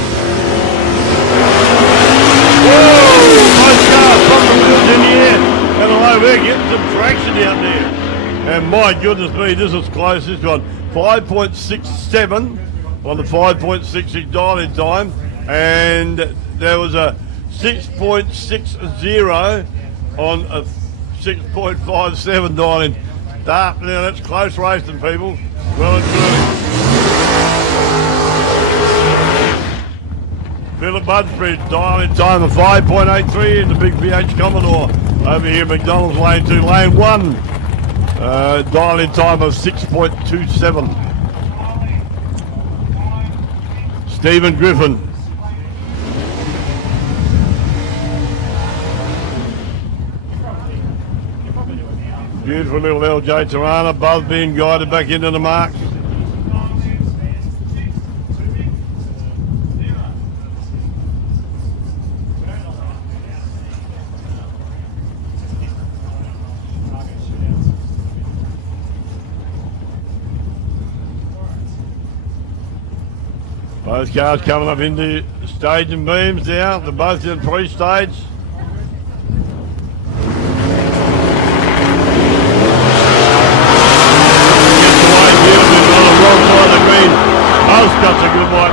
Whoa! Nice car, from the wheels in the air. And away we're getting some traction out there. And my goodness me, this is close. This one, 5.67 on the 5.66 dial-in time. And there was a 6.60 on a 6.57 dial-in. Now that's close racing, people. Well and truly. Philip Budsbridge, dial-in time of 5.83 in the big VH Commodore. Over here, McDonald's lane 2, lane 1. Dial-in time of 6.27. Stephen Griffin. Beautiful little LJ Tirana, Buzz being guided back into the marks. Both cars coming up into stage and beams now. They're both in pre-stage. Got a good white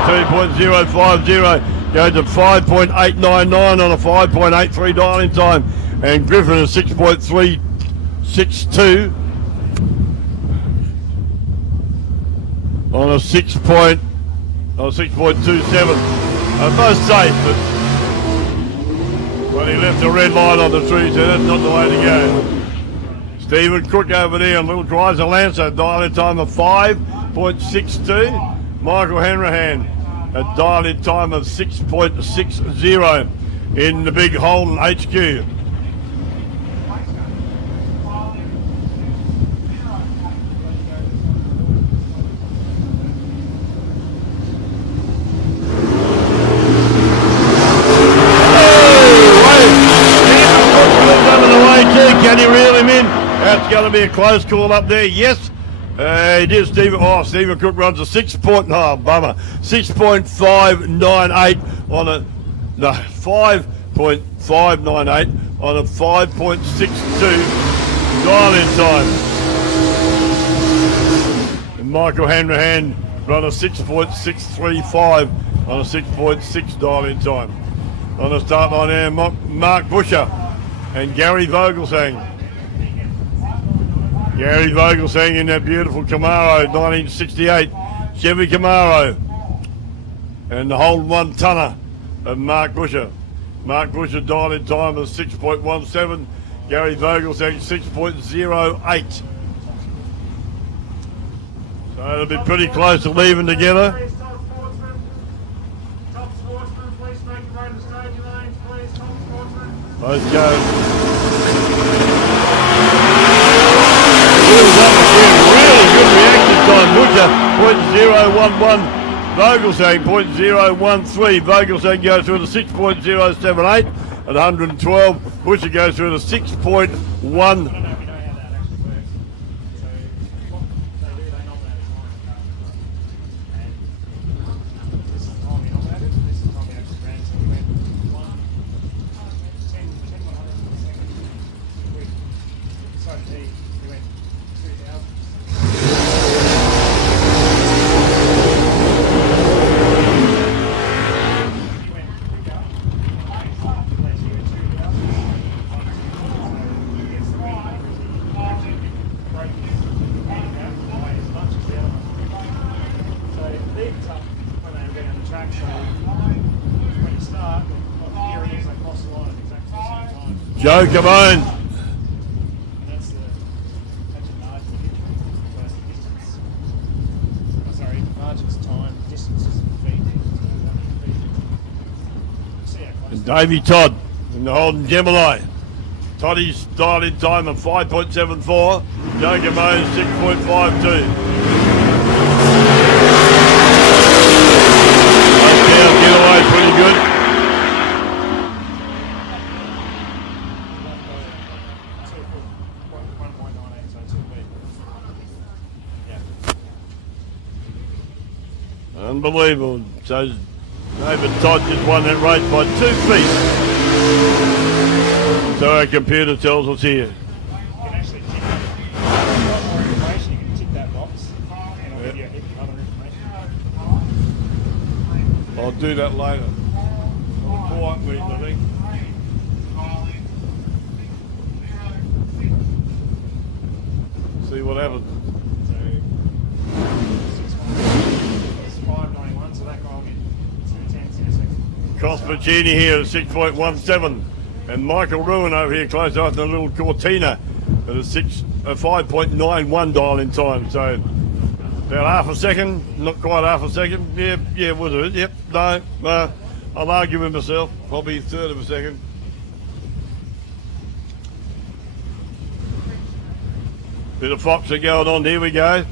3.050, goes to 5.899 on a 5.83 dial-in time, and Griffin is 6.362 on a 6.27. Both safe, but when he left the red line on the tree, so that's not the way to go. Stephen Cook over there on Little Chrysler Lancer, dial-in time of 5.62. Michael Hanrahan, a dial-in time of 6.60 in the big Holden HQ. Can you reel him in? That's going to be a close call up there. Yes. He did. Stephen Cook runs a 6.598 on a 5.598 on a 5.62 dial-in time. And Michael Hanrahan run a 6.635 on a 6.6 dial-in time. On the start line there, Mark Busher and Gary Vogelsang. Gary Vogelsang in that beautiful Camaro, 1968 Chevy Camaro. And the Holden 1 tonner of Mark Busher. Mark Busher dial-in time of 6.17. Gary Vogelsang 6.08. So it'll be pretty close to leaving together. Top sportsman, please make your way to stage lanes, please. Top sportsman. Both go. Really good reaction time. Butcher, 0.011. Vogelsang, 0.013. Vogelsang goes through the 6.078 at 112. Butcher goes through the 6.1. Joe Cabone. That's the margin distance. Sorry, margin's time, distance is feet. And Davey Todd in the Holden Gemini. Toddy's starting time of 5.74. Yokomo's 6.52. Get away pretty good. Unbelievable. So David Todd just won that race by 2 feet. So our computer tells us here. You can actually tick that. If you want more information, you can tick that box and it'll give you other information. I'll do that later. Quiet meeting, I think. See what happens. It's 591, so that guy will get 210 in a second. Cospacini here at 6.17. And Michael Ruin over here close after a little Cortina at a 5.91 dial in time. So about half a second, not quite half a second. Yeah, was it? Yep, no. I'll argue with myself. Probably a third of a second. Bit of foxing going on. Here we go.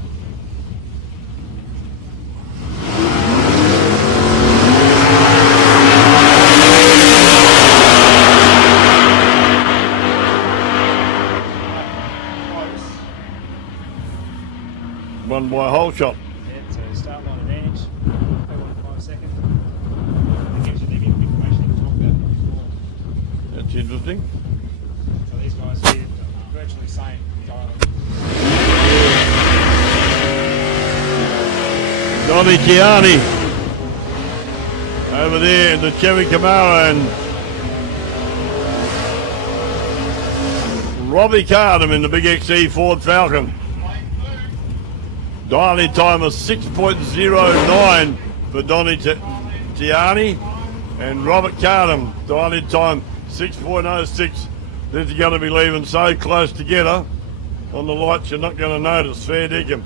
Won by a whole shot. Yeah, so start line advantage. 5 seconds. It gives you the information you can talk about before. That's interesting. So these guys here, virtually same dialogue. Donny Chiani over there in the Chevy Camaro and Robbie Cardham in the Big XE Ford Falcon. Dialing time of 6.09 for Donny Tiani and Robert Cardham. Dialing time 6.06. These are going to be leaving so close together on the lights you're not going to notice. Fair dinkum.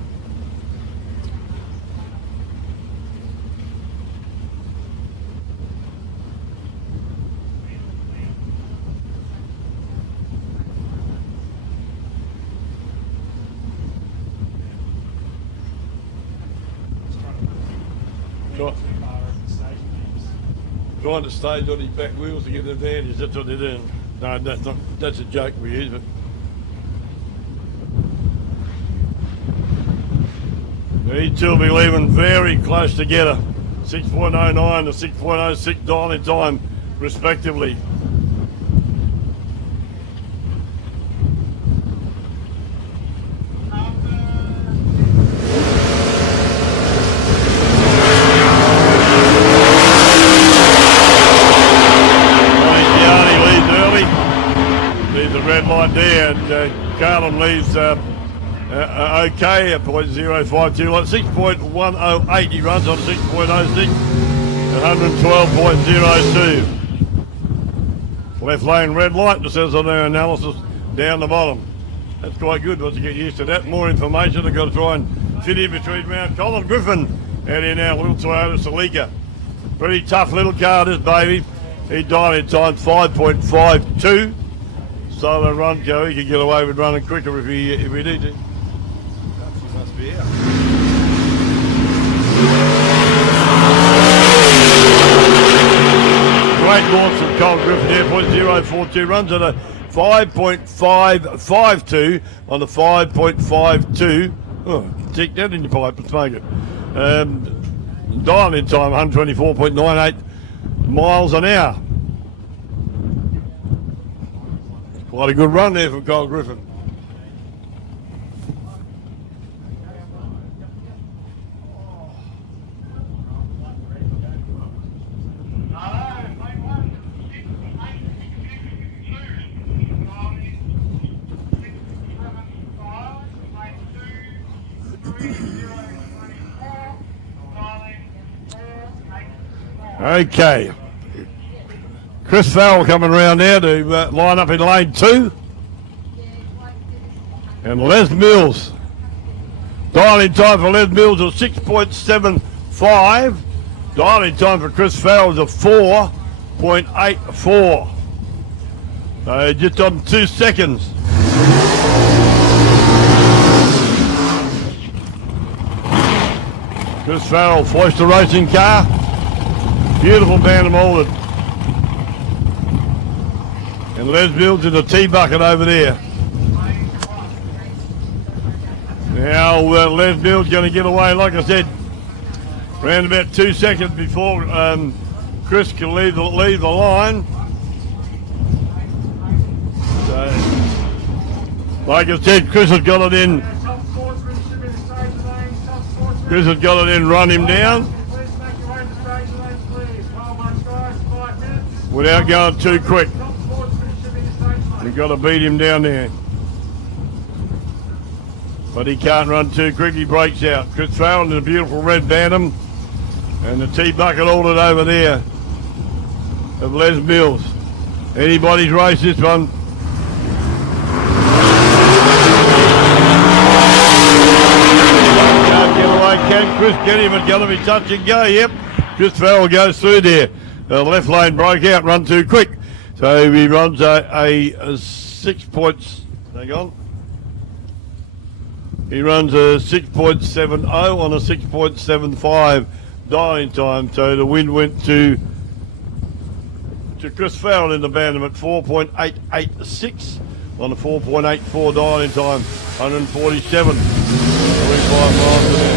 Trying to stage on his back wheels to get an advantage. That's what they're doing. No, that's not. That's a joke we use, but these two will be leaving very close together. 6.09 and 6.06 dialing time, respectively. Red light there, and Carlin leaves okay at 0.052, like 6.108 he runs on 6.06 at 112.02. Left lane red light, it says on their analysis down the bottom. That's quite good once you get used to that. More information, I've got to try and fit in between Mount Colin Griffin out here now, little Toyota Celica. Pretty tough little car, this baby. He died in time 5.52. Solo run, Joe. He could get away with running quicker if he need to. He must be out. Great launch from Colin Griffin here, 0.042 runs at a 5.552 on the 5.52. Oh, stick that in your pipe and smoke it. Dial in time 124.98 miles an hour. Quite a good run there from Colin Griffin. Okay. Chris Farrell coming around now to line up in lane 2. And Les Mills. Dialing time for Les Mills of 6.75. Dialing time for Chris Farrell is of 4.84. Just on 2 seconds. Chris Farrell flushed the racing car. Beautiful bantam molded. And Les Mills in the tea bucket over there. Now Les Mills going to get away, like I said, around about 2 seconds before Chris can leave the line. So, like I said, Chris has got it in. Chris has got it in, run him down without going too quick. You've got to beat him down there. But he can't run too quick, he breaks out. Chris Farrell in a beautiful red bantam and the tea bucket ordered over there of Les Mills. Anybody's race this one. Can't get away, can Chris get him? It's going to be touch and go, yep. Chris Farrell goes through there. The left lane broke out, run too quick. So he runs a 6 points, hang on. He runs a 6.70 on a 6.75 dialing time. So the win went to Chris Farrell in the bantam at 4.886 on a 4.84 dialing time, 147. 25 miles.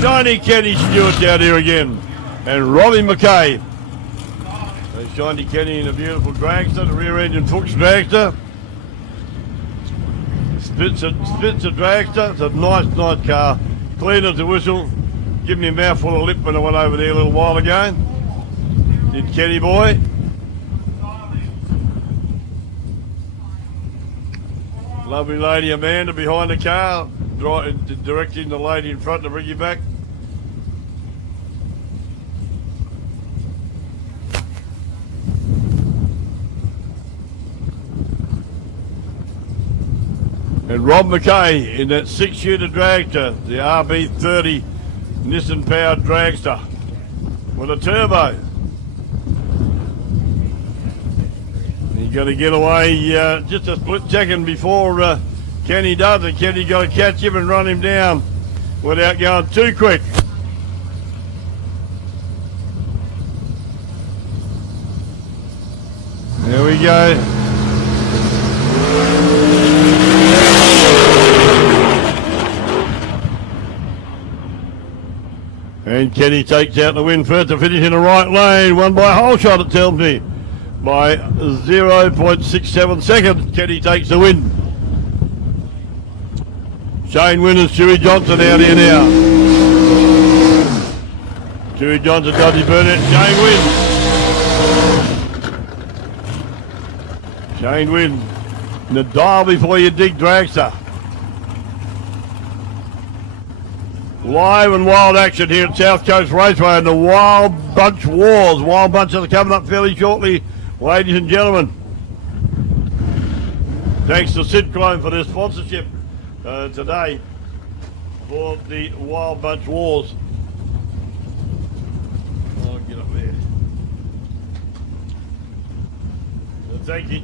Shiny Kenny Stewart's out here again. And Robbie McKay. So Shiny Kenny in a beautiful dragster, the rear engine Fuchs dragster. Spitzer dragster. It's a nice car. Clean as a whistle. Give me a mouthful of lip when I went over there a little while ago. Did Kenny boy. Lovely lady Amanda behind the car, directing the lady in front to bring you back. And Rob McKay in that 6-shooter dragster, the RB30 Nissan powered dragster with a turbo. He's got to get away just a split second before Kenny does it. Kenny got to catch him and run him down without going too quick. There we go. And Kenny takes out the win first to finish in the right lane. Won by a whole shot, it tells me. By 0.67 seconds, Kenny takes the win. Shane Wynn and Stewie Johnson out here now. Stewie Johnson, Dudley Burnett, Shane Wynn. Shane Wynn. The dial before you dig dragster. Live and wild action here at South Coast Raceway and the Wild Bunch Wars. Wild Bunch are coming up fairly shortly, ladies and gentlemen. Thanks to Sidclone for their sponsorship today for the Wild Bunch Wars. I'll get up there. So thank you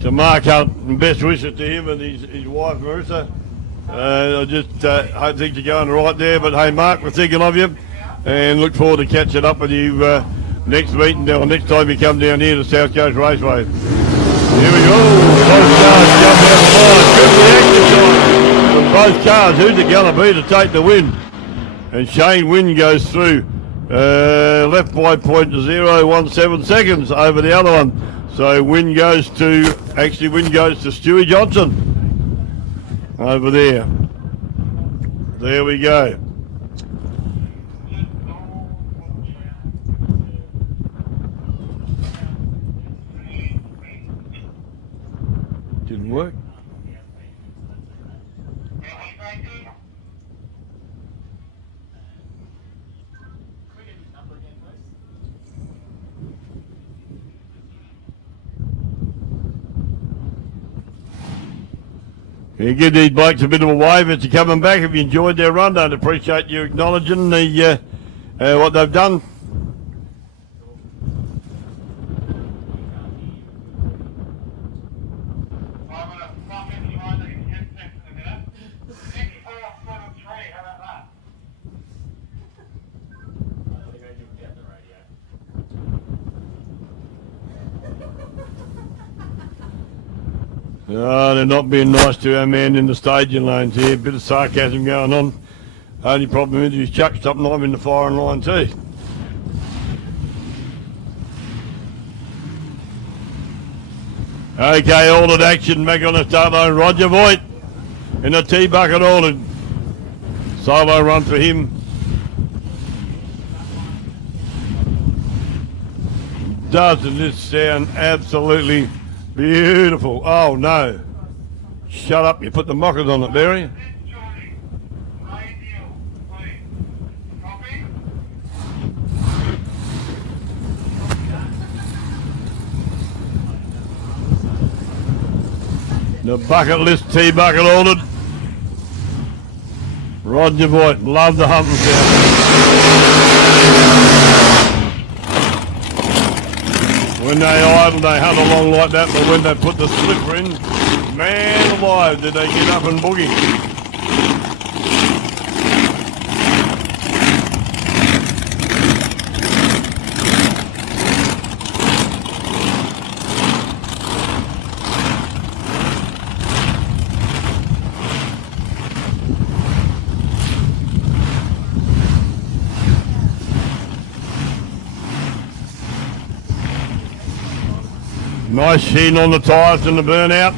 to Mark Hunt and best wishes to him and his wife Marissa. I just hope things are going right there. But hey, Mark, we're thinking of you and look forward to catching up with you next meeting or next time you come down here to South Coast Raceway. Here we go. Both cars jump out the line. Triple exercise from both cars. Who's it going to be to take the win? And Shane Wynn goes through. Left by 0.017 seconds over the other one. So Wynn goes to Stewie Johnson. Over there. There we go. Didn't work. You give these blokes a bit of a wave as you're coming back. If you enjoyed their run, I'd appreciate you acknowledging what they've done. No, they're not being nice to our man in the staging lanes here. Bit of sarcasm going on. Only problem is he's chucked something. I'm in the firing line too. Okay, ordered action back on the start line. Roger Voigt in the T bucket ordered. Solo run for him. Doesn't this sound absolutely beautiful? Oh no. Shut up, you put the mockers on it, Barry. Radial, please. Copy? The bucket list T bucket ordered. Roger Voigt, love the humping sound. When they idle, they hunt along like that, but when they put the slipper in, man alive, did they get up and boogie. Nice sheen on the tyres and the burnout.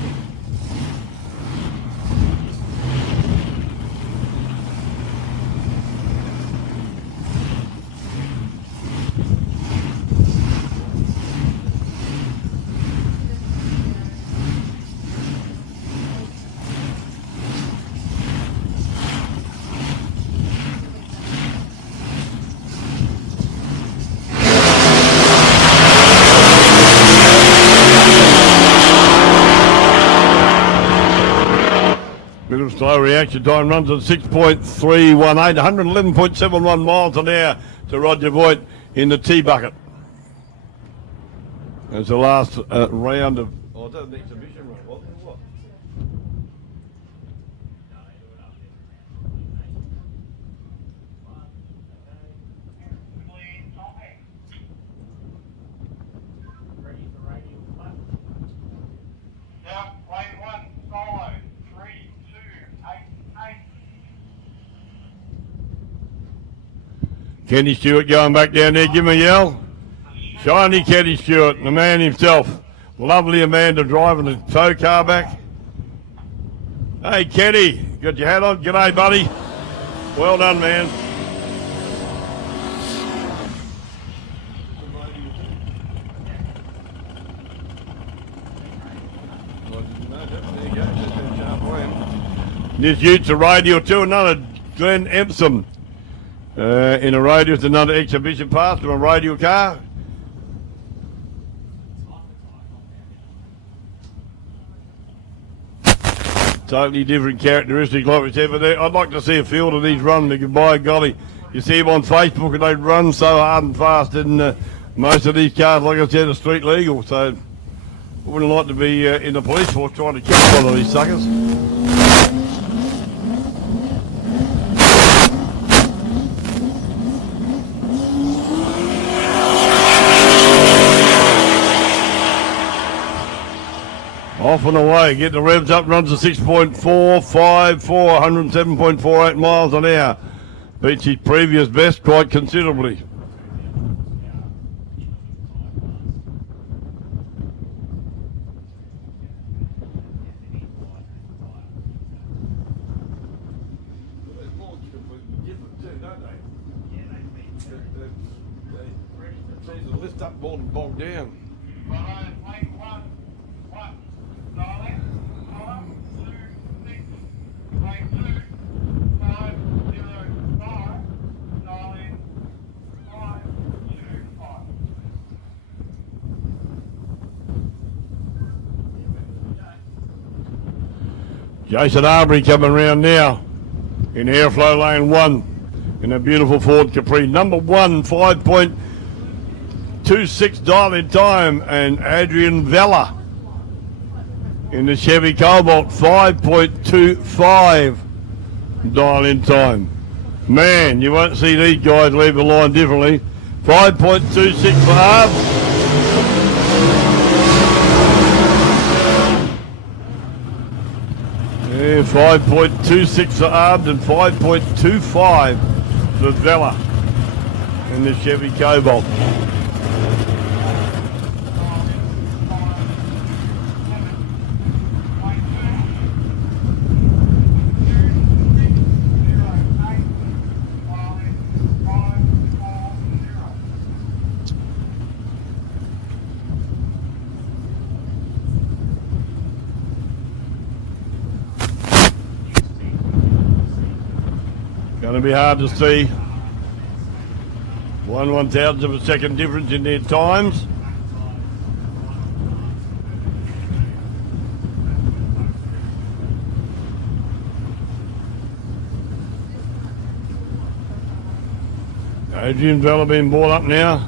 Bit of slow reaction time, runs at 6.318, 111.71 miles an hour to Roger Voigt in the T bucket. That's the last round of. Oh, is that an exhibition run? What? Please, copy. Ready for radial flat. Now, lane 1, solo. 3, 2, 8, 8. Kenny Stewart going back down there, give him a yell. Shiny Kenny Stewart, the man himself. Lovely Amanda driving the tow car back. Hey Kenny, got your hat on? G'day buddy. Well done man. This Utes a Radial too, another Glenn Epsom in a Radial with another exhibition pass from a Radial car. Totally different characteristic like we said, but I'd like to see a field of these run because by golly, you see them on Facebook and they run so hard and fast and most of these cars, like I said, are street legal, so I wouldn't like to be in the police force trying to catch one of these suckers. Off and away, get the revs up, runs to 6.454, 107.48 miles an hour. Beats his previous best quite considerably. They lift up more than bog down. Follow, lane 1, 1. Darling, 5, 2, 6. Lane 2, 5, 0, 5. Darling, 5, 2, 5. Jason Arbery coming around now in airflow lane 1 in a beautiful Ford Capri. Number 1, 5.26 dial in time, and Adrian Vella in the Chevy Cobalt, 5.25 dial in time. Man, you won't see these guys leave the line differently. 5.26 for Arb. And 5.26 for Arbed and 5.25 for Vella in the Chevy Cobalt. Going to be hard to see. 1/1000th of a second difference in their times. Adrian Vella being brought up now.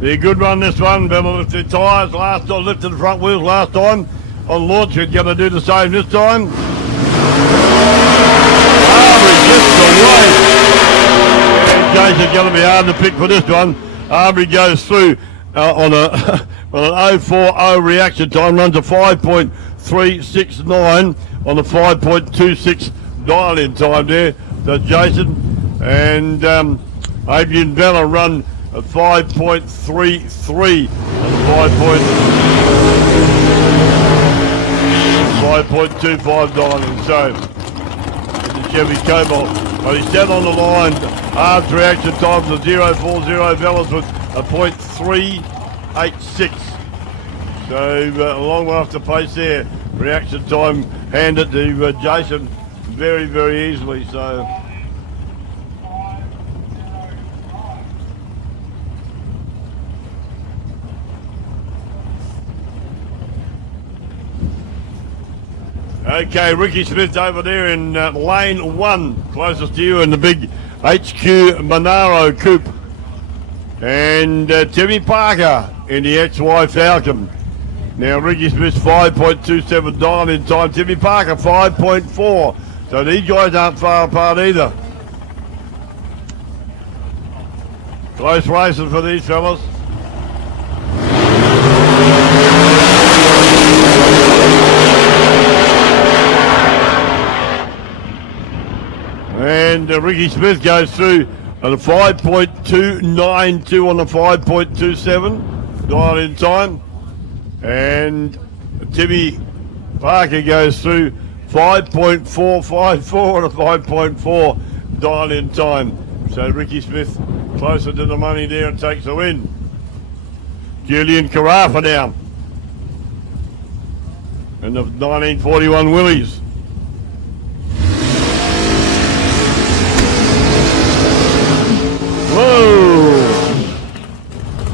Be a good run this one. Vella lifted the tyres last time, lifted the front wheels last time. On launch, we're going to do the same this time. Arbery gets away. And Jason's going to be hard to pick for this one. Arbery goes through on an 0.40 reaction time, runs a 5.369 on the 5.26 dial-in time there. So Jason and Adrian Vella run a 5.33 and 5.25 dialing. So the Chevy Cobalt. But he's dead on the line. Arb's reaction time to 0.40. Vella's with a 0.386. So a long way off the pace there. Reaction time handed to Jason very, very easily. So. Okay, Ricky Smith over there in lane 1, closest to you in the big HQ Monaro coupe. And Timmy Parker in the XY Falcon. Now Ricky Smith's 5.27 dial-in time, Timmy Parker 5.4. So these guys aren't far apart either. Close racing for these fellas. And Ricky Smith goes through at a 5.292 on the 5.27 dial-in time. And Timmy Parker goes through 5.454 on a 5.4 dial-in time. So Ricky Smith closer to the money there and takes the win. Julian Carafa now. And the 1941 Willies. Whoa!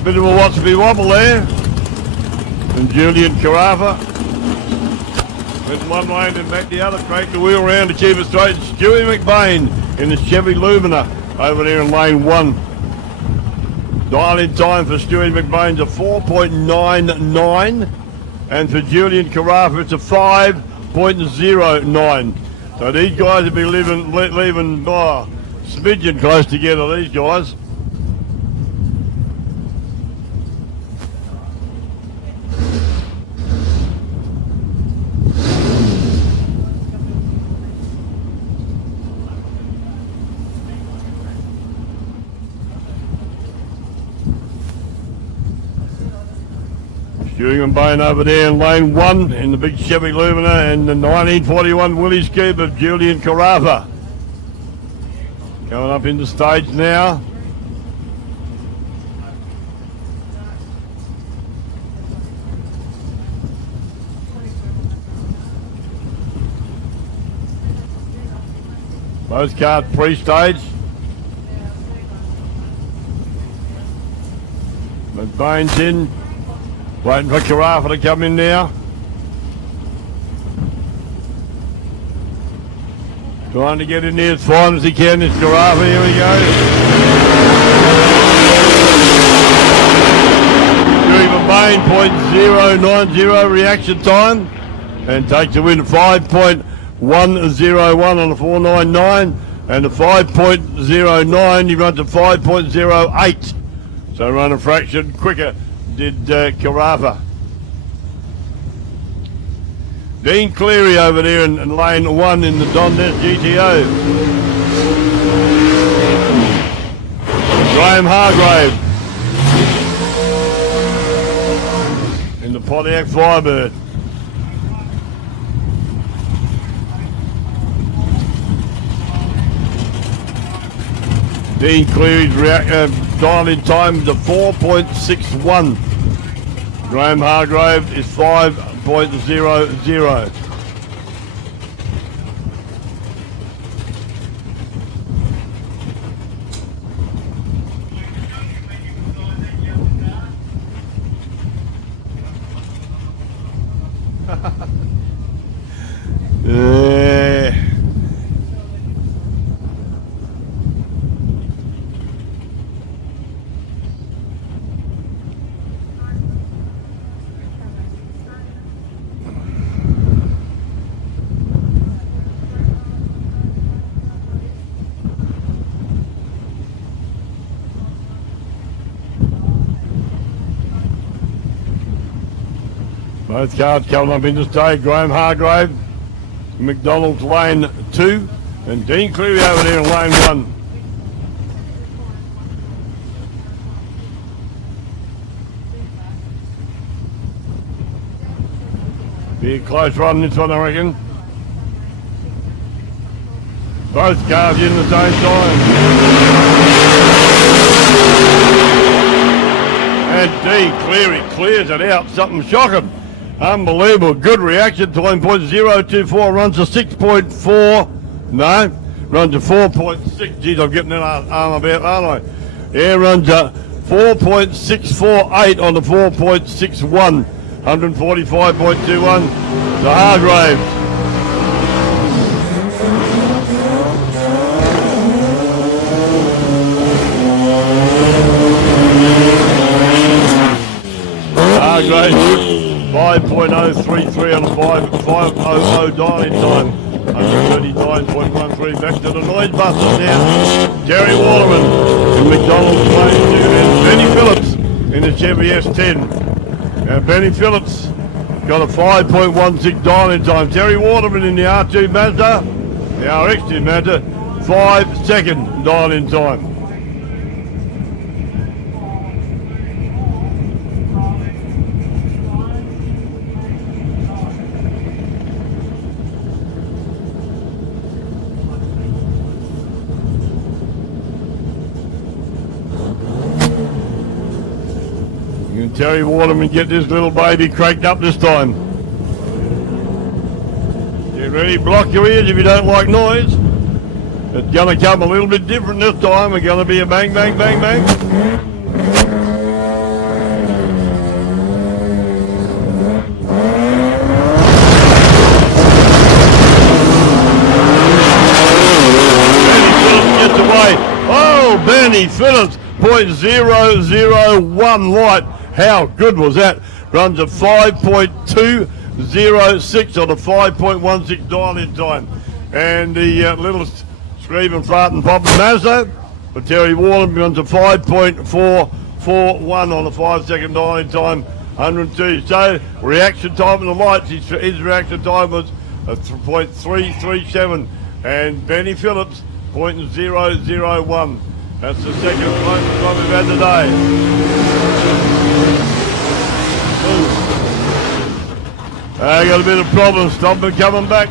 Bit of a watch-me wobble there. And Julian Carafa went one lane and back the other, cranked the wheel around to keep it straight. Stewie McBain in the Chevy Lumina over there in lane 1. Dial-in time for Stewie McBain's a 4.99, and for Julian Carafa it's a 5.09. So these guys will be leaving smidgen close together, these guys. Stewie McBain over there in lane 1 in the big Chevy Lumina, and the 1941 Willys Coupe of Julian Carafa. Coming up into stage now. Both cars pre-stage. McBain's in. Waiting for Carafa to come in now. Trying to get in there as fine as he can. It's Carafa. Here we go. Stewie McBain, 0.090 reaction time. And takes the win at 5.101 on the 499. And the 5.09, he runs to 5.08. So run a fraction quicker did Carafa. Dean Cleary over there in lane 1 in the Donnet GTO. Graham Hargrave in the Pontiac Firebird. Dean Cleary's dial-in time to 4.61. Graham Hargrave is 5.00. Both cars coming up interstate. Graham Hargrave, McDonald's lane 2, and Dean Cleary over there in lane 1. Be a close run this one, I reckon. Both cars in the same time. And Dean Cleary clears it out, something shocking. Unbelievable, good reaction time, 0.024, runs to 6.4, no, runs to 4.6, geez, I'm getting that arm about, aren't I? Yeah, runs to 4.648 on the 4.61, 145.21, the Hargraves. Hargraves. 5.033 on the 5.00 dial-in time, 139.13. Back to the noise busters now. Jerry Waterman in McDonald's lane 2, and Benny Phillips in the Chevy S10. Now Benny Phillips got a 5.16 dial-in time. Jerry Waterman in the R2 Mazda, the RX2 Mazda, 5-second dial-in time. Terry Waterman get this little baby cranked up this time. Get ready, block your ears if you don't like noise. It's going to come a little bit different this time. It's going to be a bang, bang, bang, bang. Benny Phillips gets away. Oh, Benny Phillips, 0.001 light. How good was that? Runs at 5.206 on a 5.16 dial-in time. And the little screaming, farting, popping Mazda for Terry Waterman runs at 5.441 on a 5-second dial-in time, 102. So reaction time of the lights, his reaction time was 0.337. And Benny Phillips, 0.001. That's the second closest one we've had today. I got a bit of problem stopping coming back.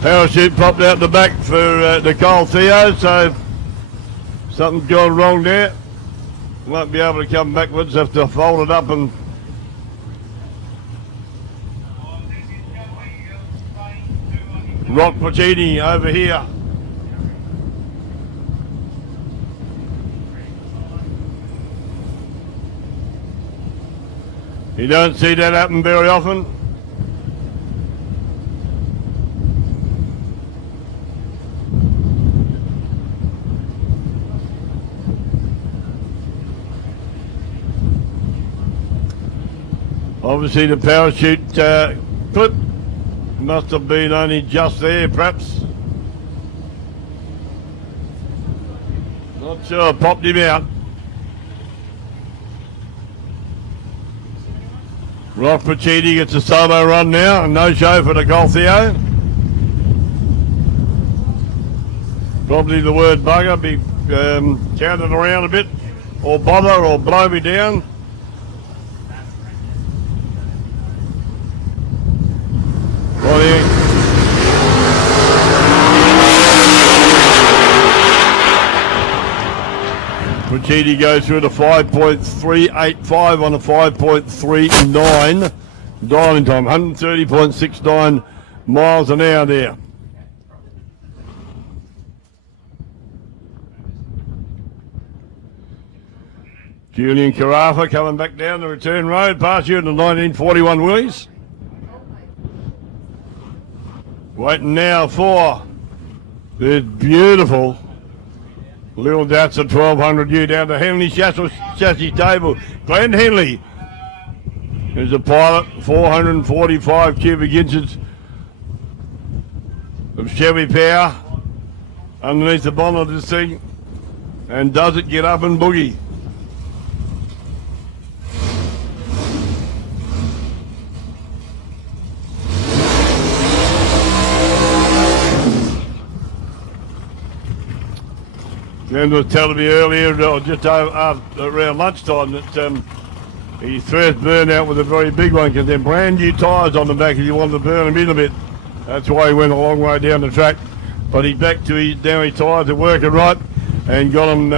Parachute popped out the back for Nicole Theo, so something's gone wrong there. Won't be able to come backwards, have to fold it up and Rock Puccini over here. You don't see that happen very often. Obviously the parachute clip must have been only just there, perhaps. Not Not sure, popped him out. Rock Pachidi gets a solo run now, and no show for the Golfio. Probably the word bugger be counted around a bit, or bother, or blow me down. Pachidi goes through to 5.385 on a 5.39 dialing time, 130.69 miles an hour there. Julian Carafa coming back down the return road, past you in the 1941 Willies. Waiting now for this beautiful Little Datsun 1200U down the Henley chassis table. Glenn Henley is a pilot, 445 cubic inches of Chevy power underneath the bonnet of this thing, and does it get up and boogie. Glenn was telling me earlier, just around lunchtime, that his first burnout was a very big one, because they're brand new tyres on the back if you wanted to burn them in a bit. That's why he went a long way down the track. But he's back to his tyres are working right, and got them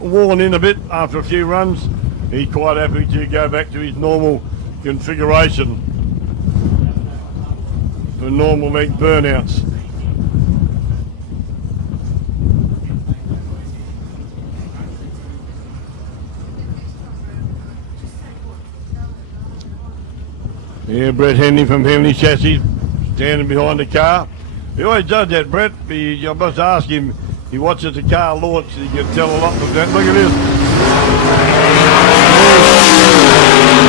worn in a bit after a few runs. He's quite happy to go back to his normal configuration for normal make burnouts. Yeah, Brett Henley from Henley Chassis standing behind the car. He always does that, Brett. I must ask him, he watches the car launch, he can tell a lot from that. Look at this.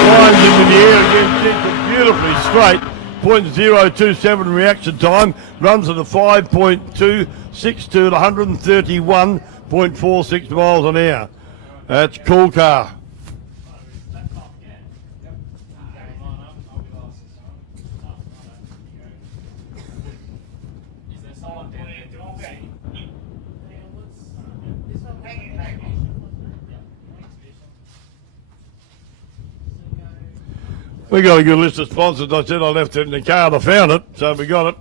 Lines into the air again, beautifully straight. 0.027 reaction time, runs at a 5.262 to 131.46 miles an hour. That's a cool car. We got a good list of sponsors. I said I left it in the car, I found it, so we got it.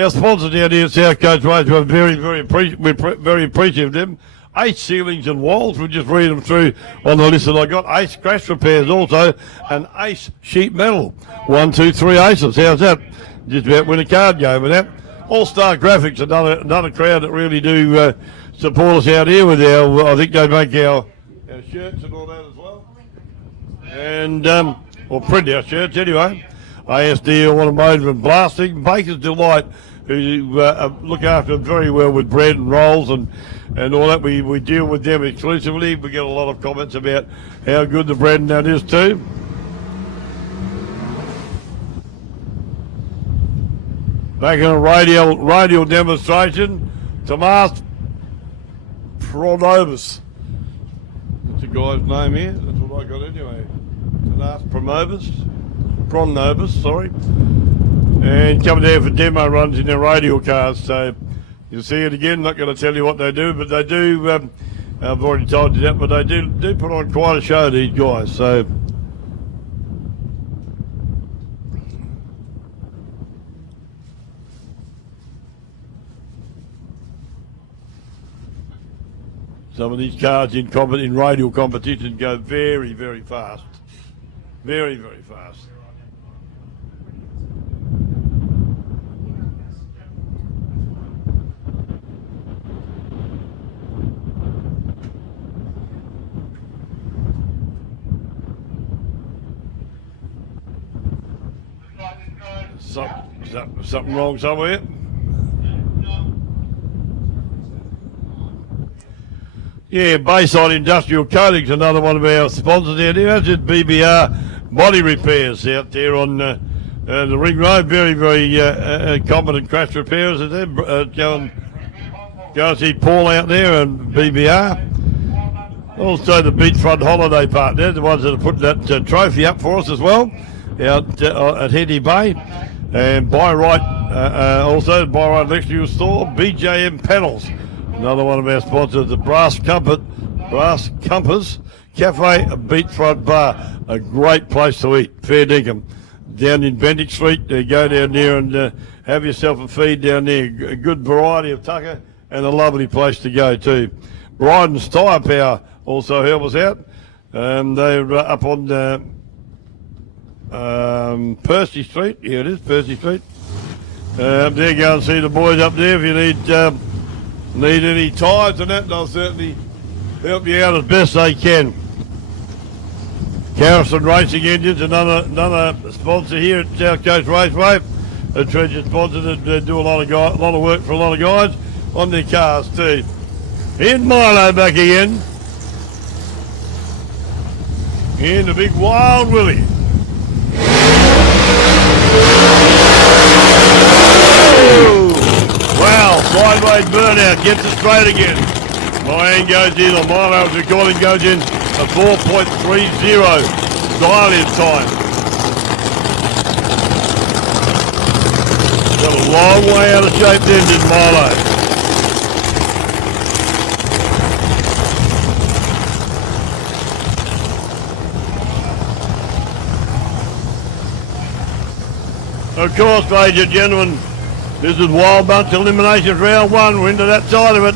Our sponsors down here at South Coast Ways, we're very appreciative of them. Ace Ceilings and Walls, we'll just read them through on the list that I got. Ace Crash Repairs also, and Ace Sheet Metal. 1, 2, 3 aces. How's that? Just about win a card game with that. All Star Graphics, another crowd that really do support us out here with our, I think they make our shirts and all that as well. And, or print our shirts anyway. ASD Automotive and Blasting. Baker's Delight, who look after them very well with bread and rolls and all that. We deal with them exclusively. We get a lot of comments about how good the bread and that is too. Back in a radial demonstration, Tomas Pronovus. That's the guy's name here. That's what I got anyway. Tomas Pronovus, sorry. And coming down for demo runs in their radial cars. So you'll see it again. Not going to tell you what they do, but they do. I've already told you that, but they do put on quite a show, these guys. So. Some of these cars in radial competition go very, very fast. Very, very fast. Something wrong somewhere? Yeah, Bayside Industrial Coatings, another one of our sponsors out here. That's just BBR Body Repairs out there on the Ring Road. Very, very competent crash repairers. They're going Go and see Paul out there and BBR. Also the Beachfront Holiday Park there, the ones that have put that trophy up for us as well, out at Henty Bay. And Buy Right, also Buy Right Electrical Store, BJM Panels. Another one of our sponsors, the Brass Compass Cafe Beachfront Bar. A great place to eat, fair dinkum. Down in Bendick Street, go down there and have yourself a feed down there. A good variety of tucker and a lovely place to go too. Bryden's Tyre Power also help us out. They're up on Percy Street. Here it is, Percy Street. Up there, go and see the boys up there if you need any tyres and that. They'll certainly help you out as best they can. Carrison Racing Engines, another sponsor here at South Coast Raceway. A treasure sponsor that do a lot of work for a lot of guys on their cars too. Here's Milo back again. In the big Wild Willie. Wow, sideways burnout, gets it straight again. Milan goes in, or Milo's recording goes in a 4.30 dial-in time. Got a long way out of shape then, did Milo. Of course, ladies and gentlemen, this is Wild Bunch Eliminations round 1. We're into that side of it.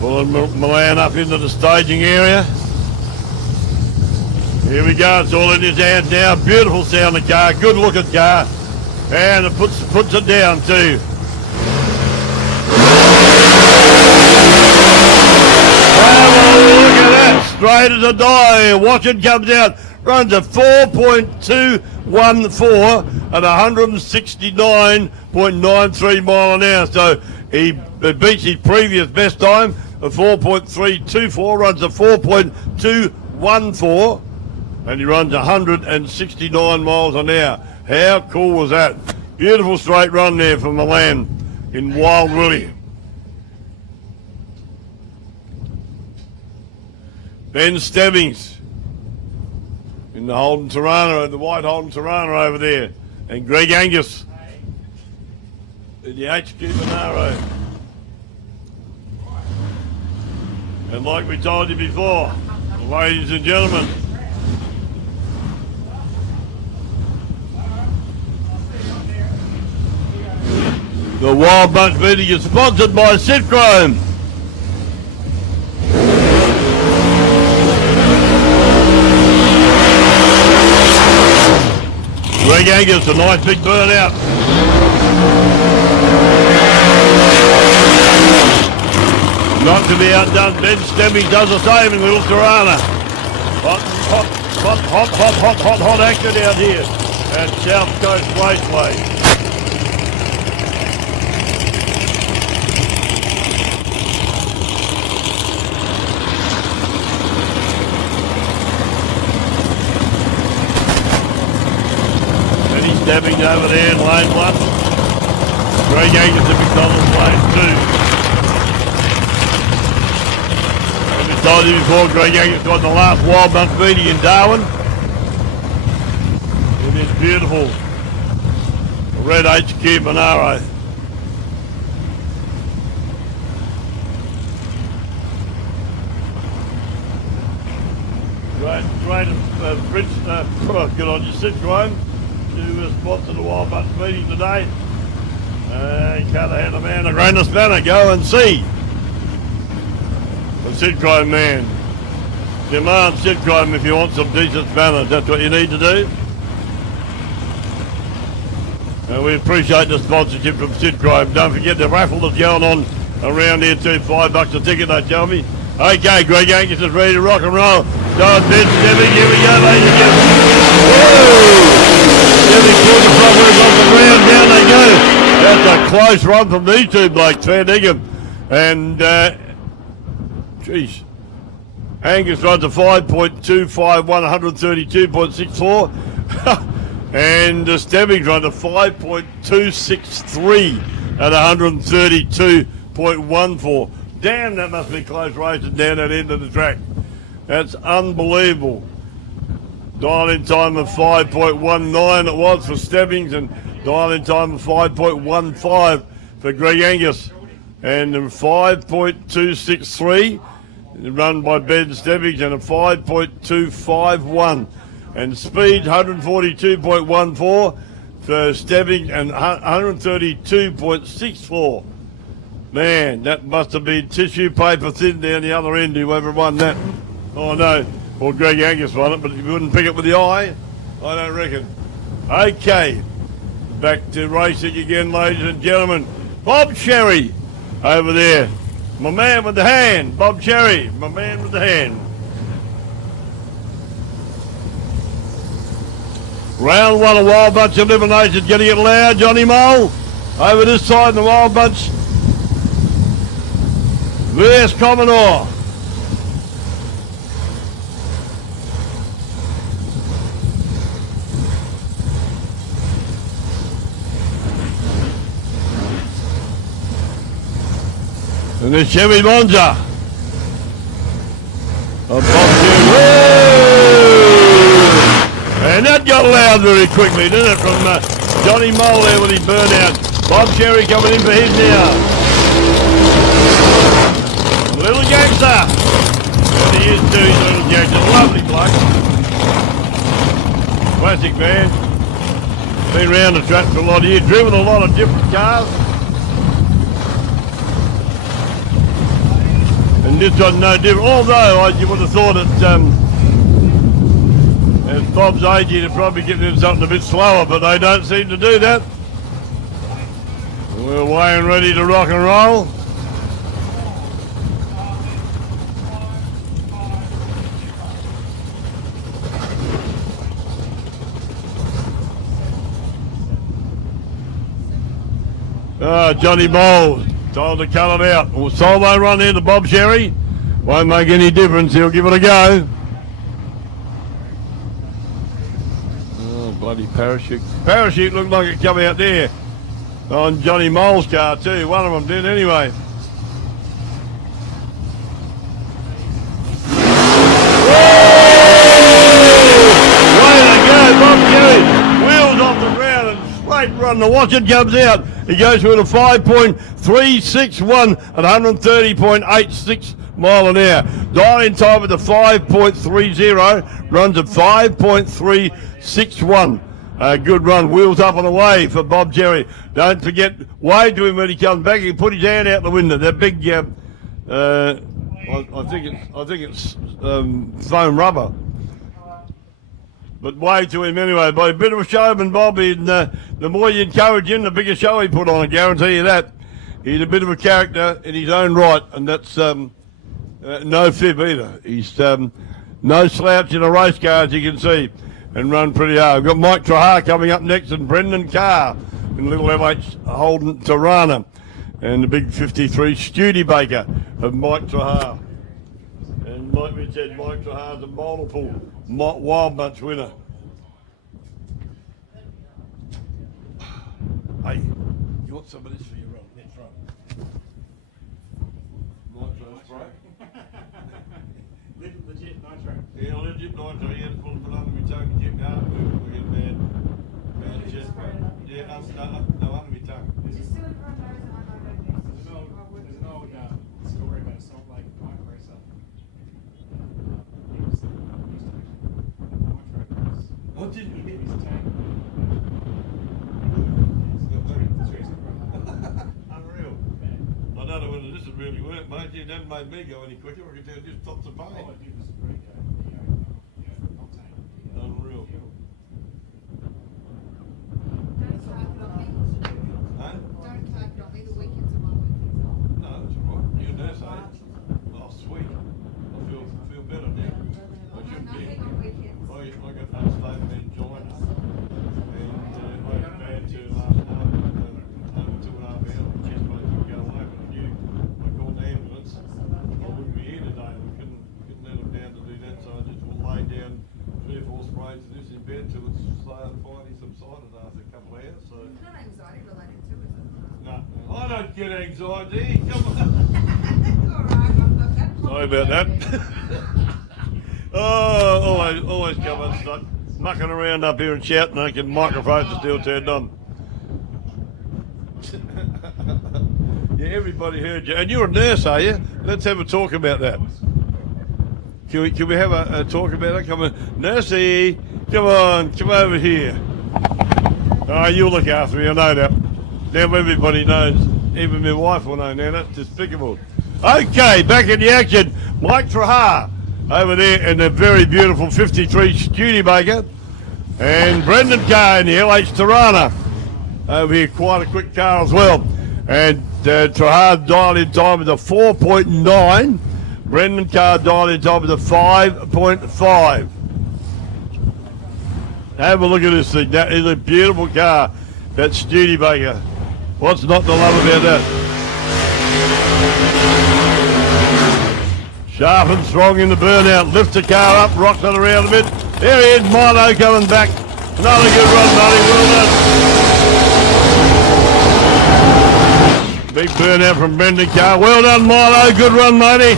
Pulling Milan up into the staging area. Here we go, it's all in his hands now. Beautiful sounding car, good looking car. And it puts it down too. Look at that, straight as a die. Watch it comes out. Runs a 4.214 at 169.93 mile an hour. So he beats his previous best time of 4.324, runs a 4.214, and he runs 169 miles an hour. How cool was that? Beautiful straight run there from Milan in Wild Willie. Ben Stebbings in the Holden Tirana, the white Holden Tirana over there, and Greg Angus in the HQ Monaro. And like we told you before, ladies and gentlemen, the Wild Bunch meeting is sponsored by Sidchrome. Greg Angus, a nice big burnout. Not to be outdone, Ben Stemming does the same in the little Tirana. Hot action out here at South Coast Raceway. Benny Stebbings over there in lane 1. Greg Angus at McDonald's lane 2. Told you before, Greg Angus got the last Wild Bunch meeting in Darwin. In this beautiful red HQ Monaro. Great Prince, good on your Sidchrome to sponsor the Wild Bunch meeting today. Callaghan, a man, a greatness banner, go and see. The Sidchrome man. Demand Sidchrome if you want some decent spanners. That's what you need to do. And we appreciate the sponsorship from Sidchrome. Don't forget the raffle that's going on around here too. $5 a ticket, they tell me. Okay, Greg Angus is ready to rock and roll. So it's Ben Stebbing. Here we go, ladies and gentlemen. Stebbing pulls the front wheels off the ground. Down they go. That's a close run from these two blokes, fair dinkum. And, geez. Angus runs a 5.251, 132.64. And Stebbings runs a 5.263 at 132.14. Damn, that must be close racing down that end of the track. That's unbelievable. Dial-in time of 5.19 it was for Stebbings, and dial-in time of 5.15 for Greg Angus. And 5.263 run by Ben Stebbings, and a 5.251. And speed 142.14 for Stebbings and 132.64. Man, that must have been tissue paper thin down the other end, whoever won that. Oh no, well Greg Angus won it, but he wouldn't pick it with the eye, I don't reckon. Okay, back to racing again, ladies and gentlemen. Bob Cherry over there. My man with the hand, Bob Cherry, my man with the hand. Round one, a Wild Bunch Elimination, getting it loud, Johnny Mole. Over this side, the Wild Bunch. VS Commodore. And the Chevy Monza. And that got loud very quickly, didn't it, from Johnny Mole there with his burnout. Bob Cherry coming in for his now. Little gangster. What he is too, he's a little gangster. Lovely bloke. Classic man. Been around the track for a lot of years, driven a lot of different cars. And this one's no different, although you would have thought that at Bob's age he'd have probably given him something a bit slower, but they don't seem to do that. We're weighing ready to rock and roll. Johnny Moles told to cut it out. Well, solo run here to Bob Cherry. Won't make any difference. He'll give it a go. Oh, bloody parachute. Parachute looked like it come out there on Johnny Moles' car too. One of them did anyway. Way to go, Bob Cherry. Wheels off the ground and straight run. The watch it comes out. He goes with a 5.361 at 130.86 mile an hour. Dial-in time with a 5.30, runs at 5.361. A good run, wheels up and away for Bob Cherry. Don't forget, wave to him when he comes back. He can put his hand out the window. That big, I think it's foam rubber. But wave to him anyway. But a bit of a showman, Bobby, and the more you encourage him, the bigger show he put on, I guarantee you that. He's a bit of a character in his own right, and that's no fib either. He's no slouch in a race car, as you can see, and run pretty hard. We've got Mike Trahar coming up next, and Brendan Carr in little MH Holden Tirana, and the big 53 Studebaker of Mike Trahar. And like we said, Mike Trahar's a multiple Wild Bunch winner. Hey, you want some of this for your net front? Nitro spray? Legit nitro. Yeah, legit nitro. Yeah, it's full of it under my tongue and keep going. We're getting bad chest pain. Yeah, no, under my tongue. There's an old story about a Salt Lake bike racer. What did you His tank. Unreal. I don't know whether this would really work, mate. It hasn't made me go any quicker. I can tell it just stops the pain. All I did was break the octane. Unreal. Huh? Don't take it on me, the weekends are my weekends off. No, that's all right. You and Nurse, eh? Oh, sweet. I feel better now. I anxiety related to, is it? No, I don't get anxiety. Come on. All right, I've got Sorry about that. Oh, always come and start mucking around up here and shouting like the microphones are still turned on. Yeah, everybody heard you. And you're a nurse, are you? Let's have a talk about that. Can we have a talk about it? Come on. Nursey, come on, come over here. Oh, you'll look after me, I know that. Now everybody knows. Even my wife will know now. That's despicable. Okay, back in the action. Mike Trahar over there in the very beautiful 53 Studebaker. And Brendan Carr in the LH Tirana. Over here, quite a quick car as well. And Trahar dialed in time with a 4.9. Brendan Carr dialed in time with a 5.5. Have a look at this thing. That is a beautiful car. That Studebaker. What's not to love about that? Sharp and strong in the burnout. Lifts the car up, rocks it around a bit. There he is, Milo coming back. Another good run, Marty. Well done. Big burnout from Brendan Carr. Well done, Milo. Good run, matey.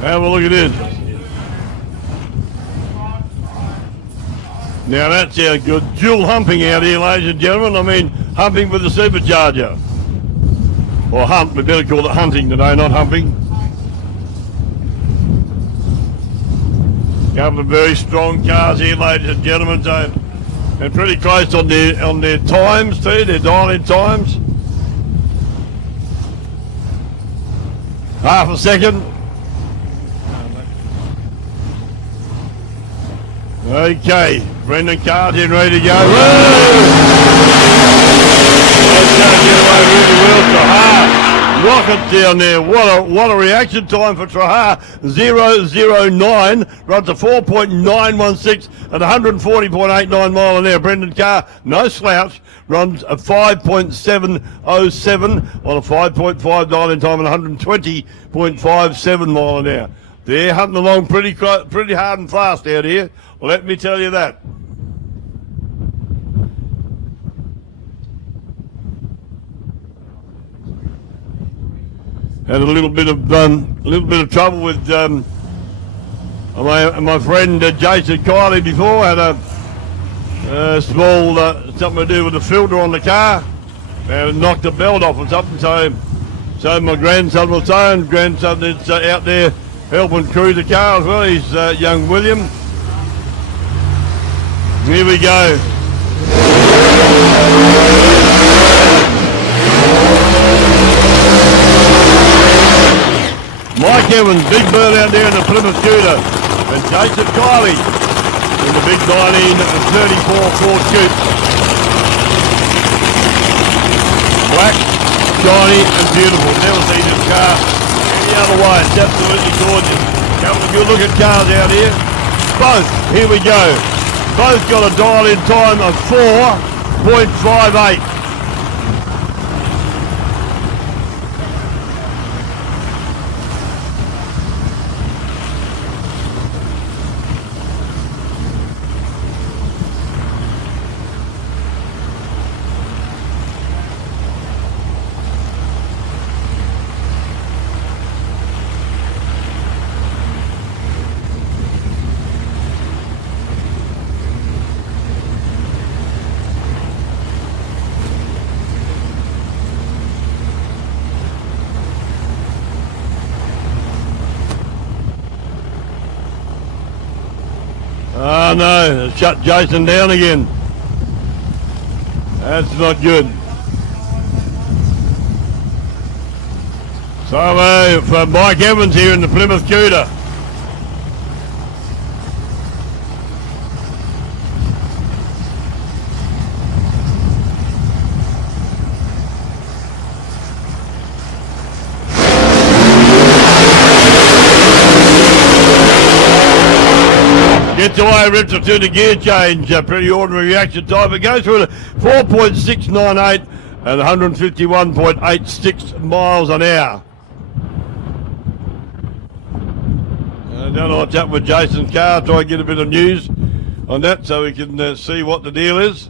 Have a look at this. Now that sounds good. Dual humping out here, ladies and gentlemen. I mean, humping with the supercharger. Or hump, we better call it hunting today, not humping. Couple of very strong cars here, ladies and gentlemen. So, and pretty close on their times too, their dial-in times. Half a second. Okay, Brendan Carr in ready to go. Woo! That's going to get away really well. Trahar rockets down there. What a reaction time for Trahar. 009 runs a 4.916 at 140.89 mile an hour. Brendan Carr, no slouch, runs a 5.707 on a 5.5 dial in time and 120.57 mile an hour. They're hunting along pretty hard and fast out here. Let me tell you that. Had a little bit of trouble with my friend Jason Kiley before. Had a small something to do with the filter on the car. Knocked the belt off or something. So my grandson was saying, grandson that's out there helping crew the car as well. He's young William. Here we go. Mike Evans, big burn out there in the Plymouth Scooter. And Jason Kiley in the big 1934 Ford Coupe. Black, shiny and beautiful. Never seen this car any other way. It's absolutely gorgeous. Couple of good looking cars out here. Both, here we go. Both got a dial-in time of 4.58. Oh no, shut Jason down again. That's not good. So for Mike Evans here in the Plymouth Scooter. Gets away, rips it through the gear change. Pretty ordinary reaction time. It goes through at 4.698 and 151.86 miles an hour. Down on chat with Jason's car, try and get a bit of news on that so we can see what the deal is.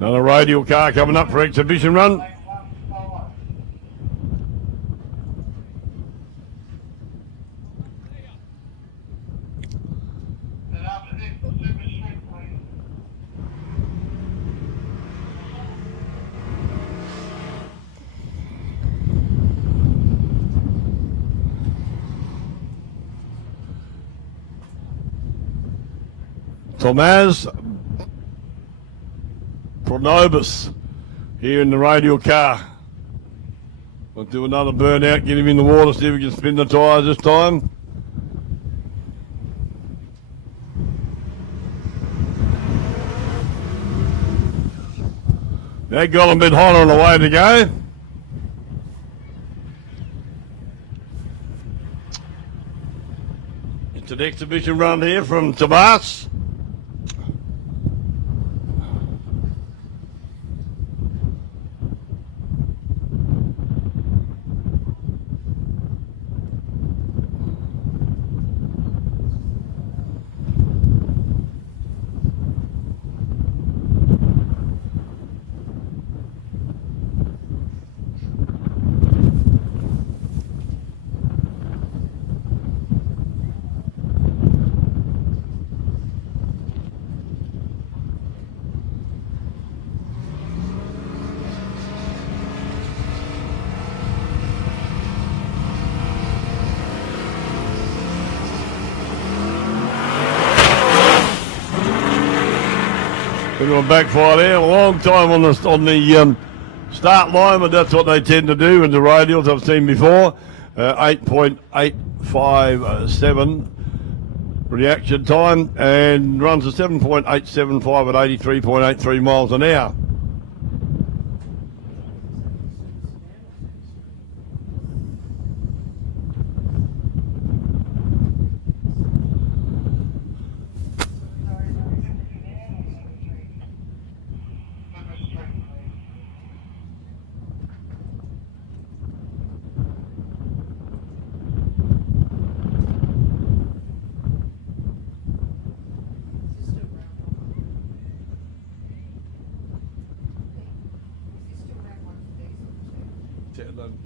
Another Radial car coming up for exhibition run. Tomaz Pronobus here in the Radial car. We'll do another burnout, get him in the water, see if we can spin the tyres this time. That got him a bit hotter on the way to go. It's an exhibition run here from Tomas. Bit of a backfire there, a long time on the start line, but that's what they tend to do in the Radials I've seen before. 8.857 reaction time and runs a 7.875 at 83.83 miles an hour.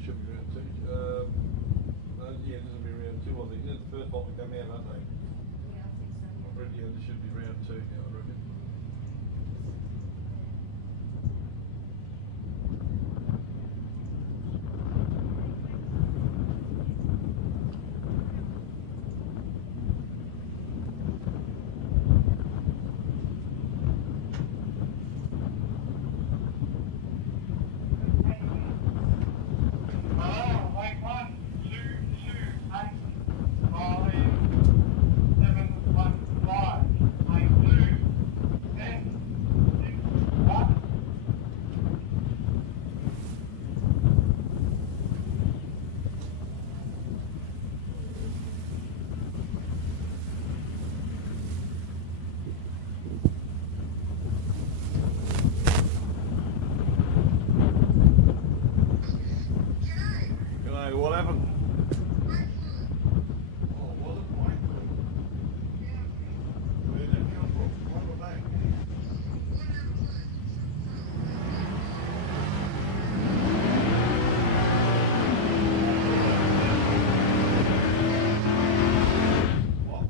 Should be round two. Yeah, this will be round two, I think. This is the first lot to come out, aren't they? Yeah, I think so. I reckon this should be round two now, I reckon. What happened? Oh, was it white? Where did that come from? Why the back? What?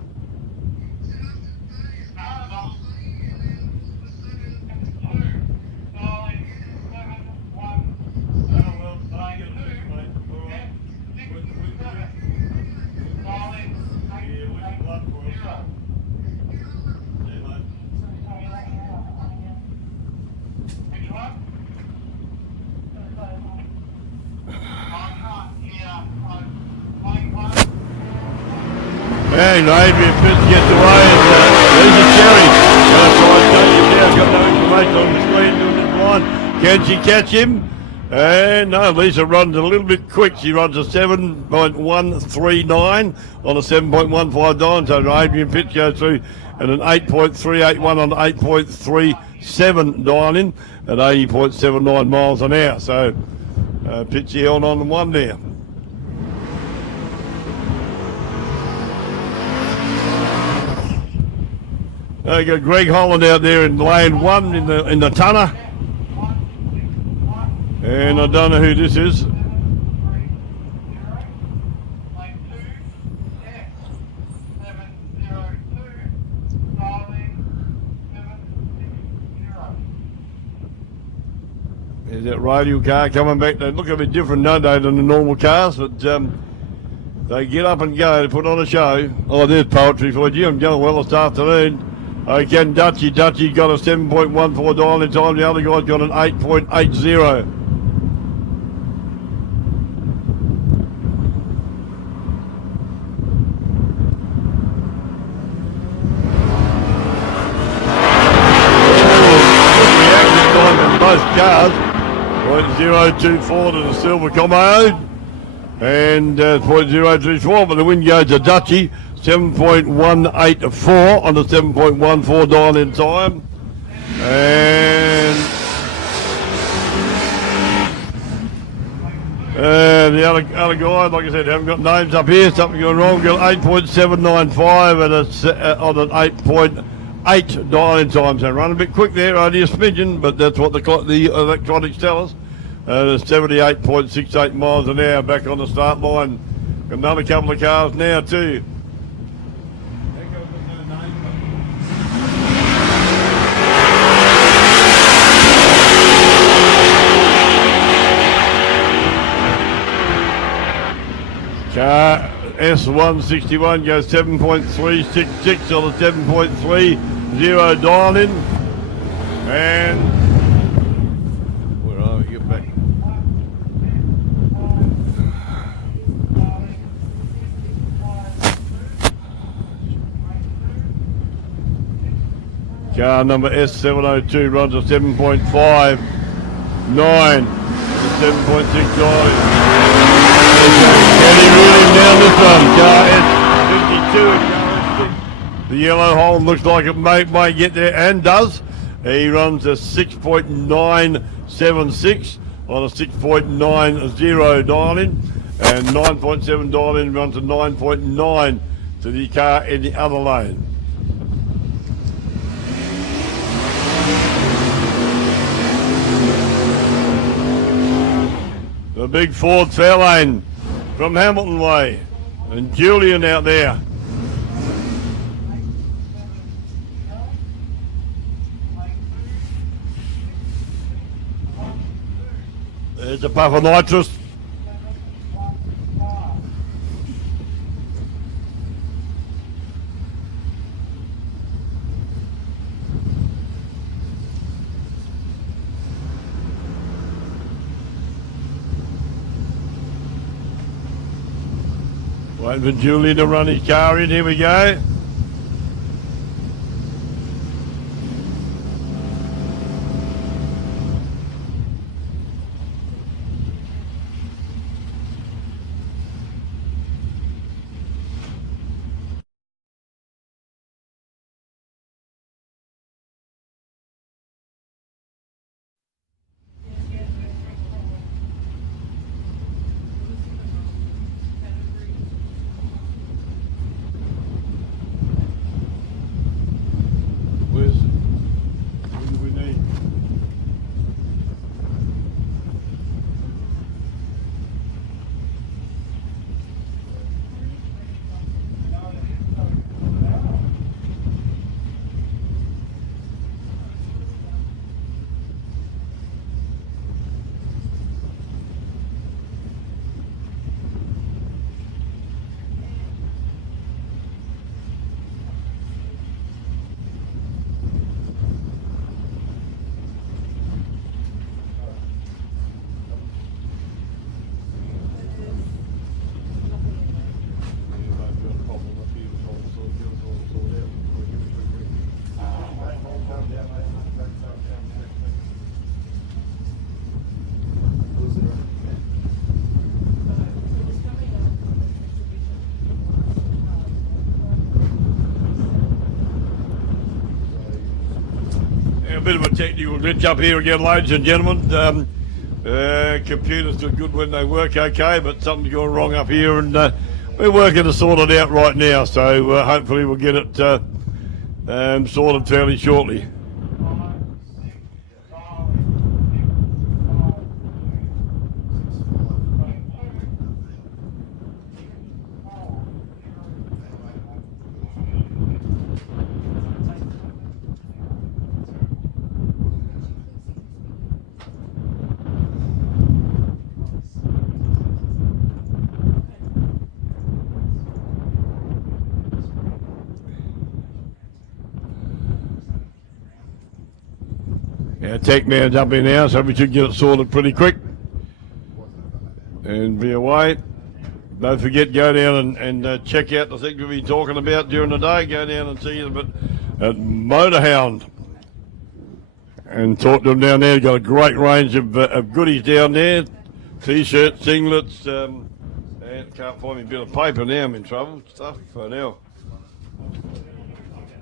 And Adrian Fitz gets away, and there's a Cherry. That's what I tell you now, got no information on the screen doing this line. Can she catch him? And no, Lisa runs a little bit quick. She runs a 7.139 on a 7.159, so Adrian Fitz goes through and an 8.381 on 8.37 dial in at 80.79 miles an hour. So Pitchy held on to one there. You got Greg Holland out there in lane 1 in the Tunner. And I don't know who this is. Is that Radial car coming back? They look a bit different, don't they, than the normal cars, but they get up and go to put on a show. Oh, there's poetry for you. I'm going well this afternoon. Again, Dutchy got a 7.14 dial in time. The other guy's got an 8.80. Both cars, 0.024 to the Silver Commode and 0.024, but the win goes to Dutchy, 7.184 on the 7.14 dial in time. And the other guy, like I said, haven't got names up here, something going wrong, got 8.795 and on an 8.8 dial in time. So run a bit quick there, only a smidgen, but that's what the electronics tell us. 78.68 miles an hour back on the start line. Another couple of cars now too. Car S161 goes 7.366 on the 7.30 dial in. And where are we? Get back. Car number S702 runs a 7.59 to 7.69. Can he reel him down this one? Car S52. The yellow hole looks like it may get there, and does. He runs a 6.976 on a 6.90 dial in, and 9.7 dial in runs a 9.9 to the car in the other lane. The big Ford Fairlane from Hamilton Way, and Julian out there. There's a puff of nitrous. Waiting for Julian to run his car in. Here we go. bit of a technical glitch up here again, ladies and gentlemen. Computers are good when they work okay, but something's gone wrong up here, and we're working to sort it out right now. So hopefully we'll get it sorted fairly shortly. Yeah, Tech Man's up here now, so we should get it sorted pretty quick and be away. Don't forget, go down and check out the things we'll be talking about during the day. Go down and see them at Motorhound and talk to them down there. They've got a great range of goodies down there. T-shirts, singlets, and can't find me a bit of paper now, I'm in trouble. Stuff for now.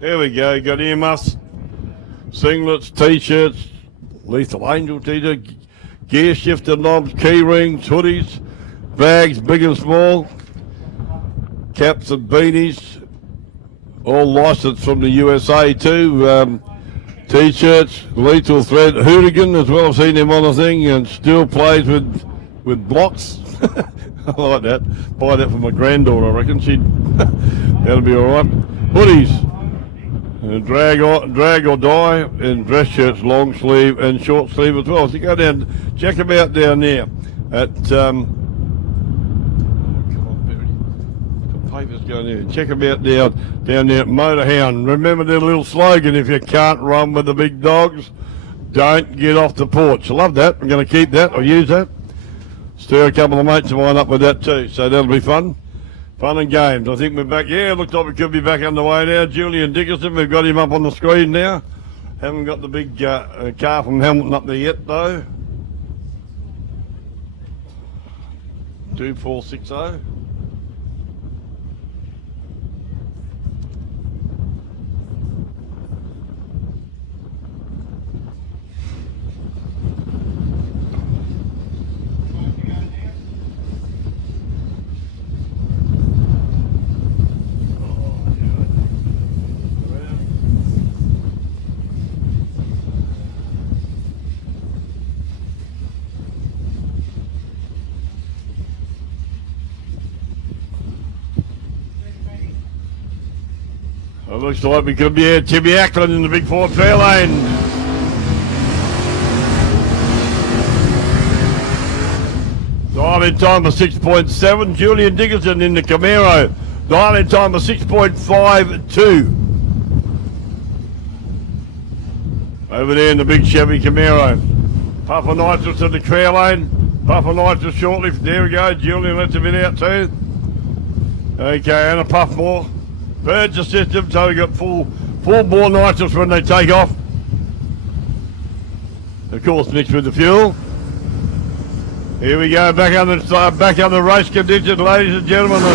There we go, got earmuffs, singlets, T-shirts, Lethal Angel T-shirt, gear shifter knobs, key rings, hoodies, bags big and small, caps and beanies, all licensed from the USA too. T-shirts, Lethal Thread, Hooligan as well, I've seen him on the thing, and still plays with blocks. I like that. Buy that for my granddaughter, I reckon. That'll be alright. Hoodies. Drag or die, and dress shirts, long sleeve and short sleeve as well. So you go down, check them out down there at papers going there. Check them out down there at Motorhound. Remember their little slogan: if you can't run with the big dogs, don't get off the porch. I love that. I'm going to keep that. I'll use that. Stir a couple of mates of mine up with that too. So that'll be fun. Fun and games. I think we're back. Yeah, looks like we could be back underway now. Julian Dickinson, we've got him up on the screen now. Haven't got the big car from Hamilton up there yet, though. 2460. It looks like we could be at Timmy Ackland in the big Ford Fairlane. Dial-in time of 6.7. Julian Dickinson in the Camaro. Dial-in time of 6.52. Over there in the big Chevy Camaro. Puff of nitrous in the Fairlane. Puff of nitrous shortly. There we go. Julian lets a bit out too. Okay, and a puff more. Purchase system, so we got full bore nitrous when they take off. Of course, mixed with the fuel. Here we go, back on the race condition, ladies and gentlemen. It's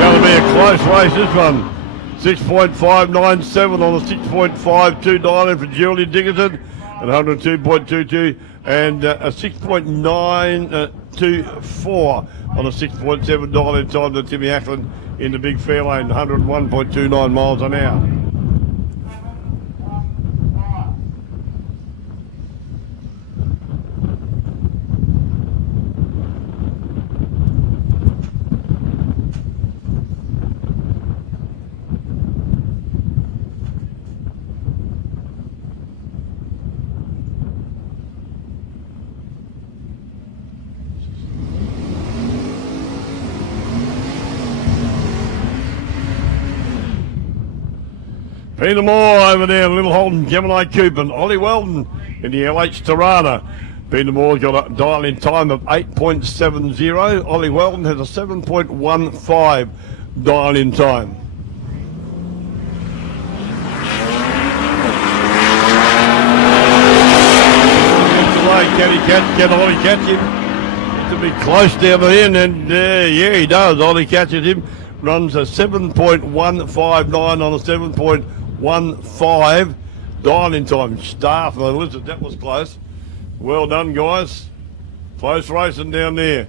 going to be a close race, this one. 6.597 on the 6.52 dial-in for Julian Dickinson, and 102.22, and a 6.924 on a 6.7 dial-in time to Timmy Ackland in the big Fairlane, 101.29 miles an hour. Peter Moore over there, Little Holden Gemini Coupe, and Ollie Weldon in the LH Tirana. Peter Moore's got a dial-in time of 8.70. Ollie Weldon has a 7.15 dial-in time. Can Ollie catch him? It's a bit close down the end, and yeah, he does. Ollie catches him. runs a 7.159 on a 7.15 dialing time. Staff, listen, that was close. Well done, guys. Close racing down there.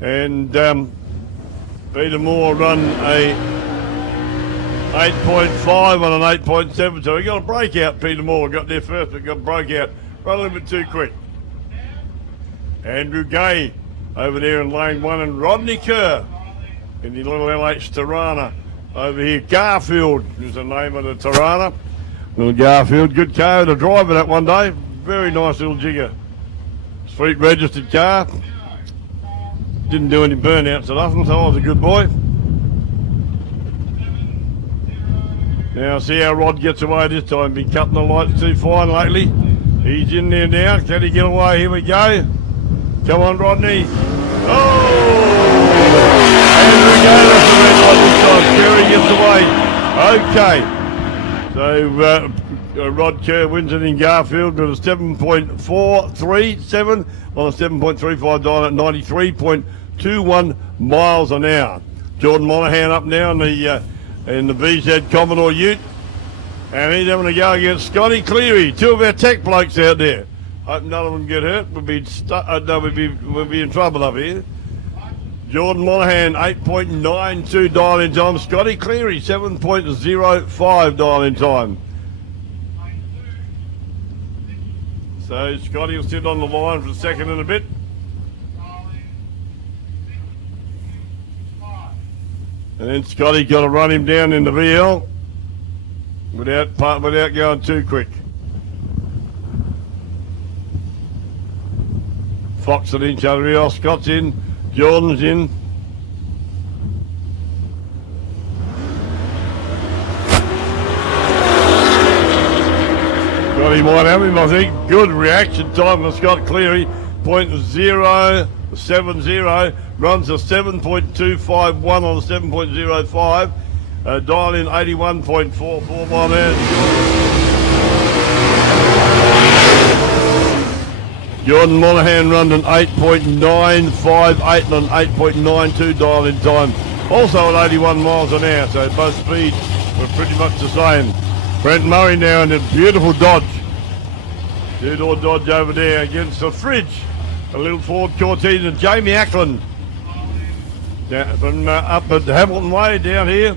And Peter Moore run a 8.5 on an 8.7. So he got a breakout, Peter Moore. Got there first, but got broke out. Run a little bit too quick. Andrew Gay over there in lane 1, and Rodney Kerr in the little LH Tirana over here. Garfield is the name of the Tirana. Little Garfield, good car to drive that one day. Very nice little jigger. Street registered car. Didn't do any burnouts at nothing, so I was a good boy. Now see how Rod gets away this time. Been cutting the lights too fine lately. He's in there now. Can he get away? Here we go. Come on, Rodney. Oh! Andrew Gay, that's the red light this time. Kerry gets away. Okay. So Rod Kerr wins it in Garfield with a 7.437 on a 7.35 dial at 93.21 miles an hour. Jordan Monahan up now in the VZ Commodore Ute, and he's having a go against Scotty Cleary. Two of our tech blokes out there. Hope none of them get hurt. We'd be in trouble up here. Jordan Monahan 8.92 dial in time. Scotty Cleary 7.05 dial in time. So Scotty will sit on the line for a second and a bit. And then Scotty got to run him down in the VL without going too quick. Fox and each other here. Scott's in. Jordan's in. Scotty might have him, I think. Good reaction time for Scott Cleary. 0.070. Runs a 7.251 on a 7.05. Dial in 81.44 mile an hour. Jordan Monahan runs an 8.958 and an 8.92 dial in time. Also at 81 miles an hour, so both speeds were pretty much the same. Brent Murray now in a beautiful Dodge. Two-door Dodge over there against the fridge. A little Ford Cortina and Jamie Ackland. From up at Hamilton Way down here.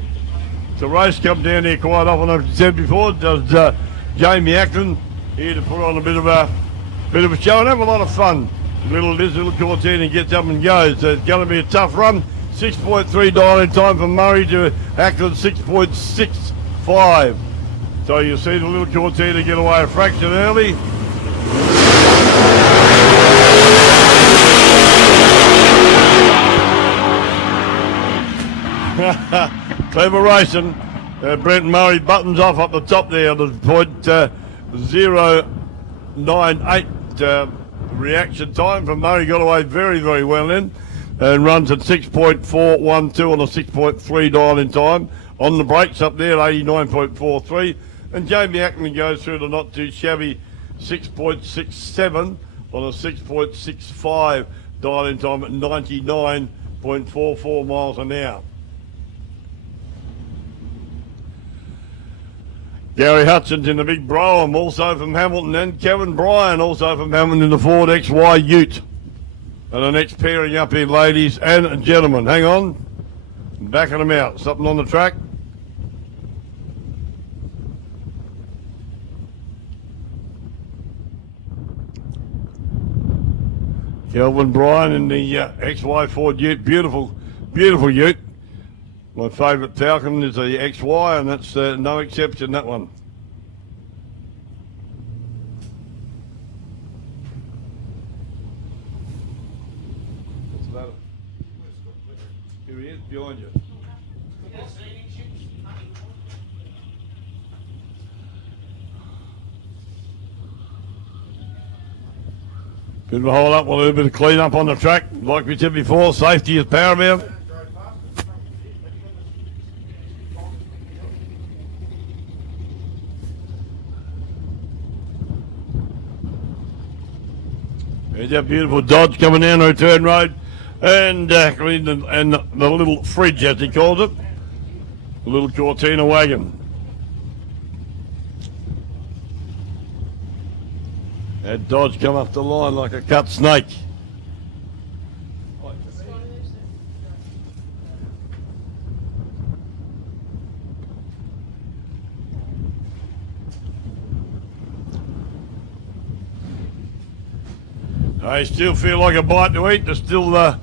The race comes down here quite often, I've said before. Does Jamie Ackland here to put on a bit of a show and have a lot of fun. This little Cortina gets up and goes. So it's going to be a tough run. 6.3 dial in time for Murray to Ackland 6.65. So you see the little Cortina get away a fraction early. Clever racing. Brent Murray buttons off up the top there. There's .098 reaction time from Murray. Got away very, very well then. And runs at 6.412 on a 6.3 dial in time. On the brakes up there, 89.43. And Jamie Ackman goes through the not too shabby 6.67 on a 6.65 dial in time at 99.44 miles an hour. Gary Hutchins in the big Brougham, also from Hamilton, and Kevin Bryan, also from Hamilton in the Ford XY Ute. And the next pairing up here, ladies and gentlemen. Hang on. Backing them out. Something on the track. Kelvin Bryan in the XY Ford Ute. Beautiful, beautiful Ute. My favourite Falcon is the XY, and that's no exception, that one. What's the matter? Here he is, behind you. Bit of a hold up, we'll do a bit of clean up on the track. Like we said before, safety is paramount. There's that beautiful Dodge coming down the return road, and the little fridge, as he calls it. A little Cortina wagon. That Dodge come up the line like a cut snake. I still feel like a bite to eat. There's still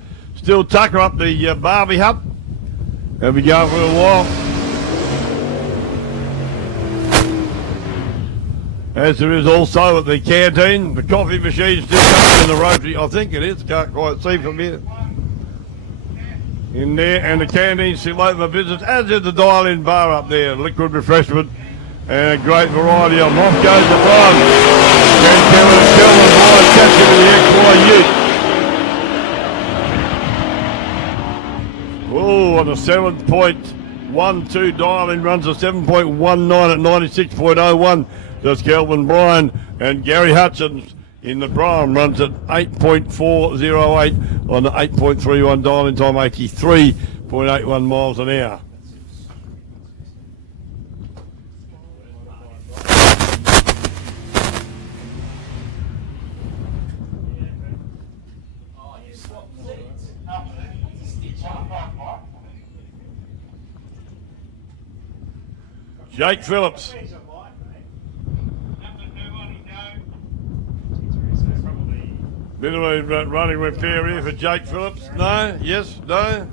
Tucker up the Barbie hut. They'll be going for a while. As there is also at the canteen, the coffee machine still coming in the rotary. I think it is. Can't quite see from here. In there, and the canteen still open for business, as is the dial-in bar up there. Liquid refreshment and a great variety of them. Off goes the front. Ken Kelly and Kelvin Boyd catching with the XY Ute. Oh, on a 7.12 dial-in runs a 7.19 at 96.01. That's Kelvin Bryan, and Gary Hutchins in the Brougham runs at 8.408 on the 8.31 dial-in time, 83.81 miles an hour. Jake Phillips. Bit of a running repair here for Jake Phillips. No? Yes? No?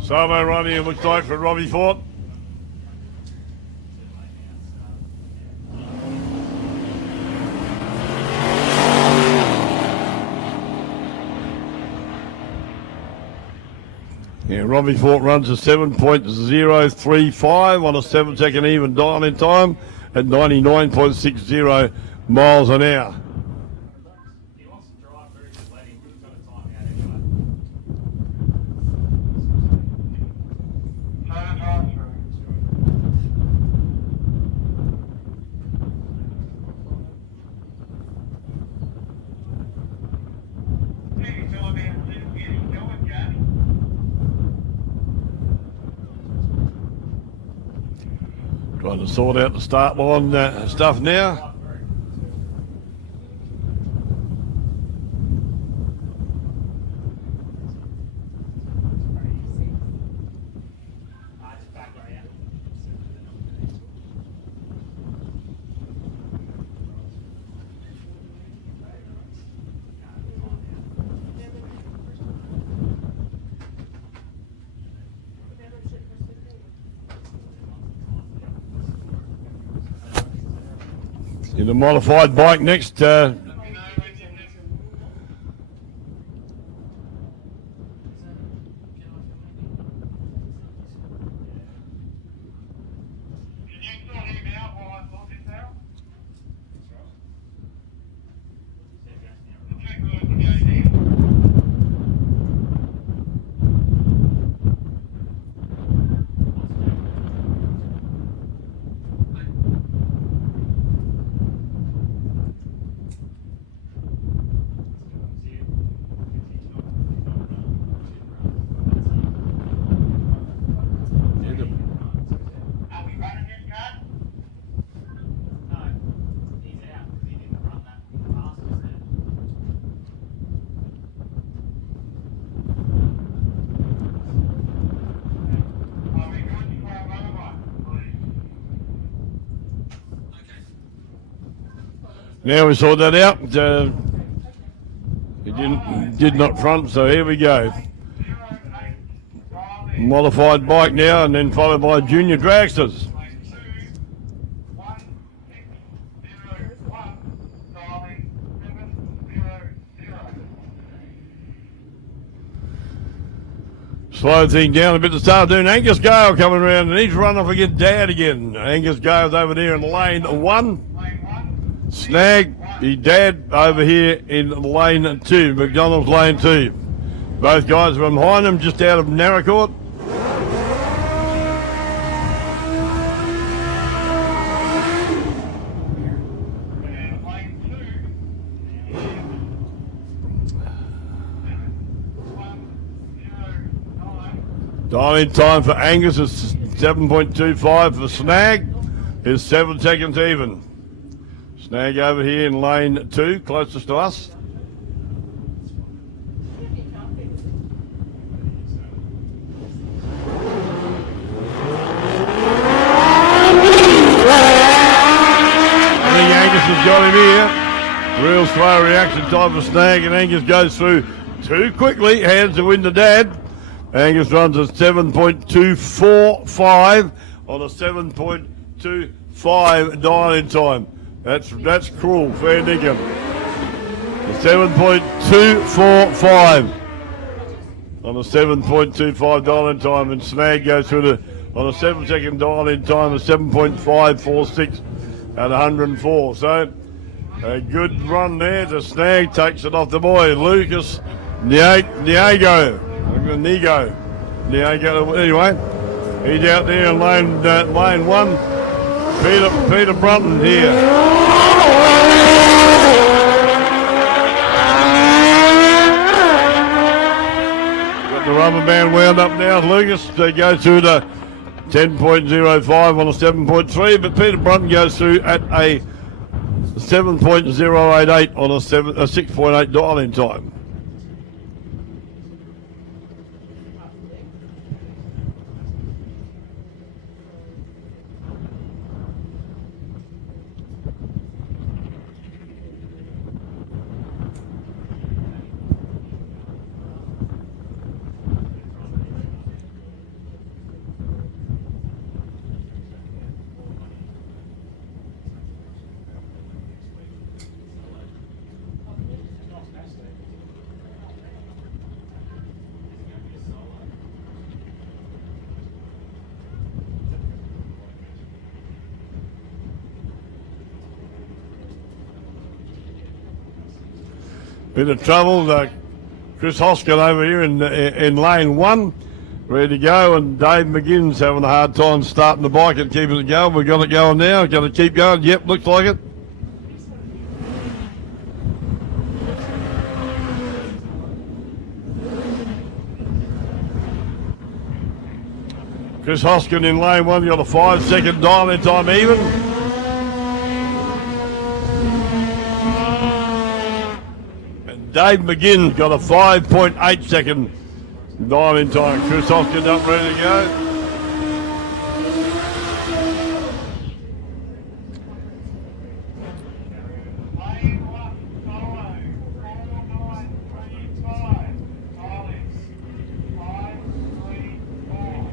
Samo running, it looks like, for Robbie Fort. Yeah, Robbie Fort runs a 7.035 on a 7-second even dial-in time at 99.60 miles an hour. Trying to sort out the start line stuff now. In the modified bike next. Now we sort that out. It did not front, so here we go. Modified bike now, and then followed by junior dragsters. Slow thing down a bit to start doing. Angus Gale coming around, and he's run off against Dad again. Angus Gale's over there in lane 1. Snag, his dad over here in lane 2, McDonald's lane 2. Both guys from behind him, just out of Narracourt. Dial-in time for Angus is 7.25. For Snag is 7 seconds even. Snag over here in lane 2, closest to us. I think Angus has got him here. Real slow reaction time for Snag, and Angus goes through too quickly, hands the win to Dad. Angus runs at 7.245 on a 7.25 dial-in time. That's cruel, fair dinkum. 7.245 on a 7.25 dial-in time, and Snag goes through on a 7-second dial-in time of 7.546 at 104. So a good run there to Snag, takes it off the boy. Lucas Niego. Anyway, he's out there in lane 1. Peter Brunton here. Got the rubber band wound up now, Lucas. They go through the 10.05 on a 7.3, but Peter Brunton goes through at a 7.088 on a 6.8 dial-in time. Bit of trouble. Chris Hoskin over here in lane 1, ready to go, and Dave McGinn's having a hard time starting the bike and keeping it going. We've got it going now. Got to keep going. Yep, looks like it. Chris Hoskin in lane 1, got a 5-second dial-in time even. Dave McGinn got a 5.8 second dial-in time. Chris Hoskin up, ready to go. Lane 1, follow, 4935, Alex, 534.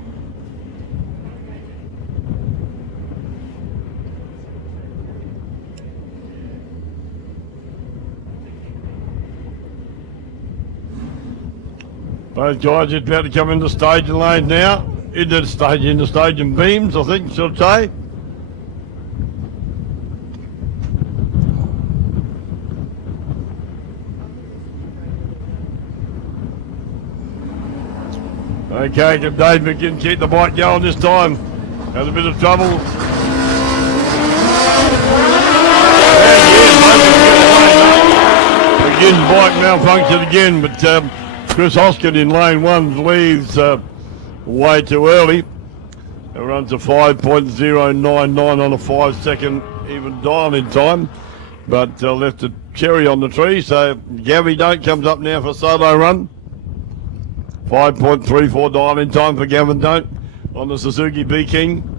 Those guys are about to come into staging lane now. Into staging beams, I think, should say. Okay, can Dave McGinn keep the bike going this time? Had a bit of trouble. McGinn's bike malfunctioned again, but Chris Hoskin in lane 1 leaves way too early. It runs a 5.099 on a 5-second even dial-in time, but left a cherry on the tree. So Gavin Don't comes up now for a solo run. 5.34 dial-in time for Gavin Don't on the Suzuki B King.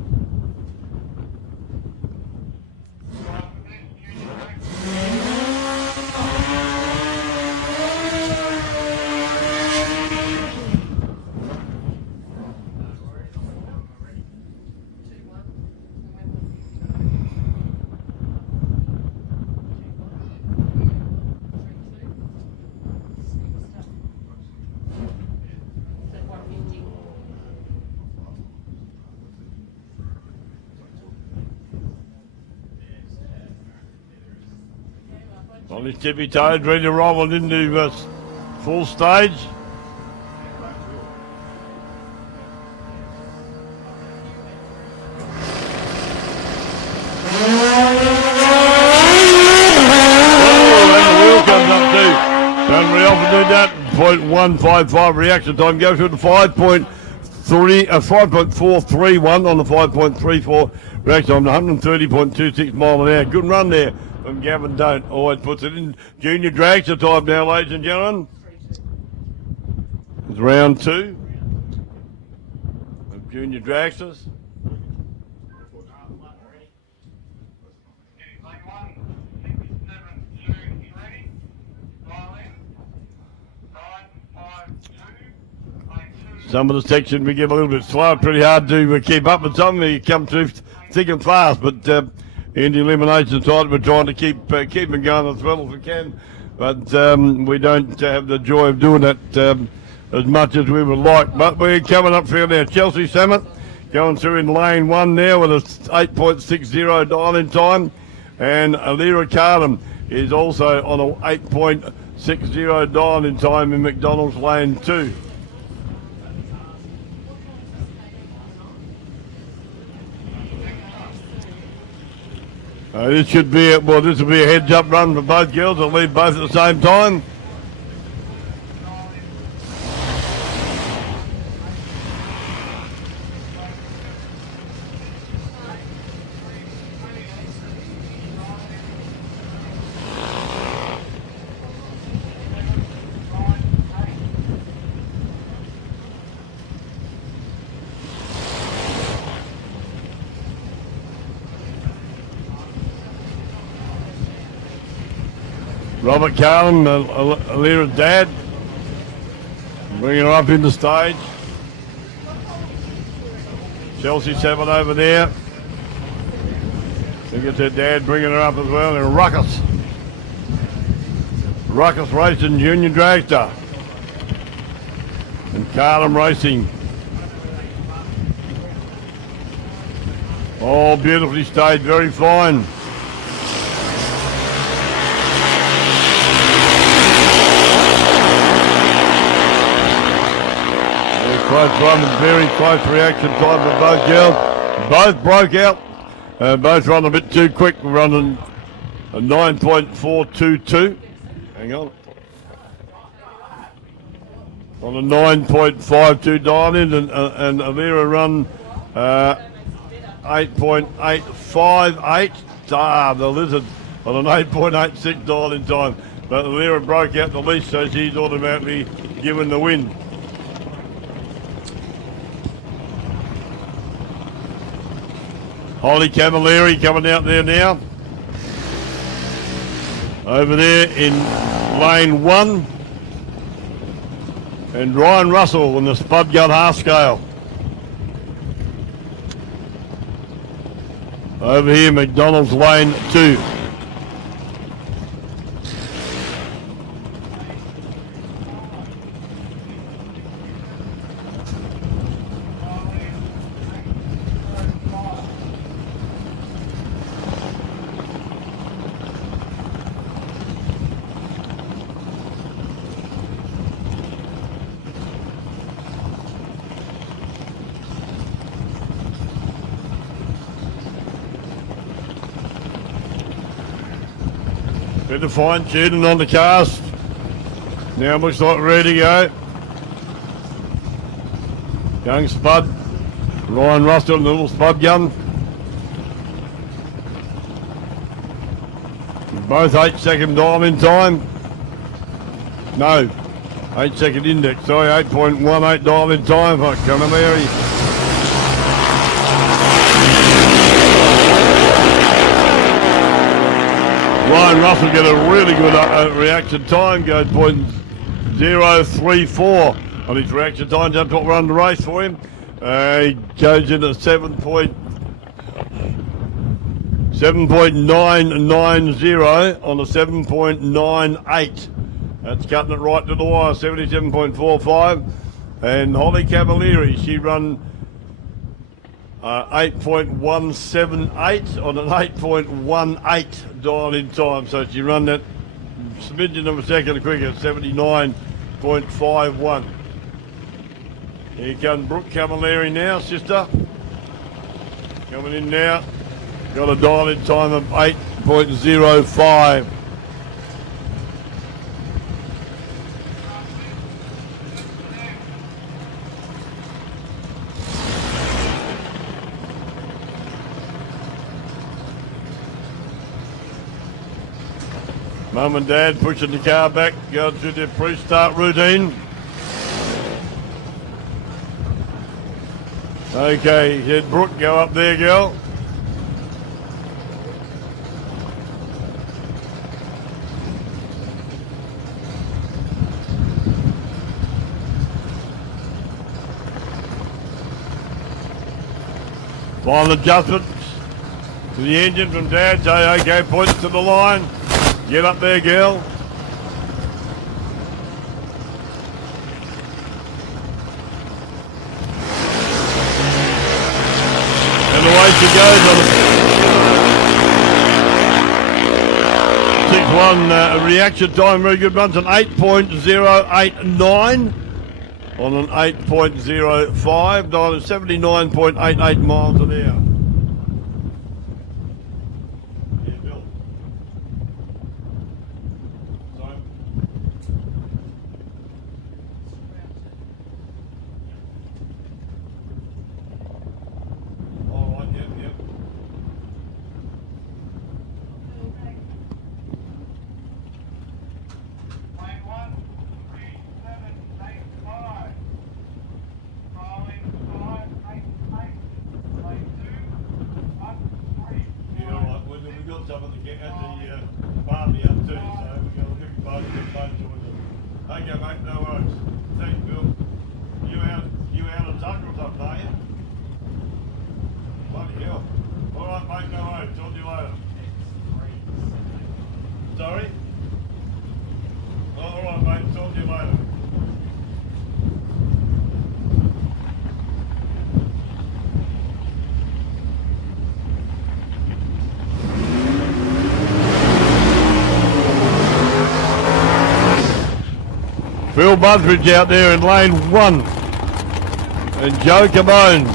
On his tippy toes, ready to roll it into full stage. Don't we often do that? 0.155 reaction time, goes through to 5.3 5.431 on the 5.34 reaction on 130.26 mile an hour. Good run there from Gavin Don't. Always puts it in. Junior dragster time now, ladies and gentlemen. It's round 2 of junior dragsters. Some of the section we get a little bit slow, pretty hard to keep up with some. You come through thick and fast, but in the elimination side, we're trying to keep them going as well as we can. But we don't have the joy of doing that as much as we would like. But we're coming up here now. Chelsea Samet going through in lane 1 now with a 8.60 dial-in time. And Alira Cardam is also on a 8.60 dial-in time in McDonald's lane 2. This will be a heads-up run for both girls. They'll lead both at the same time. Robert Carlin, Alira's dad, bringing her up in the stage. Chelsea 7 over there. I think it's her dad bringing her up as well. And Ruckus Racing Junior Dragster. And Carlin Racing. All beautifully staged, very fine. Close run and very close reaction time for both girls. Both broke out. Both run a bit too quick. We're running a 9.422. Hang on. On a 9.52 dial-in and Alira run 8.858. The Lizard on an 8.86 dial-in time. But Alira broke out the least, so she's automatically given the win. Holly Camilleri coming out there now. Over there in lane 1. And Ryan Russell in the Spud Gun half scale. Over here, McDonald's lane 2. Bit of fine tuning on the cast. Now looks like ready to go. Young Spud, Ryan Russell and the little Spud gun. Both 8-second dial-in time. No, 8-second index, sorry, 8.18 dial-in time for Camilleri. Ryan Russell get a really good reaction time, goes 0.034 on his reaction time. That's what we're on the race for him. He goes into 7.990 on a 7.98. That's cutting it right to the wire, 77.45. And Holly Camilleri, she run 8.178 on an 8.18 dial-in time, so she run that smidgen of a second quicker, 79.51. Here comes Brooke Camilleri now, sister. Coming in now, got a dial-in time of 8.05. Mum and Dad pushing the car back, going through their pre-start routine. Okay, said Brooke, go up there, girl. Final adjustments to the engine from Dad. Say, okay, points to the line. Get up there, girl. And away she goes on 6-1 reaction time. Very good runs, an 8.089 on an 8.05, 79.88 miles an hour. Yeah, Bill. Sorry. All right, yep. Lane 1, 3785. Rolling 588. Lane 2, 1, 3. Yeah, all right. We got some at the Barbie up too, so we're going to look at both of them. Okay, mate, no worries. Thanks, Bill. You out of touch or something, are you? Bloody hell. All right, mate, no worries. Talk to you later. Sorry? All right, mate. Talk to you later. Phil Buzzridge out there in lane 1. And Joe Camone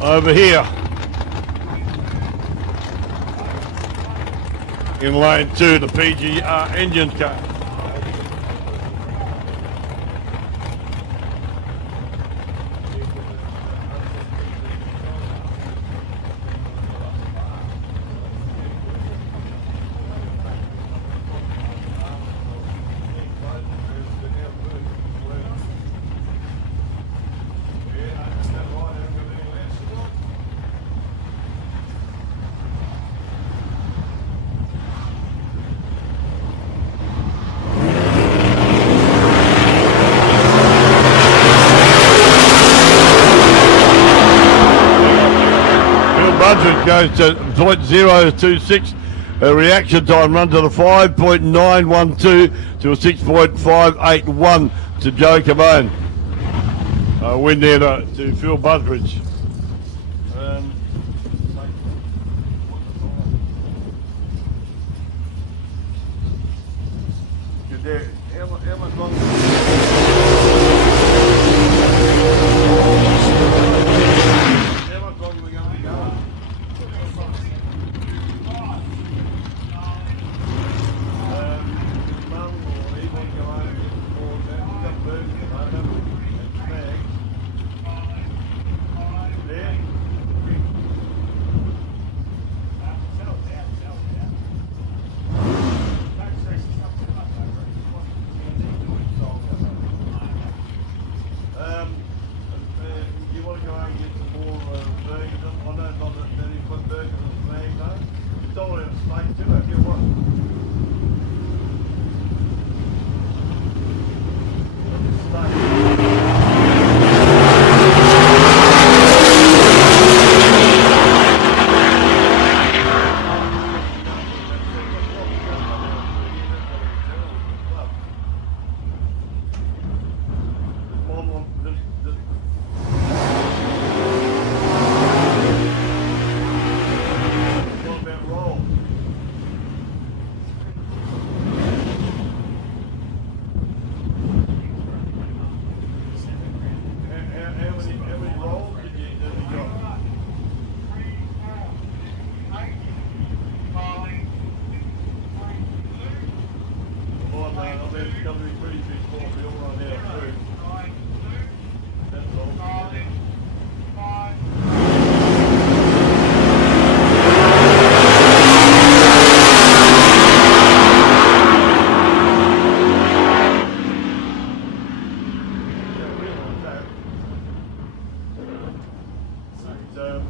over here in lane 2, the PGR engine car. Buzzard goes to 0.026. A reaction time runs at a 5.912 to a 6.581 to Joe Camone. Win there to Phil Buzzridge. Good there. How much longer? How much longer are we going to be going? don't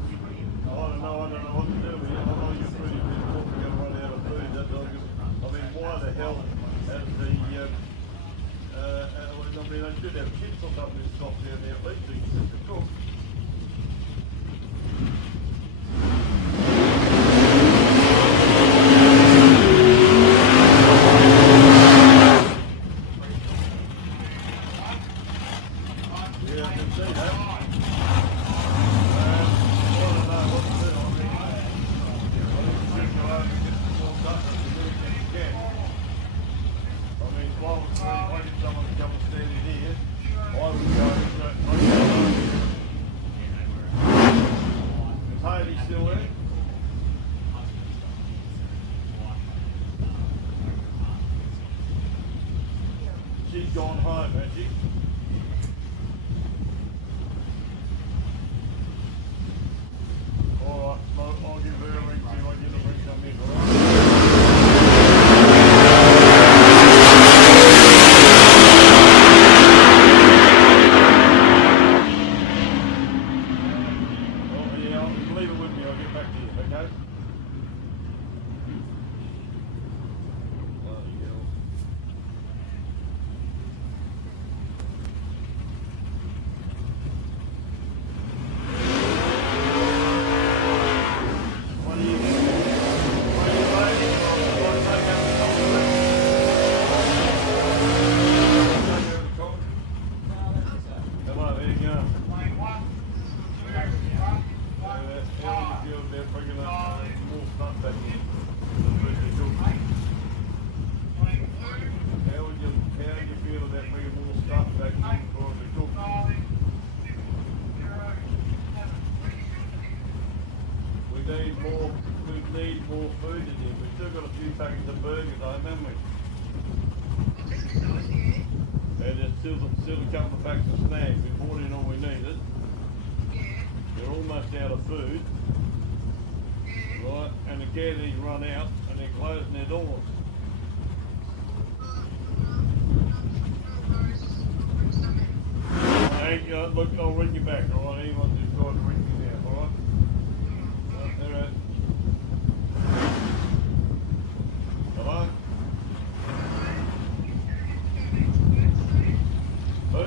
know what to do with it. I know you're pretty busy talking going to run out of food. That's all good. I mean, why the hell has the, I mean, they should have chips or something in stock down there at least so you can cook. Yeah, I can see that. She's gone home, has she? Alright, I'll give her a ring, see if I get a ring come in, alright? Oh yeah, leave it with me, I'll get back to you, okay? We need more food in here. We've still got a few packets of burgers home, haven't we? And there's still a couple of packs of snacks. We bought in all we needed. They're almost out of food. Right, and the candies run out and they're closing their doors. Hey, look, I'll ring you back, alright? Anyone just tried to ring me now, alright? Alright. Hello? Who?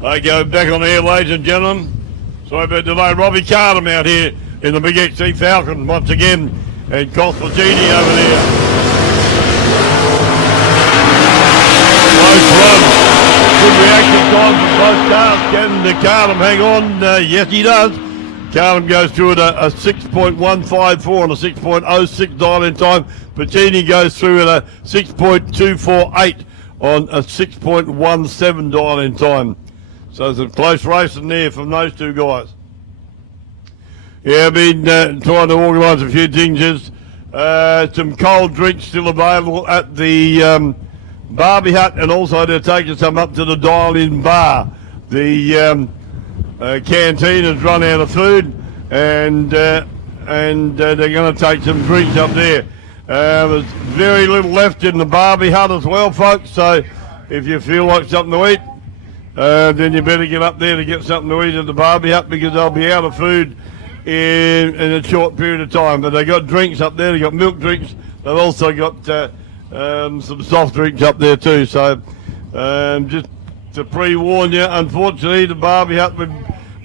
I go back on the air, ladies and gentlemen. Sorry about the delay. Robbie Cardham out here in the Big XC Falcon once again, and Costantini over there. Close run. Good reaction time from both cars. Can the Cardham hang on? Yes, he does. Cardham goes through at a 6.154 and a 6.06 dial-in time. Pacini goes through at a 6.248 on a 6.17 dial-in time. So it's a close racing there from those two guys. Yeah, I've been trying to organise a few things. There's some cold drinks still available at the Barbie Hut, and also they're taking some up to the dial-in bar. The canteen has run out of food, and they're going to take some drinks up there. There's very little left in the Barbie Hut as well, folks, so if you feel like something to eat, then you better get up there to get something to eat at the Barbie Hut, because they'll be out of food in a short period of time. But they got drinks up there. They got milk drinks. They've also got some soft drinks up there too. So just to pre-warn you, unfortunately, the Barbie Hut,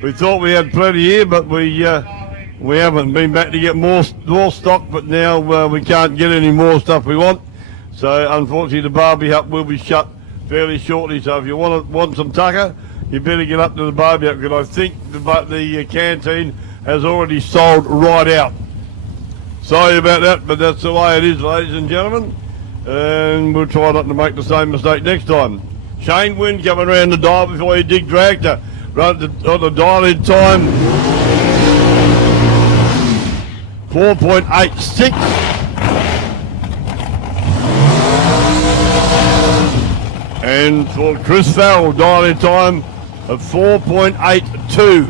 we thought we had plenty here, but we haven't. Been back to get more stock, but now we can't get any more stuff we want. So unfortunately, the Barbie Hut will be shut fairly shortly. So if you want some tucker, you better get up to the Barbie Hut, because I think the canteen has already sold right out. Sorry about that, but that's the way it is, ladies and gentlemen. And we'll try not to make the same mistake next time. Shane Wynn coming around the dial before you dig dragster. Run on the dial-in time, 4.86. And for Chris Farrell, dial-in time of 4.82.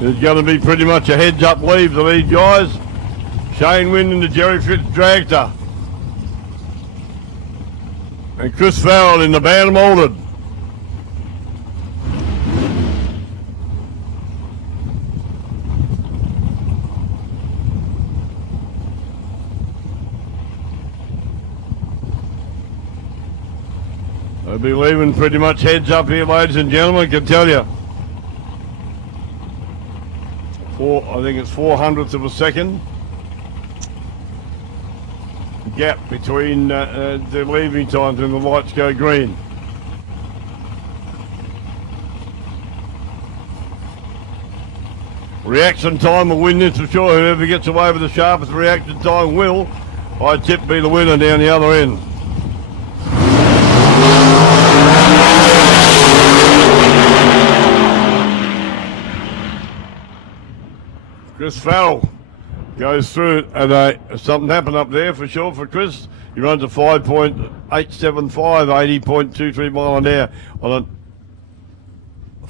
There's going to be pretty much a heads-up lead for these guys. Shane Wynn in the Jerry Fitz dragster. And Chris Farrell in the Bantam Altered. They'll be leaving pretty much heads up here, ladies and gentlemen, I can tell you. I think it's 400ths of a second gap between the leaving times when the lights go green. Reaction time will win this for sure. Whoever gets away with the sharpest reaction time will, I tip, be the winner down the other end. Chris Farrell goes through it, and something happened up there for sure for Chris. He runs a 5.875, 80.23 mile an hour on a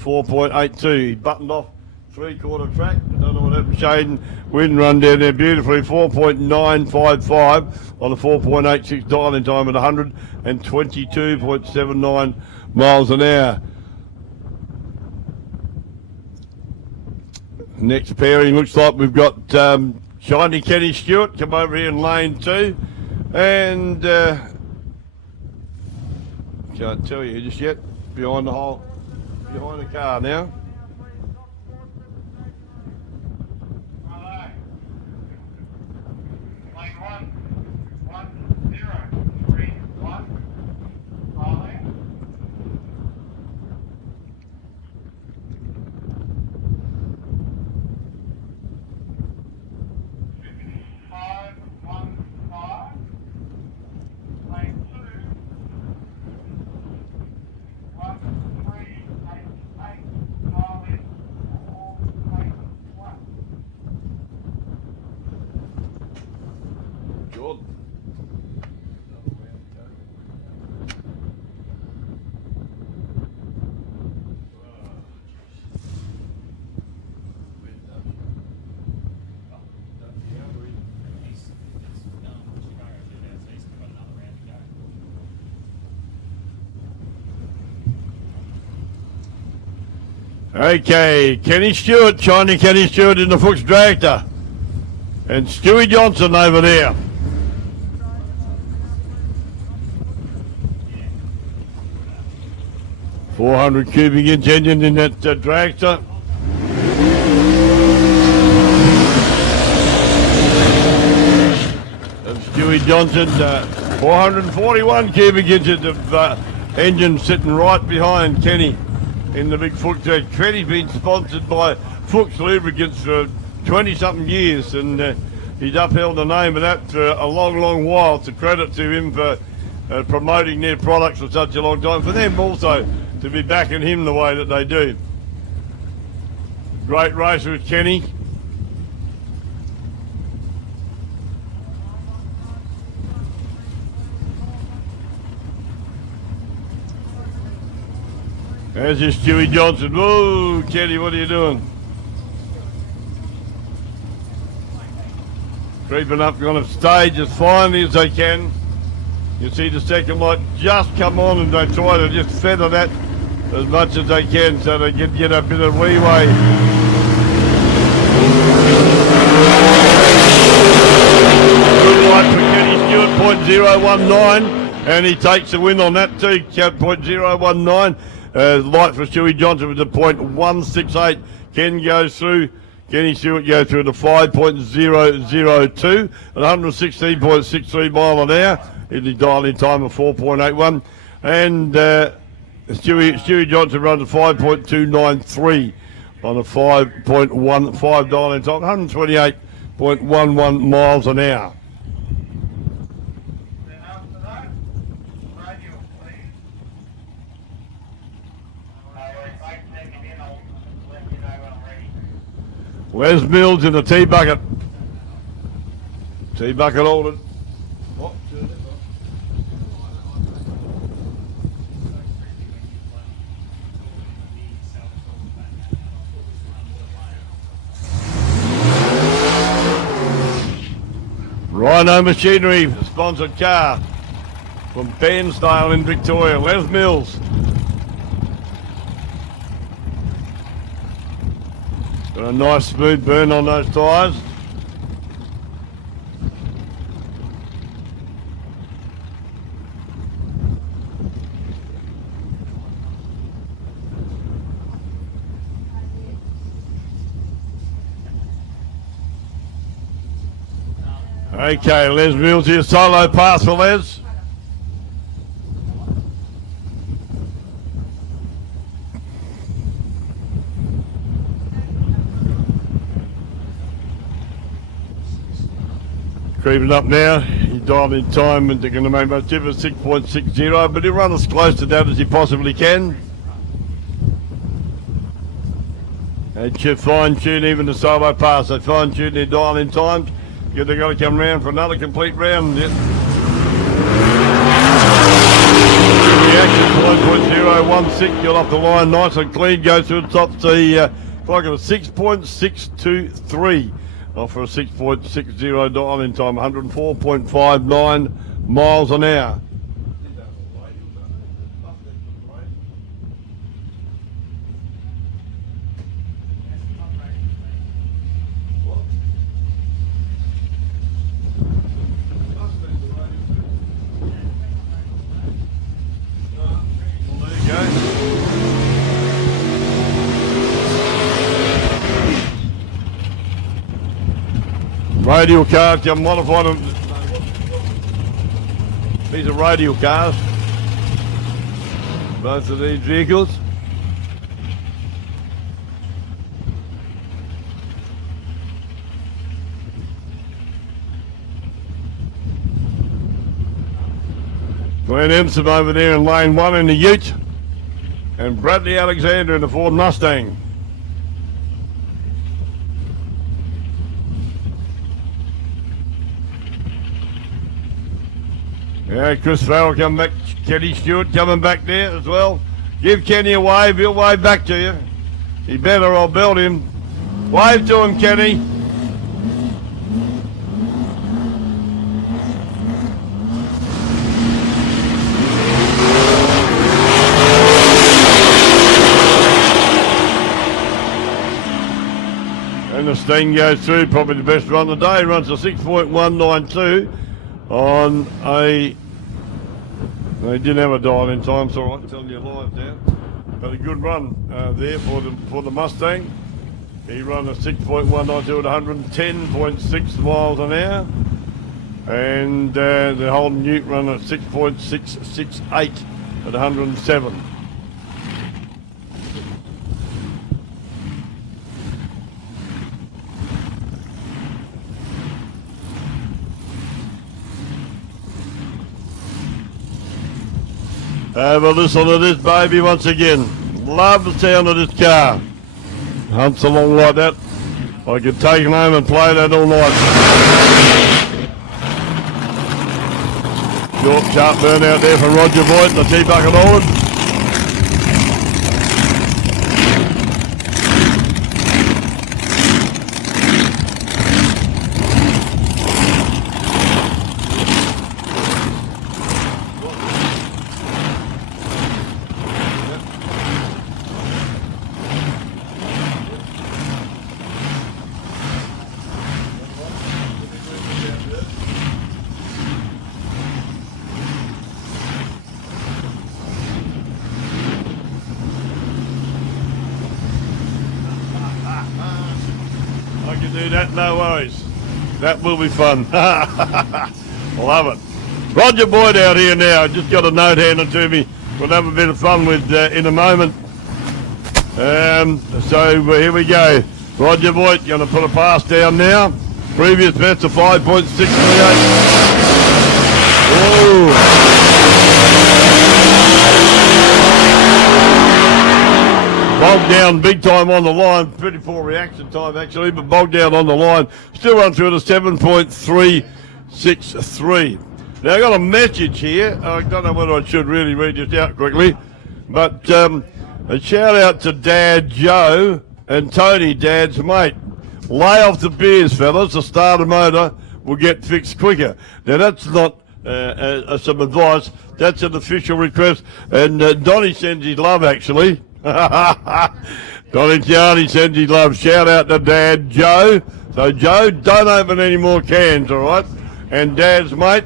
4.82. He buttoned off three-quarter track. I don't know what happened. Shane Wynn run down there beautifully, 4.955 on a 4.86 dial-in time at 122.79 miles an hour. Next pairing looks like we've got Shiny Kenny Stewart come over here in lane 2, and can't tell you just yet, behind the car now. Okay, Kenny Stewart, Shiny Kenny Stewart in the Fuchs dragster. And Stewie Johnson over there. 400 cubic inch engine in that dragster. And Stewie Johnson, 441 cubic inches of engine sitting right behind Kenny in the big Fuchs. Kenny's been sponsored by Fuchs Lubricants for 20-something years, and he's upheld the name of that for a long, long while. It's a credit to him for promoting their products for such a long time. For them also to be backing him the way that they do. Great racer with Kenny. There's your Stewie Johnson. Whoa, Kenny, what are you doing? Creeping up, going to stage as finely as they can. You see the second light just come on, and they try to just feather that as much as they can so they can get a bit of leeway. Good light for Kenny Stewart, .019, and he takes the win on that too, .019. Light for Stewie Johnson with the .168. Ken goes through. Kenny Stewart goes through the 5.002 at 116.63 mile an hour. His dial-in time of 4.81. And Stewie Johnson runs a 5.293 on a 5.15 dial-in time, 128.11 miles an hour. Then after that, Radial, please. If I can take it in, I'll let you know when I'm ready. Les Mills in the tea bucket. Tea bucket ordered. Oh, Rhino Machinery, sponsored car from Bairnsdale in Victoria. Les Mills. Got a nice smooth burn on those tyres. Okay, Les Mills here, solo pass for Les. Creeping up now, he dialed in time and they're going to make most of it 6.60, but he'll run as close to that as he possibly can. They should fine-tune even the solo pass, they fine-tune their dial-in times. They've got to come round for another complete round. Yep. Reaction 1.016, got off the line nice and clean, goes through the top to the clock of a 6.623. Off for a 6.60 dial-in time, 104.59 miles an hour. Radial cars, you modify them. These are radial cars. Both of these vehicles. Glenn Empson over there in lane 1 in the Ute. And Bradley Alexander in the Ford Mustang. Yeah, Chris Farrell coming back, Kenny Stewart coming back there as well. Give Kenny a wave, he'll wave back to you. He better, I'll belt him. Wave to him, Kenny. And the Sting goes through, probably the best run of the day, runs a 6.192 on a, they didn't have a dial in time, so I'm telling you live now. But a good run there for the Mustang. He ran a 6.192 at 110.6 miles an hour. And the Holden Ute run a 6.668 at 107. Have a listen to this baby once again. Love the sound of this car. Hunts along like that. I could take him home and play that all night. Short, sharp burn out there from Roger Boyd, the T-bucket Orland. I can do that, no worries. That will be fun. Love it. Roger Boyd out here now. Just got a note handed to me. We'll have a bit of fun with in a moment. So here we go. Roger Boyd going to put a pass down now. Previous best of 5.638. Whoa. Bogged down big time on the line. Pretty poor reaction time actually, but bogged down on the line. Still run through at a 7.363. Now I got a message here. I don't know whether I should really read this out quickly, but a shout out to Dad Joe and Tony, Dad's mate. Lay off the beers, fellas. The starter motor will get fixed quicker. Now that's not some advice. That's an official request, and Donnie sends his love actually. Donnie Charlie sends his love. Shout out to Dad Joe. So Joe, don't open any more cans, all right? And Dad's mate,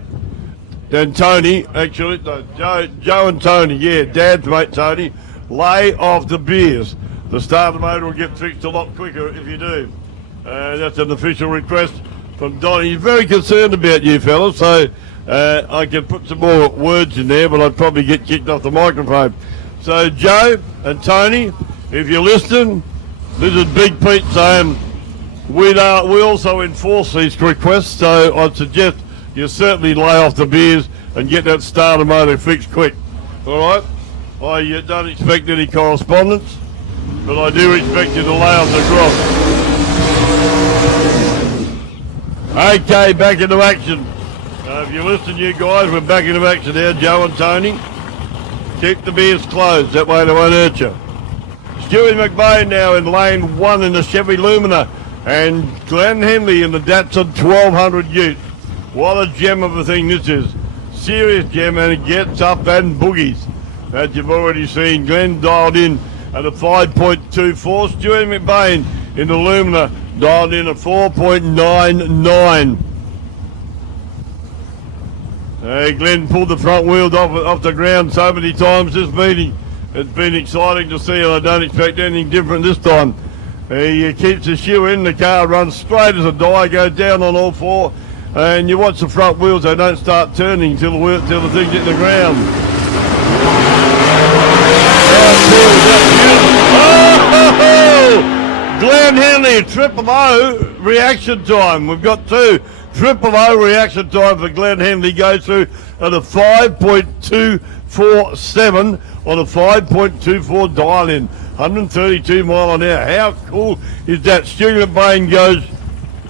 and Tony, actually, no, Joe and Tony, yeah, Dad's mate Tony, lay off the beers. The starter motor will get fixed a lot quicker if you do. That's an official request from Donnie. He's very concerned about you fellas, so I can put some more words in there, but I'd probably get kicked off the microphone. So Joe and Tony, if you're listening, this is Big Pete saying we also enforce these requests, so I'd suggest you certainly lay off the beers and get that starter motor fixed quick. All right? I don't expect any correspondence, but I do expect you to lay off the grog. Okay, back into action. If you're listening, you guys, we're back into action now, Joe and Tony. Keep the beers closed, that way they won't hurt you. Stewie McBain now in lane 1 in the Chevy Lumina, and Glenn Henley in the Datsun 1200 Ute. What a gem of a thing this is. Serious gem, and it gets up and boogies. As you've already seen, Glenn dialed in at a 5.24. Stewie McBain in the Lumina dialed in at 4.99. Glenn pulled the front wheel off the ground so many times this meeting. It's been exciting to see, and I don't expect anything different this time. He keeps the shoe in, the car runs straight as a die, goes down on all four, and you watch the front wheels, they don't start turning till the thing hit the ground. Oh, Glenn Henley, Triple O reaction time. We've got two. Triple O reaction time for Glenn Henley goes through at a 5.247 on a 5.24 dial in, 132 mile an hour. How cool is that? Stuart McBain goes,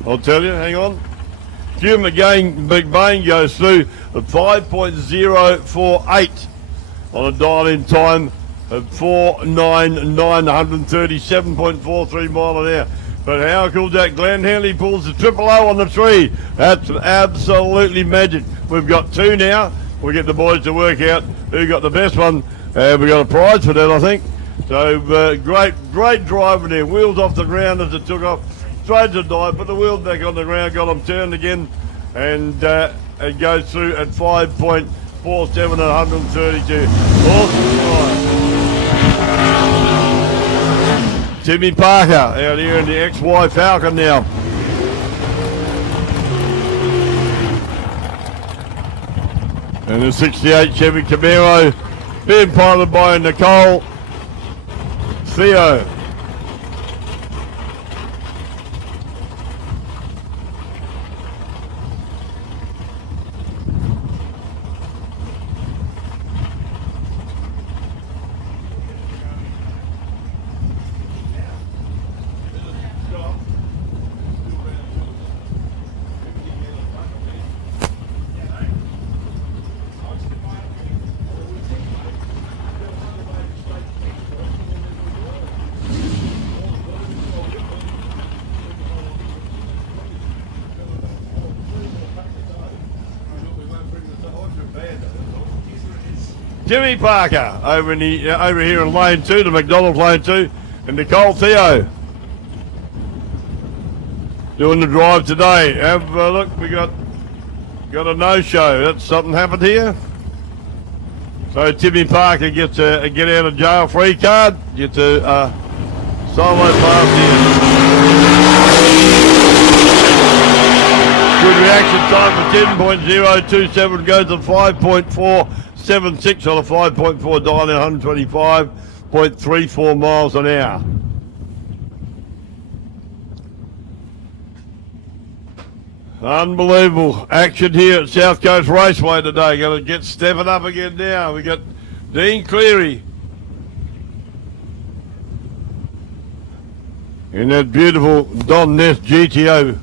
I'll tell you, hang on. Stuart McBain goes through at 5.048 on a dial in time of 499, 137.43 mile an hour. But how cool is that? Glenn Henley pulls the Triple O on the tree. That's absolutely magic. We've got two now. We'll get the boys to work out who got the best one. We got a prize for that, I think. So great driving there. Wheels off the ground as it took off. Straight to dive, put the wheels back on the ground, got them turned again, and it goes through at 5.47 and 132. Awesome. Timmy Parker out here in the XY Falcon now. And the 68 Chevy Camaro being piloted by Nicole Theo. Jimmy Parker over here in lane 2, the McDonald's lane 2, and Nicole Theo doing the drive today. Have a look, we got a no-show. That's something happened here. So Timmy Parker gets a get out of jail free card, gets a solo pass here. Good reaction time for 10.027, goes to 5.476 on a 5.4 dial in 125.34 miles an hour. Unbelievable action here at South Coast Raceway today. Going to get stepping up again now. We got Dean Cleary in that beautiful Don Ness GTO.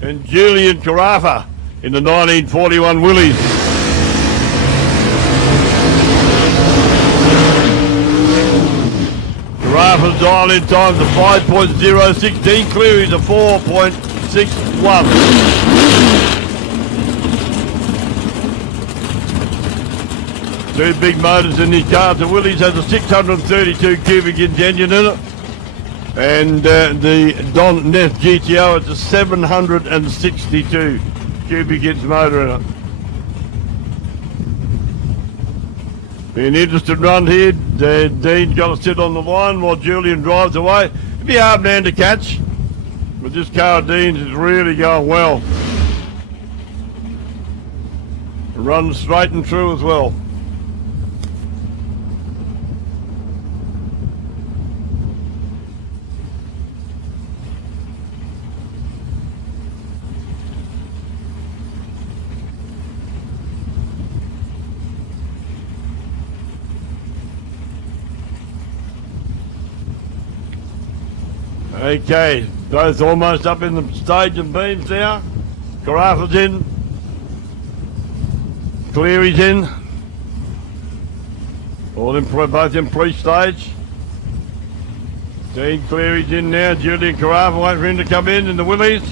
And Julian Carafa in the 1941 Willys. Carafa's dial in time to 5.016, Dean Cleary's a 4.61. Two big motors in these cars. The Willys has a 632 cubic inch engine in it. And the Don Ness GTO, it's a 762 cubic inch motor in it. Be an interesting run here. Dean's got to sit on the line while Julian drives away. It'd be a hard man to catch, but this car of Dean's is really going well. Runs straight and true as well. Okay, both almost up in the stage and beams now. Carafa's in. Cleary's in. All in, both in pre-stage. Dean Cleary's in now. Julian Carafa waiting for him to come in the Willys.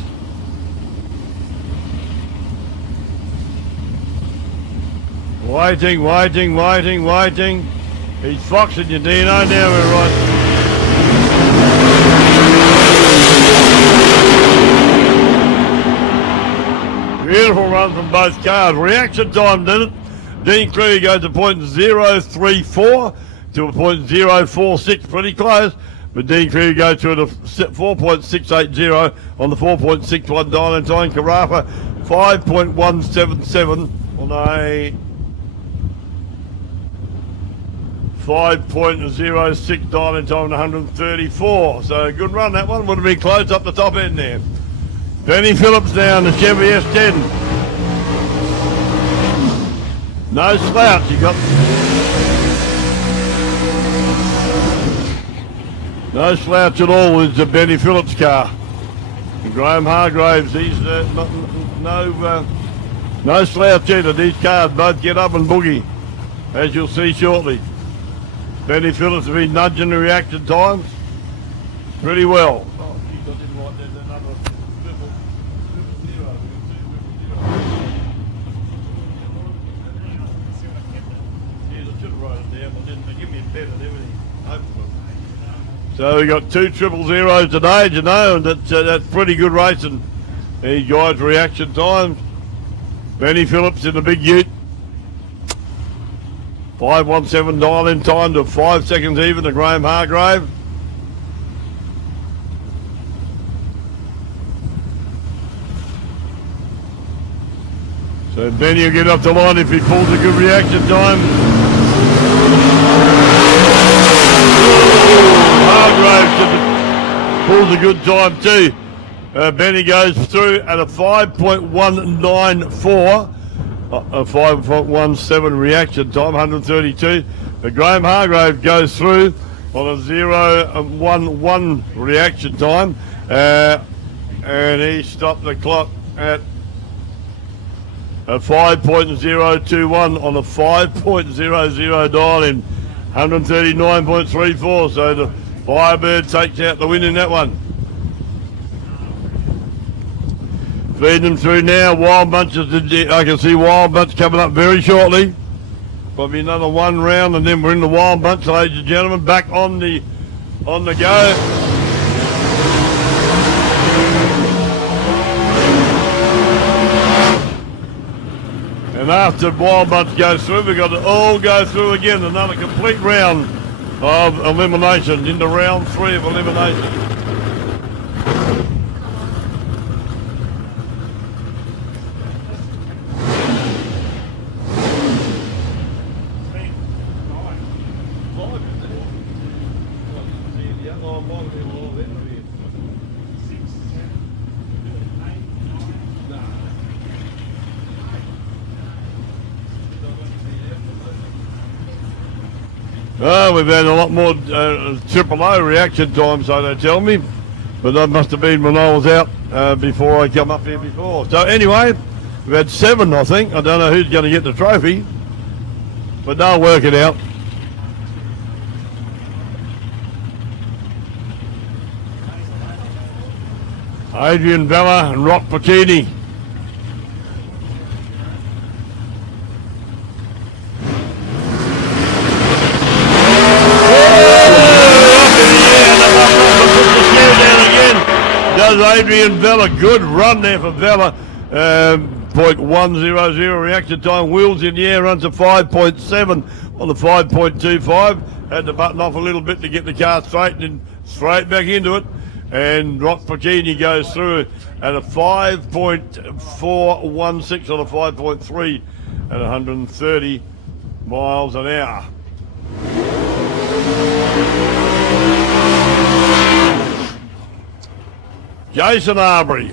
Waiting. He's foxing you, Dino. Now we're right. Beautiful run from both cars. Reaction time, did it? Dean Cleary goes to .034 to a .046, pretty close. But Dean Cleary goes to a 4.680 on the 4.61 dial in time. Carafa 5.177 on a 5.06 dial in time, 134. So a good run that one. Would have been close up the top end there. Benny Phillips down the Chevy S10. No slouch, you got. No slouch at all is the Benny Phillips car. And Graham Hargraves, he's no slouch either. These cars both get up and boogie, as you'll see shortly. Benny Phillips has been nudging the reaction times pretty well. So we got 2 000 today, you know, and that's pretty good racing. These guys' reaction times. Benny Phillips in the big ute. 5:17 dial in time to 5 seconds even to Graham Hargrave. So Benny will get up the line if he pulls a good reaction time. Hargrave pulls a good time too. Benny goes through at a 5.194, a 5.17 reaction time, 132. But Graham Hargrave goes through on a 0.11 reaction time, and he stopped the clock at a 5.021 on a 5.00 dial in, 139.34. So the Firebird takes out the win in that one. Feeding them through now. Wild Bunches, I can see Wild Bunch coming up very shortly. Probably another one round and then we're in the Wild Bunch, ladies and gentlemen. Back on the go. And after Wild Bunch goes through, we've got to all go through again. Another complete round of elimination into round 3 of elimination. We've had a lot more triple O reaction time, so they tell me. But that must have been when I was out before I come up here before. So anyway, we've had 7, I think. I don't know who's going to get the trophy, but they'll work it out. Adrian Vella and Rock Bikini. Does Adrian Vella, good run there for Vella. 0.100 reaction time, wheels in the air, runs a 5.7 on the 5.25. Had to button off a little bit to get the car straight and straight back into it. And Rock Bikini goes through at a 5.416 on a 5.3 at 130 miles an hour. Jason Arbery.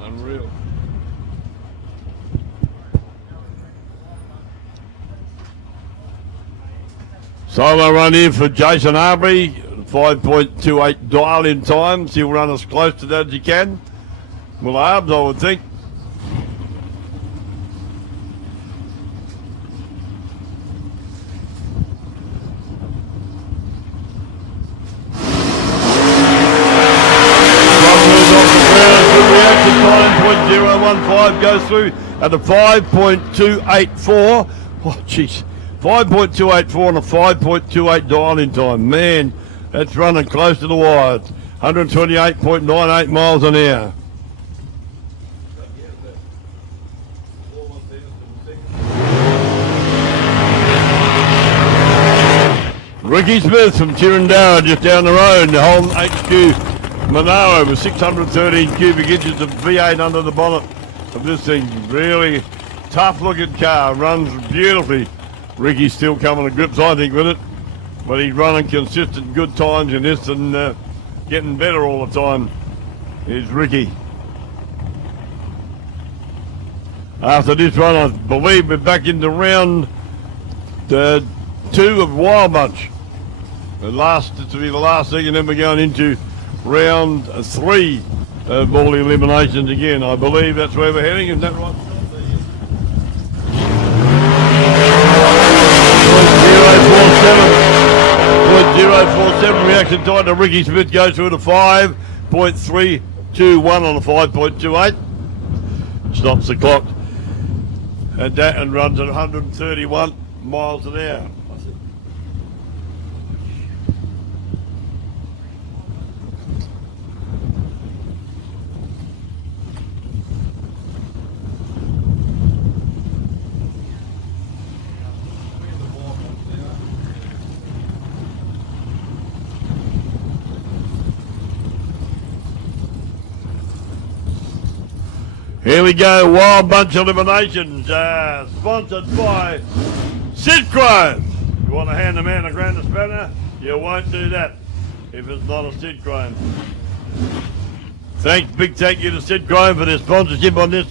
Unreal. Solo run here for Jason Arbery. 5.28 dial in time. He'll run as close to that as he can. Well, Arbs, I would think. Reaction time 0.015 goes through at a 5.284. Oh, jeez. 5.284 and a 5.28 dial in time. Man, that's running close to the wire. 128.98 miles an hour. Ricky Smith from Tirrandara, just down the road, the Holden HQ Monaro with 613 cubic inches of V8 under the bonnet of this thing. Really tough looking car, runs beautifully. Ricky's still coming to grips, I think, with it. But he's running consistent good times in this and getting better all the time. Here's Ricky. After this run, I believe we're back into round 2 of Wild Bunch. This will be the last thing, and then we're going into round 3 of all the eliminations again. I believe that's where we're heading, is that right? 0.047. 0.047 reaction time to Ricky Smith goes through to 5.321 on the 5.28. Stops the clock at that and runs at 131 miles an hour. Here we go, Wild Bunch Eliminations, sponsored by Sid Chrome. You want to hand the man a grand spanner? You won't do that if it's not a Sid Chrome. Big thank you to Sid Chrome for their sponsorship on this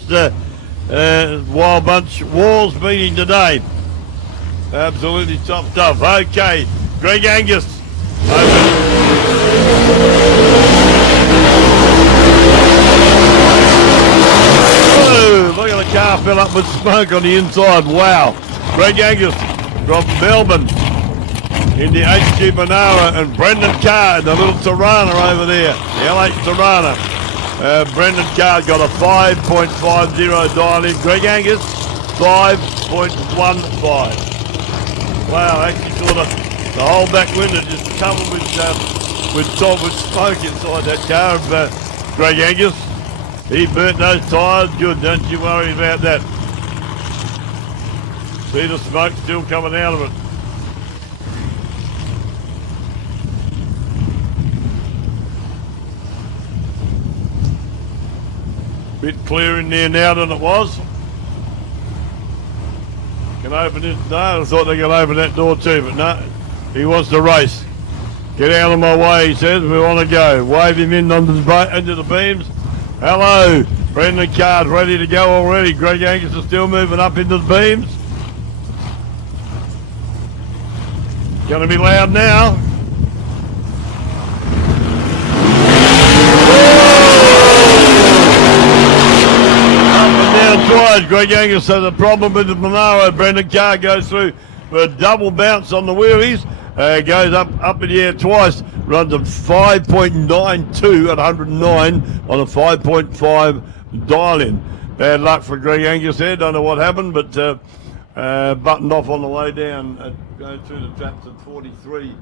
Wild Bunch Walls meeting today. Absolutely top stuff. Okay, Greg Angus. Look at the car fill up with smoke on the inside. Wow. Greg Angus from Melbourne in the HG Monaro, and Brendan Carr in the little Tirana over there. The LH Tirana. Brendan Carr got a 5.50 dial in. Greg Angus, 5.15. Wow, actually sort of the whole back window just covered with smoke inside that car of Greg Angus. He burnt those tyres good, don't you worry about that. See the smoke still coming out of it. Bit clearer in there now than it was. Can open it? No, I thought they could open that door too, but no. He wants to race. Get out of my way, he says. We want to go. Wave him in into the beams. Hello, Brendan Carr's ready to go already. Greg Angus is still moving up into the beams. Going to be loud now. Up and down twice. Greg Angus has a problem with the Monaro. Brendan Carr goes through for a double bounce on the wheelies. Goes up in the air twice. Runs a 5.92 at 109 on a 5.5 dial-in. Bad luck for Greg Angus there. Don't know what happened, but buttoned off on the way down. Going through the traps at 43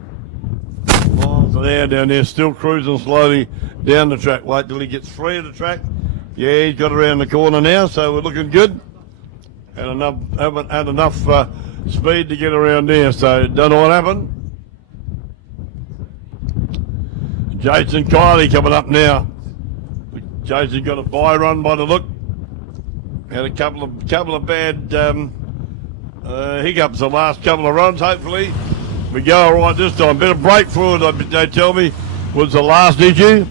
miles an hour down there. Still cruising slowly down the track. Wait till he gets free of the track. Yeah, he's got around the corner now, so we're looking good. Haven't had enough speed to get around there, so don't know what happened. Jason Kiley coming up now. Jason's got a bye run by the look. Had a couple of bad hiccups the last couple of runs. Hopefully we go all right this time. Bit of brake fluid, they tell me, was the last issue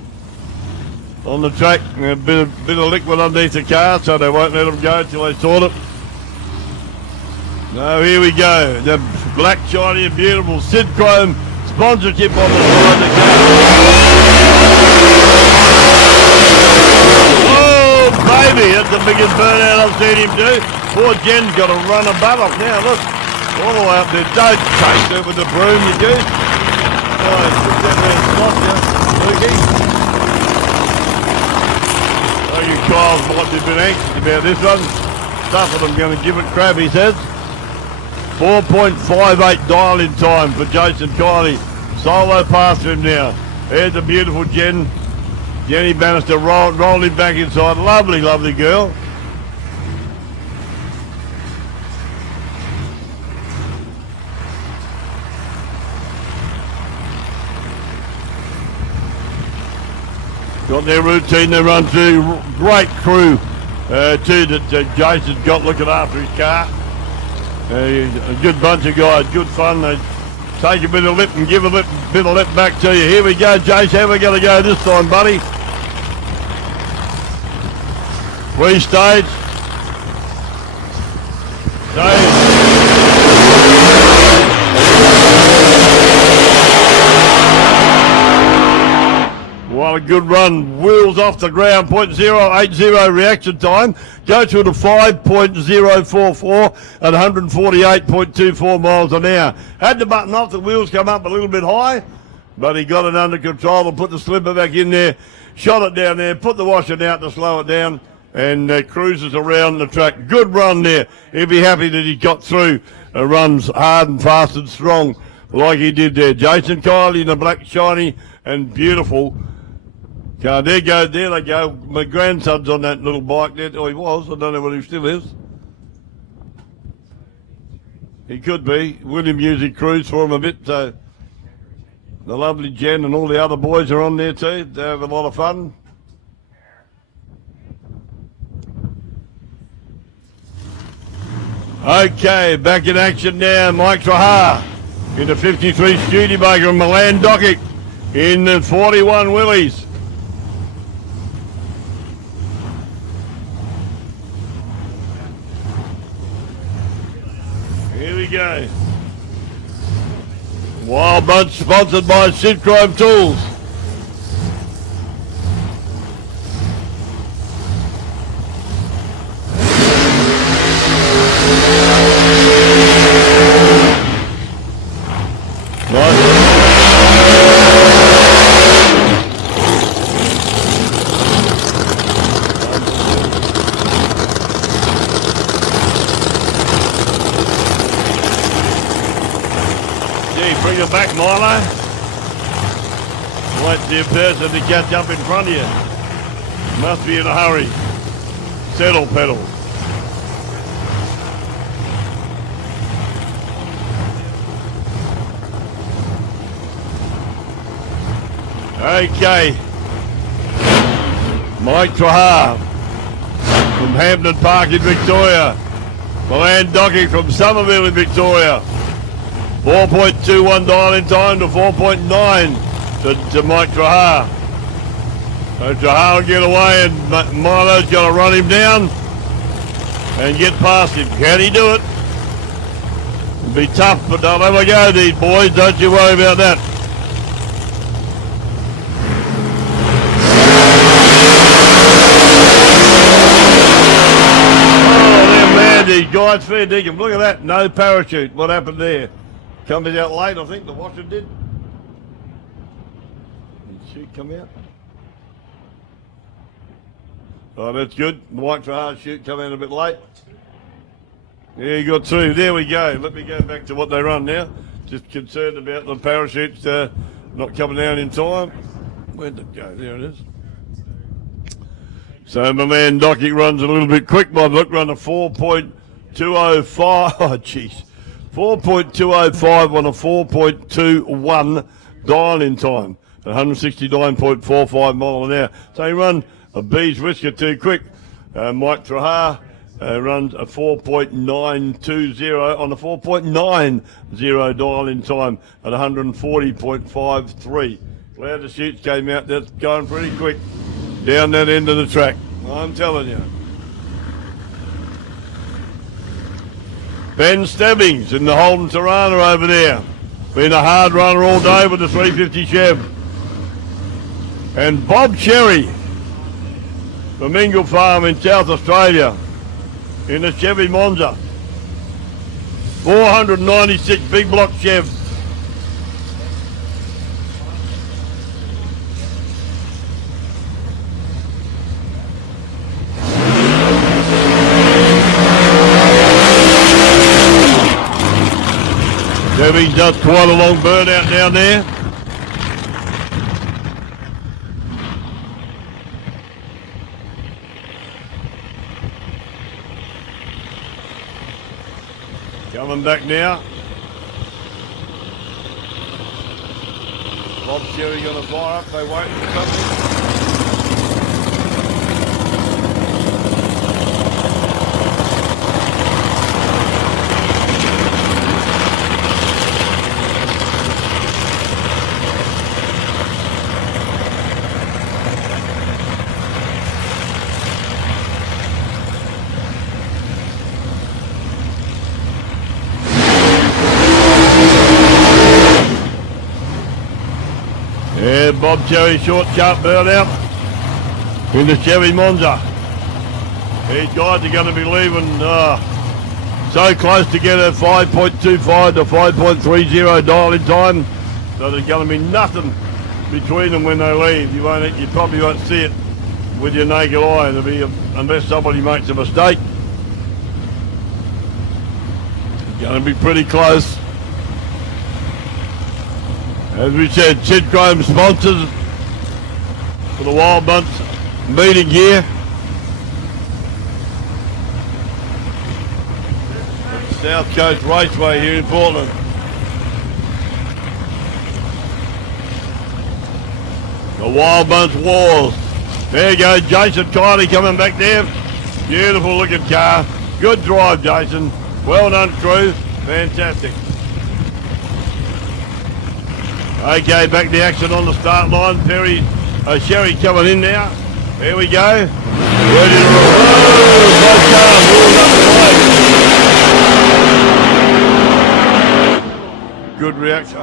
on the track. A bit of liquid underneath the car, so they won't let them go until they sort it. No, here we go. The black, shiny and beautiful Sid Chrome sponsorship on the side of the car. Oh, baby, that's the biggest burnout I've seen him do. Poor Jen's got to run a butt off now, look. All the way up there. Don't chase her with the broom, you goose. Oh, put that there and stop you, Lukey. Oh, you Kyle's might be a bit anxious about this one. Stuff of them going to give it crap, he says. 4.58 dial-in time for Jason Kiley. Solo past him now. There's a beautiful Jenny Bannister rolling back inside. Lovely, lovely girl. Got their routine they run through. Great crew too that Jason's got looking after his car. A good bunch of guys, good fun. They take a bit of lip and give a bit of lip back to you. Here we go, Jace. How are we going to go this time, buddy? Free stage. What a good run. Wheels off the ground. 0.080 reaction time. Go to 5.044 at 148.24 miles an hour. Had the button off. The wheels come up a little bit high, but he got it under control and put the slipper back in there. Shot it down there. Put the washer out to slow it down. And cruises around the track. Good run there. He'll be happy that he got through. Runs hard and fast and strong like he did there. Jason Kiley in the black shiny and beautiful. There they go. My grandson's on that little bike there. Oh, he was. I don't know whether he still is. He could be. William usually cruise for him a bit. So the lovely Jen and all the other boys are on there too. They have a lot of fun. Okay, back in action now. Mike Trahar in the 53 Studebaker and Milan Dockett in the 41 Willies. Here we go. Wild Bunch sponsored by Sidchrome Tools. Bring it back, Milo. Wait for your person to catch up in front of you. Must be in a hurry. Settle pedal. Okay. Mike Trahar from Hampton Park in Victoria. Milan Dockett from Somerville in Victoria. 4.21 dial-in time to 4.9 to Mike Trahar. So Trahar will get away and Milo's got to run him down and get past him. Can he do it? It'll be tough, but they'll have a go, these boys. Don't you worry about that. Oh, they're mad, these guys. Fair dinkum. Look at that. No parachute. What happened there? Coming out late, I think the washer did. Did she come out? Oh, that's good. Mike Trahar's chute come out a bit late. Yeah, you got two. There we go. Let me go back to what they run now. Just concerned about the parachutes not coming down in time. Where'd it go? There it is. So my man Dockett runs a little bit quick by the look. Run a 4.205. Oh, jeez. 4.205 on a 4.21 dial-in time, 169.45 mile an hour. So he run a bee's whisker too quick. Mike Trahar runs a 4.920 on a 4.90 dial-in time at 140.53. Glad the chutes came out. That's going pretty quick down that end of the track. I'm telling you. Ben Stebbings in the Holden Tirana over there. Been a hard runner all day with the 350 Chev. And Bob Cherry from Ingle Farm in South Australia in the Chevy Monza. 496 big block Chev. Chevy's just quite a long burnout down there. Coming back now. Bob Cherry going to fire up. They waiting for something. Bob Cherry short sharp burnout in the Chevy Monza. These guys are going to be leaving so close together, 5.25 to 5.30 dial in time. So there's going to be nothing between them when they leave. You probably won't see it with your naked eye. It'll be unless somebody makes a mistake. It's going to be pretty close. As we said, Sid Chrome sponsors for the Wild Bunch meeting here. South Coast Raceway here in Portland. The Wild Bunch Wars. There you go, Jason Kiley coming back there. Beautiful looking car. Good drive, Jason. Well done, crew. Fantastic. Okay, back to action on the start line. Sherry coming in now. There we go. Ready to roll. Both cars all up the way. Good reaction.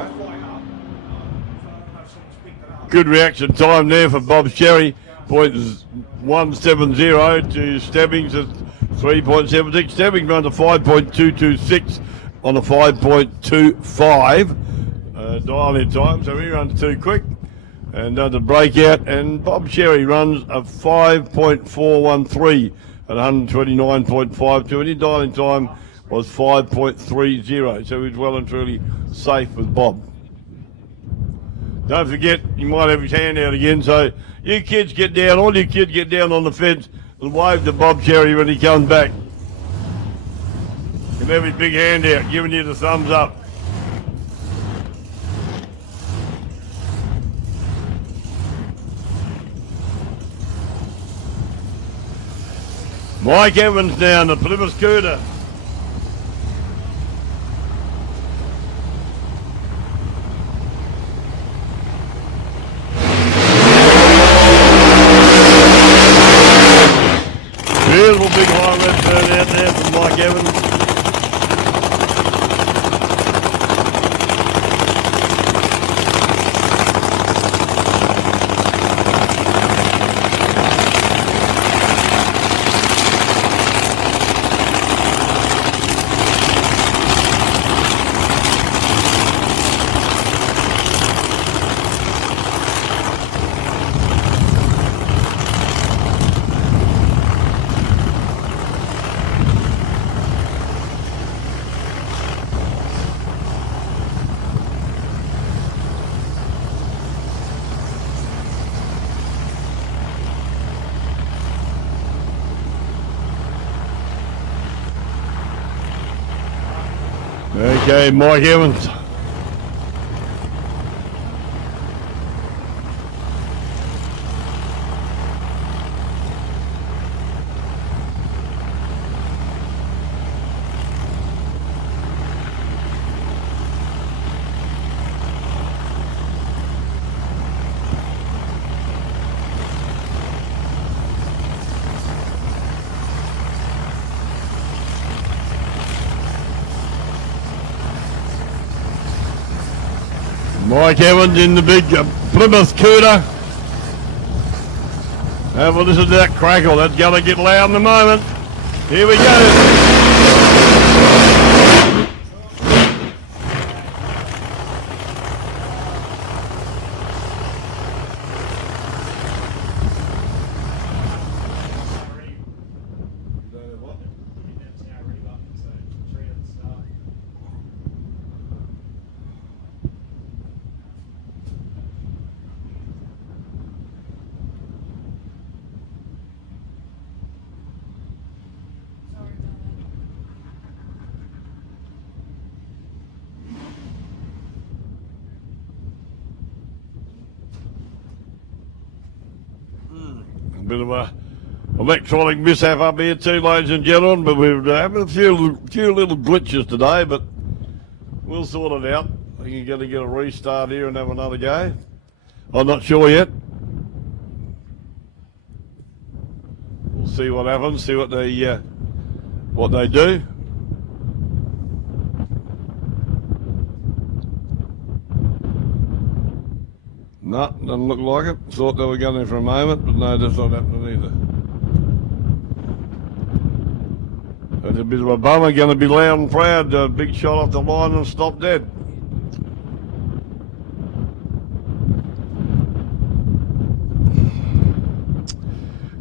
Good reaction time there for Bob Sherry. 0.170 to Stebbings at 3.76. Stebbings runs a 5.226 on a 5.25 dial in time, so he runs too quick and does a breakout. And Bob Sherry runs a 5.413 at 129.52, and his dial in time was 5.30, so he's well and truly safe with Bob. Don't forget, you might have his hand out again, so you kids get down, all you kids get down on the fence and wave to Bob Cherry when he comes back. And have his big hand out, giving you the thumbs up. Mike Evans down the Plymouth Scooter. Beautiful big high red turn out there from Mike Evans. Okay, Mike Evans. Mike Evans in the big Plymouth Scooter. Have a listen to that crackle. That's going to get loud in a moment. Here we go. A bit of a electronic mishap up here too, ladies and gentlemen, but we're having a few little glitches today, but we'll sort it out. I think you're going to get a restart here and have another go. I'm not sure yet. We'll see what happens, see what they do. No, doesn't look like it. Thought they were going there for a moment, but no, that's not happening either. It's a bit of a bummer, going to be loud and proud. Big shot off the line and stop dead.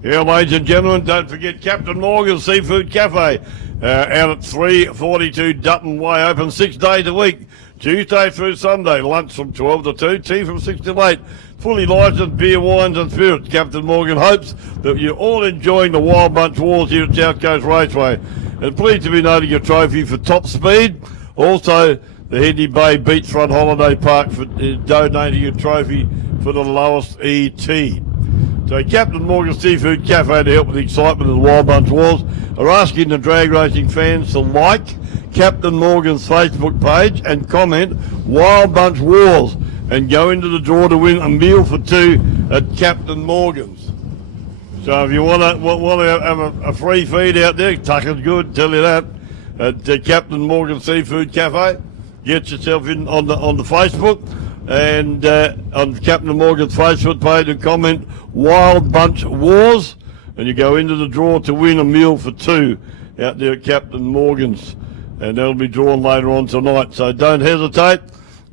Yeah, ladies and gentlemen, don't forget Captain Morgan's Seafood Cafe out at 342 Dutton Way, open 6 days a week, Tuesday through Sunday, lunch from 12 to 2, tea from 6 to 8, fully licensed beer, wines and spirits. Captain Morgan hopes that you're all enjoying the Wild Bunch Wars here at South Coast Raceway. And pleased to be noting your trophy for top speed. Also, the Hendy Bay Beachfront Holiday Park for donating your trophy for the lowest ET. So Captain Morgan Seafood Cafe, to help with the excitement of the Wild Bunch Wars, are asking the drag racing fans to like Captain Morgan's Facebook page and comment Wild Bunch Wars and go into the draw to win a meal for 2 at Captain Morgan's. So if you want to have a free feed out there, Tucker's good, tell you that, at Captain Morgan Seafood Cafe, get yourself in on the Facebook and on Captain Morgan's Facebook page and comment Wild Bunch Wars, and you go into the draw to win a meal for 2 out there at Captain Morgan's, and that'll be drawn later on tonight. So don't hesitate,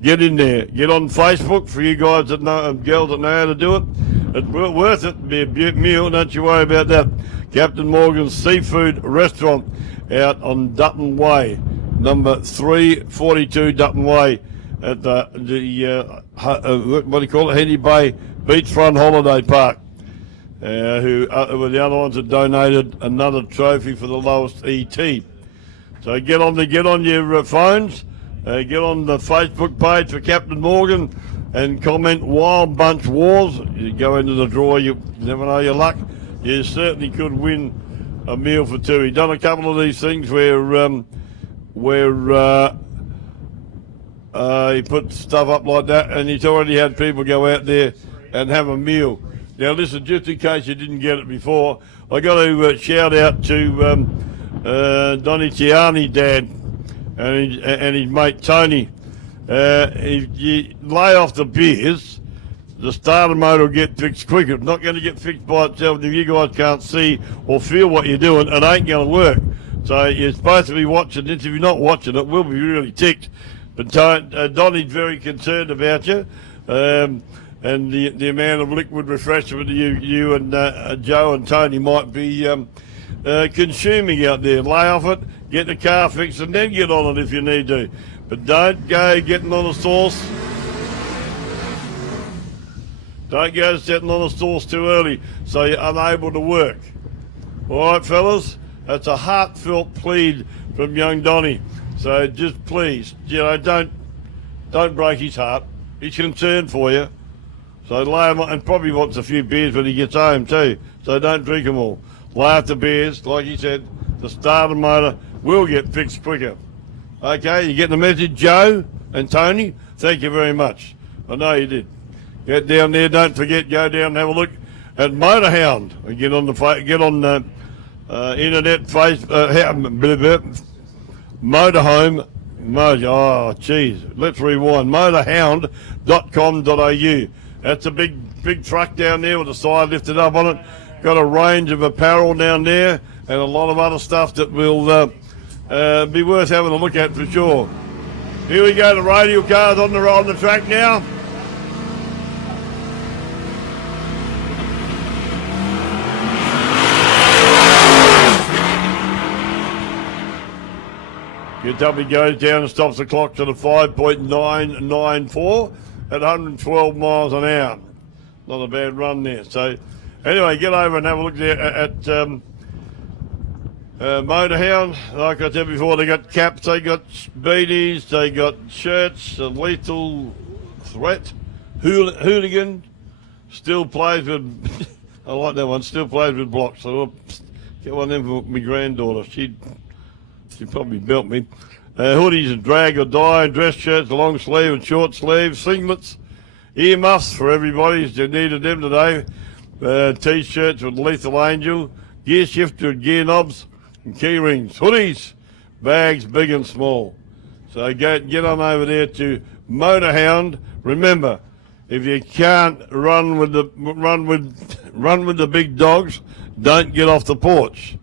get in there, get on Facebook for you guys that know and girls that know how to do it. It's worth it to be a meal, don't you worry about that. Captain Morgan's Seafood Restaurant out on Dutton Way, number 342 Dutton Way, at the what do you call it, Hendy Bay Beachfront Holiday Park, who were the other ones that donated another trophy for the lowest ET. So get on your phones, get on the Facebook page for Captain Morgan and comment Wild Bunch Wars. You go into the draw, you never know your luck. You certainly could win a meal for 2. He's done a couple of these things where he put stuff up like that, and he's already had people go out there and have a meal. Now listen, just in case you didn't get it before, I got to shout out to Donny Tiani's dad and his mate Tony. If you lay off the beers, the starter motor will get fixed quicker. It's not going to get fixed by itself. If you guys can't see or feel what you're doing, it ain't going to work. So you're supposed to be watching this. If you're not watching it, we'll be really ticked. But Donny's very concerned about you, and the amount of liquid refreshment you and Joe and Tony might be consuming out there. Lay off it, get the car fixed, and then get on it if you need to. But don't go getting on the sauce. Don't go setting on the sauce too early so you're unable to work. All right, fellas? That's a heartfelt plead from young Donny. So just please, don't break his heart. He's concerned for you. So lay him on, and probably wants a few beers when he gets home too. So don't drink them all. Lay off the beers, like he said. The starter motor will get fixed quicker. Okay, you get the message, Joe and Tony? Thank you very much. I know you did. Get down there, don't forget, go down and have a look at Motorhound. And get on the internet, Motorhome, oh geez, let's rewind, motorhound.com.au. That's a big truck down there with the side lifted up on it. Got a range of apparel down there and a lot of other stuff that will be worth having a look at for sure. Here we go, the Radial cars on the track now. Kentucky goes down and stops the clock to the 5.994 at 112 miles an hour. Not a bad run there. So anyway, get over and have a look there at Motorhound. Like I said before, they got caps, they got beanies, they got shirts, a Lethal Threat, Hooligan, still plays with, I like that one, still plays with blocks. So I'll get one of them for my granddaughter. She probably built me. Hoodies and drag or die, dress shirts, long sleeve and short sleeve, singlets, earmuffs for everybody. You needed them today. T-shirts with Lethal Angel, gear shifter and gear knobs, and key rings. Hoodies, bags big and small. So get on over there to Motorhound. Remember, if you can't run with the big dogs, don't get off the porch.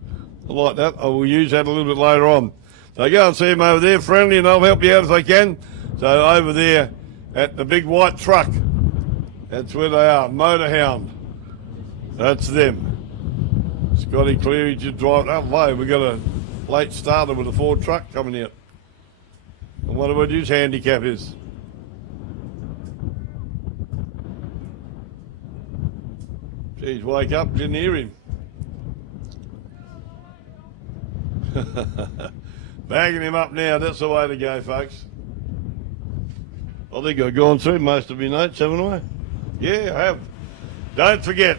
I like that. I will use that a little bit later on. So go and see them over there, friendly, and I'll help you out if I can. So over there at the big white truck, that's where they are, Motorhound. That's them. Scotty Cleary just driving up low. We got a late starter with a Ford truck coming out. I wonder what his handicap is. Geez, wake up, didn't hear him. Bagging him up now, that's the way to go, folks. I think I've gone through most of your notes, haven't I? Yeah, I have. Don't forget,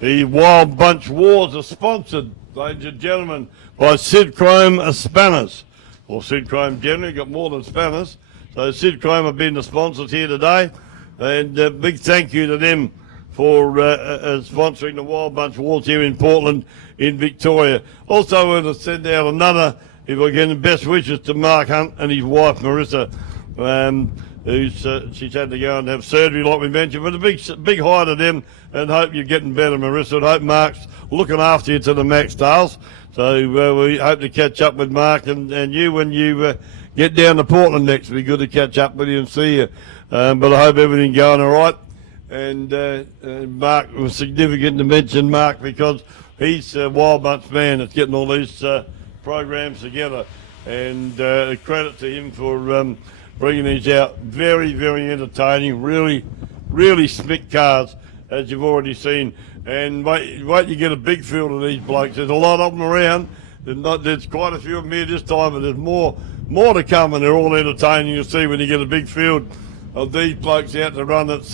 the Wild Bunch Wars are sponsored, ladies and gentlemen, by Sid Chrome Spanners. Or Sid Chrome generally, got more than spanners. So Sid Chrome have been the sponsors here today. And a big thank you to them for sponsoring the Wild Bunch Wars here in Portland, in Victoria. Also, I want to send out another, if I can, best wishes to Mark Hunt and his wife, Marissa, she's had to go and have surgery, like we mentioned. But a big hi to them, and hope you're getting better, Marissa. And hope Mark's looking after you to the max, Dales. So we hope to catch up with Mark and you when you get down to Portland next. It'll be good to catch up with you and see you. But I hope everything's going all right. And Mark, was significant to mention Mark because he's a Wild Bunch man that's getting all these programs together. And credit to him for bringing these out. Very, very entertaining. Really, really smick cars, as you've already seen. And wait you get a big field of these blokes. There's a lot of them around. There's quite a few of them here this time, but there's more to come, and they're all entertaining. You'll see when you get a big field of these blokes out to run. It's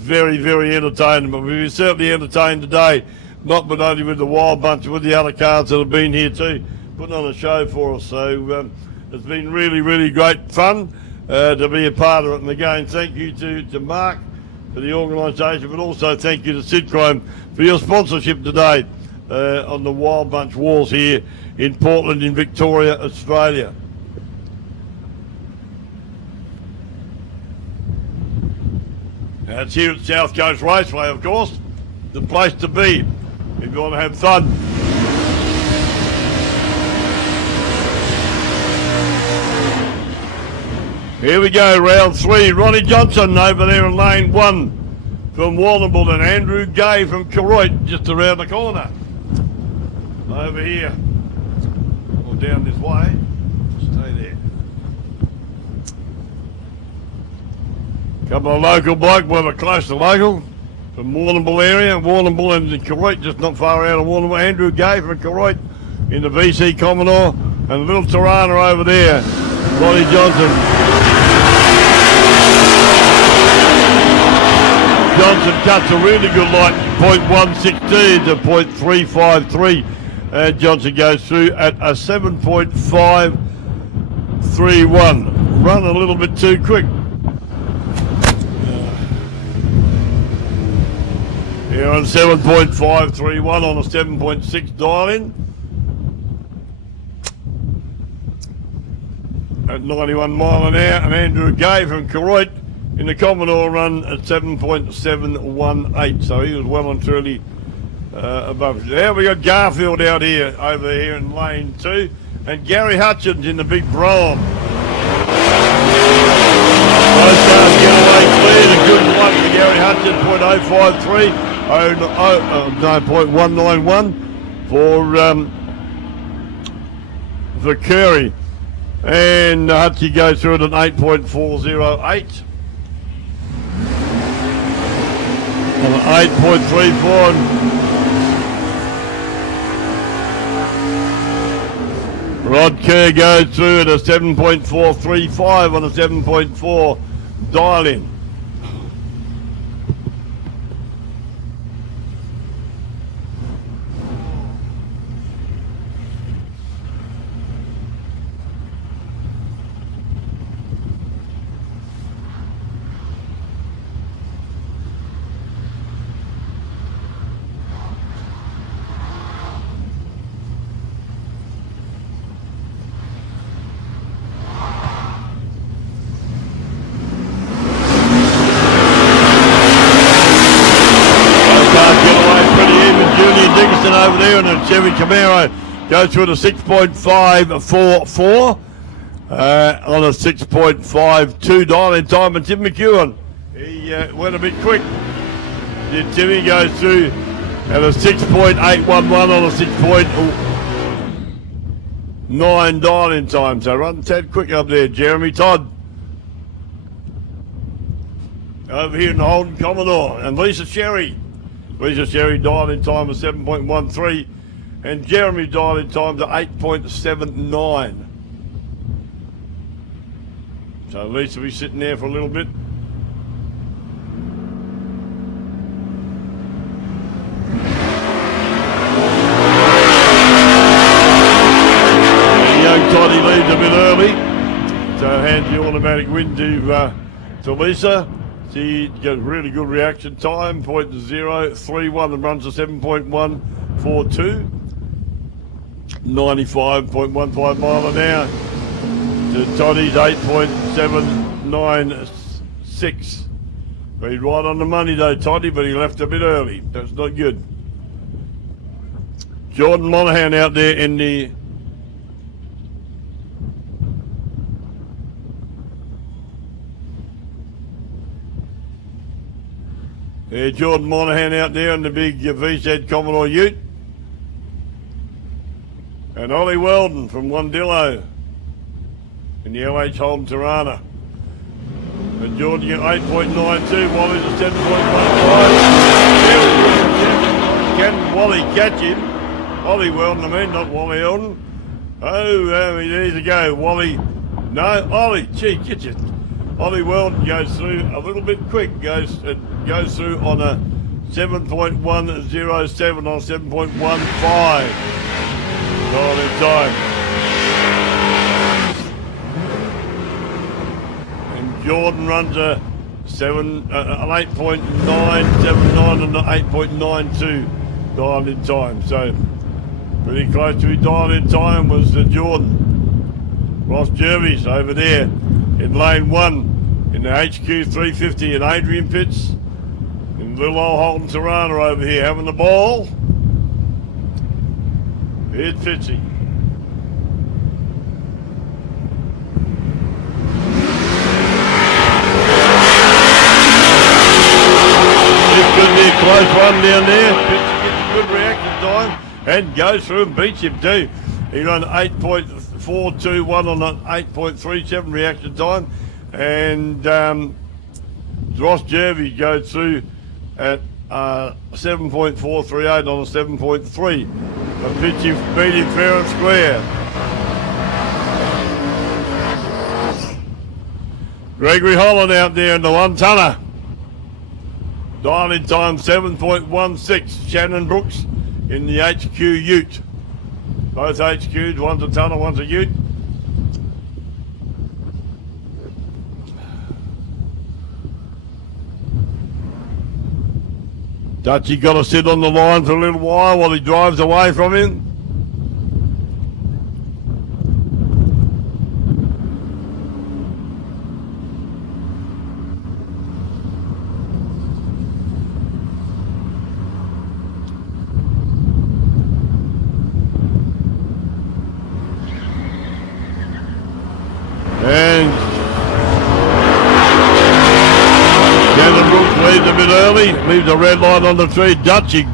very, very entertaining. But we've been certainly entertained today, not but only with the Wild Bunch, with the other cars that have been here too, putting on a show for us. So it's been really, really great fun to be a part of it. And again, thank you to Mark for the organisation, but also thank you to Sid Chrome for your sponsorship today on the Wild Bunch Wars here in Portland, in Victoria, Australia. That's here at South Coast Raceway, of course, the place to be if you want to have fun. Here we go, round 3. Ronnie Johnson over there in lane 1 from Warrnambool, and Andrew Gay from Koroit just around the corner. Over here, or down this way. Stay there. Couple of local blokes, we're close to local, from Warrnambool area. Warrnambool and Koroit, just not far out of Warrnambool. Andrew Gay from Koroit in the VC Commodore, and a little Tirana over there, Ronnie Johnson. Johnson cuts a really good light, 0.116 to 0.353, and Johnson goes through at a 7.531. Run a little bit too quick. Here on 7.531 on a 7.6 dial in. At 91 mile an hour, and Andrew Gay from Koroit in the Commodore run at 7.718, so he was well and truly above. Now we got Garfield out here, over here in lane 2, and Gary Hutchins in the big Brougham. Both cars get away clear, a good one for Gary Hutchins, 0.053, 0.191 for Curry. And Hutchie goes through it at 8.408. On 8.34. Rod Kerr goes through at a 7.435 on a 7.4 dial-in. Justin over there in a Chevy Camaro goes through to 6.544 on a 6.52 dial in time. And Tim McEwen, he went a bit quick. Did Timmy goes through at a 6.811 on a 6.9 dial in time. So run Tad quick up there, Jeremy Todd. Over here in the Holden Commodore. And Lisa Sherry. Lisa Sherry dialed in time of 7.13. And Jeremy dialed in time to 8.79. So Lisa will be sitting there for a little bit. Young Toddy leaves a bit early, so hands the automatic win to Lisa. She gets really good reaction time, 0.031 and runs a 7.142, 95.15 mile an hour to Toddy's 8.796. He's right on the money though, Toddy, but he left a bit early. That's not good. Jordan Monahan out there in the Jordan Monahan out there in the big VZ Commodore Ute. And Ollie Weldon from Wandillo in the LH Holden Tirana. And Jordan get 8.92, Wally's a 7.15. Can Wally catch him? Ollie Weldon, I mean, not Wally Eldon. Oh, there you go, Wally. No, Ollie, gee, get you. Ollie Weldon goes through a little bit quick, goes through on a 7.107 on 7.15. All in time. And Jordan runs an 8.979 and an 8.92 dialed in time. So pretty close to his dialed in time was Jordan. Ross Jervis over there in lane 1 in the HQ 350 in Adrian Pits. In little old Holden Tirana over here having the ball. Here's Fitzy. This could be a close one down there. Fitzy gets a good reaction time and goes through and beats him too. He ran 8.421 on an 8.37 reaction time. And Ross Jervis goes through at 7.438 on a 7.3. But Fitzy beat him fair and square. Gregory Holland out there in the one-tonner. Dial in time 7.16. Shannon Brooks in the HQ Ute. Both HQs, one's a tonner, one's a Ute. Dutchie got to sit on the line for a little while he drives away from him. And Shannon Brooks leaves a bit early, leaves a red light on the tree. Dutchie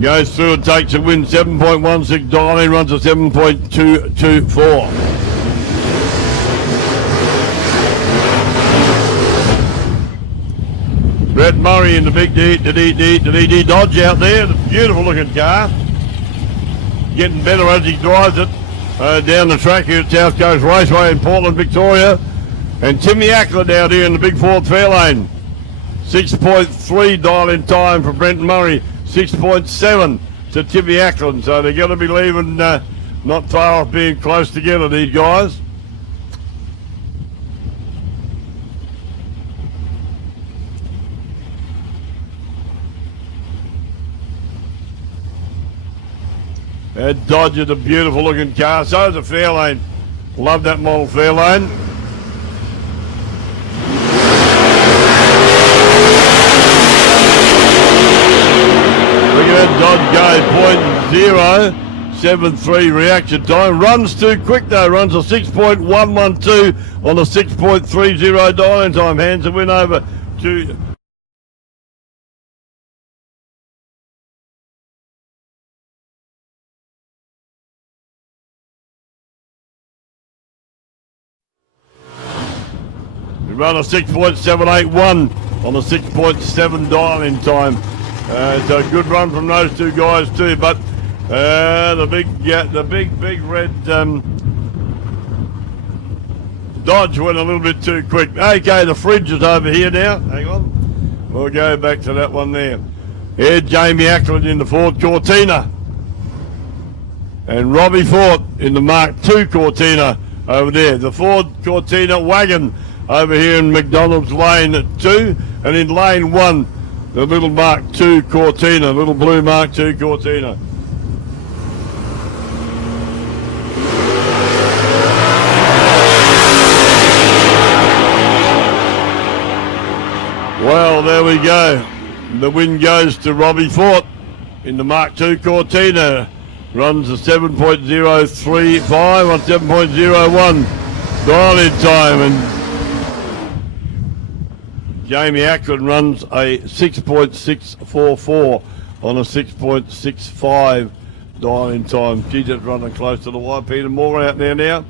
goes through and takes a win, 7.16. Darlene runs a 7.224. Brett Murray in the big DD Dodge out there, the beautiful looking car. Getting better as he drives it down the track here at South Coast Raceway in Portland, Victoria. And Timmy Ackland out here in the big Ford Fairlane. 6.3 dial in time for Brent Murray, 6.7 to Timmy Ackland. So they're going to be leaving not far off being close together, these guys. That Dodge is a beautiful looking car. So is a Fairlane. Love that model Fairlane. 7.073 reaction time. Runs too quick though, runs a 6.112 on a 6.30 dialing time. Hands the win over to we run a 6.781 on a 6.7 dial-in time. So a good run from those two guys too. But the big red Dodge went a little bit too quick. Okay, the fridge is over here now. Hang on, we'll go back to that one there. Here's Jamie Ackland in the Ford Cortina, and Robbie Ford in the Mark II Cortina over there. The Ford Cortina wagon over here in McDonald's Lane 2, and in Lane 1, the little Mark II Cortina, little blue Mark II Cortina. Well, there we go. The win goes to Robbie Fort in the Mark II Cortina. Runs a 7.035 on 7.01 dial-in time, and Jamie Ackland runs a 6.644 on a 6.65 dial-in time. Geez, that's running close to the wire. Peter Moore out there now.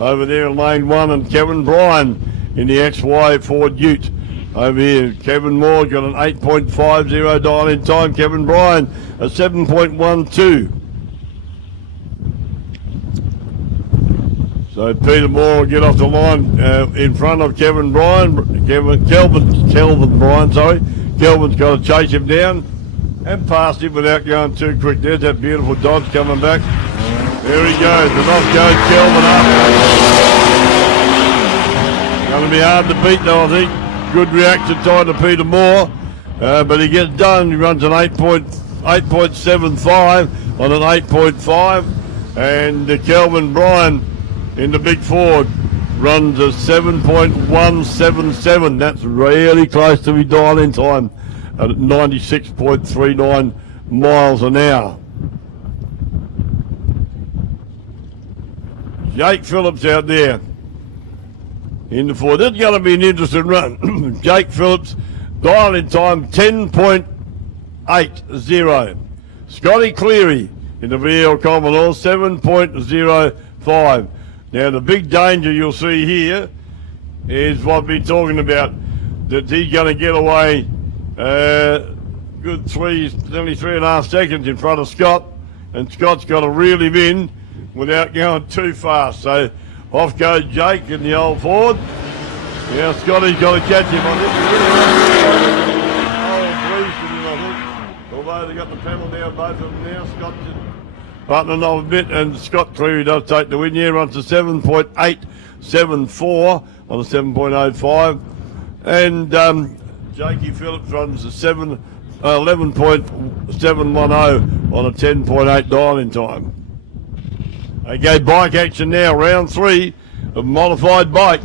Over there in lane 1, and Kevin Bryan in the XY Ford Ute. Over here, Kevin Moore got an 8.50 dial-in time. Kevin Bryan a 7.12. So Peter Moore will get off the line in front of Kevin Bryan. Kelvin Bryan, sorry. Kelvin's got to chase him down and pass him without going too quick. There's that beautiful Dodge coming back. There he goes, and off goes Kelvin up. Going to be hard to beat though, I think. Good reaction time to Peter Moore, but he gets done. He runs an 8.75 on an 8.5, and Kelvin Bryan in the big Ford runs a 7.177. That's really close to his dial-in time at 96.39 miles an hour. Jake Phillips out there in the Ford. This is going to be an interesting run. Jake Phillips, dial-in time 10.80. Scotty Cleary in the VL Commodore 7.05. Now the big danger you'll see here is what we're talking about, that he's going to get away good nearly 3.5 seconds in front of Scott, and Scott's got to reel him in without going too fast. So off goes Jake in the old Ford. Yeah, Scotty's got to catch him on this. Although they got the pedal down, both of them now. Scott's buttoning off a bit, and Scott Cleary does take the win here. Runs to 7.874 on a 7.05. And Jakey Phillips runs a 11.710 on a 10.8 dial-in time. Okay, bike action now, round 3 of modified bike.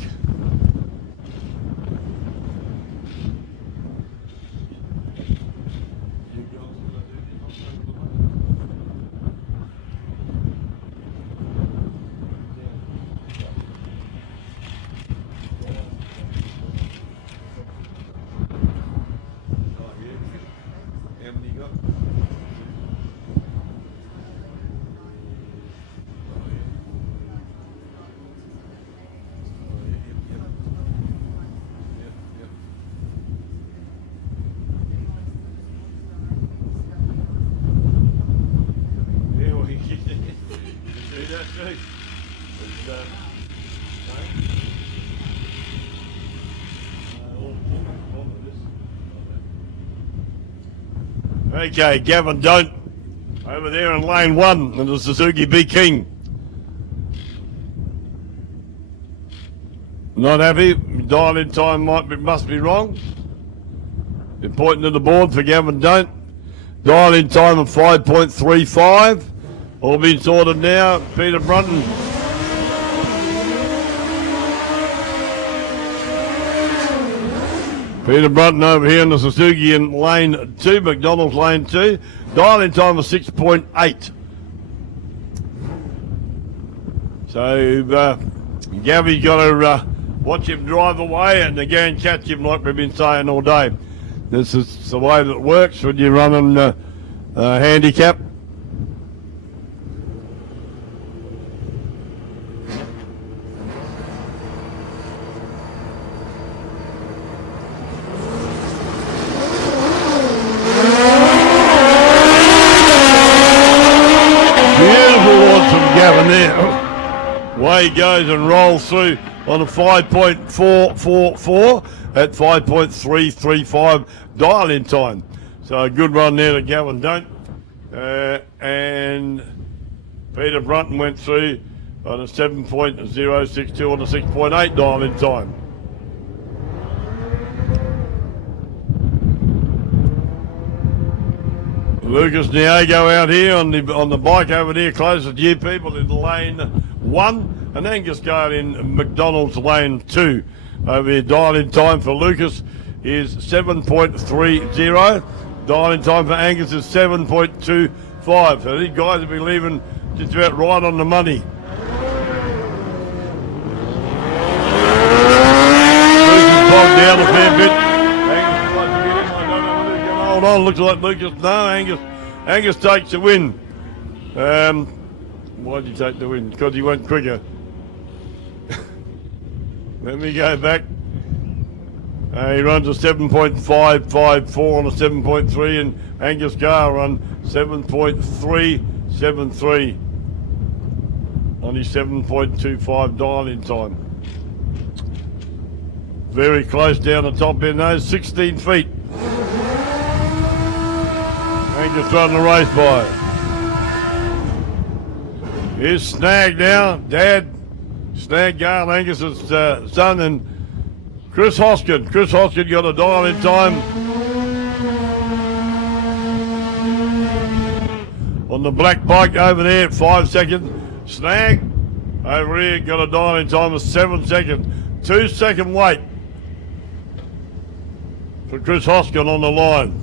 Okay, Gavin Don't over there in lane 1 in the Suzuki B King. Not happy. Dial-in time must be wrong. They're pointing to the board for Gavin Don't. Dial-in time of 5.35. All been sorted now. Peter Brunton. Peter Brunton over here in the Suzuki in lane 2, McDonald's lane 2. Dial-in time was 6.8. So Gavy's got to watch him drive away and again catch him like we've been saying all day. This is the way that it works when you're running handicap. Gavin there. Way he goes and rolls through on a 5.444 at 5.335 dial-in time. So a good run there to Gavin Don't. And Peter Brunton went through on a 7.062 on a 6.8 dial-in time. Lucas Niago out here on the bike over there, closest to you people in lane 1, and Angus Gale in McDonald's lane 2. Over here, dial-in time for Lucas is 7.30. Dial-in time for Angus is 7.25. So these guys will be leaving just about right on the money. Lucas bogged down a fair bit. Hold on, looks like Lucas. No, Angus takes the win. Why did he take the win? Because he went quicker. Let me go back. He runs a 7.554 on a 7.3, and Angus Gale run 7.373 on his 7.25 dial-in time. Very close down the top end, those 16 feet. Angus running the race by. Here's Snag now, Dad. Snag Gale, Angus's son, and Chris Hoskin. Chris Hoskin got a dial-in time on the black bike over there at 5 seconds. Snag over here got a dial-in time of 7 seconds. 2 second wait for Chris Hoskin on the line.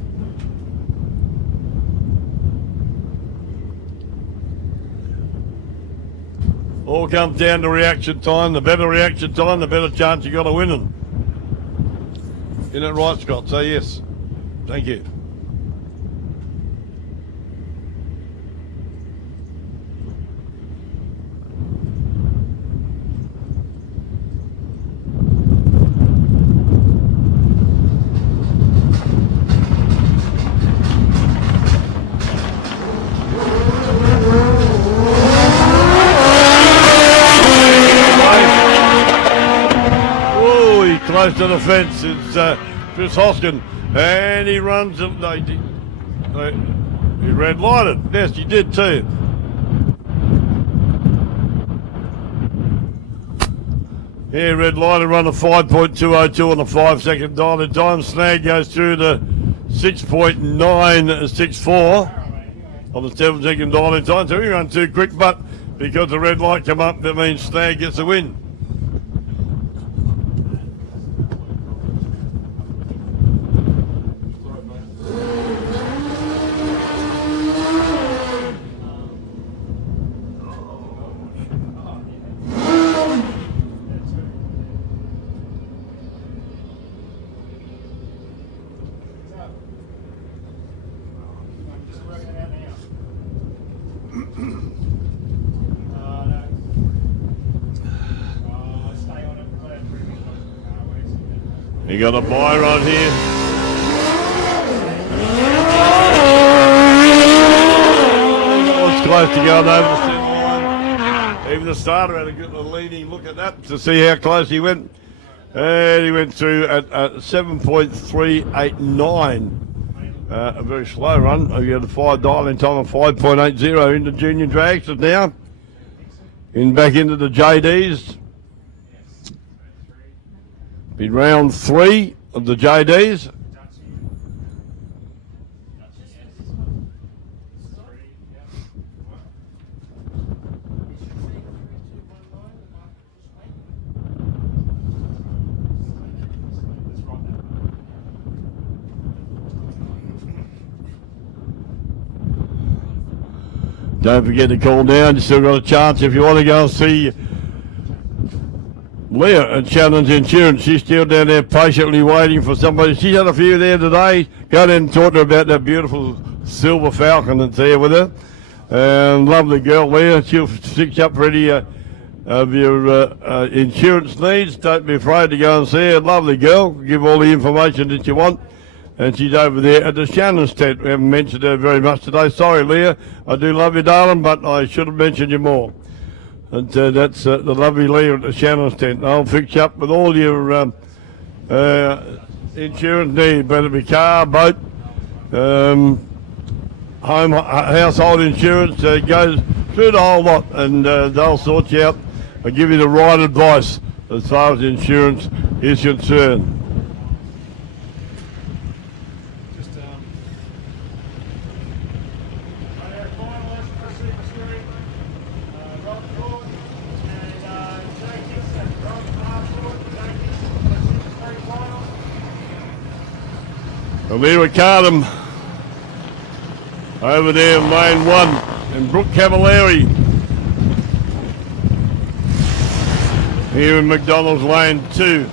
All comes down to reaction time. The better reaction time, the better chance you got of winning. Isn't it right, Scott? Say yes. Thank you. Close to the fence, it's Chris Hoskin, and he runs, he red lighted, yes he did too. Yeah, red lighted, run a 5.202 on a 5 second dial-in time. Snag goes through to 6.964 on the 7 second dial-in time, so he ran too quick, but because the red light come up, that means Snag gets the win. You got a buy right here. It's close to going over the center line. Even the starter had a good leading look at that to see how close he went. And he went through at 7.389. A very slow run. He had a 5 dial-in time of 5.80 into junior dragsters now. Back into the JDs. Be round 3 of the JDs. Don't forget to call down. You still got a chance if you want to go and see Leah at Shannon's Insurance. She's still down there patiently waiting for somebody. She's had a few there today. Go down and talk to her about that beautiful silver falcon that's there with her. Lovely girl, Leah. She'll fix up for any of your insurance needs. Don't be afraid to go and see her. Lovely girl. Give all the information that you want. And she's over there at the Shannon's tent. We haven't mentioned her very much today. Sorry, Leah. I do love you, darling, but I should have mentioned you more. And that's the lovely Leah at the Shannon's tent. I'll fix you up with all your insurance needs, whether it be car, boat, home, household insurance. Goes through the whole lot, and they'll sort you out and give you the right advice as far as insurance is concerned. Elira Cardham over there in lane 1 and Brooke Cavalieri here in McDonald's lane 2.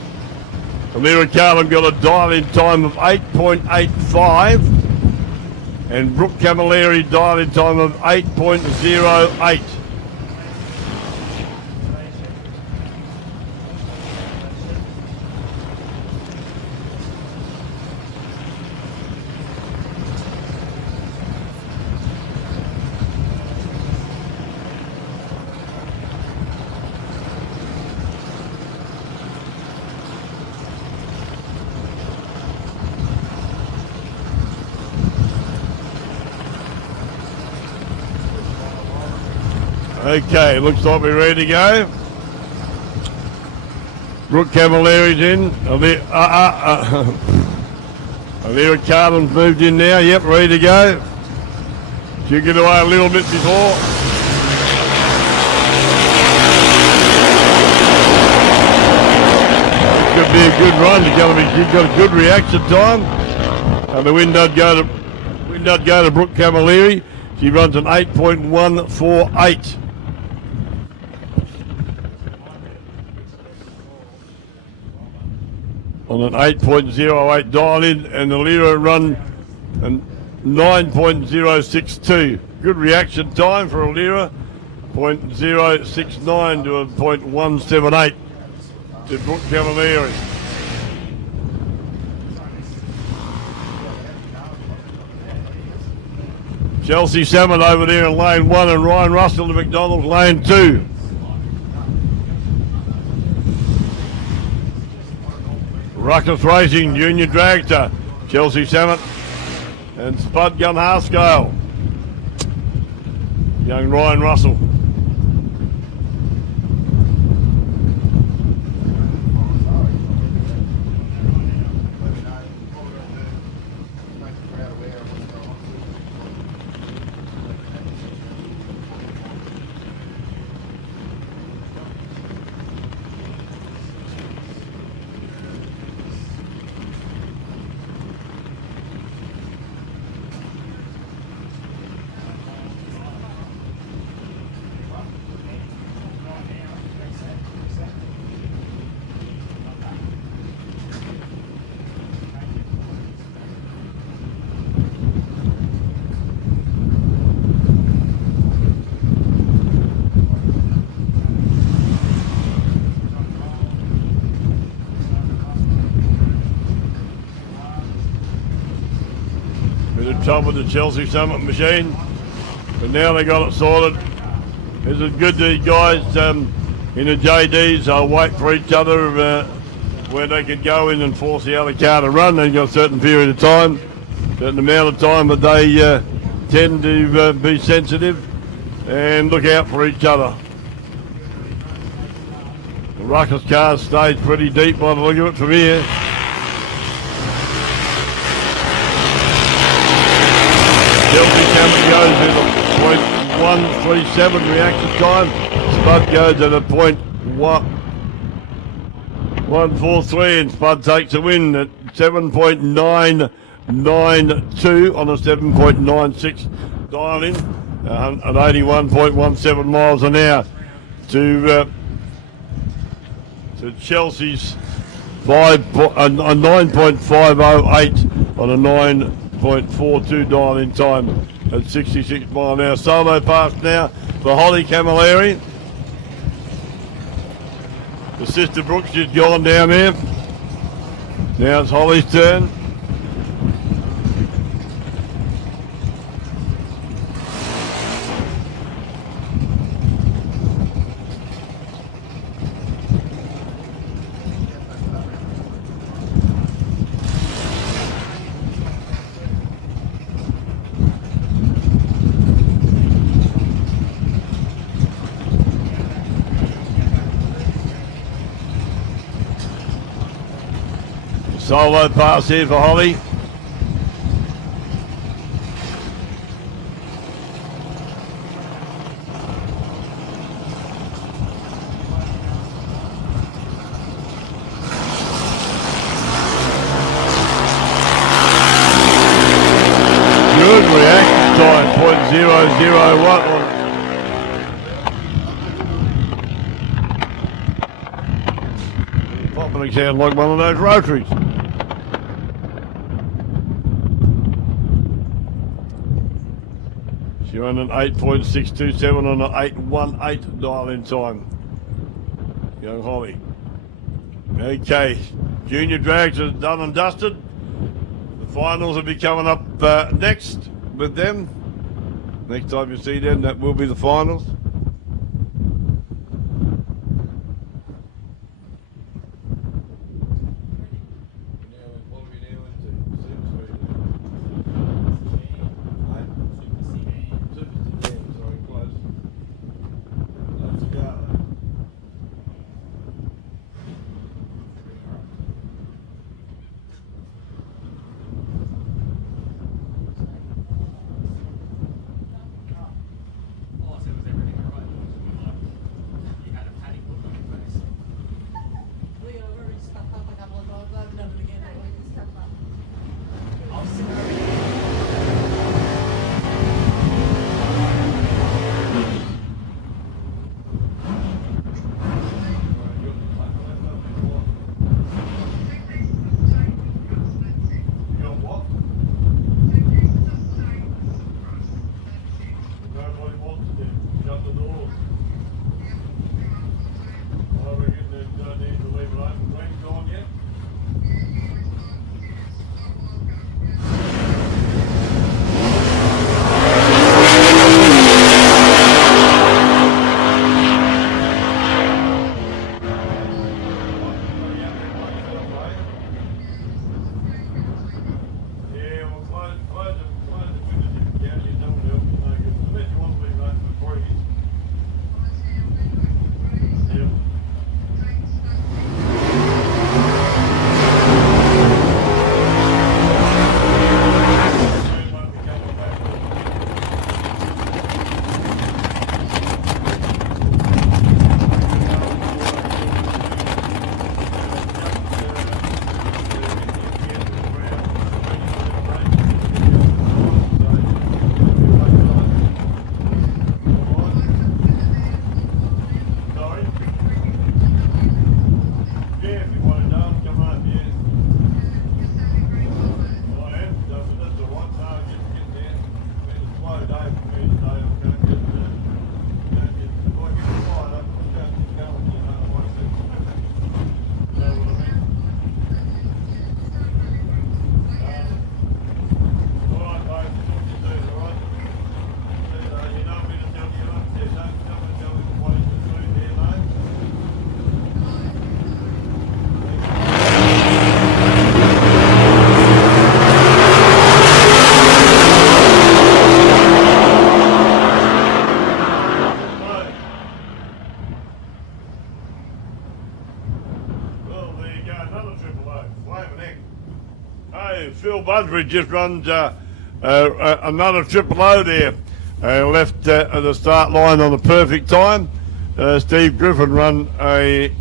Elira Cardham got a dial-in time of 8.85 and Brooke Cavalieri dial-in time of 8.08. Okay, looks like we're ready to go. Brooke Cavalieri's in. Elira Cardham's moved in now. Yep, ready to go. She'll get away a little bit before. Could be a good run. She's got a good reaction time. And the win does go to Brooke Cavalieri. She runs an 8.148. On an 8.08 dial-in, and the Elira run an 9.062. Good reaction time for Elira. 0.069 to a 0.178 to Brooke Cavalieri. Chelsea Salmon over there in lane 1 and Ryan Russell to McDonald's lane 2. Ruckus Racing Junior Dragster, Chelsea Salmon and Spud Gun Harscale. Young Ryan Russell. Top of the Chelsea Summit machine, but now they got it sorted. Is it good these guys in the JDs? They'll wait for each other where they could go in and force the other car to run. They've got a certain period of time, certain amount of time, but they tend to be sensitive and look out for each other. The Ruckus car stays pretty deep by the look of it from here. Chelsea Salmon goes at a 0.137 reaction time. Spud goes at a 0.143 and Spud takes a win at 7.992 on a 7.96 dial-in. at 81.17 miles an hour to Chelsea's 9.508 on a 9.42 dial in time at 66 mile an hour. Solo pass now for Holly Camilleri. The sister Brooks just gone down there. Now it's Holly's turn. Solo pass here for Holly. Good reaction time, .001. Popping sound like one of those rotaries. You're on an 8.627 on an 818 dial in time. Young Holly. Okay, junior drags are done and dusted. The finals will be coming up next with them. Next time you see them, that will be the finals. Phil Busby just runs another triple O there. Left at the start line on the perfect time. Steve Griffin run a...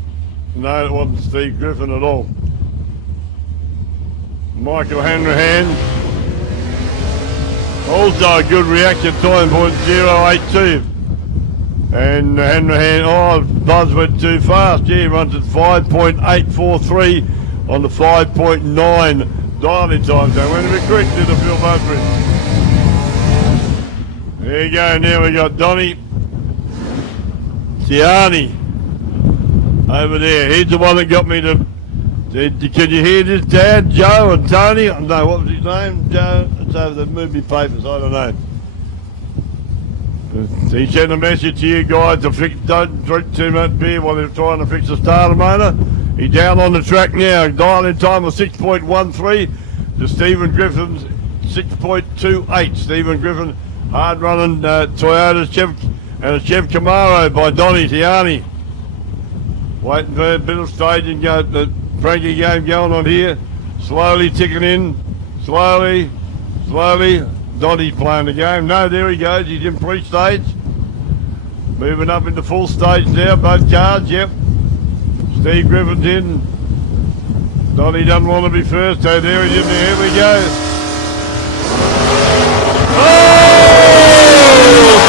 No, it wasn't Steve Griffin at all. Michael Hanrahan Also a good reaction time, 0.082. And Buzz went too fast. Yeah, he runs at 5.843 on the 5.9 dialing time. So went a bit quick to the Phil Busbridge. There you go. Now we got Donny Tiani over there. He's the one that got me to. Can you hear this, Dad? Joe and Tony? No, what was his name? Joe? It's over the movie papers. I don't know. He sent a message to you guys to don't drink too much beer while they're trying to fix the starter motor. He's down on the track now. Dialing time was 6.13 to Stephen Griffin's 6.28. Stephen Griffin, hard running Toyota Chev and a Chev Camaro by Donny Tiani. Waiting for a bit of staging, the Frankie game going on here. Slowly ticking in. Slowly. Donny's playing the game. No, there he goes. He's in pre-stage. Moving up into full stage now. Both cars, yep. Steve Griffin's in. Donny doesn't want to be first, so there he is. Here we go.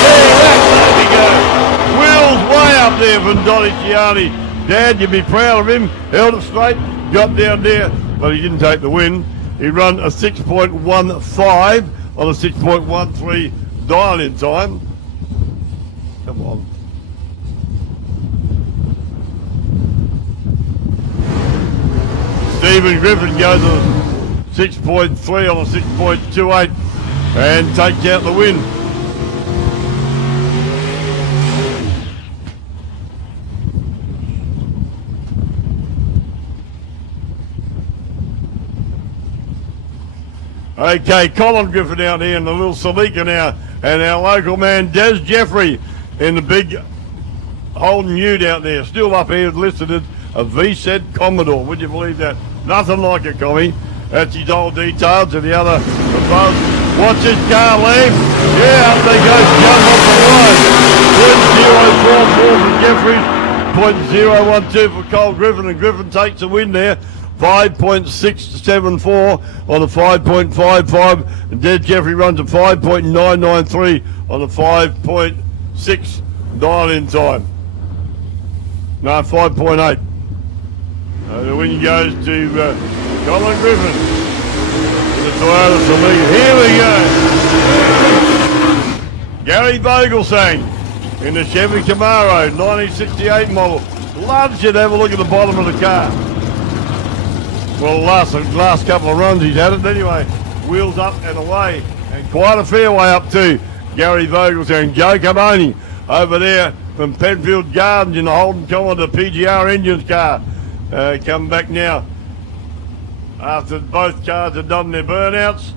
There we go. Wheels way up there from Donny Tiani. Dad, you'd be proud of him. Held it straight, got down there, but he didn't take the win. He run a 6.15 on a 6.13 dial-in time. Come on. Stephen Griffin goes a 6.3 on a 6.28 and takes out the win. Okay, Colin Griffin out here in the little Salika now, and our local man Des Jeffrey in the big Holden Ute out there, still up here listed as a VZ Commodore. Would you believe that? Nothing like it, Commy. That's his old details and the other above. Watch this car leave. Yeah, up they go, jump off the line. 0.044 for Jeffries, 0.012 for Cole Griffin, and Griffin takes the win there. 5.674 on the 5.55, and Dead Jeffrey runs a 5.993 on the 5.6 dial-in time. No, 5.8. The win goes to Colin Griffin. The Toyota Salika. Here we go. Gary Vogelsang in the Chevy Camaro, 1968 model. Loves you to have a look at the bottom of the car. Well, the last couple of runs he's had it anyway. Wheels up and away, and quite a fair way up to Gary Vogels and Joe Carboni over there from Penfield Gardens in the Holden Commodore PGR Engines car. Come back now after both cars have done their burnouts.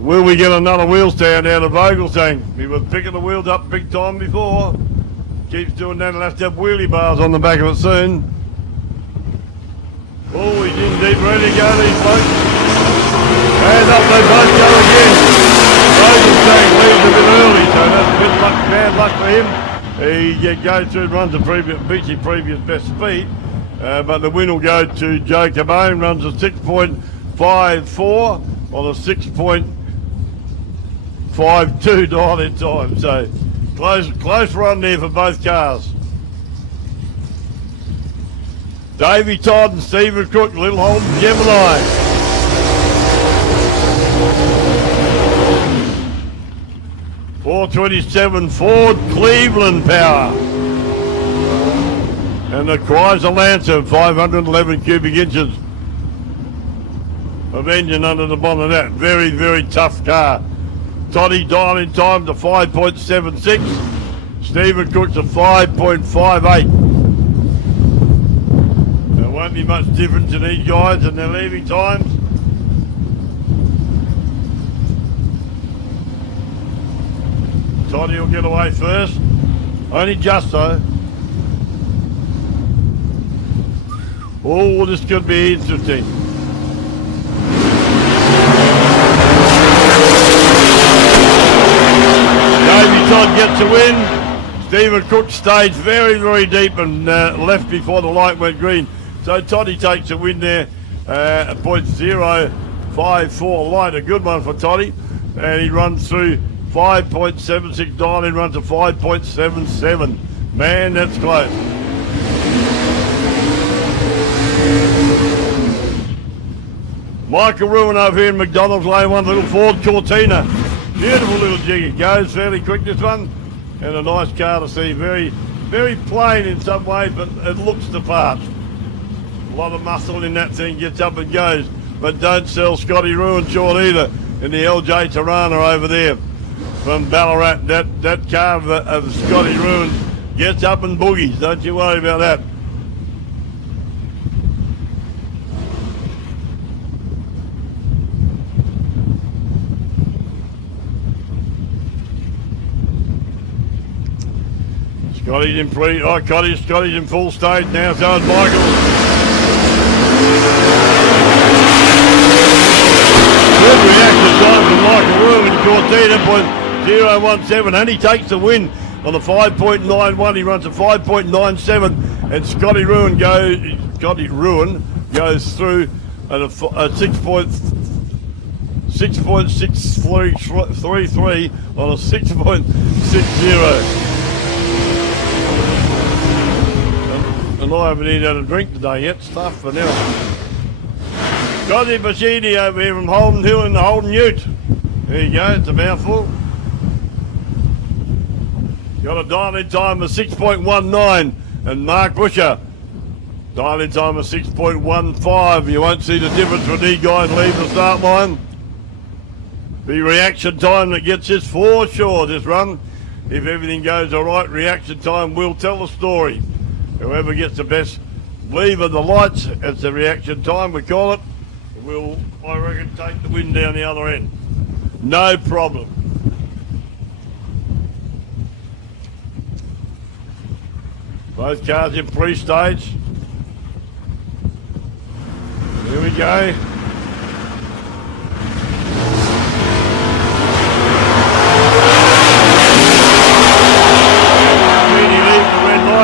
Will we get another wheel stand out of Vogelsang? He was picking the wheels up big time before. Keeps doing that, he'll have to have wheelie bars on the back of it soon. Oh, he's in deep, ready to go, these folks. And up they both go again. Vogelsang leaves a bit early, so that's a bit bad luck for him. He goes through, runs beats his previous best speed, but the win will go to Joe Carbone, runs a 6.54 on a 6.52 dial-in time. So close run there for both cars. Davey Todd and Stephen Cook, Little Holden Gemini. .427 Ford Cleveland power. And the Chrysler Lancer, 511 cubic inches of engine under the bonnet of that. Very, very tough car. Toddy dial-in time to 5.76. Stephen Cook's a 5.58. There won't be much difference in these guys and their leaving times. Toddy will get away first. Only just though. Oh, this could be interesting. Davey Todd gets a win. Stephen Cook stayed very, very deep and left before the light went green. So Toddy takes a win there, .0 5.4 light, a good one for Toddy. And he runs through 5.76, dial in, runs to 5.77. Man, that's close. Michael Ruin over here in McDonald's Lane 1, little Ford Cortina. Beautiful little jiggy. Goes fairly quick, this one. And a nice car to see. Very, very plain in some ways, but it looks the part. A lot of muscle in that thing, gets up and goes. But don't sell Scotty Ruin short either in the LJ Tirana over there from Ballarat. That car of Scotty Ruin gets up and boogies. Don't you worry about that. Scotty's in Scotty's in full stage now, so is Michael. Good reaction time from Michael Ruin, Cortina, 0.017, and he takes the win on the 5.91. He runs a 5.97, and Scotty Ruin goes through at a 6.633 on a 6.60. And I haven't even had a drink today yet, stuff for now. Scotty Bashidi over here from Holden Hill in the Holden Ute. There you go, it's a mouthful. Got a dial-in time of 6.19, and Mark Busher, dial-in time of 6.15. You won't see the difference when these guys leave the start line. The reaction time that gets this for sure, this run. If everything goes all right, reaction time will tell the story. Whoever gets the best leave of the lights, it's the reaction time, we call it, will, I reckon, take the win down the other end. No problem. Both cars in pre-stage. Here we go.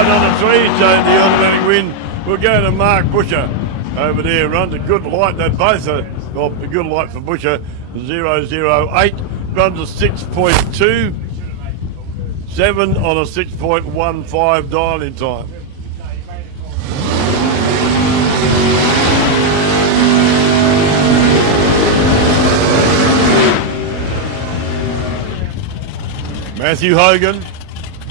Number 3, so the automatic win will go to Mark Busher over there. Runs a good light. They both are, well, a good light for Busher. 008 runs a 6.27 on a 6.15 dial-in time. Matthew Hogan.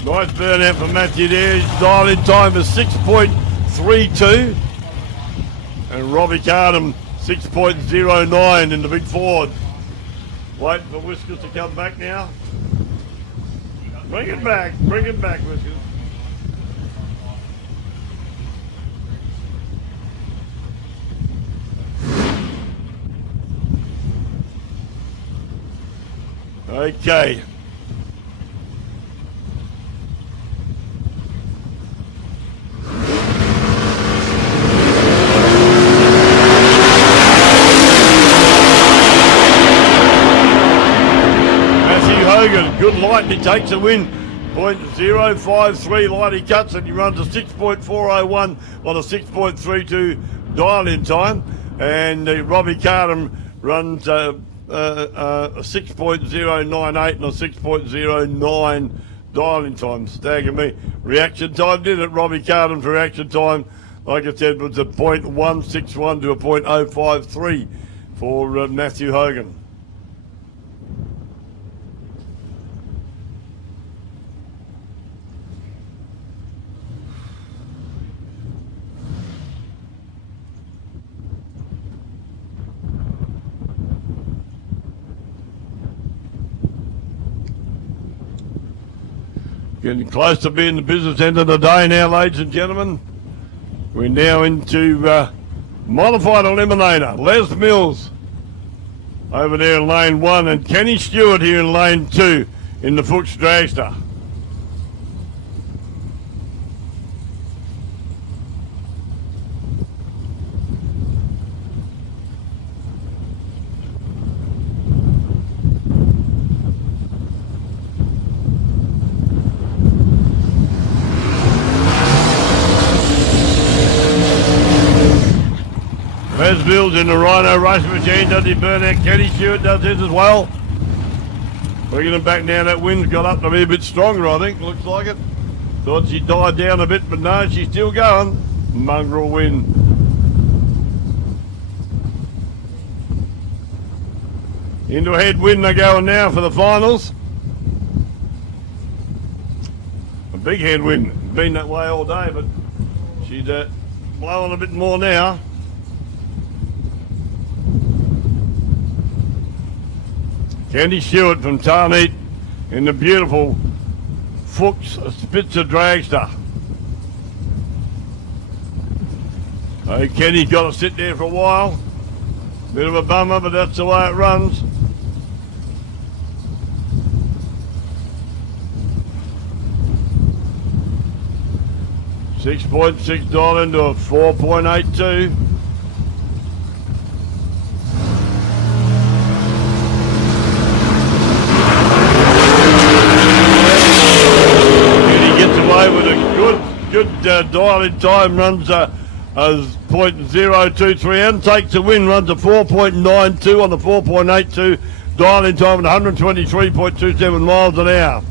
Nice burnout for Matthew there. His dial-in time is 6.32. And Robbie Cardham, 6.09 in the big Ford. Waiting for Whiskers to come back now. Bring it back, Whiskers. Okay. Good light, and he takes a win. 0.053 light he cuts, and he runs a 6.401 on a 6.32 dial-in time. And Robbie Cardham runs a 6.098 and a 6.09 dial-in time. Stagger me. Reaction time did it. Robbie Cardham's reaction time, like I said, was a 0.161 to a 0.053 for Matthew Hogan. Getting close to being the business end of the day now, ladies and gentlemen. We're now into modified eliminator. Les Mills over there in lane 1 and Kenny Stewart here in lane 2 in the Fuchs dragster. Pez Bills in the Rhino race machine. Does he burn out? Kenny Stewart does his as well. Bringing them back now. That wind's got up to be a bit stronger, I think. Looks like it. Thought she died down a bit, but no, she's still going. Mongrel wind. Into a headwind they're going now for the finals. A big headwind. Been that way all day, but she's blowing a bit more now. Candy Stewart from Tarneet in the beautiful Fuchs Spitzer dragster. Oh, Kenny's got to sit there for a while. Bit of a bummer, but that's the way it runs. $6.6 into a 4.82. With a good dial in time, runs as 0.023 and takes the win, runs a 4.92 on the 4.82 dial in time at 123.27 miles an hour.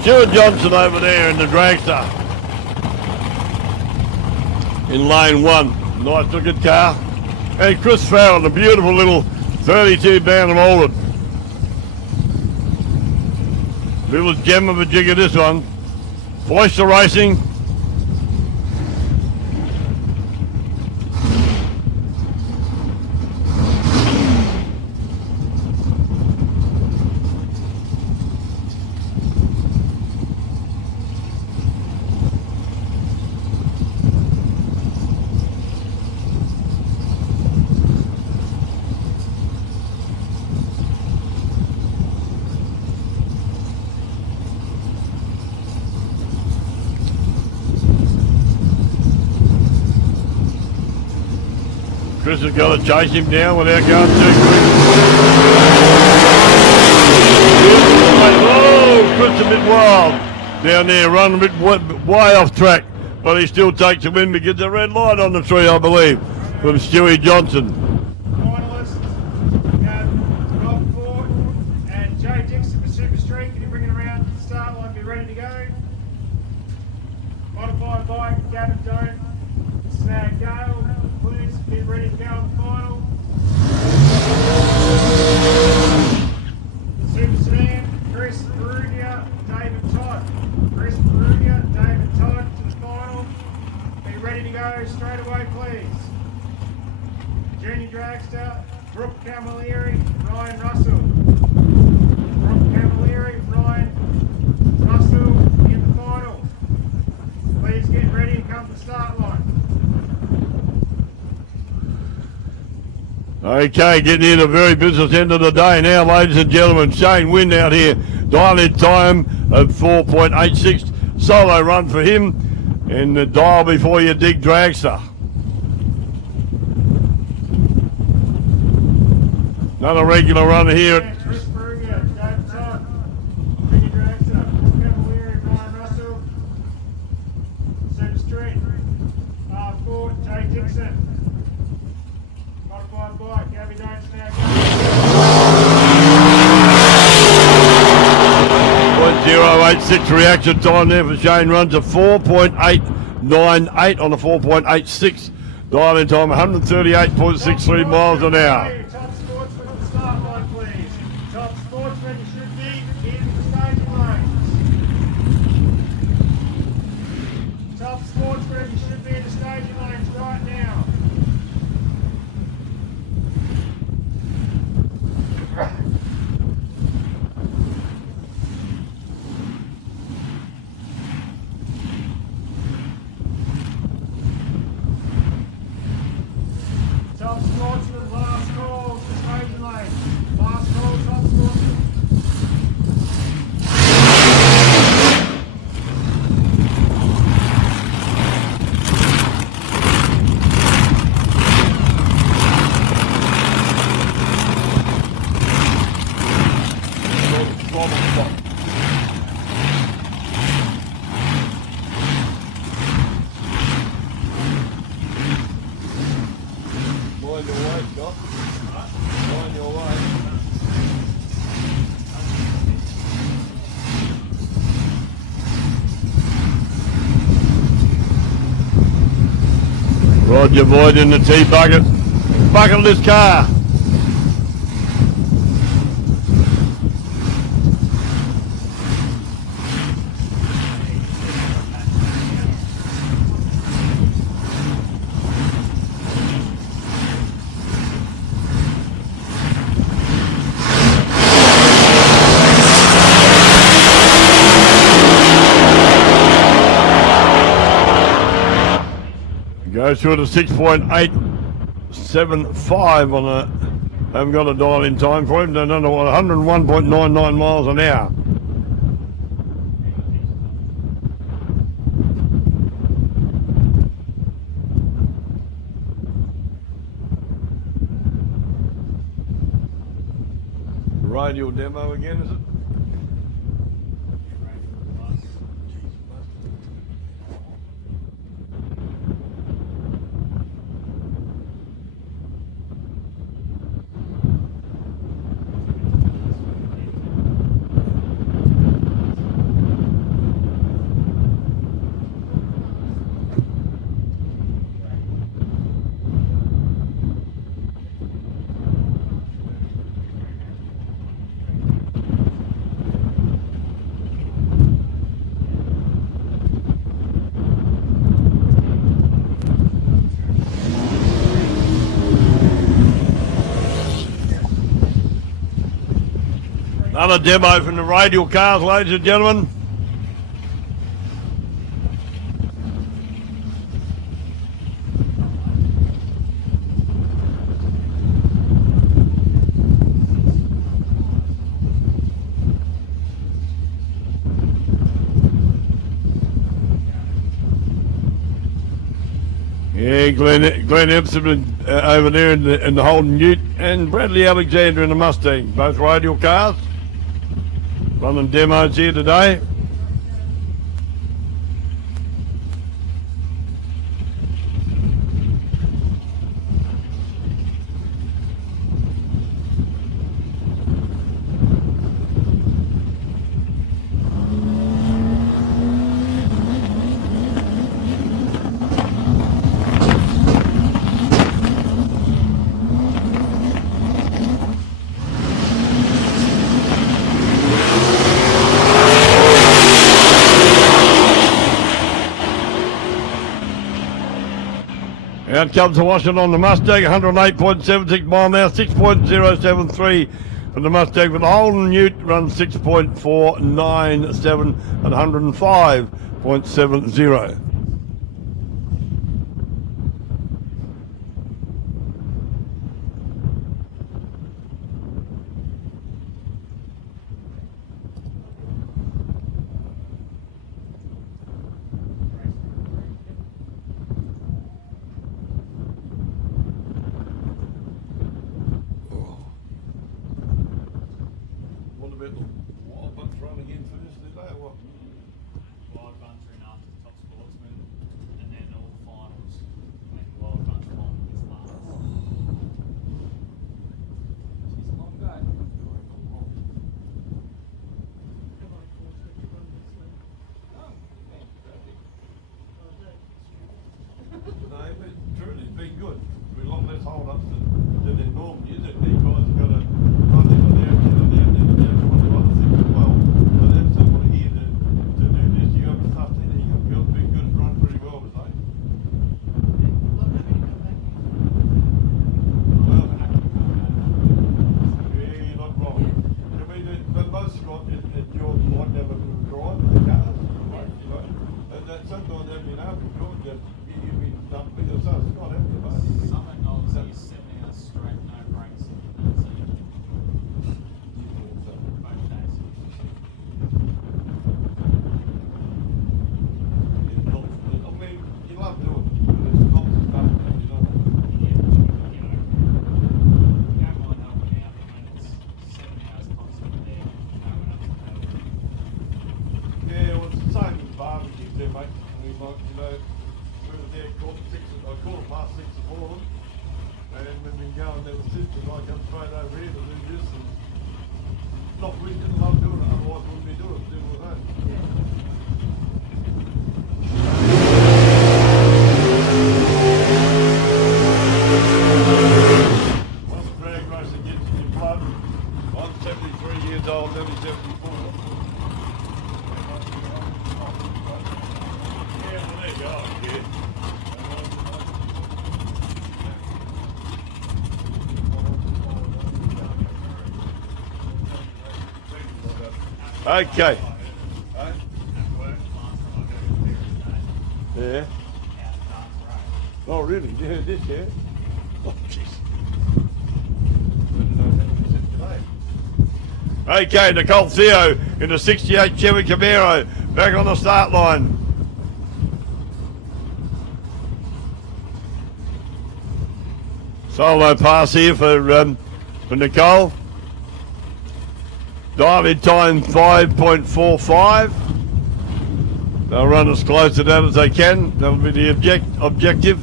Stuart Johnson over there in the dragster in lane 1. Nice looking car. And Chris Farrell, the beautiful little 32 bound molded. Little gem of a jigger this one. Foister Racing. Chris has got to chase him down without going too quick. Oh, Chris a bit wild down there, running a bit way off track, but he still takes the win because the red light on the tree, I believe, from Stewie Johnson. Finalists, Rob Ford and Jay Dixon for Super Street. Can you bring it around to the start line? Be ready to go. Modified bike, Gavin Doan, Snag Gale. Please be ready to go on the final. Super sedan, Chris Perugia, David Todd. Chris Perugia, David Todd to the final. Be ready to go straight away, please. Junior dragster, Brooke Camilleri, Ryan Russell. Brooke Camilleri, Ryan Russell in the final. Please get ready and come to the start line. Okay, getting in the very business end of the day now, ladies and gentlemen. Shane Wynn out here, dial in time of 4.86. Solo run for him, and the dial before you dig dragster. Another regular runner here. Chris Perugia, David Todd, Junior dragster, Brooke Camilleri, Ryan Russell. Super Street, Ford, Jay Dixon. Modified bike, Gabby Doan, Snag Gale. 0.086 reaction time there for Shane, runs a 4.898 on the 4.86. Dial in time 138.63 miles an hour. Top sportsman on the start line, please. Top sportsman, you should be in the staging lanes. Top sportsman, you should be in the staging lanes right now. Top sportsman, last call. Roger Boyd in the T-bucket. Bucket list car. Goes through to 6.875 on a, haven't got a dial in time for him, don't know what, 101.99 miles an hour. Radial demo again, is it? Another demo from the Radial cars, ladies and gentlemen. Yeah, Glenn Epsom over there in the Holden Ute, and Bradley Alexander in the Mustang, both Radial cars. Running demos here today. Out comes the Washington on the Mustang, 108.76 mile an hour, 6.073 for the Mustang. For the Holden Ute runs 6.497 at 105.70. Wild bunch are in after the top sportsman, and then all the finals. Make the wild bunch final this last. She's a long go. No, but truly, it's been good. We're a lot less hold-ups than they normally is. These guys have got to run in there, and want to do other things as well. But then someone here to do this, you have stuff in there, you've got to be good and run pretty well today. Well, yeah, you're not wrong. I mean, but most Scott and Jordan might never drive the cars, right? You know? And that sometimes they've been able to drive that. You've been done with yourself, Scott, haven't you, mate? Some of those are 7 hours straight, no breaks. Both days. I mean, you love doing it. It's constant stuff, you know. Yeah, you know, don't mind helping out, but when it's 7 hours constantly there, no one else can help. Yeah, well, it's the same with barbecue too, mate. I mean, like, you know, we were there quarter past 6 this morning, and we've been going there with sisters, I come straight over here to do this, and not we didn't love doing it, otherwise we wouldn't be doing it, do it at home. Okay. At work, last time I got a clear today. Yeah. Out Darts Road. Oh, really? You heard this, yeah? Oh, jeez. Okay, Nicole Theo in the 68 Chevy Camaro back on the start line. Solo pass here for Nicole. Diving time 5.45. They'll run as close to that as they can. That'll be the objective.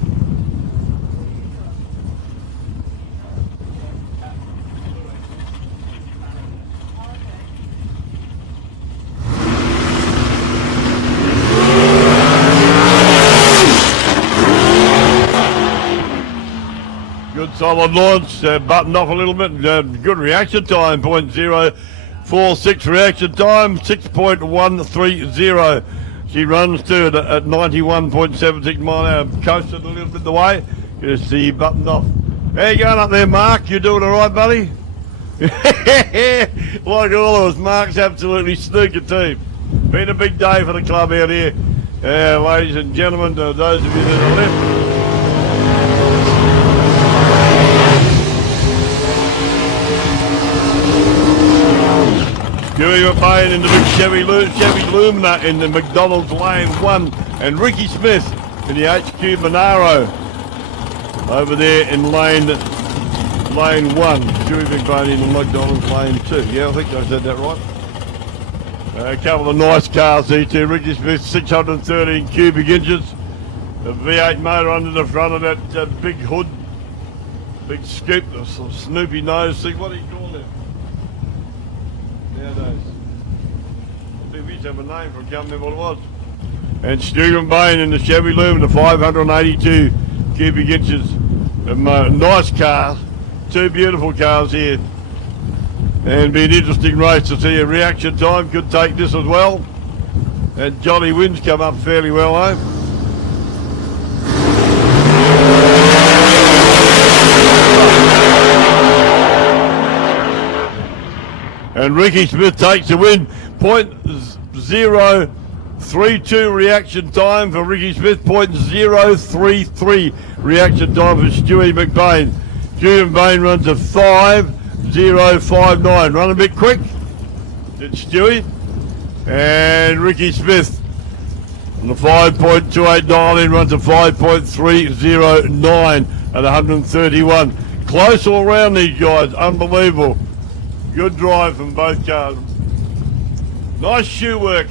Good solid launch, buttoned off a little bit, good reaction time, 0.046 reaction time, 6.130. She runs to it at 91.76 mile an hour, coasted a little bit the way, you see buttoned off. How you going up there, Mark? You doing all right, buddy? Like all of us, Mark's absolutely snooker team. Been a big day for the club out here. Ladies and gentlemen, to those of you that are left, Dewey McBain in the big Chevy Lumina in the McDonald's Lane 1, and Ricky Smith in the HQ Monaro over there in Lane 1. Dewey McBain in the McDonald's Lane 2. Yeah, I think I said that right. A couple of nice cars here too. Ricky Smith, 613 cubic inches. A V8 motor under the front of that big hood. Big scoop, the Snoopy nose thing. What do you call it? Nowadays. I think we used to have a name for a company, what it was. And Stephen Bain in the Chevy Lumina, 582 cubic inches. Nice cars, two beautiful cars here. And be an interesting race to see a reaction time. Could take this as well. And Johnny Wynn's come up fairly well, eh? And Ricky Smith takes the win. 0.032 reaction time for Ricky Smith. 0.033 reaction time for Stewie McBain. Stewie McBain runs a 5.059. Run a bit quick. Did Stewie. And Ricky Smith on the 5.28 dial in runs a 5.309 at 131. Close all around these guys. Unbelievable. Good drive from both cars. Nice shoe work.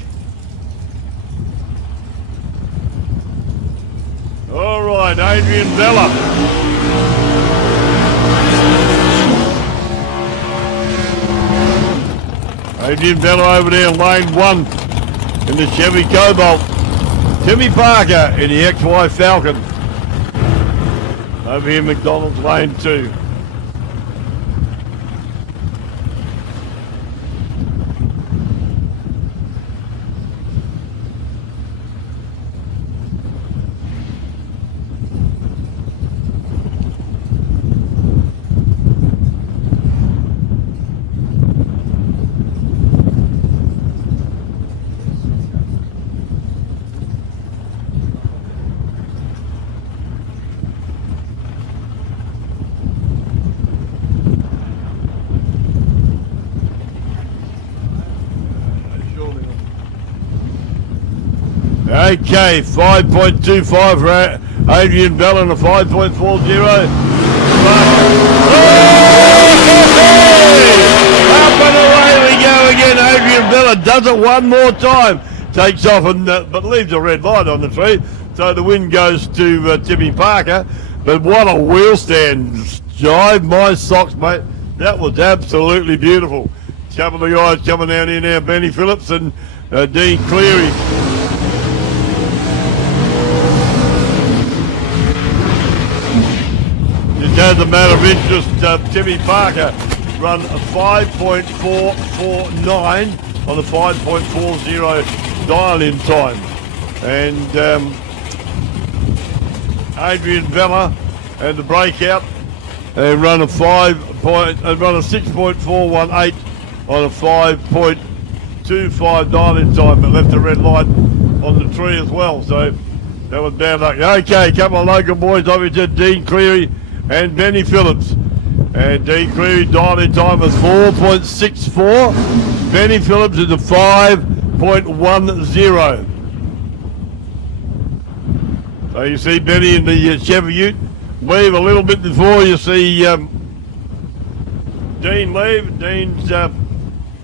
All right, Adrian Vella. Adrian Vella over there in lane 1 in the Chevy Cobalt. Timmy Parker in the XY Falcon. Over here in McDonald's lane 2. Okay, 5.25 for Adrian Bell and a 5.40. Up and away we go again. Adrian Bella does it one more time. Takes off and but leaves a red light on the tree. So the win goes to Timmy Parker. But what a wheel stand. Jive my socks, mate. That was absolutely beautiful. A couple of guys coming down here now. Benny Phillips and Dean Cleary. As a matter of interest, Timmy Parker run a 5.449 on the 5.40 dial-in time, and Adrian Vella and the breakout they run a 6.418 on a 5.25 dialing time, but left a red light on the tree as well. So that was bad luck. Okay, a couple of local boys, obviously Dean Cleary and Benny Phillips. And Dean Cleary dialing time was 4.64. Benny Phillips is a 5.10. So you see Benny in the Chevy Ute leave a little bit before you see Dean leave. Dean's going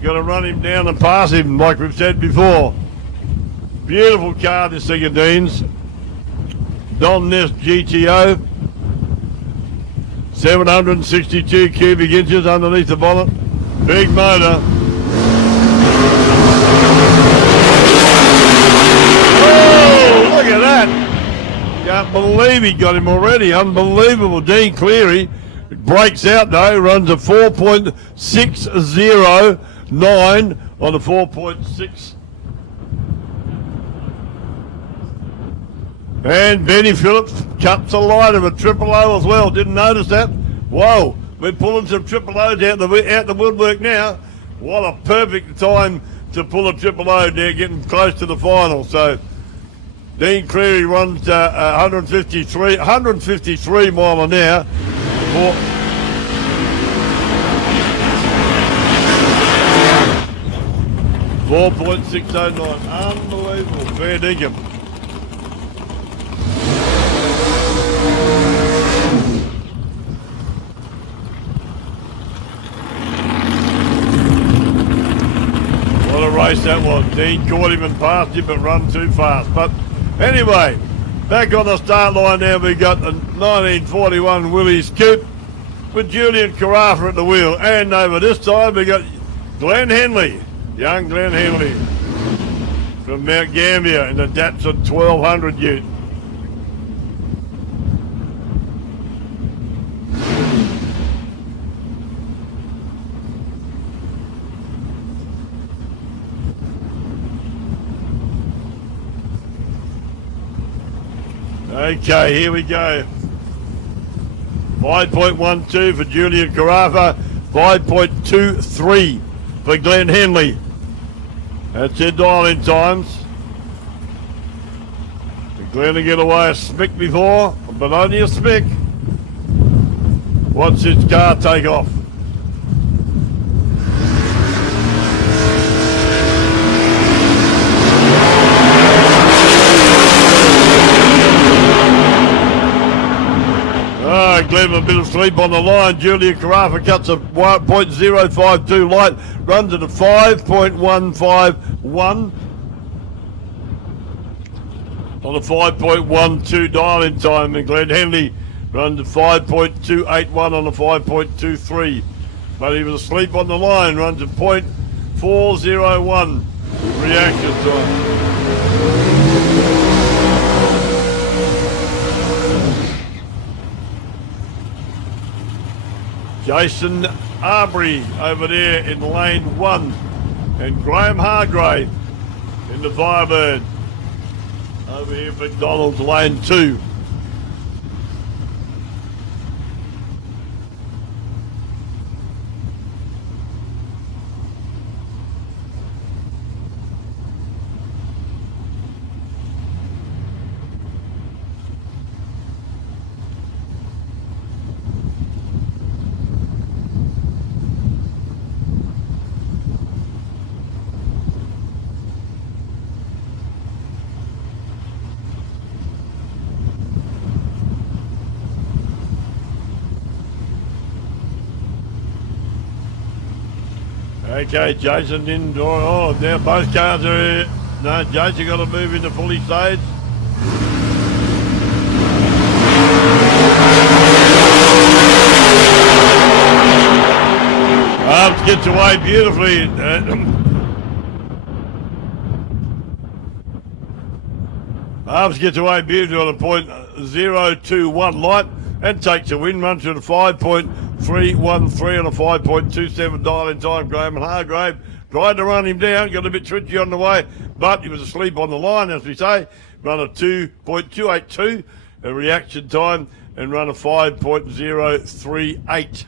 to run him down and pass him, like we've said before. Beautiful car, this thing of Dean's. Don Nest GTO. 762 cubic inches underneath the bonnet. Big motor. Oh, look at that. Can't believe he got him already. Unbelievable. Dean Cleary breaks out though, runs a 4.609 on a 4.6. And Benny Phillips cuts a line of a triple O as well. Didn't notice that. Whoa, we're pulling some triple O's out the woodwork now. What a perfect time to pull a triple O there, getting close to the final. So Dean Cleary runs 153 mile an hour. 4.609. Unbelievable. Fair dinkum. What a race that was. Dean caught him and passed him, but run too fast. But anyway, back on the start line now, we got the 1941 Willys Coupe with Julian Carafa at the wheel. And over this side, we got Glenn Henley, young Glenn Henley from Mount Gambier in the Datsun 1200 ute. Okay, here we go. 5.12 for Julian Carafa, 5.23 for Glenn Henley. That's their dialing times. Glenn to get away a smick before, but only a smick. Watch this car take off. Glenn a bit of sleep on the line. Julia Carafa cuts a 0.052 light, runs at a 5.151 on a 5.12 dialing time, and Glenn Henley runs at 5.281 on a 5.23. But he was asleep on the line, runs at 0.401 reaction time. Jason Arbery over there in lane 1, and Graham Hargrave in the Firebird over here at McDonald's lane 2. Okay, Jason indoor. Oh, now both cars are here. No, Jason got to move into fully stage. Arms gets away beautifully. Arms gets away beautifully on a .021 light and takes a win, runs to the 5.313 on a 5.27 dialing time. Graham and Hargrave tried to run him down, got a bit twitchy on the way, but he was asleep on the line, as we say. Run a 2.282 a reaction time and run a 5.038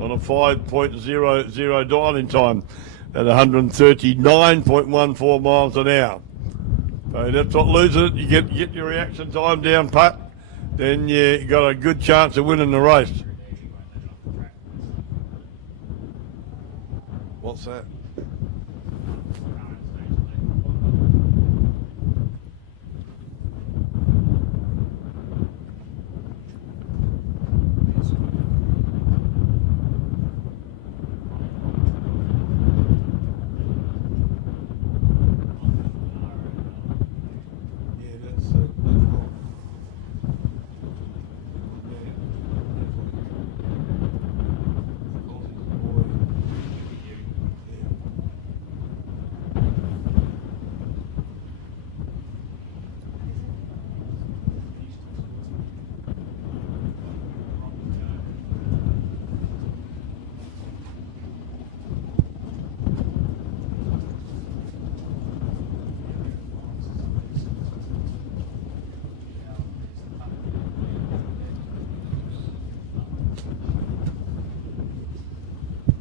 on a 5.00 dialing time. at 139.14 miles an hour. So that's what loses it. You get your reaction time down pat, then you got a good chance of winning the race. What's that?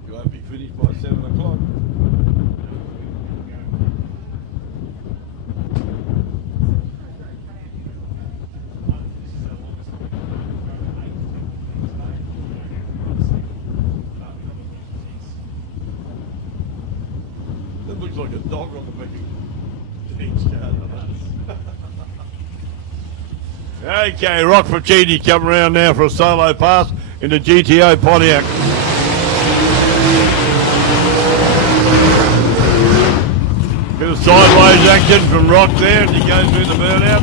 You won't be finished by 7 o'clock. That looks like a dog on the back of Gene's car. Okay, Rock for Genie coming around now for a solo pass in the GTO Pontiac. Bit of sideways action from Rock there as he goes through the burnout.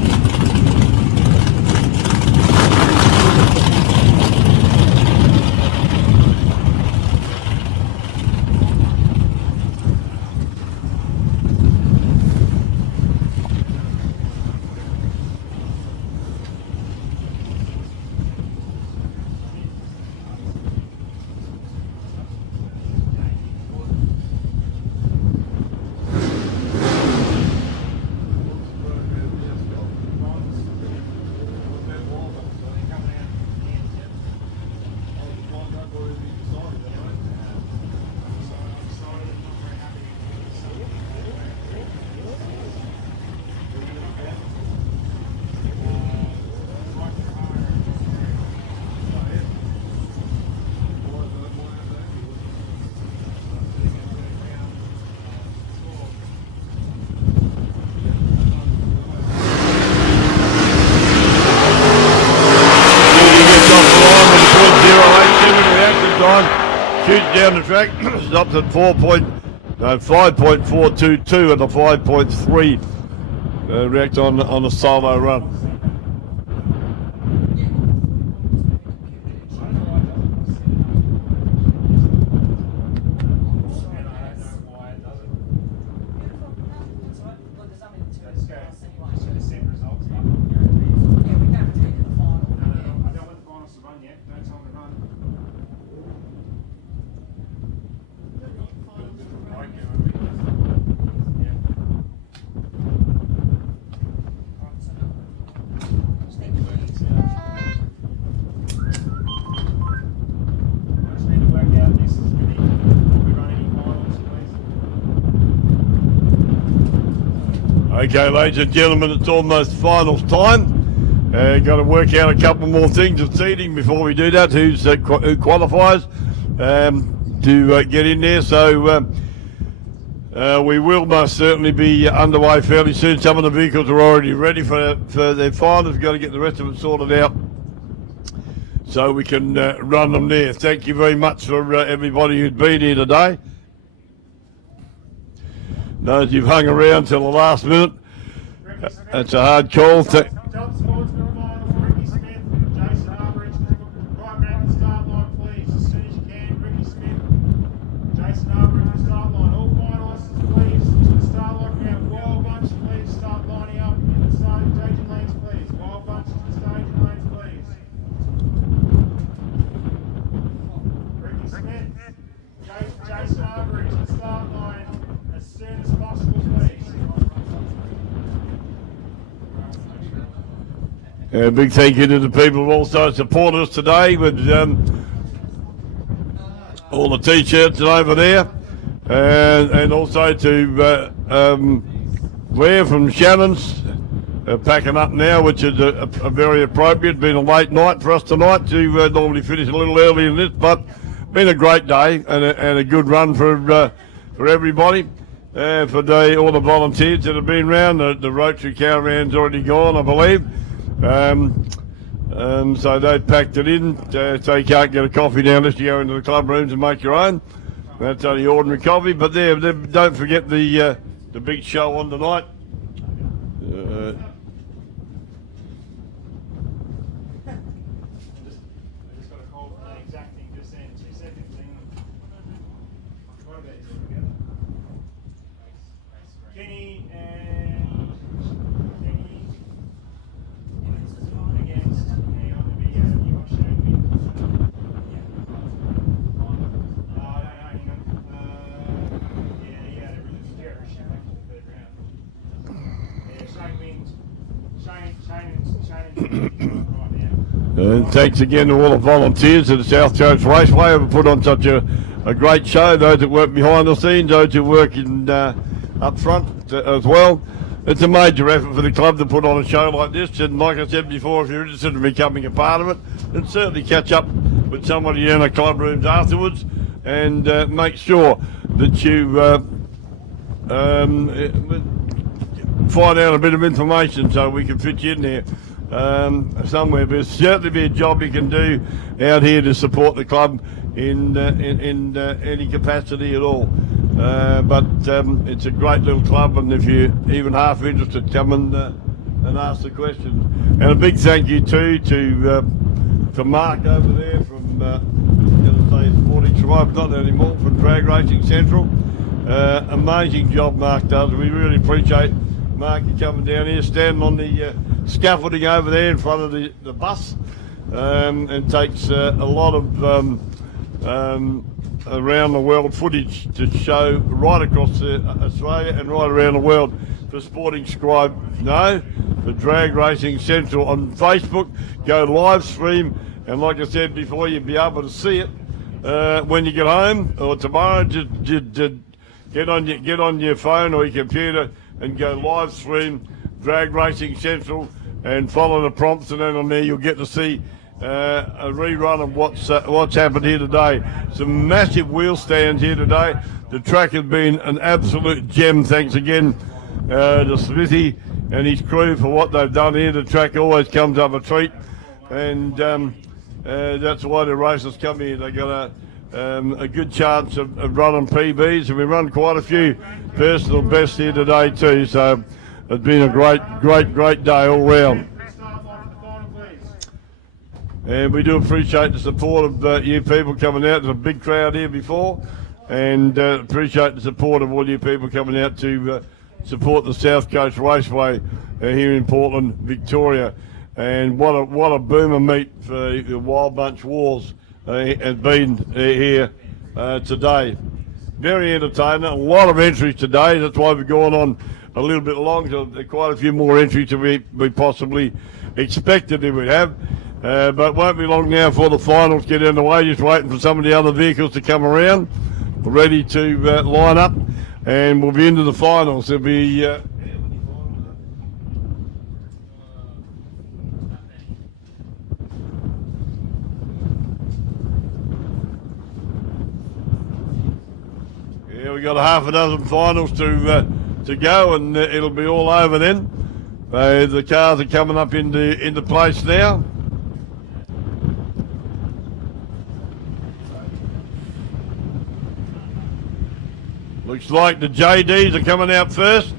Shoots down the track, stops at 5.422 and a 5.3 react on a solo run. Okay, ladies and gentlemen, it's almost finals time. Got to work out a couple more things of seating before we do that. Who qualifies to get in there? So we will most certainly be underway fairly soon. Some of the vehicles are already ready for their finals. We've got to get the rest of it sorted out so we can run them there. Thank you very much for everybody who's been here today. Those you've hung around till the last minute, that's a hard call. Top sportsman finals, Ricky Smith, Jason Arbridge, right round the start line, please, as soon as you can. Ricky Smith, Jason Arbridge, the start line. All finalists, please, to the start line. We have wild bunch, please, start lining up in the staging lanes, please. Wild bunch to the staging lanes, please. Ricky Smith, Jason Arbridge, the start line, as soon as possible, please. Big thank you to the people who also supported us today with all the t-shirts and over there. and also to Claire from Shannon's packing up now, which is a very appropriate. Been a late night for us tonight to normally finish a little earlier than this, but been a great day and a good run for everybody. For all the volunteers that have been around, the Rotary caravan's already gone, I believe. So they've packed it in, so you can't get a coffee down unless you go into the club rooms and make your own. That's only ordinary coffee, but don't forget the big show on tonight. I just got a call for the exact thing just then, 2 seconds. I forgot about these altogether. Kenny and Kenny against, hang on, the video you got showed me. Oh, I don't know, hang on. Yeah, he had a really scary shot in the third round. Yeah, Shane wins. Shane right now. And thanks again to all the volunteers at the South Coast Raceway who have put on such a great show. Those that work behind the scenes, those who work up front as well. It's a major effort for the club to put on a show like this. And like I said before, if you're interested in becoming a part of it, then certainly catch up with somebody in the club rooms afterwards and make sure that you find out a bit of information so we can fit you in there somewhere. But it's certainly be a job you can do out here to support the club in any capacity at all. But it's a great little club, and if you're even half interested, come and ask the questions. And a big thank you too to Mark over there from I'm going to say Sporting Tribe, not anymore, from Drag Racing Central. Amazing job Mark does. We really appreciate Mark you coming down here, standing on the scaffolding over there in front of the bus, and takes a lot of around the world footage to show right across Australia and right around the world for Sporting Scribe, for Drag Racing Central on Facebook. Go live stream, and like I said before, you'll be able to see it when you get home or tomorrow. Just get on your phone or your computer and go live stream Drag Racing Central and follow the prompts, and then on there you'll get to see a rerun of what's happened here today. Some massive wheel stands here today. The track has been an absolute gem. Thanks again to Smithy and his crew for what they've done here. The track always comes up a treat, and that's why the racers come here. They got a good chance of running PBs, and we run quite a few personal bests here today too. So it's been a great day all round. And we do appreciate the support of you people coming out. There's a big crowd here before, and appreciate the support of all you people coming out to support the South Coast Raceway here in Portland, Victoria. And what a boomer meet for the Wild Bunch Wars has been here today. Very entertaining. A lot of entries today. That's why we've gone on a little bit long. So there are quite a few more entries than we possibly expected that we'd have. But won't be long now before the finals get underway. Just waiting for some of the other vehicles to come around, ready to line up, and we'll be into the finals. There'll be yeah, we got a half a dozen finals to go, and it'll be all over then. The cars are coming up into place now. Looks like the JDs are coming out first.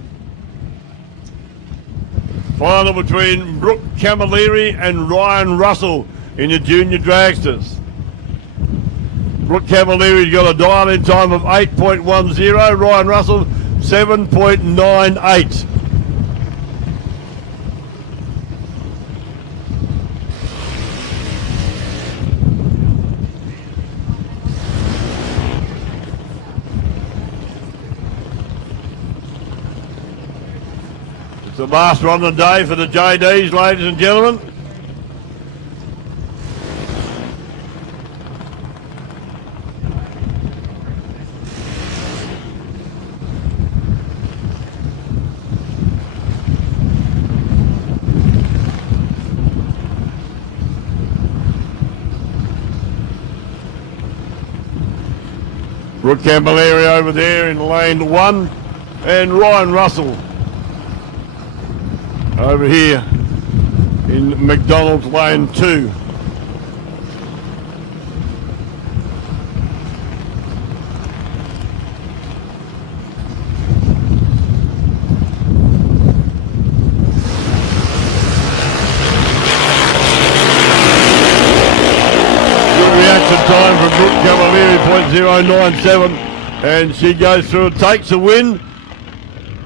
Final between Brooke Camilleri and Ryan Russell in the junior dragsters. Brooke Camilleri's got a dial-in time of 8.10. Ryan Russell 7.98. It's the last run of the day for the JDs, ladies and gentlemen. Brooke Camilleri over there in lane 1, and Ryan Russell over here in McDonald's lane 2. Time from Brooke Camilleri, .097, and she goes through and takes a win.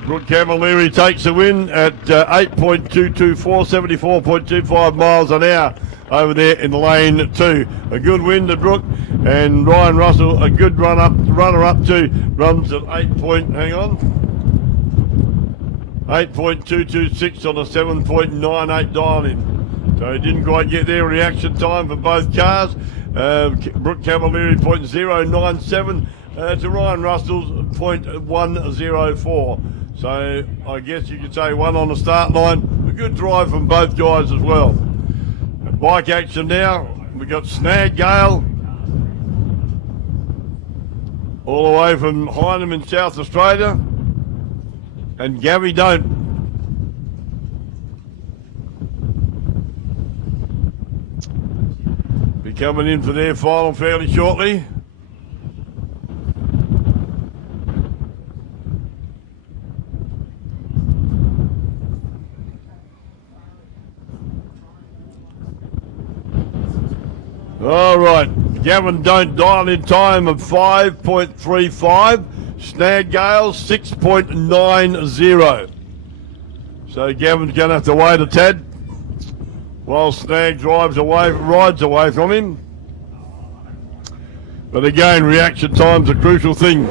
Brooke Camilleri takes a win at 8.224, 74.25 miles an hour over there in lane 2. A good win to Brooke, and Ryan Russell a good runner-up too. Runs at 8.226 on a 7.98 dial in. So he didn't quite get there. Reaction time for both cars. Brooke Camilleri .097 to Ryan Russell's .104. So I guess you could say one on the start line. A good drive from both guys as well. Bike action now. We've got Snag Gale all the way from Hynham in South Australia, and Gabby Don't. Coming in for their final fairly shortly. All right, Gavin Don't dial in time of 5.35. Snag Gale 6.90. So Gavin's going to have to wait a tad while Snag rides away from him. But again, reaction time's a crucial thing.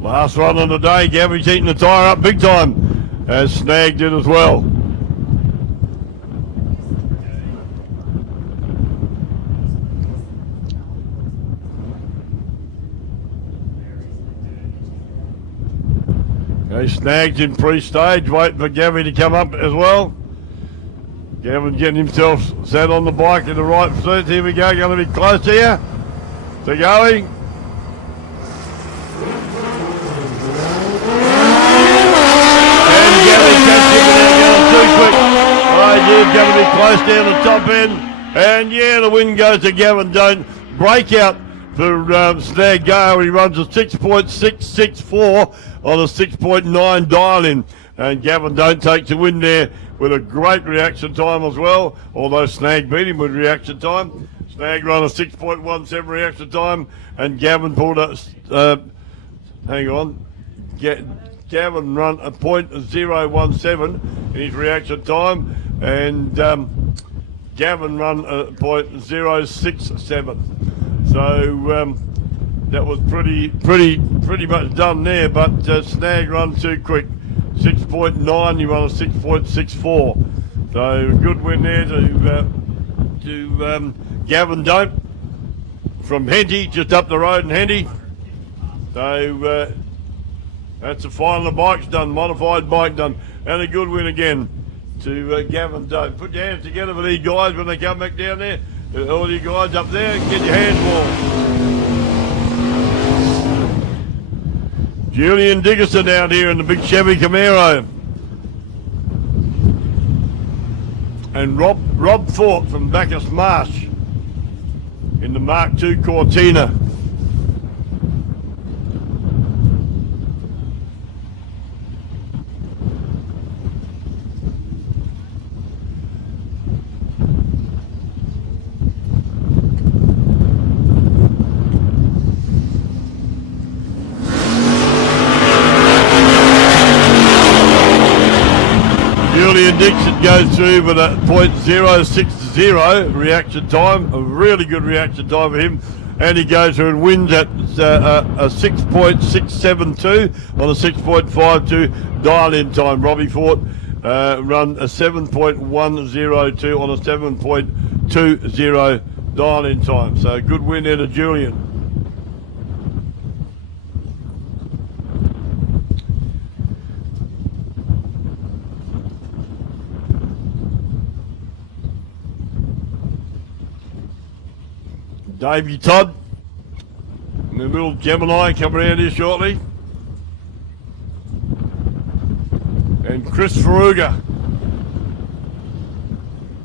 Last run of the day, Gabby's eating the tyre up big time, as Snag did as well. Snagged in pre-stage, waiting for Gavin to come up as well. Gavin getting himself set on the bike in the right seat. Here we go, going to be close here to going. And Gavin catches him without going too quick. Right, he's going to be close down the top end. And yeah, the win goes to Gavin Don't. Breakout for Snag Gale. He runs a 6.664 on a 6.9 dial-in, and Gavin Don't take the win there with a great reaction time as well, although Snag beat him with reaction time. Snag run a 6.17 reaction time, and Gavin pulled a, Gavin run a .017 in his reaction time, and Gavin run a .067. So that was pretty much done there, but Snag run too quick. 6.9, he run a 6.64. So good win there to Gavin Don't from Henty, just up the road in Henty. So that's the final. The bike's done, modified bike done, and a good win again to Gavin Don't. Put your hands together for these guys when they come back down there. All you guys up there, get your hands warm. Julian Dickerson out here in the big Chevy Camaro. And Rob Fort from Bacchus Marsh in the Mark II Cortina. Julian Dixon goes through with a .060 reaction time, a really good reaction time for him, and he goes through and wins at a 6.672 on a 6.52 dial-in time. Robbie Fort run a 7.102 on a 7.20 dial-in time. So good win there to Julian. Davey Todd. And the little Gemini coming around here shortly. And Chris Faruga.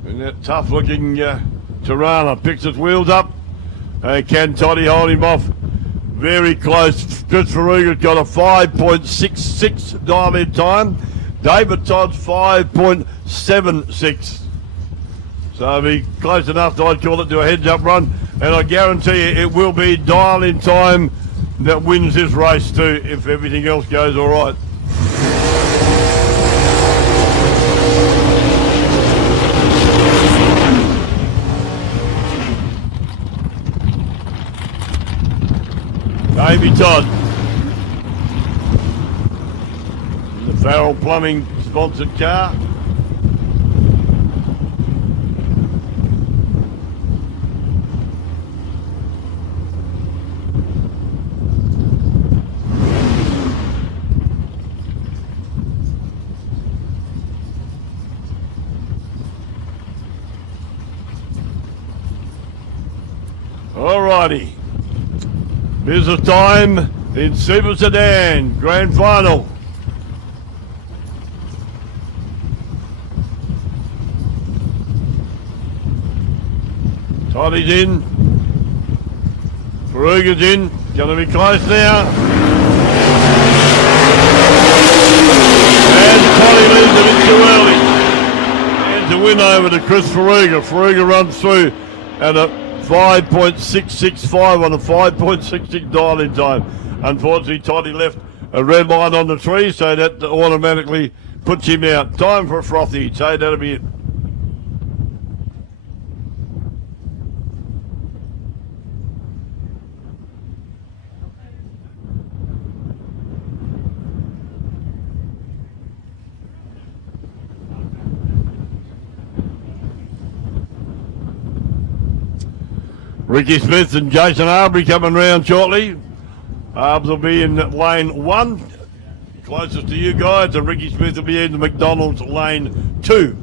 And that tough looking Tirana picks its wheels up. Can Toddy hold him off? Very close. Chris Faruga's got a 5.66 dial-in time. David Todd's 5.76. So it'll be close enough to, I'd call it, to a heads-up run. And I guarantee you it will be dial-in time that wins this race too, if everything else goes all right. Davey Todd. The Farrell Plumbing sponsored car. Alrighty. Business time in Super Sedan, Grand Final. Toddy's in. Faruga's in. Gonna be close now. And Toddy leaves it too early. And to win over to Chris Faruga. Faruga runs through at a 5.665 on a 5.66 dial-in time. Unfortunately, Toddy left a red line on the tree, so that automatically puts him out. Time for a frothy, so that'll be it. Ricky Smith and Jason Arbery coming round shortly. Arbs will be in lane 1, closest to you guys, and Ricky Smith will be in the McDonald's lane 2.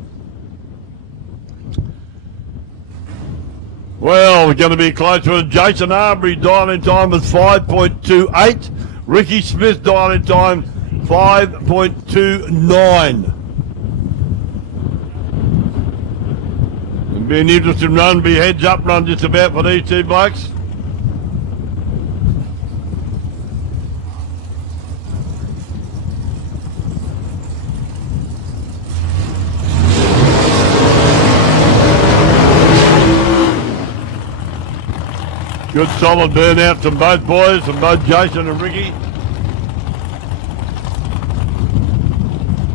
Well, we're going to be close to it. Jason Arbery dial-in time was 5.28. Ricky Smith dial-in time 5.29. Be an interesting run, be heads up run just about for these two blokes. Good solid burnout from both boys, from both Jason and Ricky.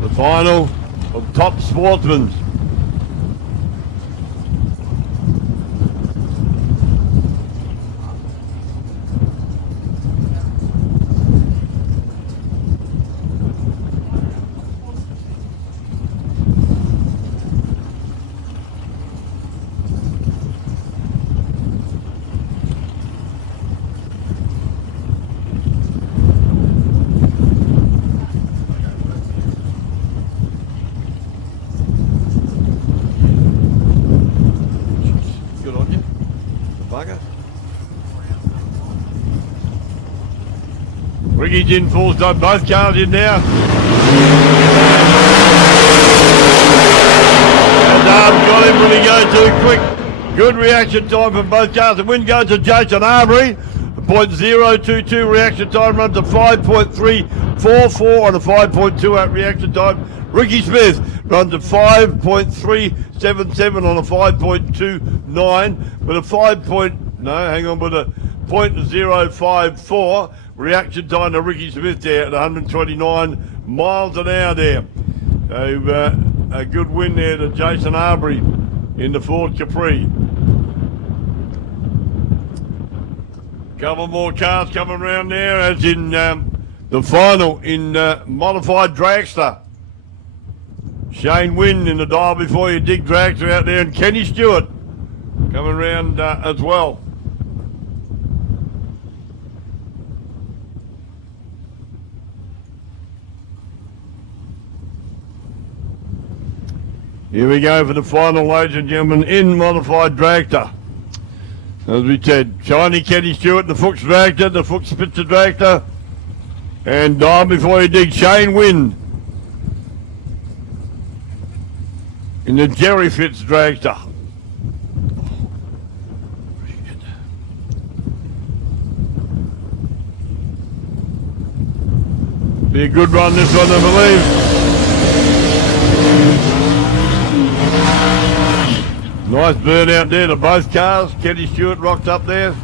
The final of Top Sportsman. Ricky's in full stop, both cars in now. And got him when he goes too quick. Good reaction time from both cars. The win goes to Jason Arbery. 0.022 reaction time runs to 5.344 on a 5.28 reaction time. Ricky Smith runs to 5.377 on a 5.29 with a 0.054 reaction time to Ricky Smith there at 129 miles an hour there. So a good win there to Jason Arbery in the Ford Capri. Couple more cars coming around there, as in the final in modified dragster. Shane Wynn in the dial before you dig dragster out there, and Kenny Stewart coming around as well. Here we go for the final, ladies and gentlemen, in modified dragster. As we said, Shiny Kenny Stewart, the Fuchs dragster, the Fuchs Spitzer dragster, and Dive Before You Dig, Shane Wynn in the Jerry Fitz dragster. Be a good run this one, I believe. Nice burn out there to both cars. Kenny Stewart rocked up there.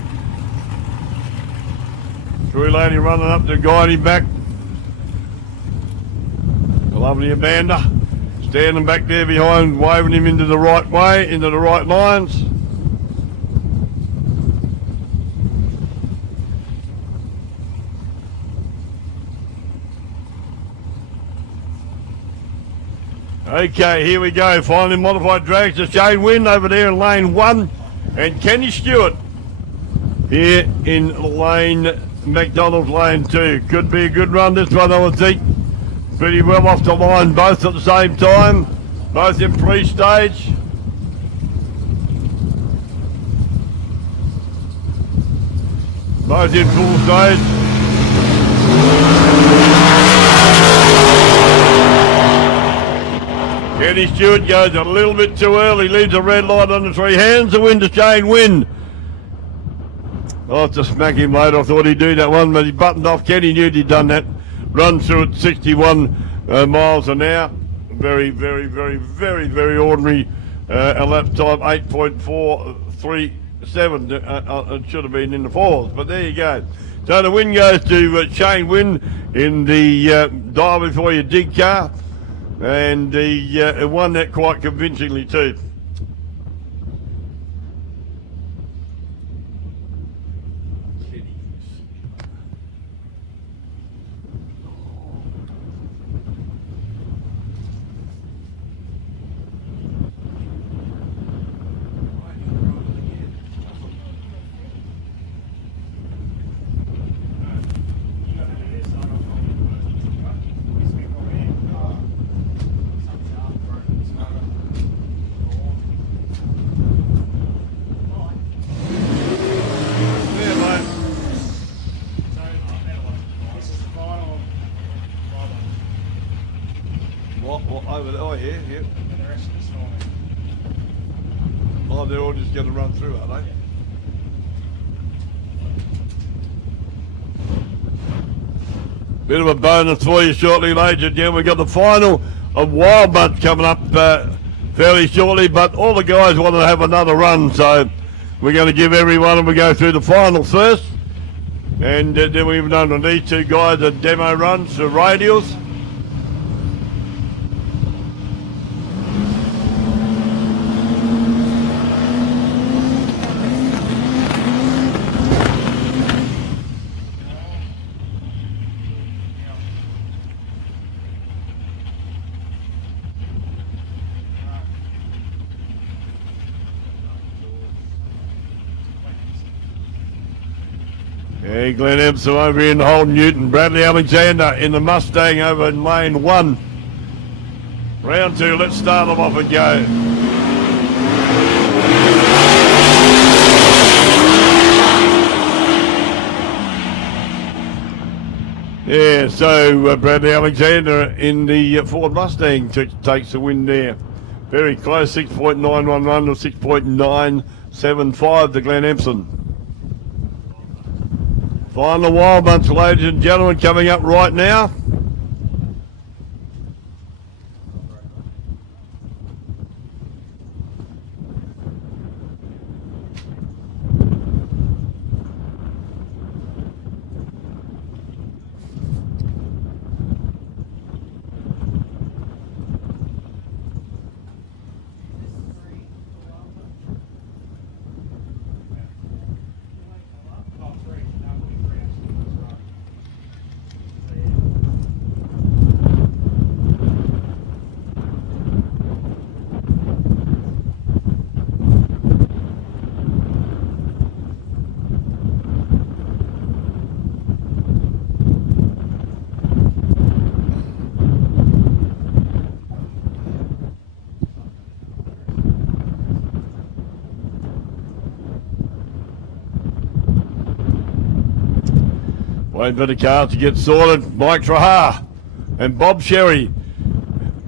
Troy Lady running up to guide him back. The lovely Amanda standing back there behind, waving him into the right way, into the right lines. Okay, here we go. Finally modified dragster. Shane Wynn over there in lane 1. And Kenny Stewart here in lane McDonald's lane 2. Could be a good run this one, I would think. Pretty well off the line, both at the same time. Both in pre-stage. Both in full stage. Kenny Stewart goes a little bit too early, leaves a red light on the 3, hands the win to Shane Wynn. I'll have to smack him later, I thought he'd do that one, but he buttoned off. Kenny knew he'd done that. Run through at 61 miles an hour. Very, very, very, very, very ordinary. A lap time 8.437. It should have been in the 4s, but there you go. So the win goes to Shane Wynn in the Dive Before You Dig car. And he won that quite convincingly too. Over there, oh yeah, yeah. And the rest of the storm. Oh, they're all just going to run through, are they? Bit of a bonus for you shortly, ladies and gentlemen. We've got the final of Wild Bunch coming up fairly shortly, but all the guys want to have another run, so we're going to give every one of them go through the final first. And then we've done on these two guys a demo runs for Radials. Yeah, Glenn Empson over here in the Holden Newton. Bradley Alexander in the Mustang over in lane 1. Round 2, let's start them off and go. Yeah, so Bradley Alexander in the Ford Mustang takes the win there. Very close, 6.911 to 6.975 to Glenn Empson. Final Wild Bunch, ladies and gentlemen, coming up right now. Waiting for the car to get sorted. Mike Trahar and Bob Sherry.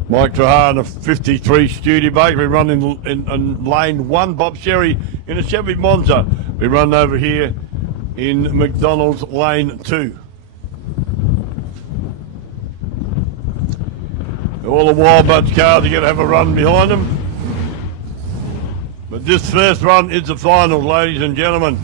Mike Trahar in a 53 Studebaker. We run in lane 1. Bob Sherry in a Chevy Monza. We run over here in McDonald's lane 2. All the Wild Bunch cars are going to have a run behind them. But this first run is the final, ladies and gentlemen.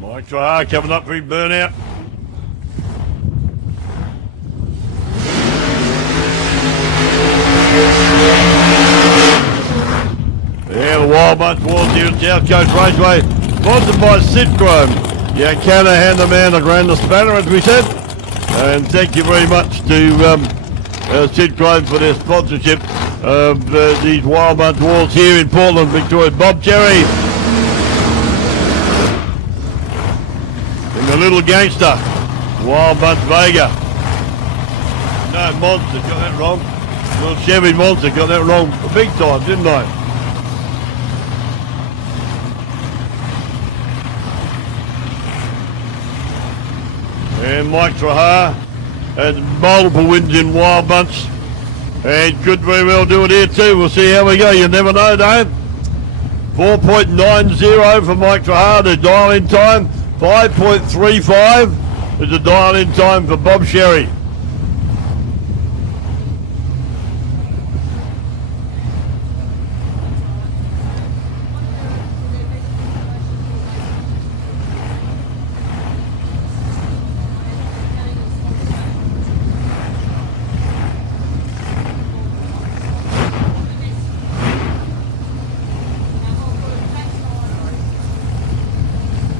Mike Trahar coming up for his burnout. Yeah, the Wild Bunch Wars here at South Coast Raceway, sponsored by Sidchrome. Yeah, Canahan, the man, the grandest banner, as we said. And thank you very much to Sidchrome for their sponsorship of these Wild Bunch Wars here in Portland, Victoria. Bob Cherry. And the little gangster, Wild Bunch Vega. No, Monster, got that wrong. Little Chevy Monster, got that wrong big time, didn't I? And Mike Trahar has multiple wins in Wild Bunch and could very well do it here too. We'll see how we go. You never know, Dave. 4.90 for Mike Trahar, the dial-in time. 5.35 is the dial-in time for Bob Sherry.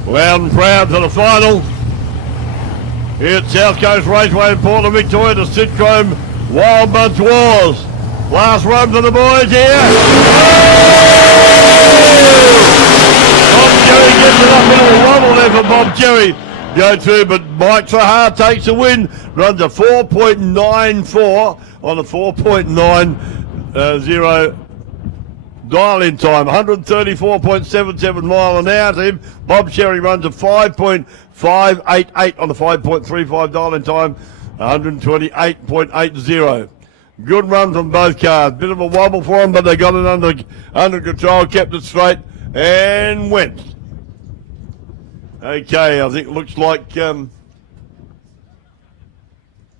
Loud and proud to the final here at South Coast Raceway in Portland, Victoria, the Sidchrome Wild Bunch Wars. Last run for the boys here. Bob Cherry gets it up in a wobble there for Bob Cherry. Go through, but Mike Trahar takes the win. Runs a 4.94 on a 4.90 dial-in time, 134.77 mile an hour to him. Bob Sherry runs a 5.588 on a 5.35 dial-in time, 128.80. Good run from both cars. Bit of a wobble for them, but they got it under control, kept it straight, and went. Okay, I think it looks like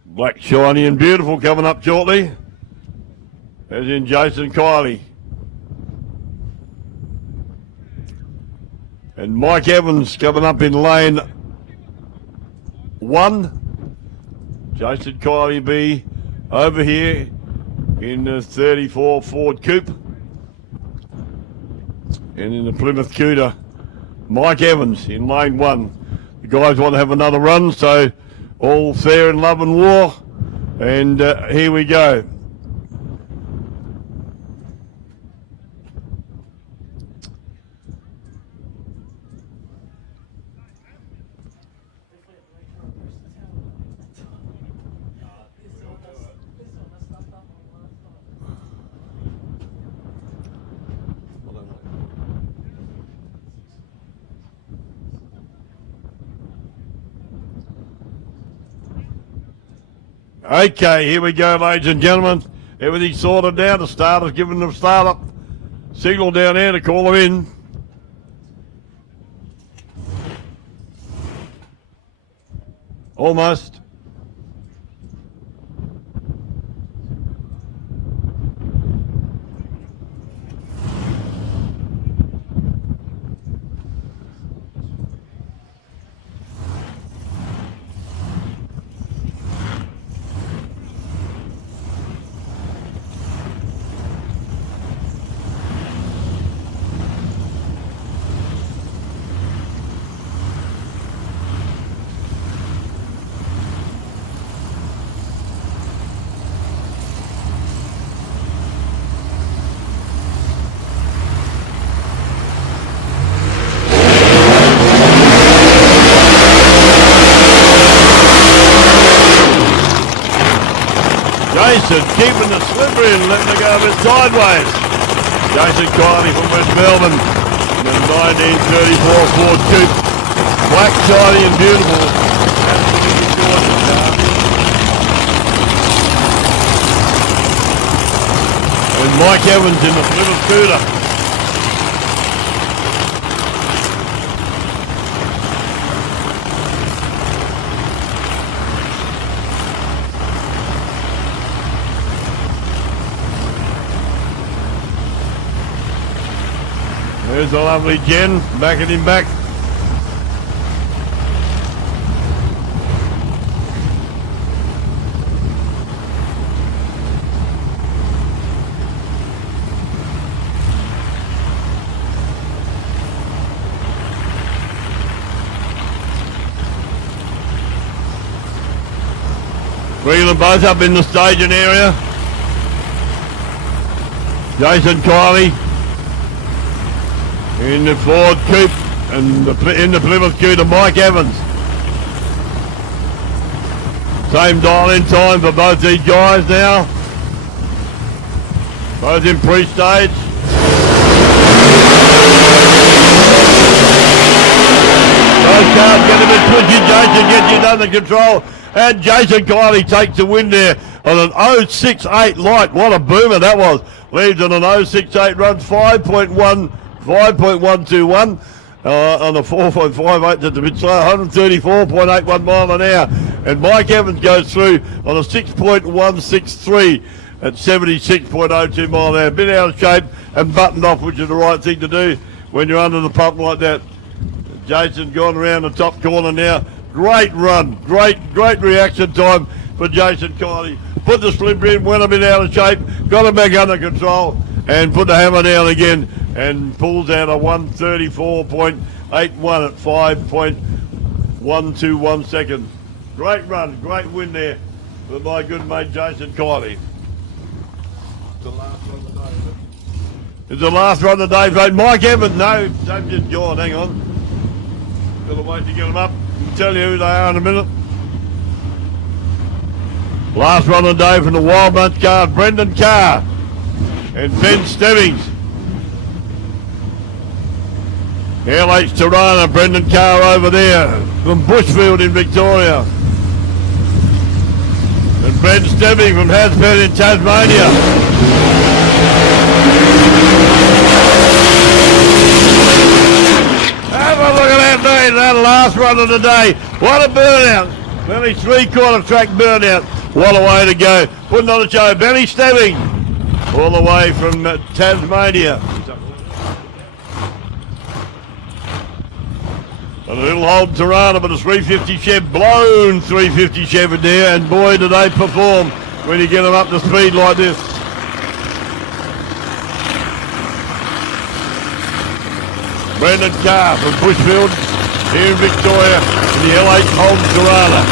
Black, Shiny and Beautiful coming up shortly, as in Jason Kiley. And Mike Evans coming up in lane 1. Jason Kiley B over here in the 34 Ford Coupe. And in the Plymouth Cuda, Mike Evans in lane 1. The guys want to have another run, so all fair in love and war. And here we go. Okay, here we go, ladies and gentlemen. Everything's sorted now. The starter's given them start-up signal down there to call them in. Almost. Jason keeping the slipper in, letting it go a bit sideways. Jason Kiley from West Melbourne in the 1934 Ford Coupe. Black, shiny and beautiful. Absolutely gorgeous car. And Mike Evans in the little scooter. There's the lovely Jen, backing him back. Bringing them both up in the staging area. Jason Kiley in the Ford Coupe and in the Plymouth Coupe, Mike Evans. Same dial-in time for both these guys now. Both in pre-stage. Those cars get a bit twitchy. Jason gets it under control. And Jason Kiley takes the win there on an 068 light. What a boomer that was. Leads on an 068, runs 5.121 on a 4.58. That's a bit slow. 134.81 mile an hour. And Mike Evans goes through on a 6.163 at 76.02 mile an hour. A bit out of shape and buttoned off, which is the right thing to do when you're under the pump like that. Jason gone around the top corner now. Great run, great reaction time for Jason Kiley. Put the slipper in, went a bit out of shape, got him back under control, and put the hammer down again, and pulls out a 134.81 at 5.121 seconds. Great run, great win there for my good mate Jason Kiley. The last one of the day, is it? It's the last run of the day, mate. Mike Evans, no, don't just yawn, hang on. Gotta wait to get them up. I'll tell you who they are in a minute. Last run of the day from the Wild Bunch car, Brendan Carr and Ben Stebbings. LH Tirana, Brendan Carr over there from Bushfield in Victoria. And Ben Stebbings from Hasbet in Tasmania. Have a look at that day, that last run of the day. What a burnout. Nearly 3/4 track burnout. What a way to go. Putting on a show. Benny Stebbing all the way from Tasmania. And a little old Tirana, but a 350 Chev, blown 350 Chev in there, and boy do they perform when you get them up to speed like this. Brendan Carr from Bushfield here in Victoria in the LH Old Tirana.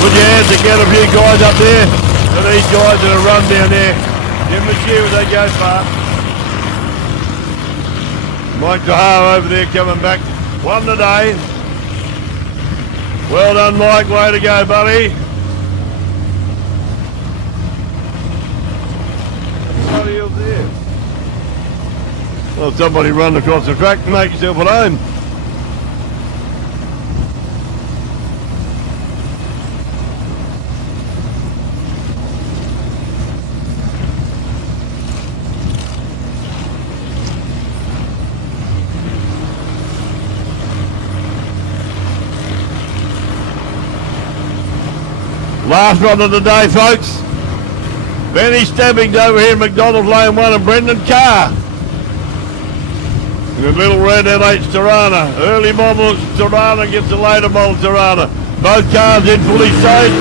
Put your hands together for you guys up there, for these guys that are run down there. Give them a cheer as they go far. Mike DeHar over there coming back. Won the day. Well done, Mike. Way to go, buddy. Somebody else there. Well, somebody run across the track to make yourself at home. Last run of the day, folks. Benny Stebbings over here in McDonald's Lane 1 and Brendan Carr. And the little red LH Tirana. Early model Tirana gets the later model Tirana. Both cars in fully safe.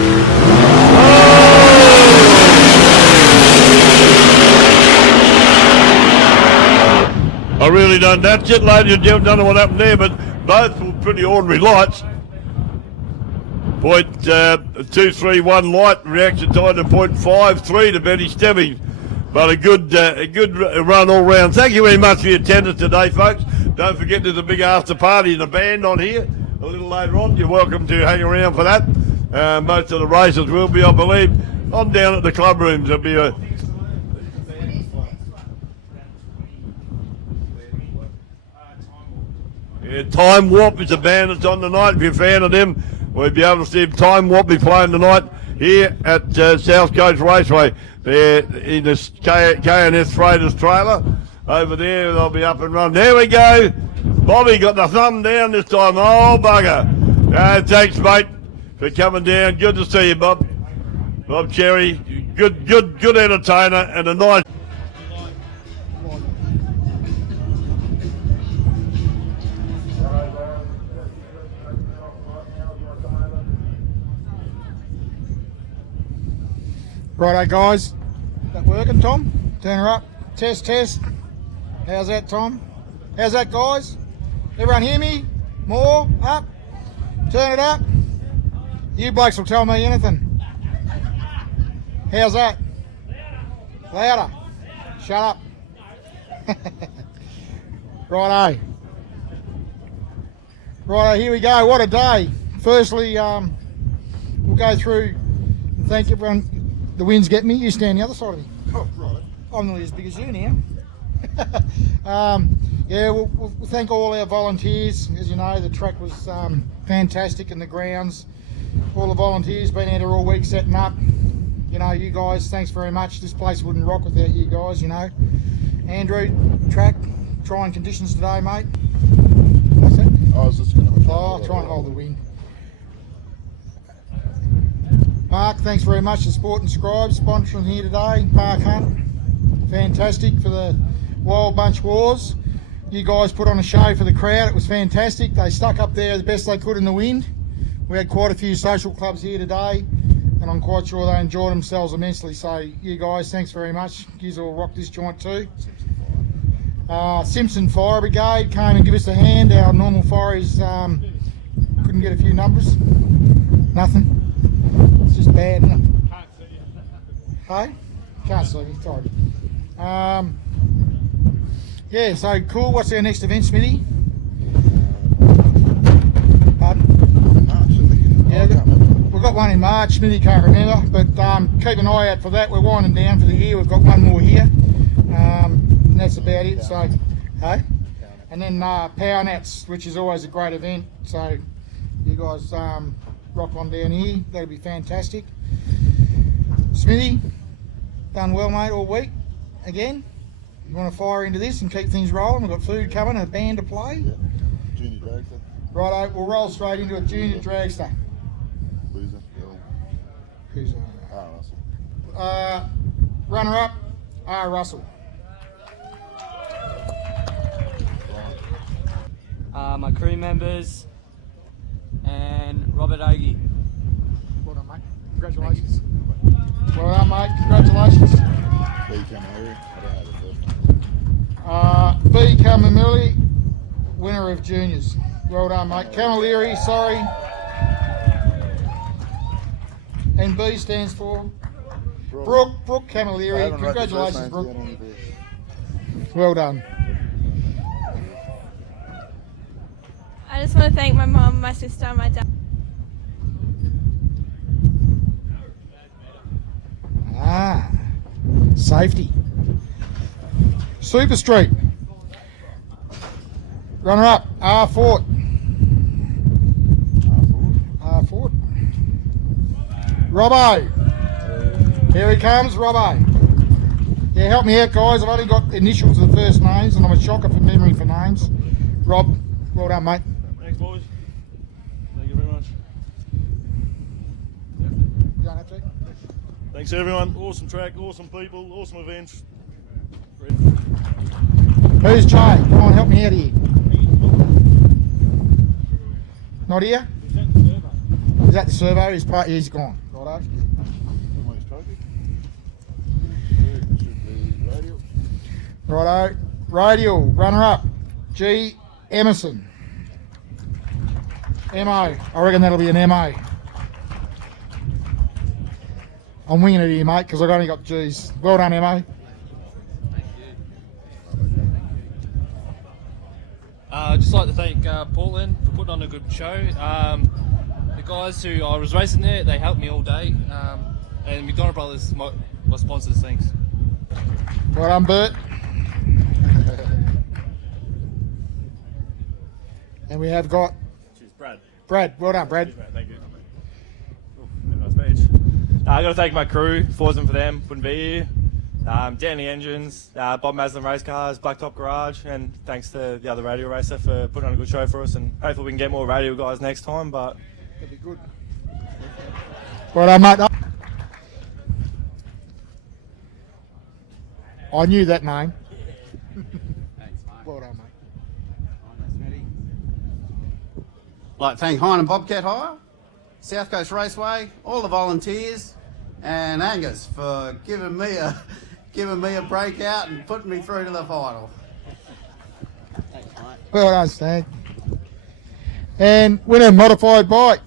Oh! I really don't. That's it, ladies and gentlemen. Don't know what happened there, but both were pretty ordinary lights. 0.231 light reaction time to 0.53 to Benny Stebbings. But a good run all round. Thank you very much for your attendance today, folks. Don't forget there's a big after party and a band on here. a little later on, you're welcome to hang around for that. Most of the races will be, I believe, on down at the club rooms. There'll be a Time Warp is a band that's on tonight. If you're a fan of them, we'll be able to see Time Warp be playing tonight here at South Coast Raceway. They're in the K&S Freighters trailer over there. They'll be up and running. There we go. Bobby got the thumb down this time. Oh, bugger. Thanks, mate, for coming down. Good to see you, Bob. Bob Cherry, good entertainer and a nice. Righto guys, that working, Tom? Turn her up, test. How's that, Tom? How's that, guys? Everyone hear me? More, up, turn it up. You blokes will tell me anything. How's that? Louder. Shut up. Righto, here we go. What a day. Firstly, we'll go through and thank everyone. The wind's getting me. You stand the other side of me. Oh, right. I'm nearly as big as you now. Yeah, we'll thank all our volunteers. As you know, the track was fantastic and the grounds. All the volunteers been out here all week setting up. You know, you guys, thanks very much. This place wouldn't rock without you guys, you know. Andrew, track, trying conditions today, mate. What's that? I was just going to... Try and hold the wind. Mark, thanks very much to Sport and Scribes sponsoring here today. Mark Hunt, fantastic for the Wild Bunch Wars. You guys put on a show for the crowd. It was fantastic. They stuck up there the best they could in the wind. We had quite a few social clubs here today, and I'm quite sure they enjoyed themselves immensely. So you guys, thanks very much. You all rocked this joint too. Simpson Fire Brigade came and give us a hand. Our normal fireys couldn't get a few numbers. Nothing. It's just bad, isn't it? Can't see you. Hey? Can't see me, sorry. Yeah, so cool. What's our next event, Smithy? Pardon? March, I think. Yeah, we've got one in March. Smithy can't remember, but keep an eye out for that. We're winding down for the year. We've got one more here. And that's about it. So, hey? And then Power Nats, which is always a great event. So, you guys rock on down here. That'll be fantastic. Smithy, done well, mate, all week. Again, you want to fire into this and keep things rolling? We've got food coming and a band to play. Yeah. Junior dragster. Righto, we'll roll straight into a junior dragster. Loser. Bill. Who's Russell. runner up? Russell. My crew members and Robert Ogie. Well done, mate. Congratulations. Well done, mate. Congratulations. B. Camilleri. I don't know the first name. B. Camilleri, winner of juniors. Well done, mate. Camilleri, sorry. And B stands for Brooke I Camilleri. haven't wrote the first Congratulations, names Brooke. down on the Well done. I just want to thank my mum, my sister, and my dad. Safety. Super Street. Runner up, R Fort. Robbo. Here he comes, Robbo. Yeah, help me out, guys. I've only got initials of the first names, and I'm a shocker for memory for names. Rob, well done, mate. Thanks, boys. Thank you very much. You don't have to. Thanks, everyone. Awesome track, awesome people, awesome events. Who's Jay? Come on, help me out here. Not here? Is that the servo? He's gone. Righto. Almost trophy. Should be Radial. Righto. Radial, runner up. G. Emerson. MO. I reckon that'll be an MO. I'm winging it here, mate, because I've only got G's. Well done, MO. I'd just like to thank Portland for putting on a good show. The guys who I was racing there, they helped me all day. And McDonald Brothers, my sponsors, thanks. Well done, Bert. And we have got Cheers, Brad. Brad. Well done, Brad. Cheers, mate. Thank you. Nice speech. I got to thank my crew. If it wasn't for them, wouldn't be here. Danny Engines, Bob Maslin Race Cars, Blacktop Garage, and thanks to the other Radial racer for putting on a good show for us. And hopefully we can get more Radial guys next time. But that'd be good. Well done, mate. I knew that name. Well done, mate. I'd like to thank Hine and Bobcat Hire, South Coast Raceway, all the volunteers, and Angus for giving me a breakout and putting me through to the final. Thanks, mate. Well done, Stan. And winner modified bike.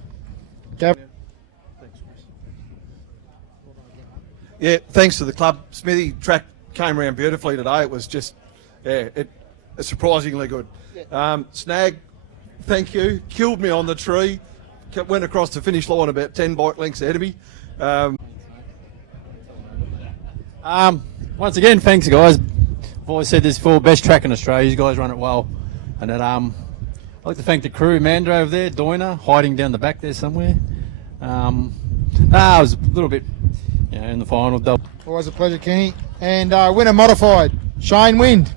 Yeah, thanks to the club, Smithy. Track came around beautifully today. It was just, it's surprisingly good. Snag, thank you. Killed me on the tree. Went across the finish line about 10 bike lengths ahead of me. Once again, thanks guys. I've always said this before, best track in Australia. You guys run it well. And then, I'd like to thank the crew, Mandra over there, Doina, hiding down the back there somewhere. I was a little bit, in the final. Always a pleasure, Kenny. And winner modified, Shane Wind.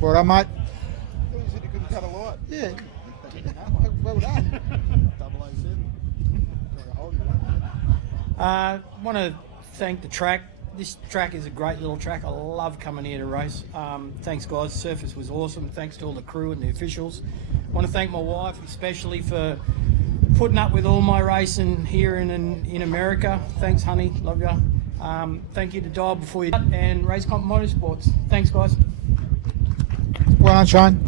Well done, mate. You said you couldn't cut a light. Yeah. Well done. 007. Want to thank the track. This track is a great little track. I love coming here to race. Thanks, guys. The surface was awesome. Thanks to all the crew and the officials. I want to thank my wife especially for putting up with all my racing here in America. Thanks, honey. Love you. Thank you to Dial Before You and Race Comp Motorsports. Thanks, guys. Well done, Shane.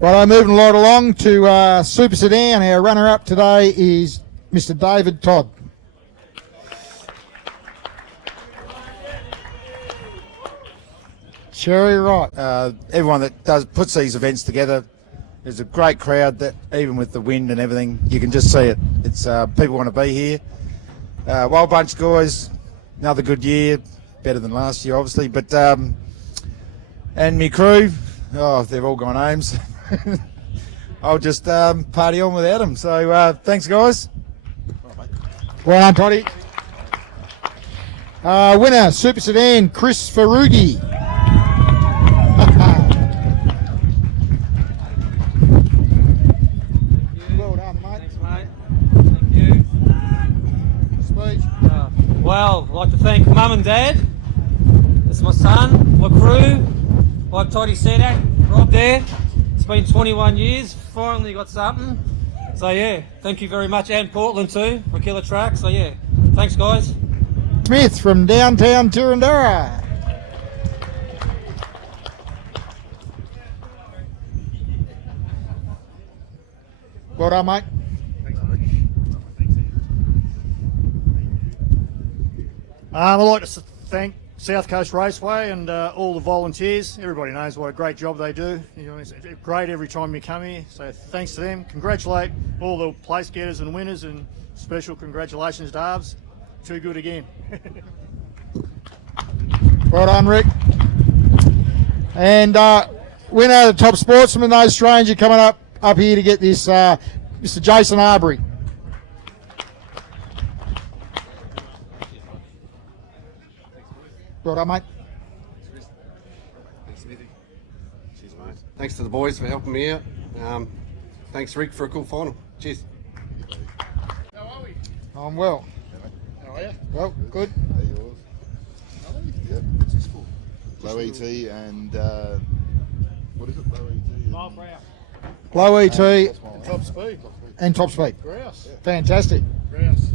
Right, I'm moving right along to Super Sedan. Our runner-up today is Mr. David Todd. Cherry right. Everyone that puts these events together, there's a great crowd that even with the wind and everything, you can just see it. It's people want to be here. Wild bunch guys, another good year, better than last year obviously, but and me crew, they've all gone homes. I'll just party on without them. So thanks guys. Well done, Toddy. Winner, Super Sedan, Chris Ferrugi. Well done, mate. Thanks, mate. Thank you. Speech. Well, I'd like to thank Mum and Dad. This is my son, my crew, like Toddy said, right there. It's been 21 years, finally got something. So yeah, thank you very much, and Portland too, for Killer Track. So yeah, thanks guys. Smith from downtown Tirrandurra. Well done, mate. I'd like to thank South Coast Raceway and all the volunteers. Everybody knows what a great job they do. It's great every time you come here. So thanks to them. Congratulate all the place getters and winners, and special congratulations to Arves. Too good again. Well done, Rick. And winner, the top sportsman, no stranger, coming up here to get this, Mr. Jason Arbery. Well done, mate. Cheers, mate. Thanks to the boys for helping me out. Thanks, Rick, for a cool final. Cheers. How are we? I'm well. How are you? Well, good. They're yours. Yep. What's this for? Low ET and what is it? Low ET. Mile per hour. Low ET Top speed. and top speed. Grouse. Fantastic. Grouse.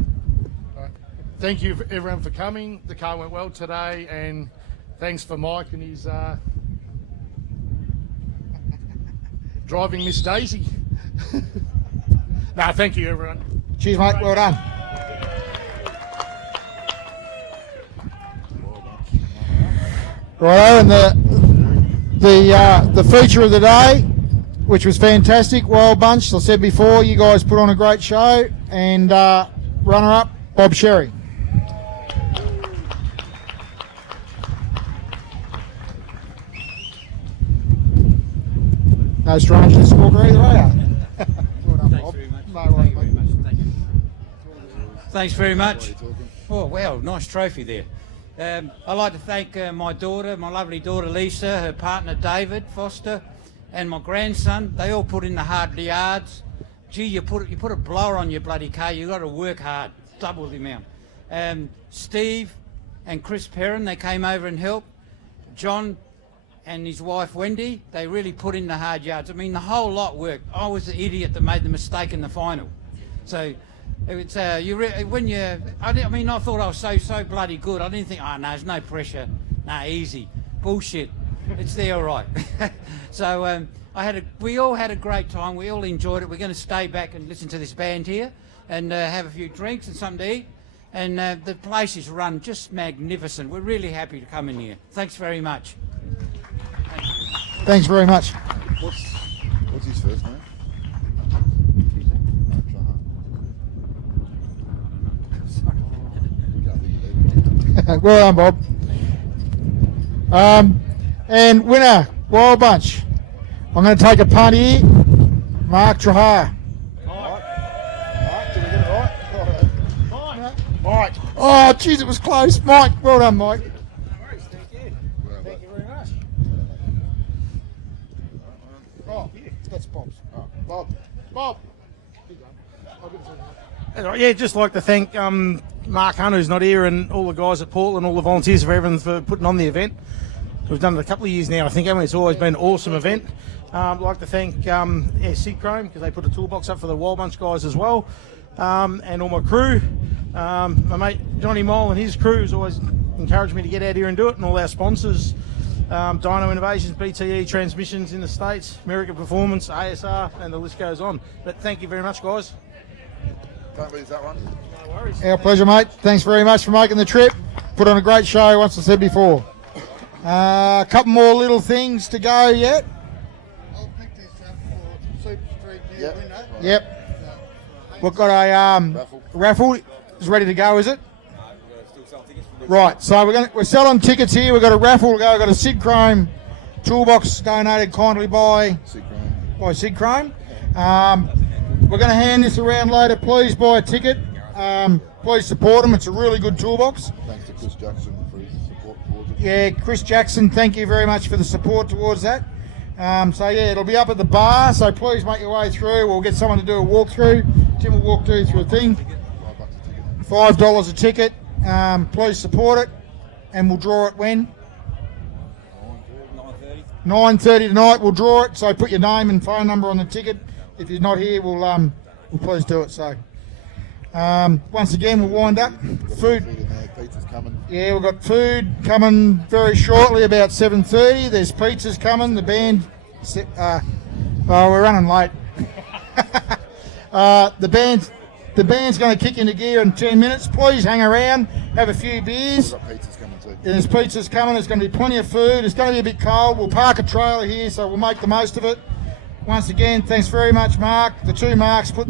Thank you everyone for coming. The car went well today, and thanks for Mike and his driving Miss Daisy. No, thank you everyone. Cheers, mate. Well done. Righto, and the feature of the day, which was fantastic, Wild Bunch. As I said before, you guys put on a great show, and runner-up, Bob Sherry. No stranger to the smoker either, are you? Thanks very much. Oh, wow, nice trophy there. I'd like to thank my daughter, my lovely daughter Lisa, her partner David Foster, and my grandson. They all put in the hard yards. Gee, you put a blower on your bloody car, you got to work hard, double the amount. Steve and Chris Perrin, they came over and helped. John and his wife Wendy, they really put in the hard yards. I mean, the whole lot worked. I was the idiot that made the mistake in the final. So it's I thought I was so bloody good. I didn't think, oh no, there's no pressure. Nah, easy. Bullshit. It's there all right. So we all had a great time. We all enjoyed it. We're going to stay back and listen to this band here and have a few drinks and something to eat. And the place is run just magnificent. We're really happy to come in here. Thanks very much. Thanks very much. What's his first name? Well done, Bob. And winner, Wild Bunch. I'm going to take a punt here. Mark Trahar. Mike. Oh, jeez, it was close. Mike, well done, Mike. Thank you very much. Oh, that's Bob's. Bob. Yeah, just like to thank Mark Hunter, who's not here, and all the guys at Portland, all the volunteers for everything for putting on the event. We've done it a couple of years now, I think, haven't we? It's always been an awesome event. I'd like to thank Sid Chrome, because they put a toolbox up for the Wild Bunch guys as well, and all my crew. My mate Johnny Mole and his crew has always encouraged me to get out here and do it, and all our sponsors, Dyno Innovations, BTE Transmissions in the States, American Performance, ASR, and the list goes on. But thank you very much, guys. Can't lose that one. No worries. Our pleasure, mate. Thanks very much for making the trip. Put on a great show, once I said before. A couple more little things to go yet. I'll pick this up for Super Street near winner. Yep. We've got a raffle. Is ready to go, is it? Right, so we're selling tickets here. We've got a raffle to go. We've got a Sid Chrome toolbox donated kindly by Sid Chrome. We're going to hand this around later. Please buy a ticket. Please support them. It's a really good toolbox. Thanks to Chris Jackson for his support towards it. Yeah, Chris Jackson, thank you very much for the support towards that. So yeah, it'll be up at the bar, so please make your way through. We'll get someone to do a walkthrough. Tim will walk through a thing. $5 a ticket. Please support it, and we'll draw it when? 9:30 tonight. We'll draw it, so put your name and phone number on the ticket. If you're not here, we'll please do it. So once again, we'll wind up. Food. Pizza's coming. Yeah, we've got food coming very shortly, about 7:30. There's pizzas coming. The band. We're running late. The band's going to kick into gear in 10 minutes. Please hang around, have a few beers. Pizza's coming too. There's pizzas coming. There's going to be plenty of food. It's going to be a bit cold. We'll park a trailer here, so we'll make the most of it. Once again, thanks very much, Mark. The two Marks putting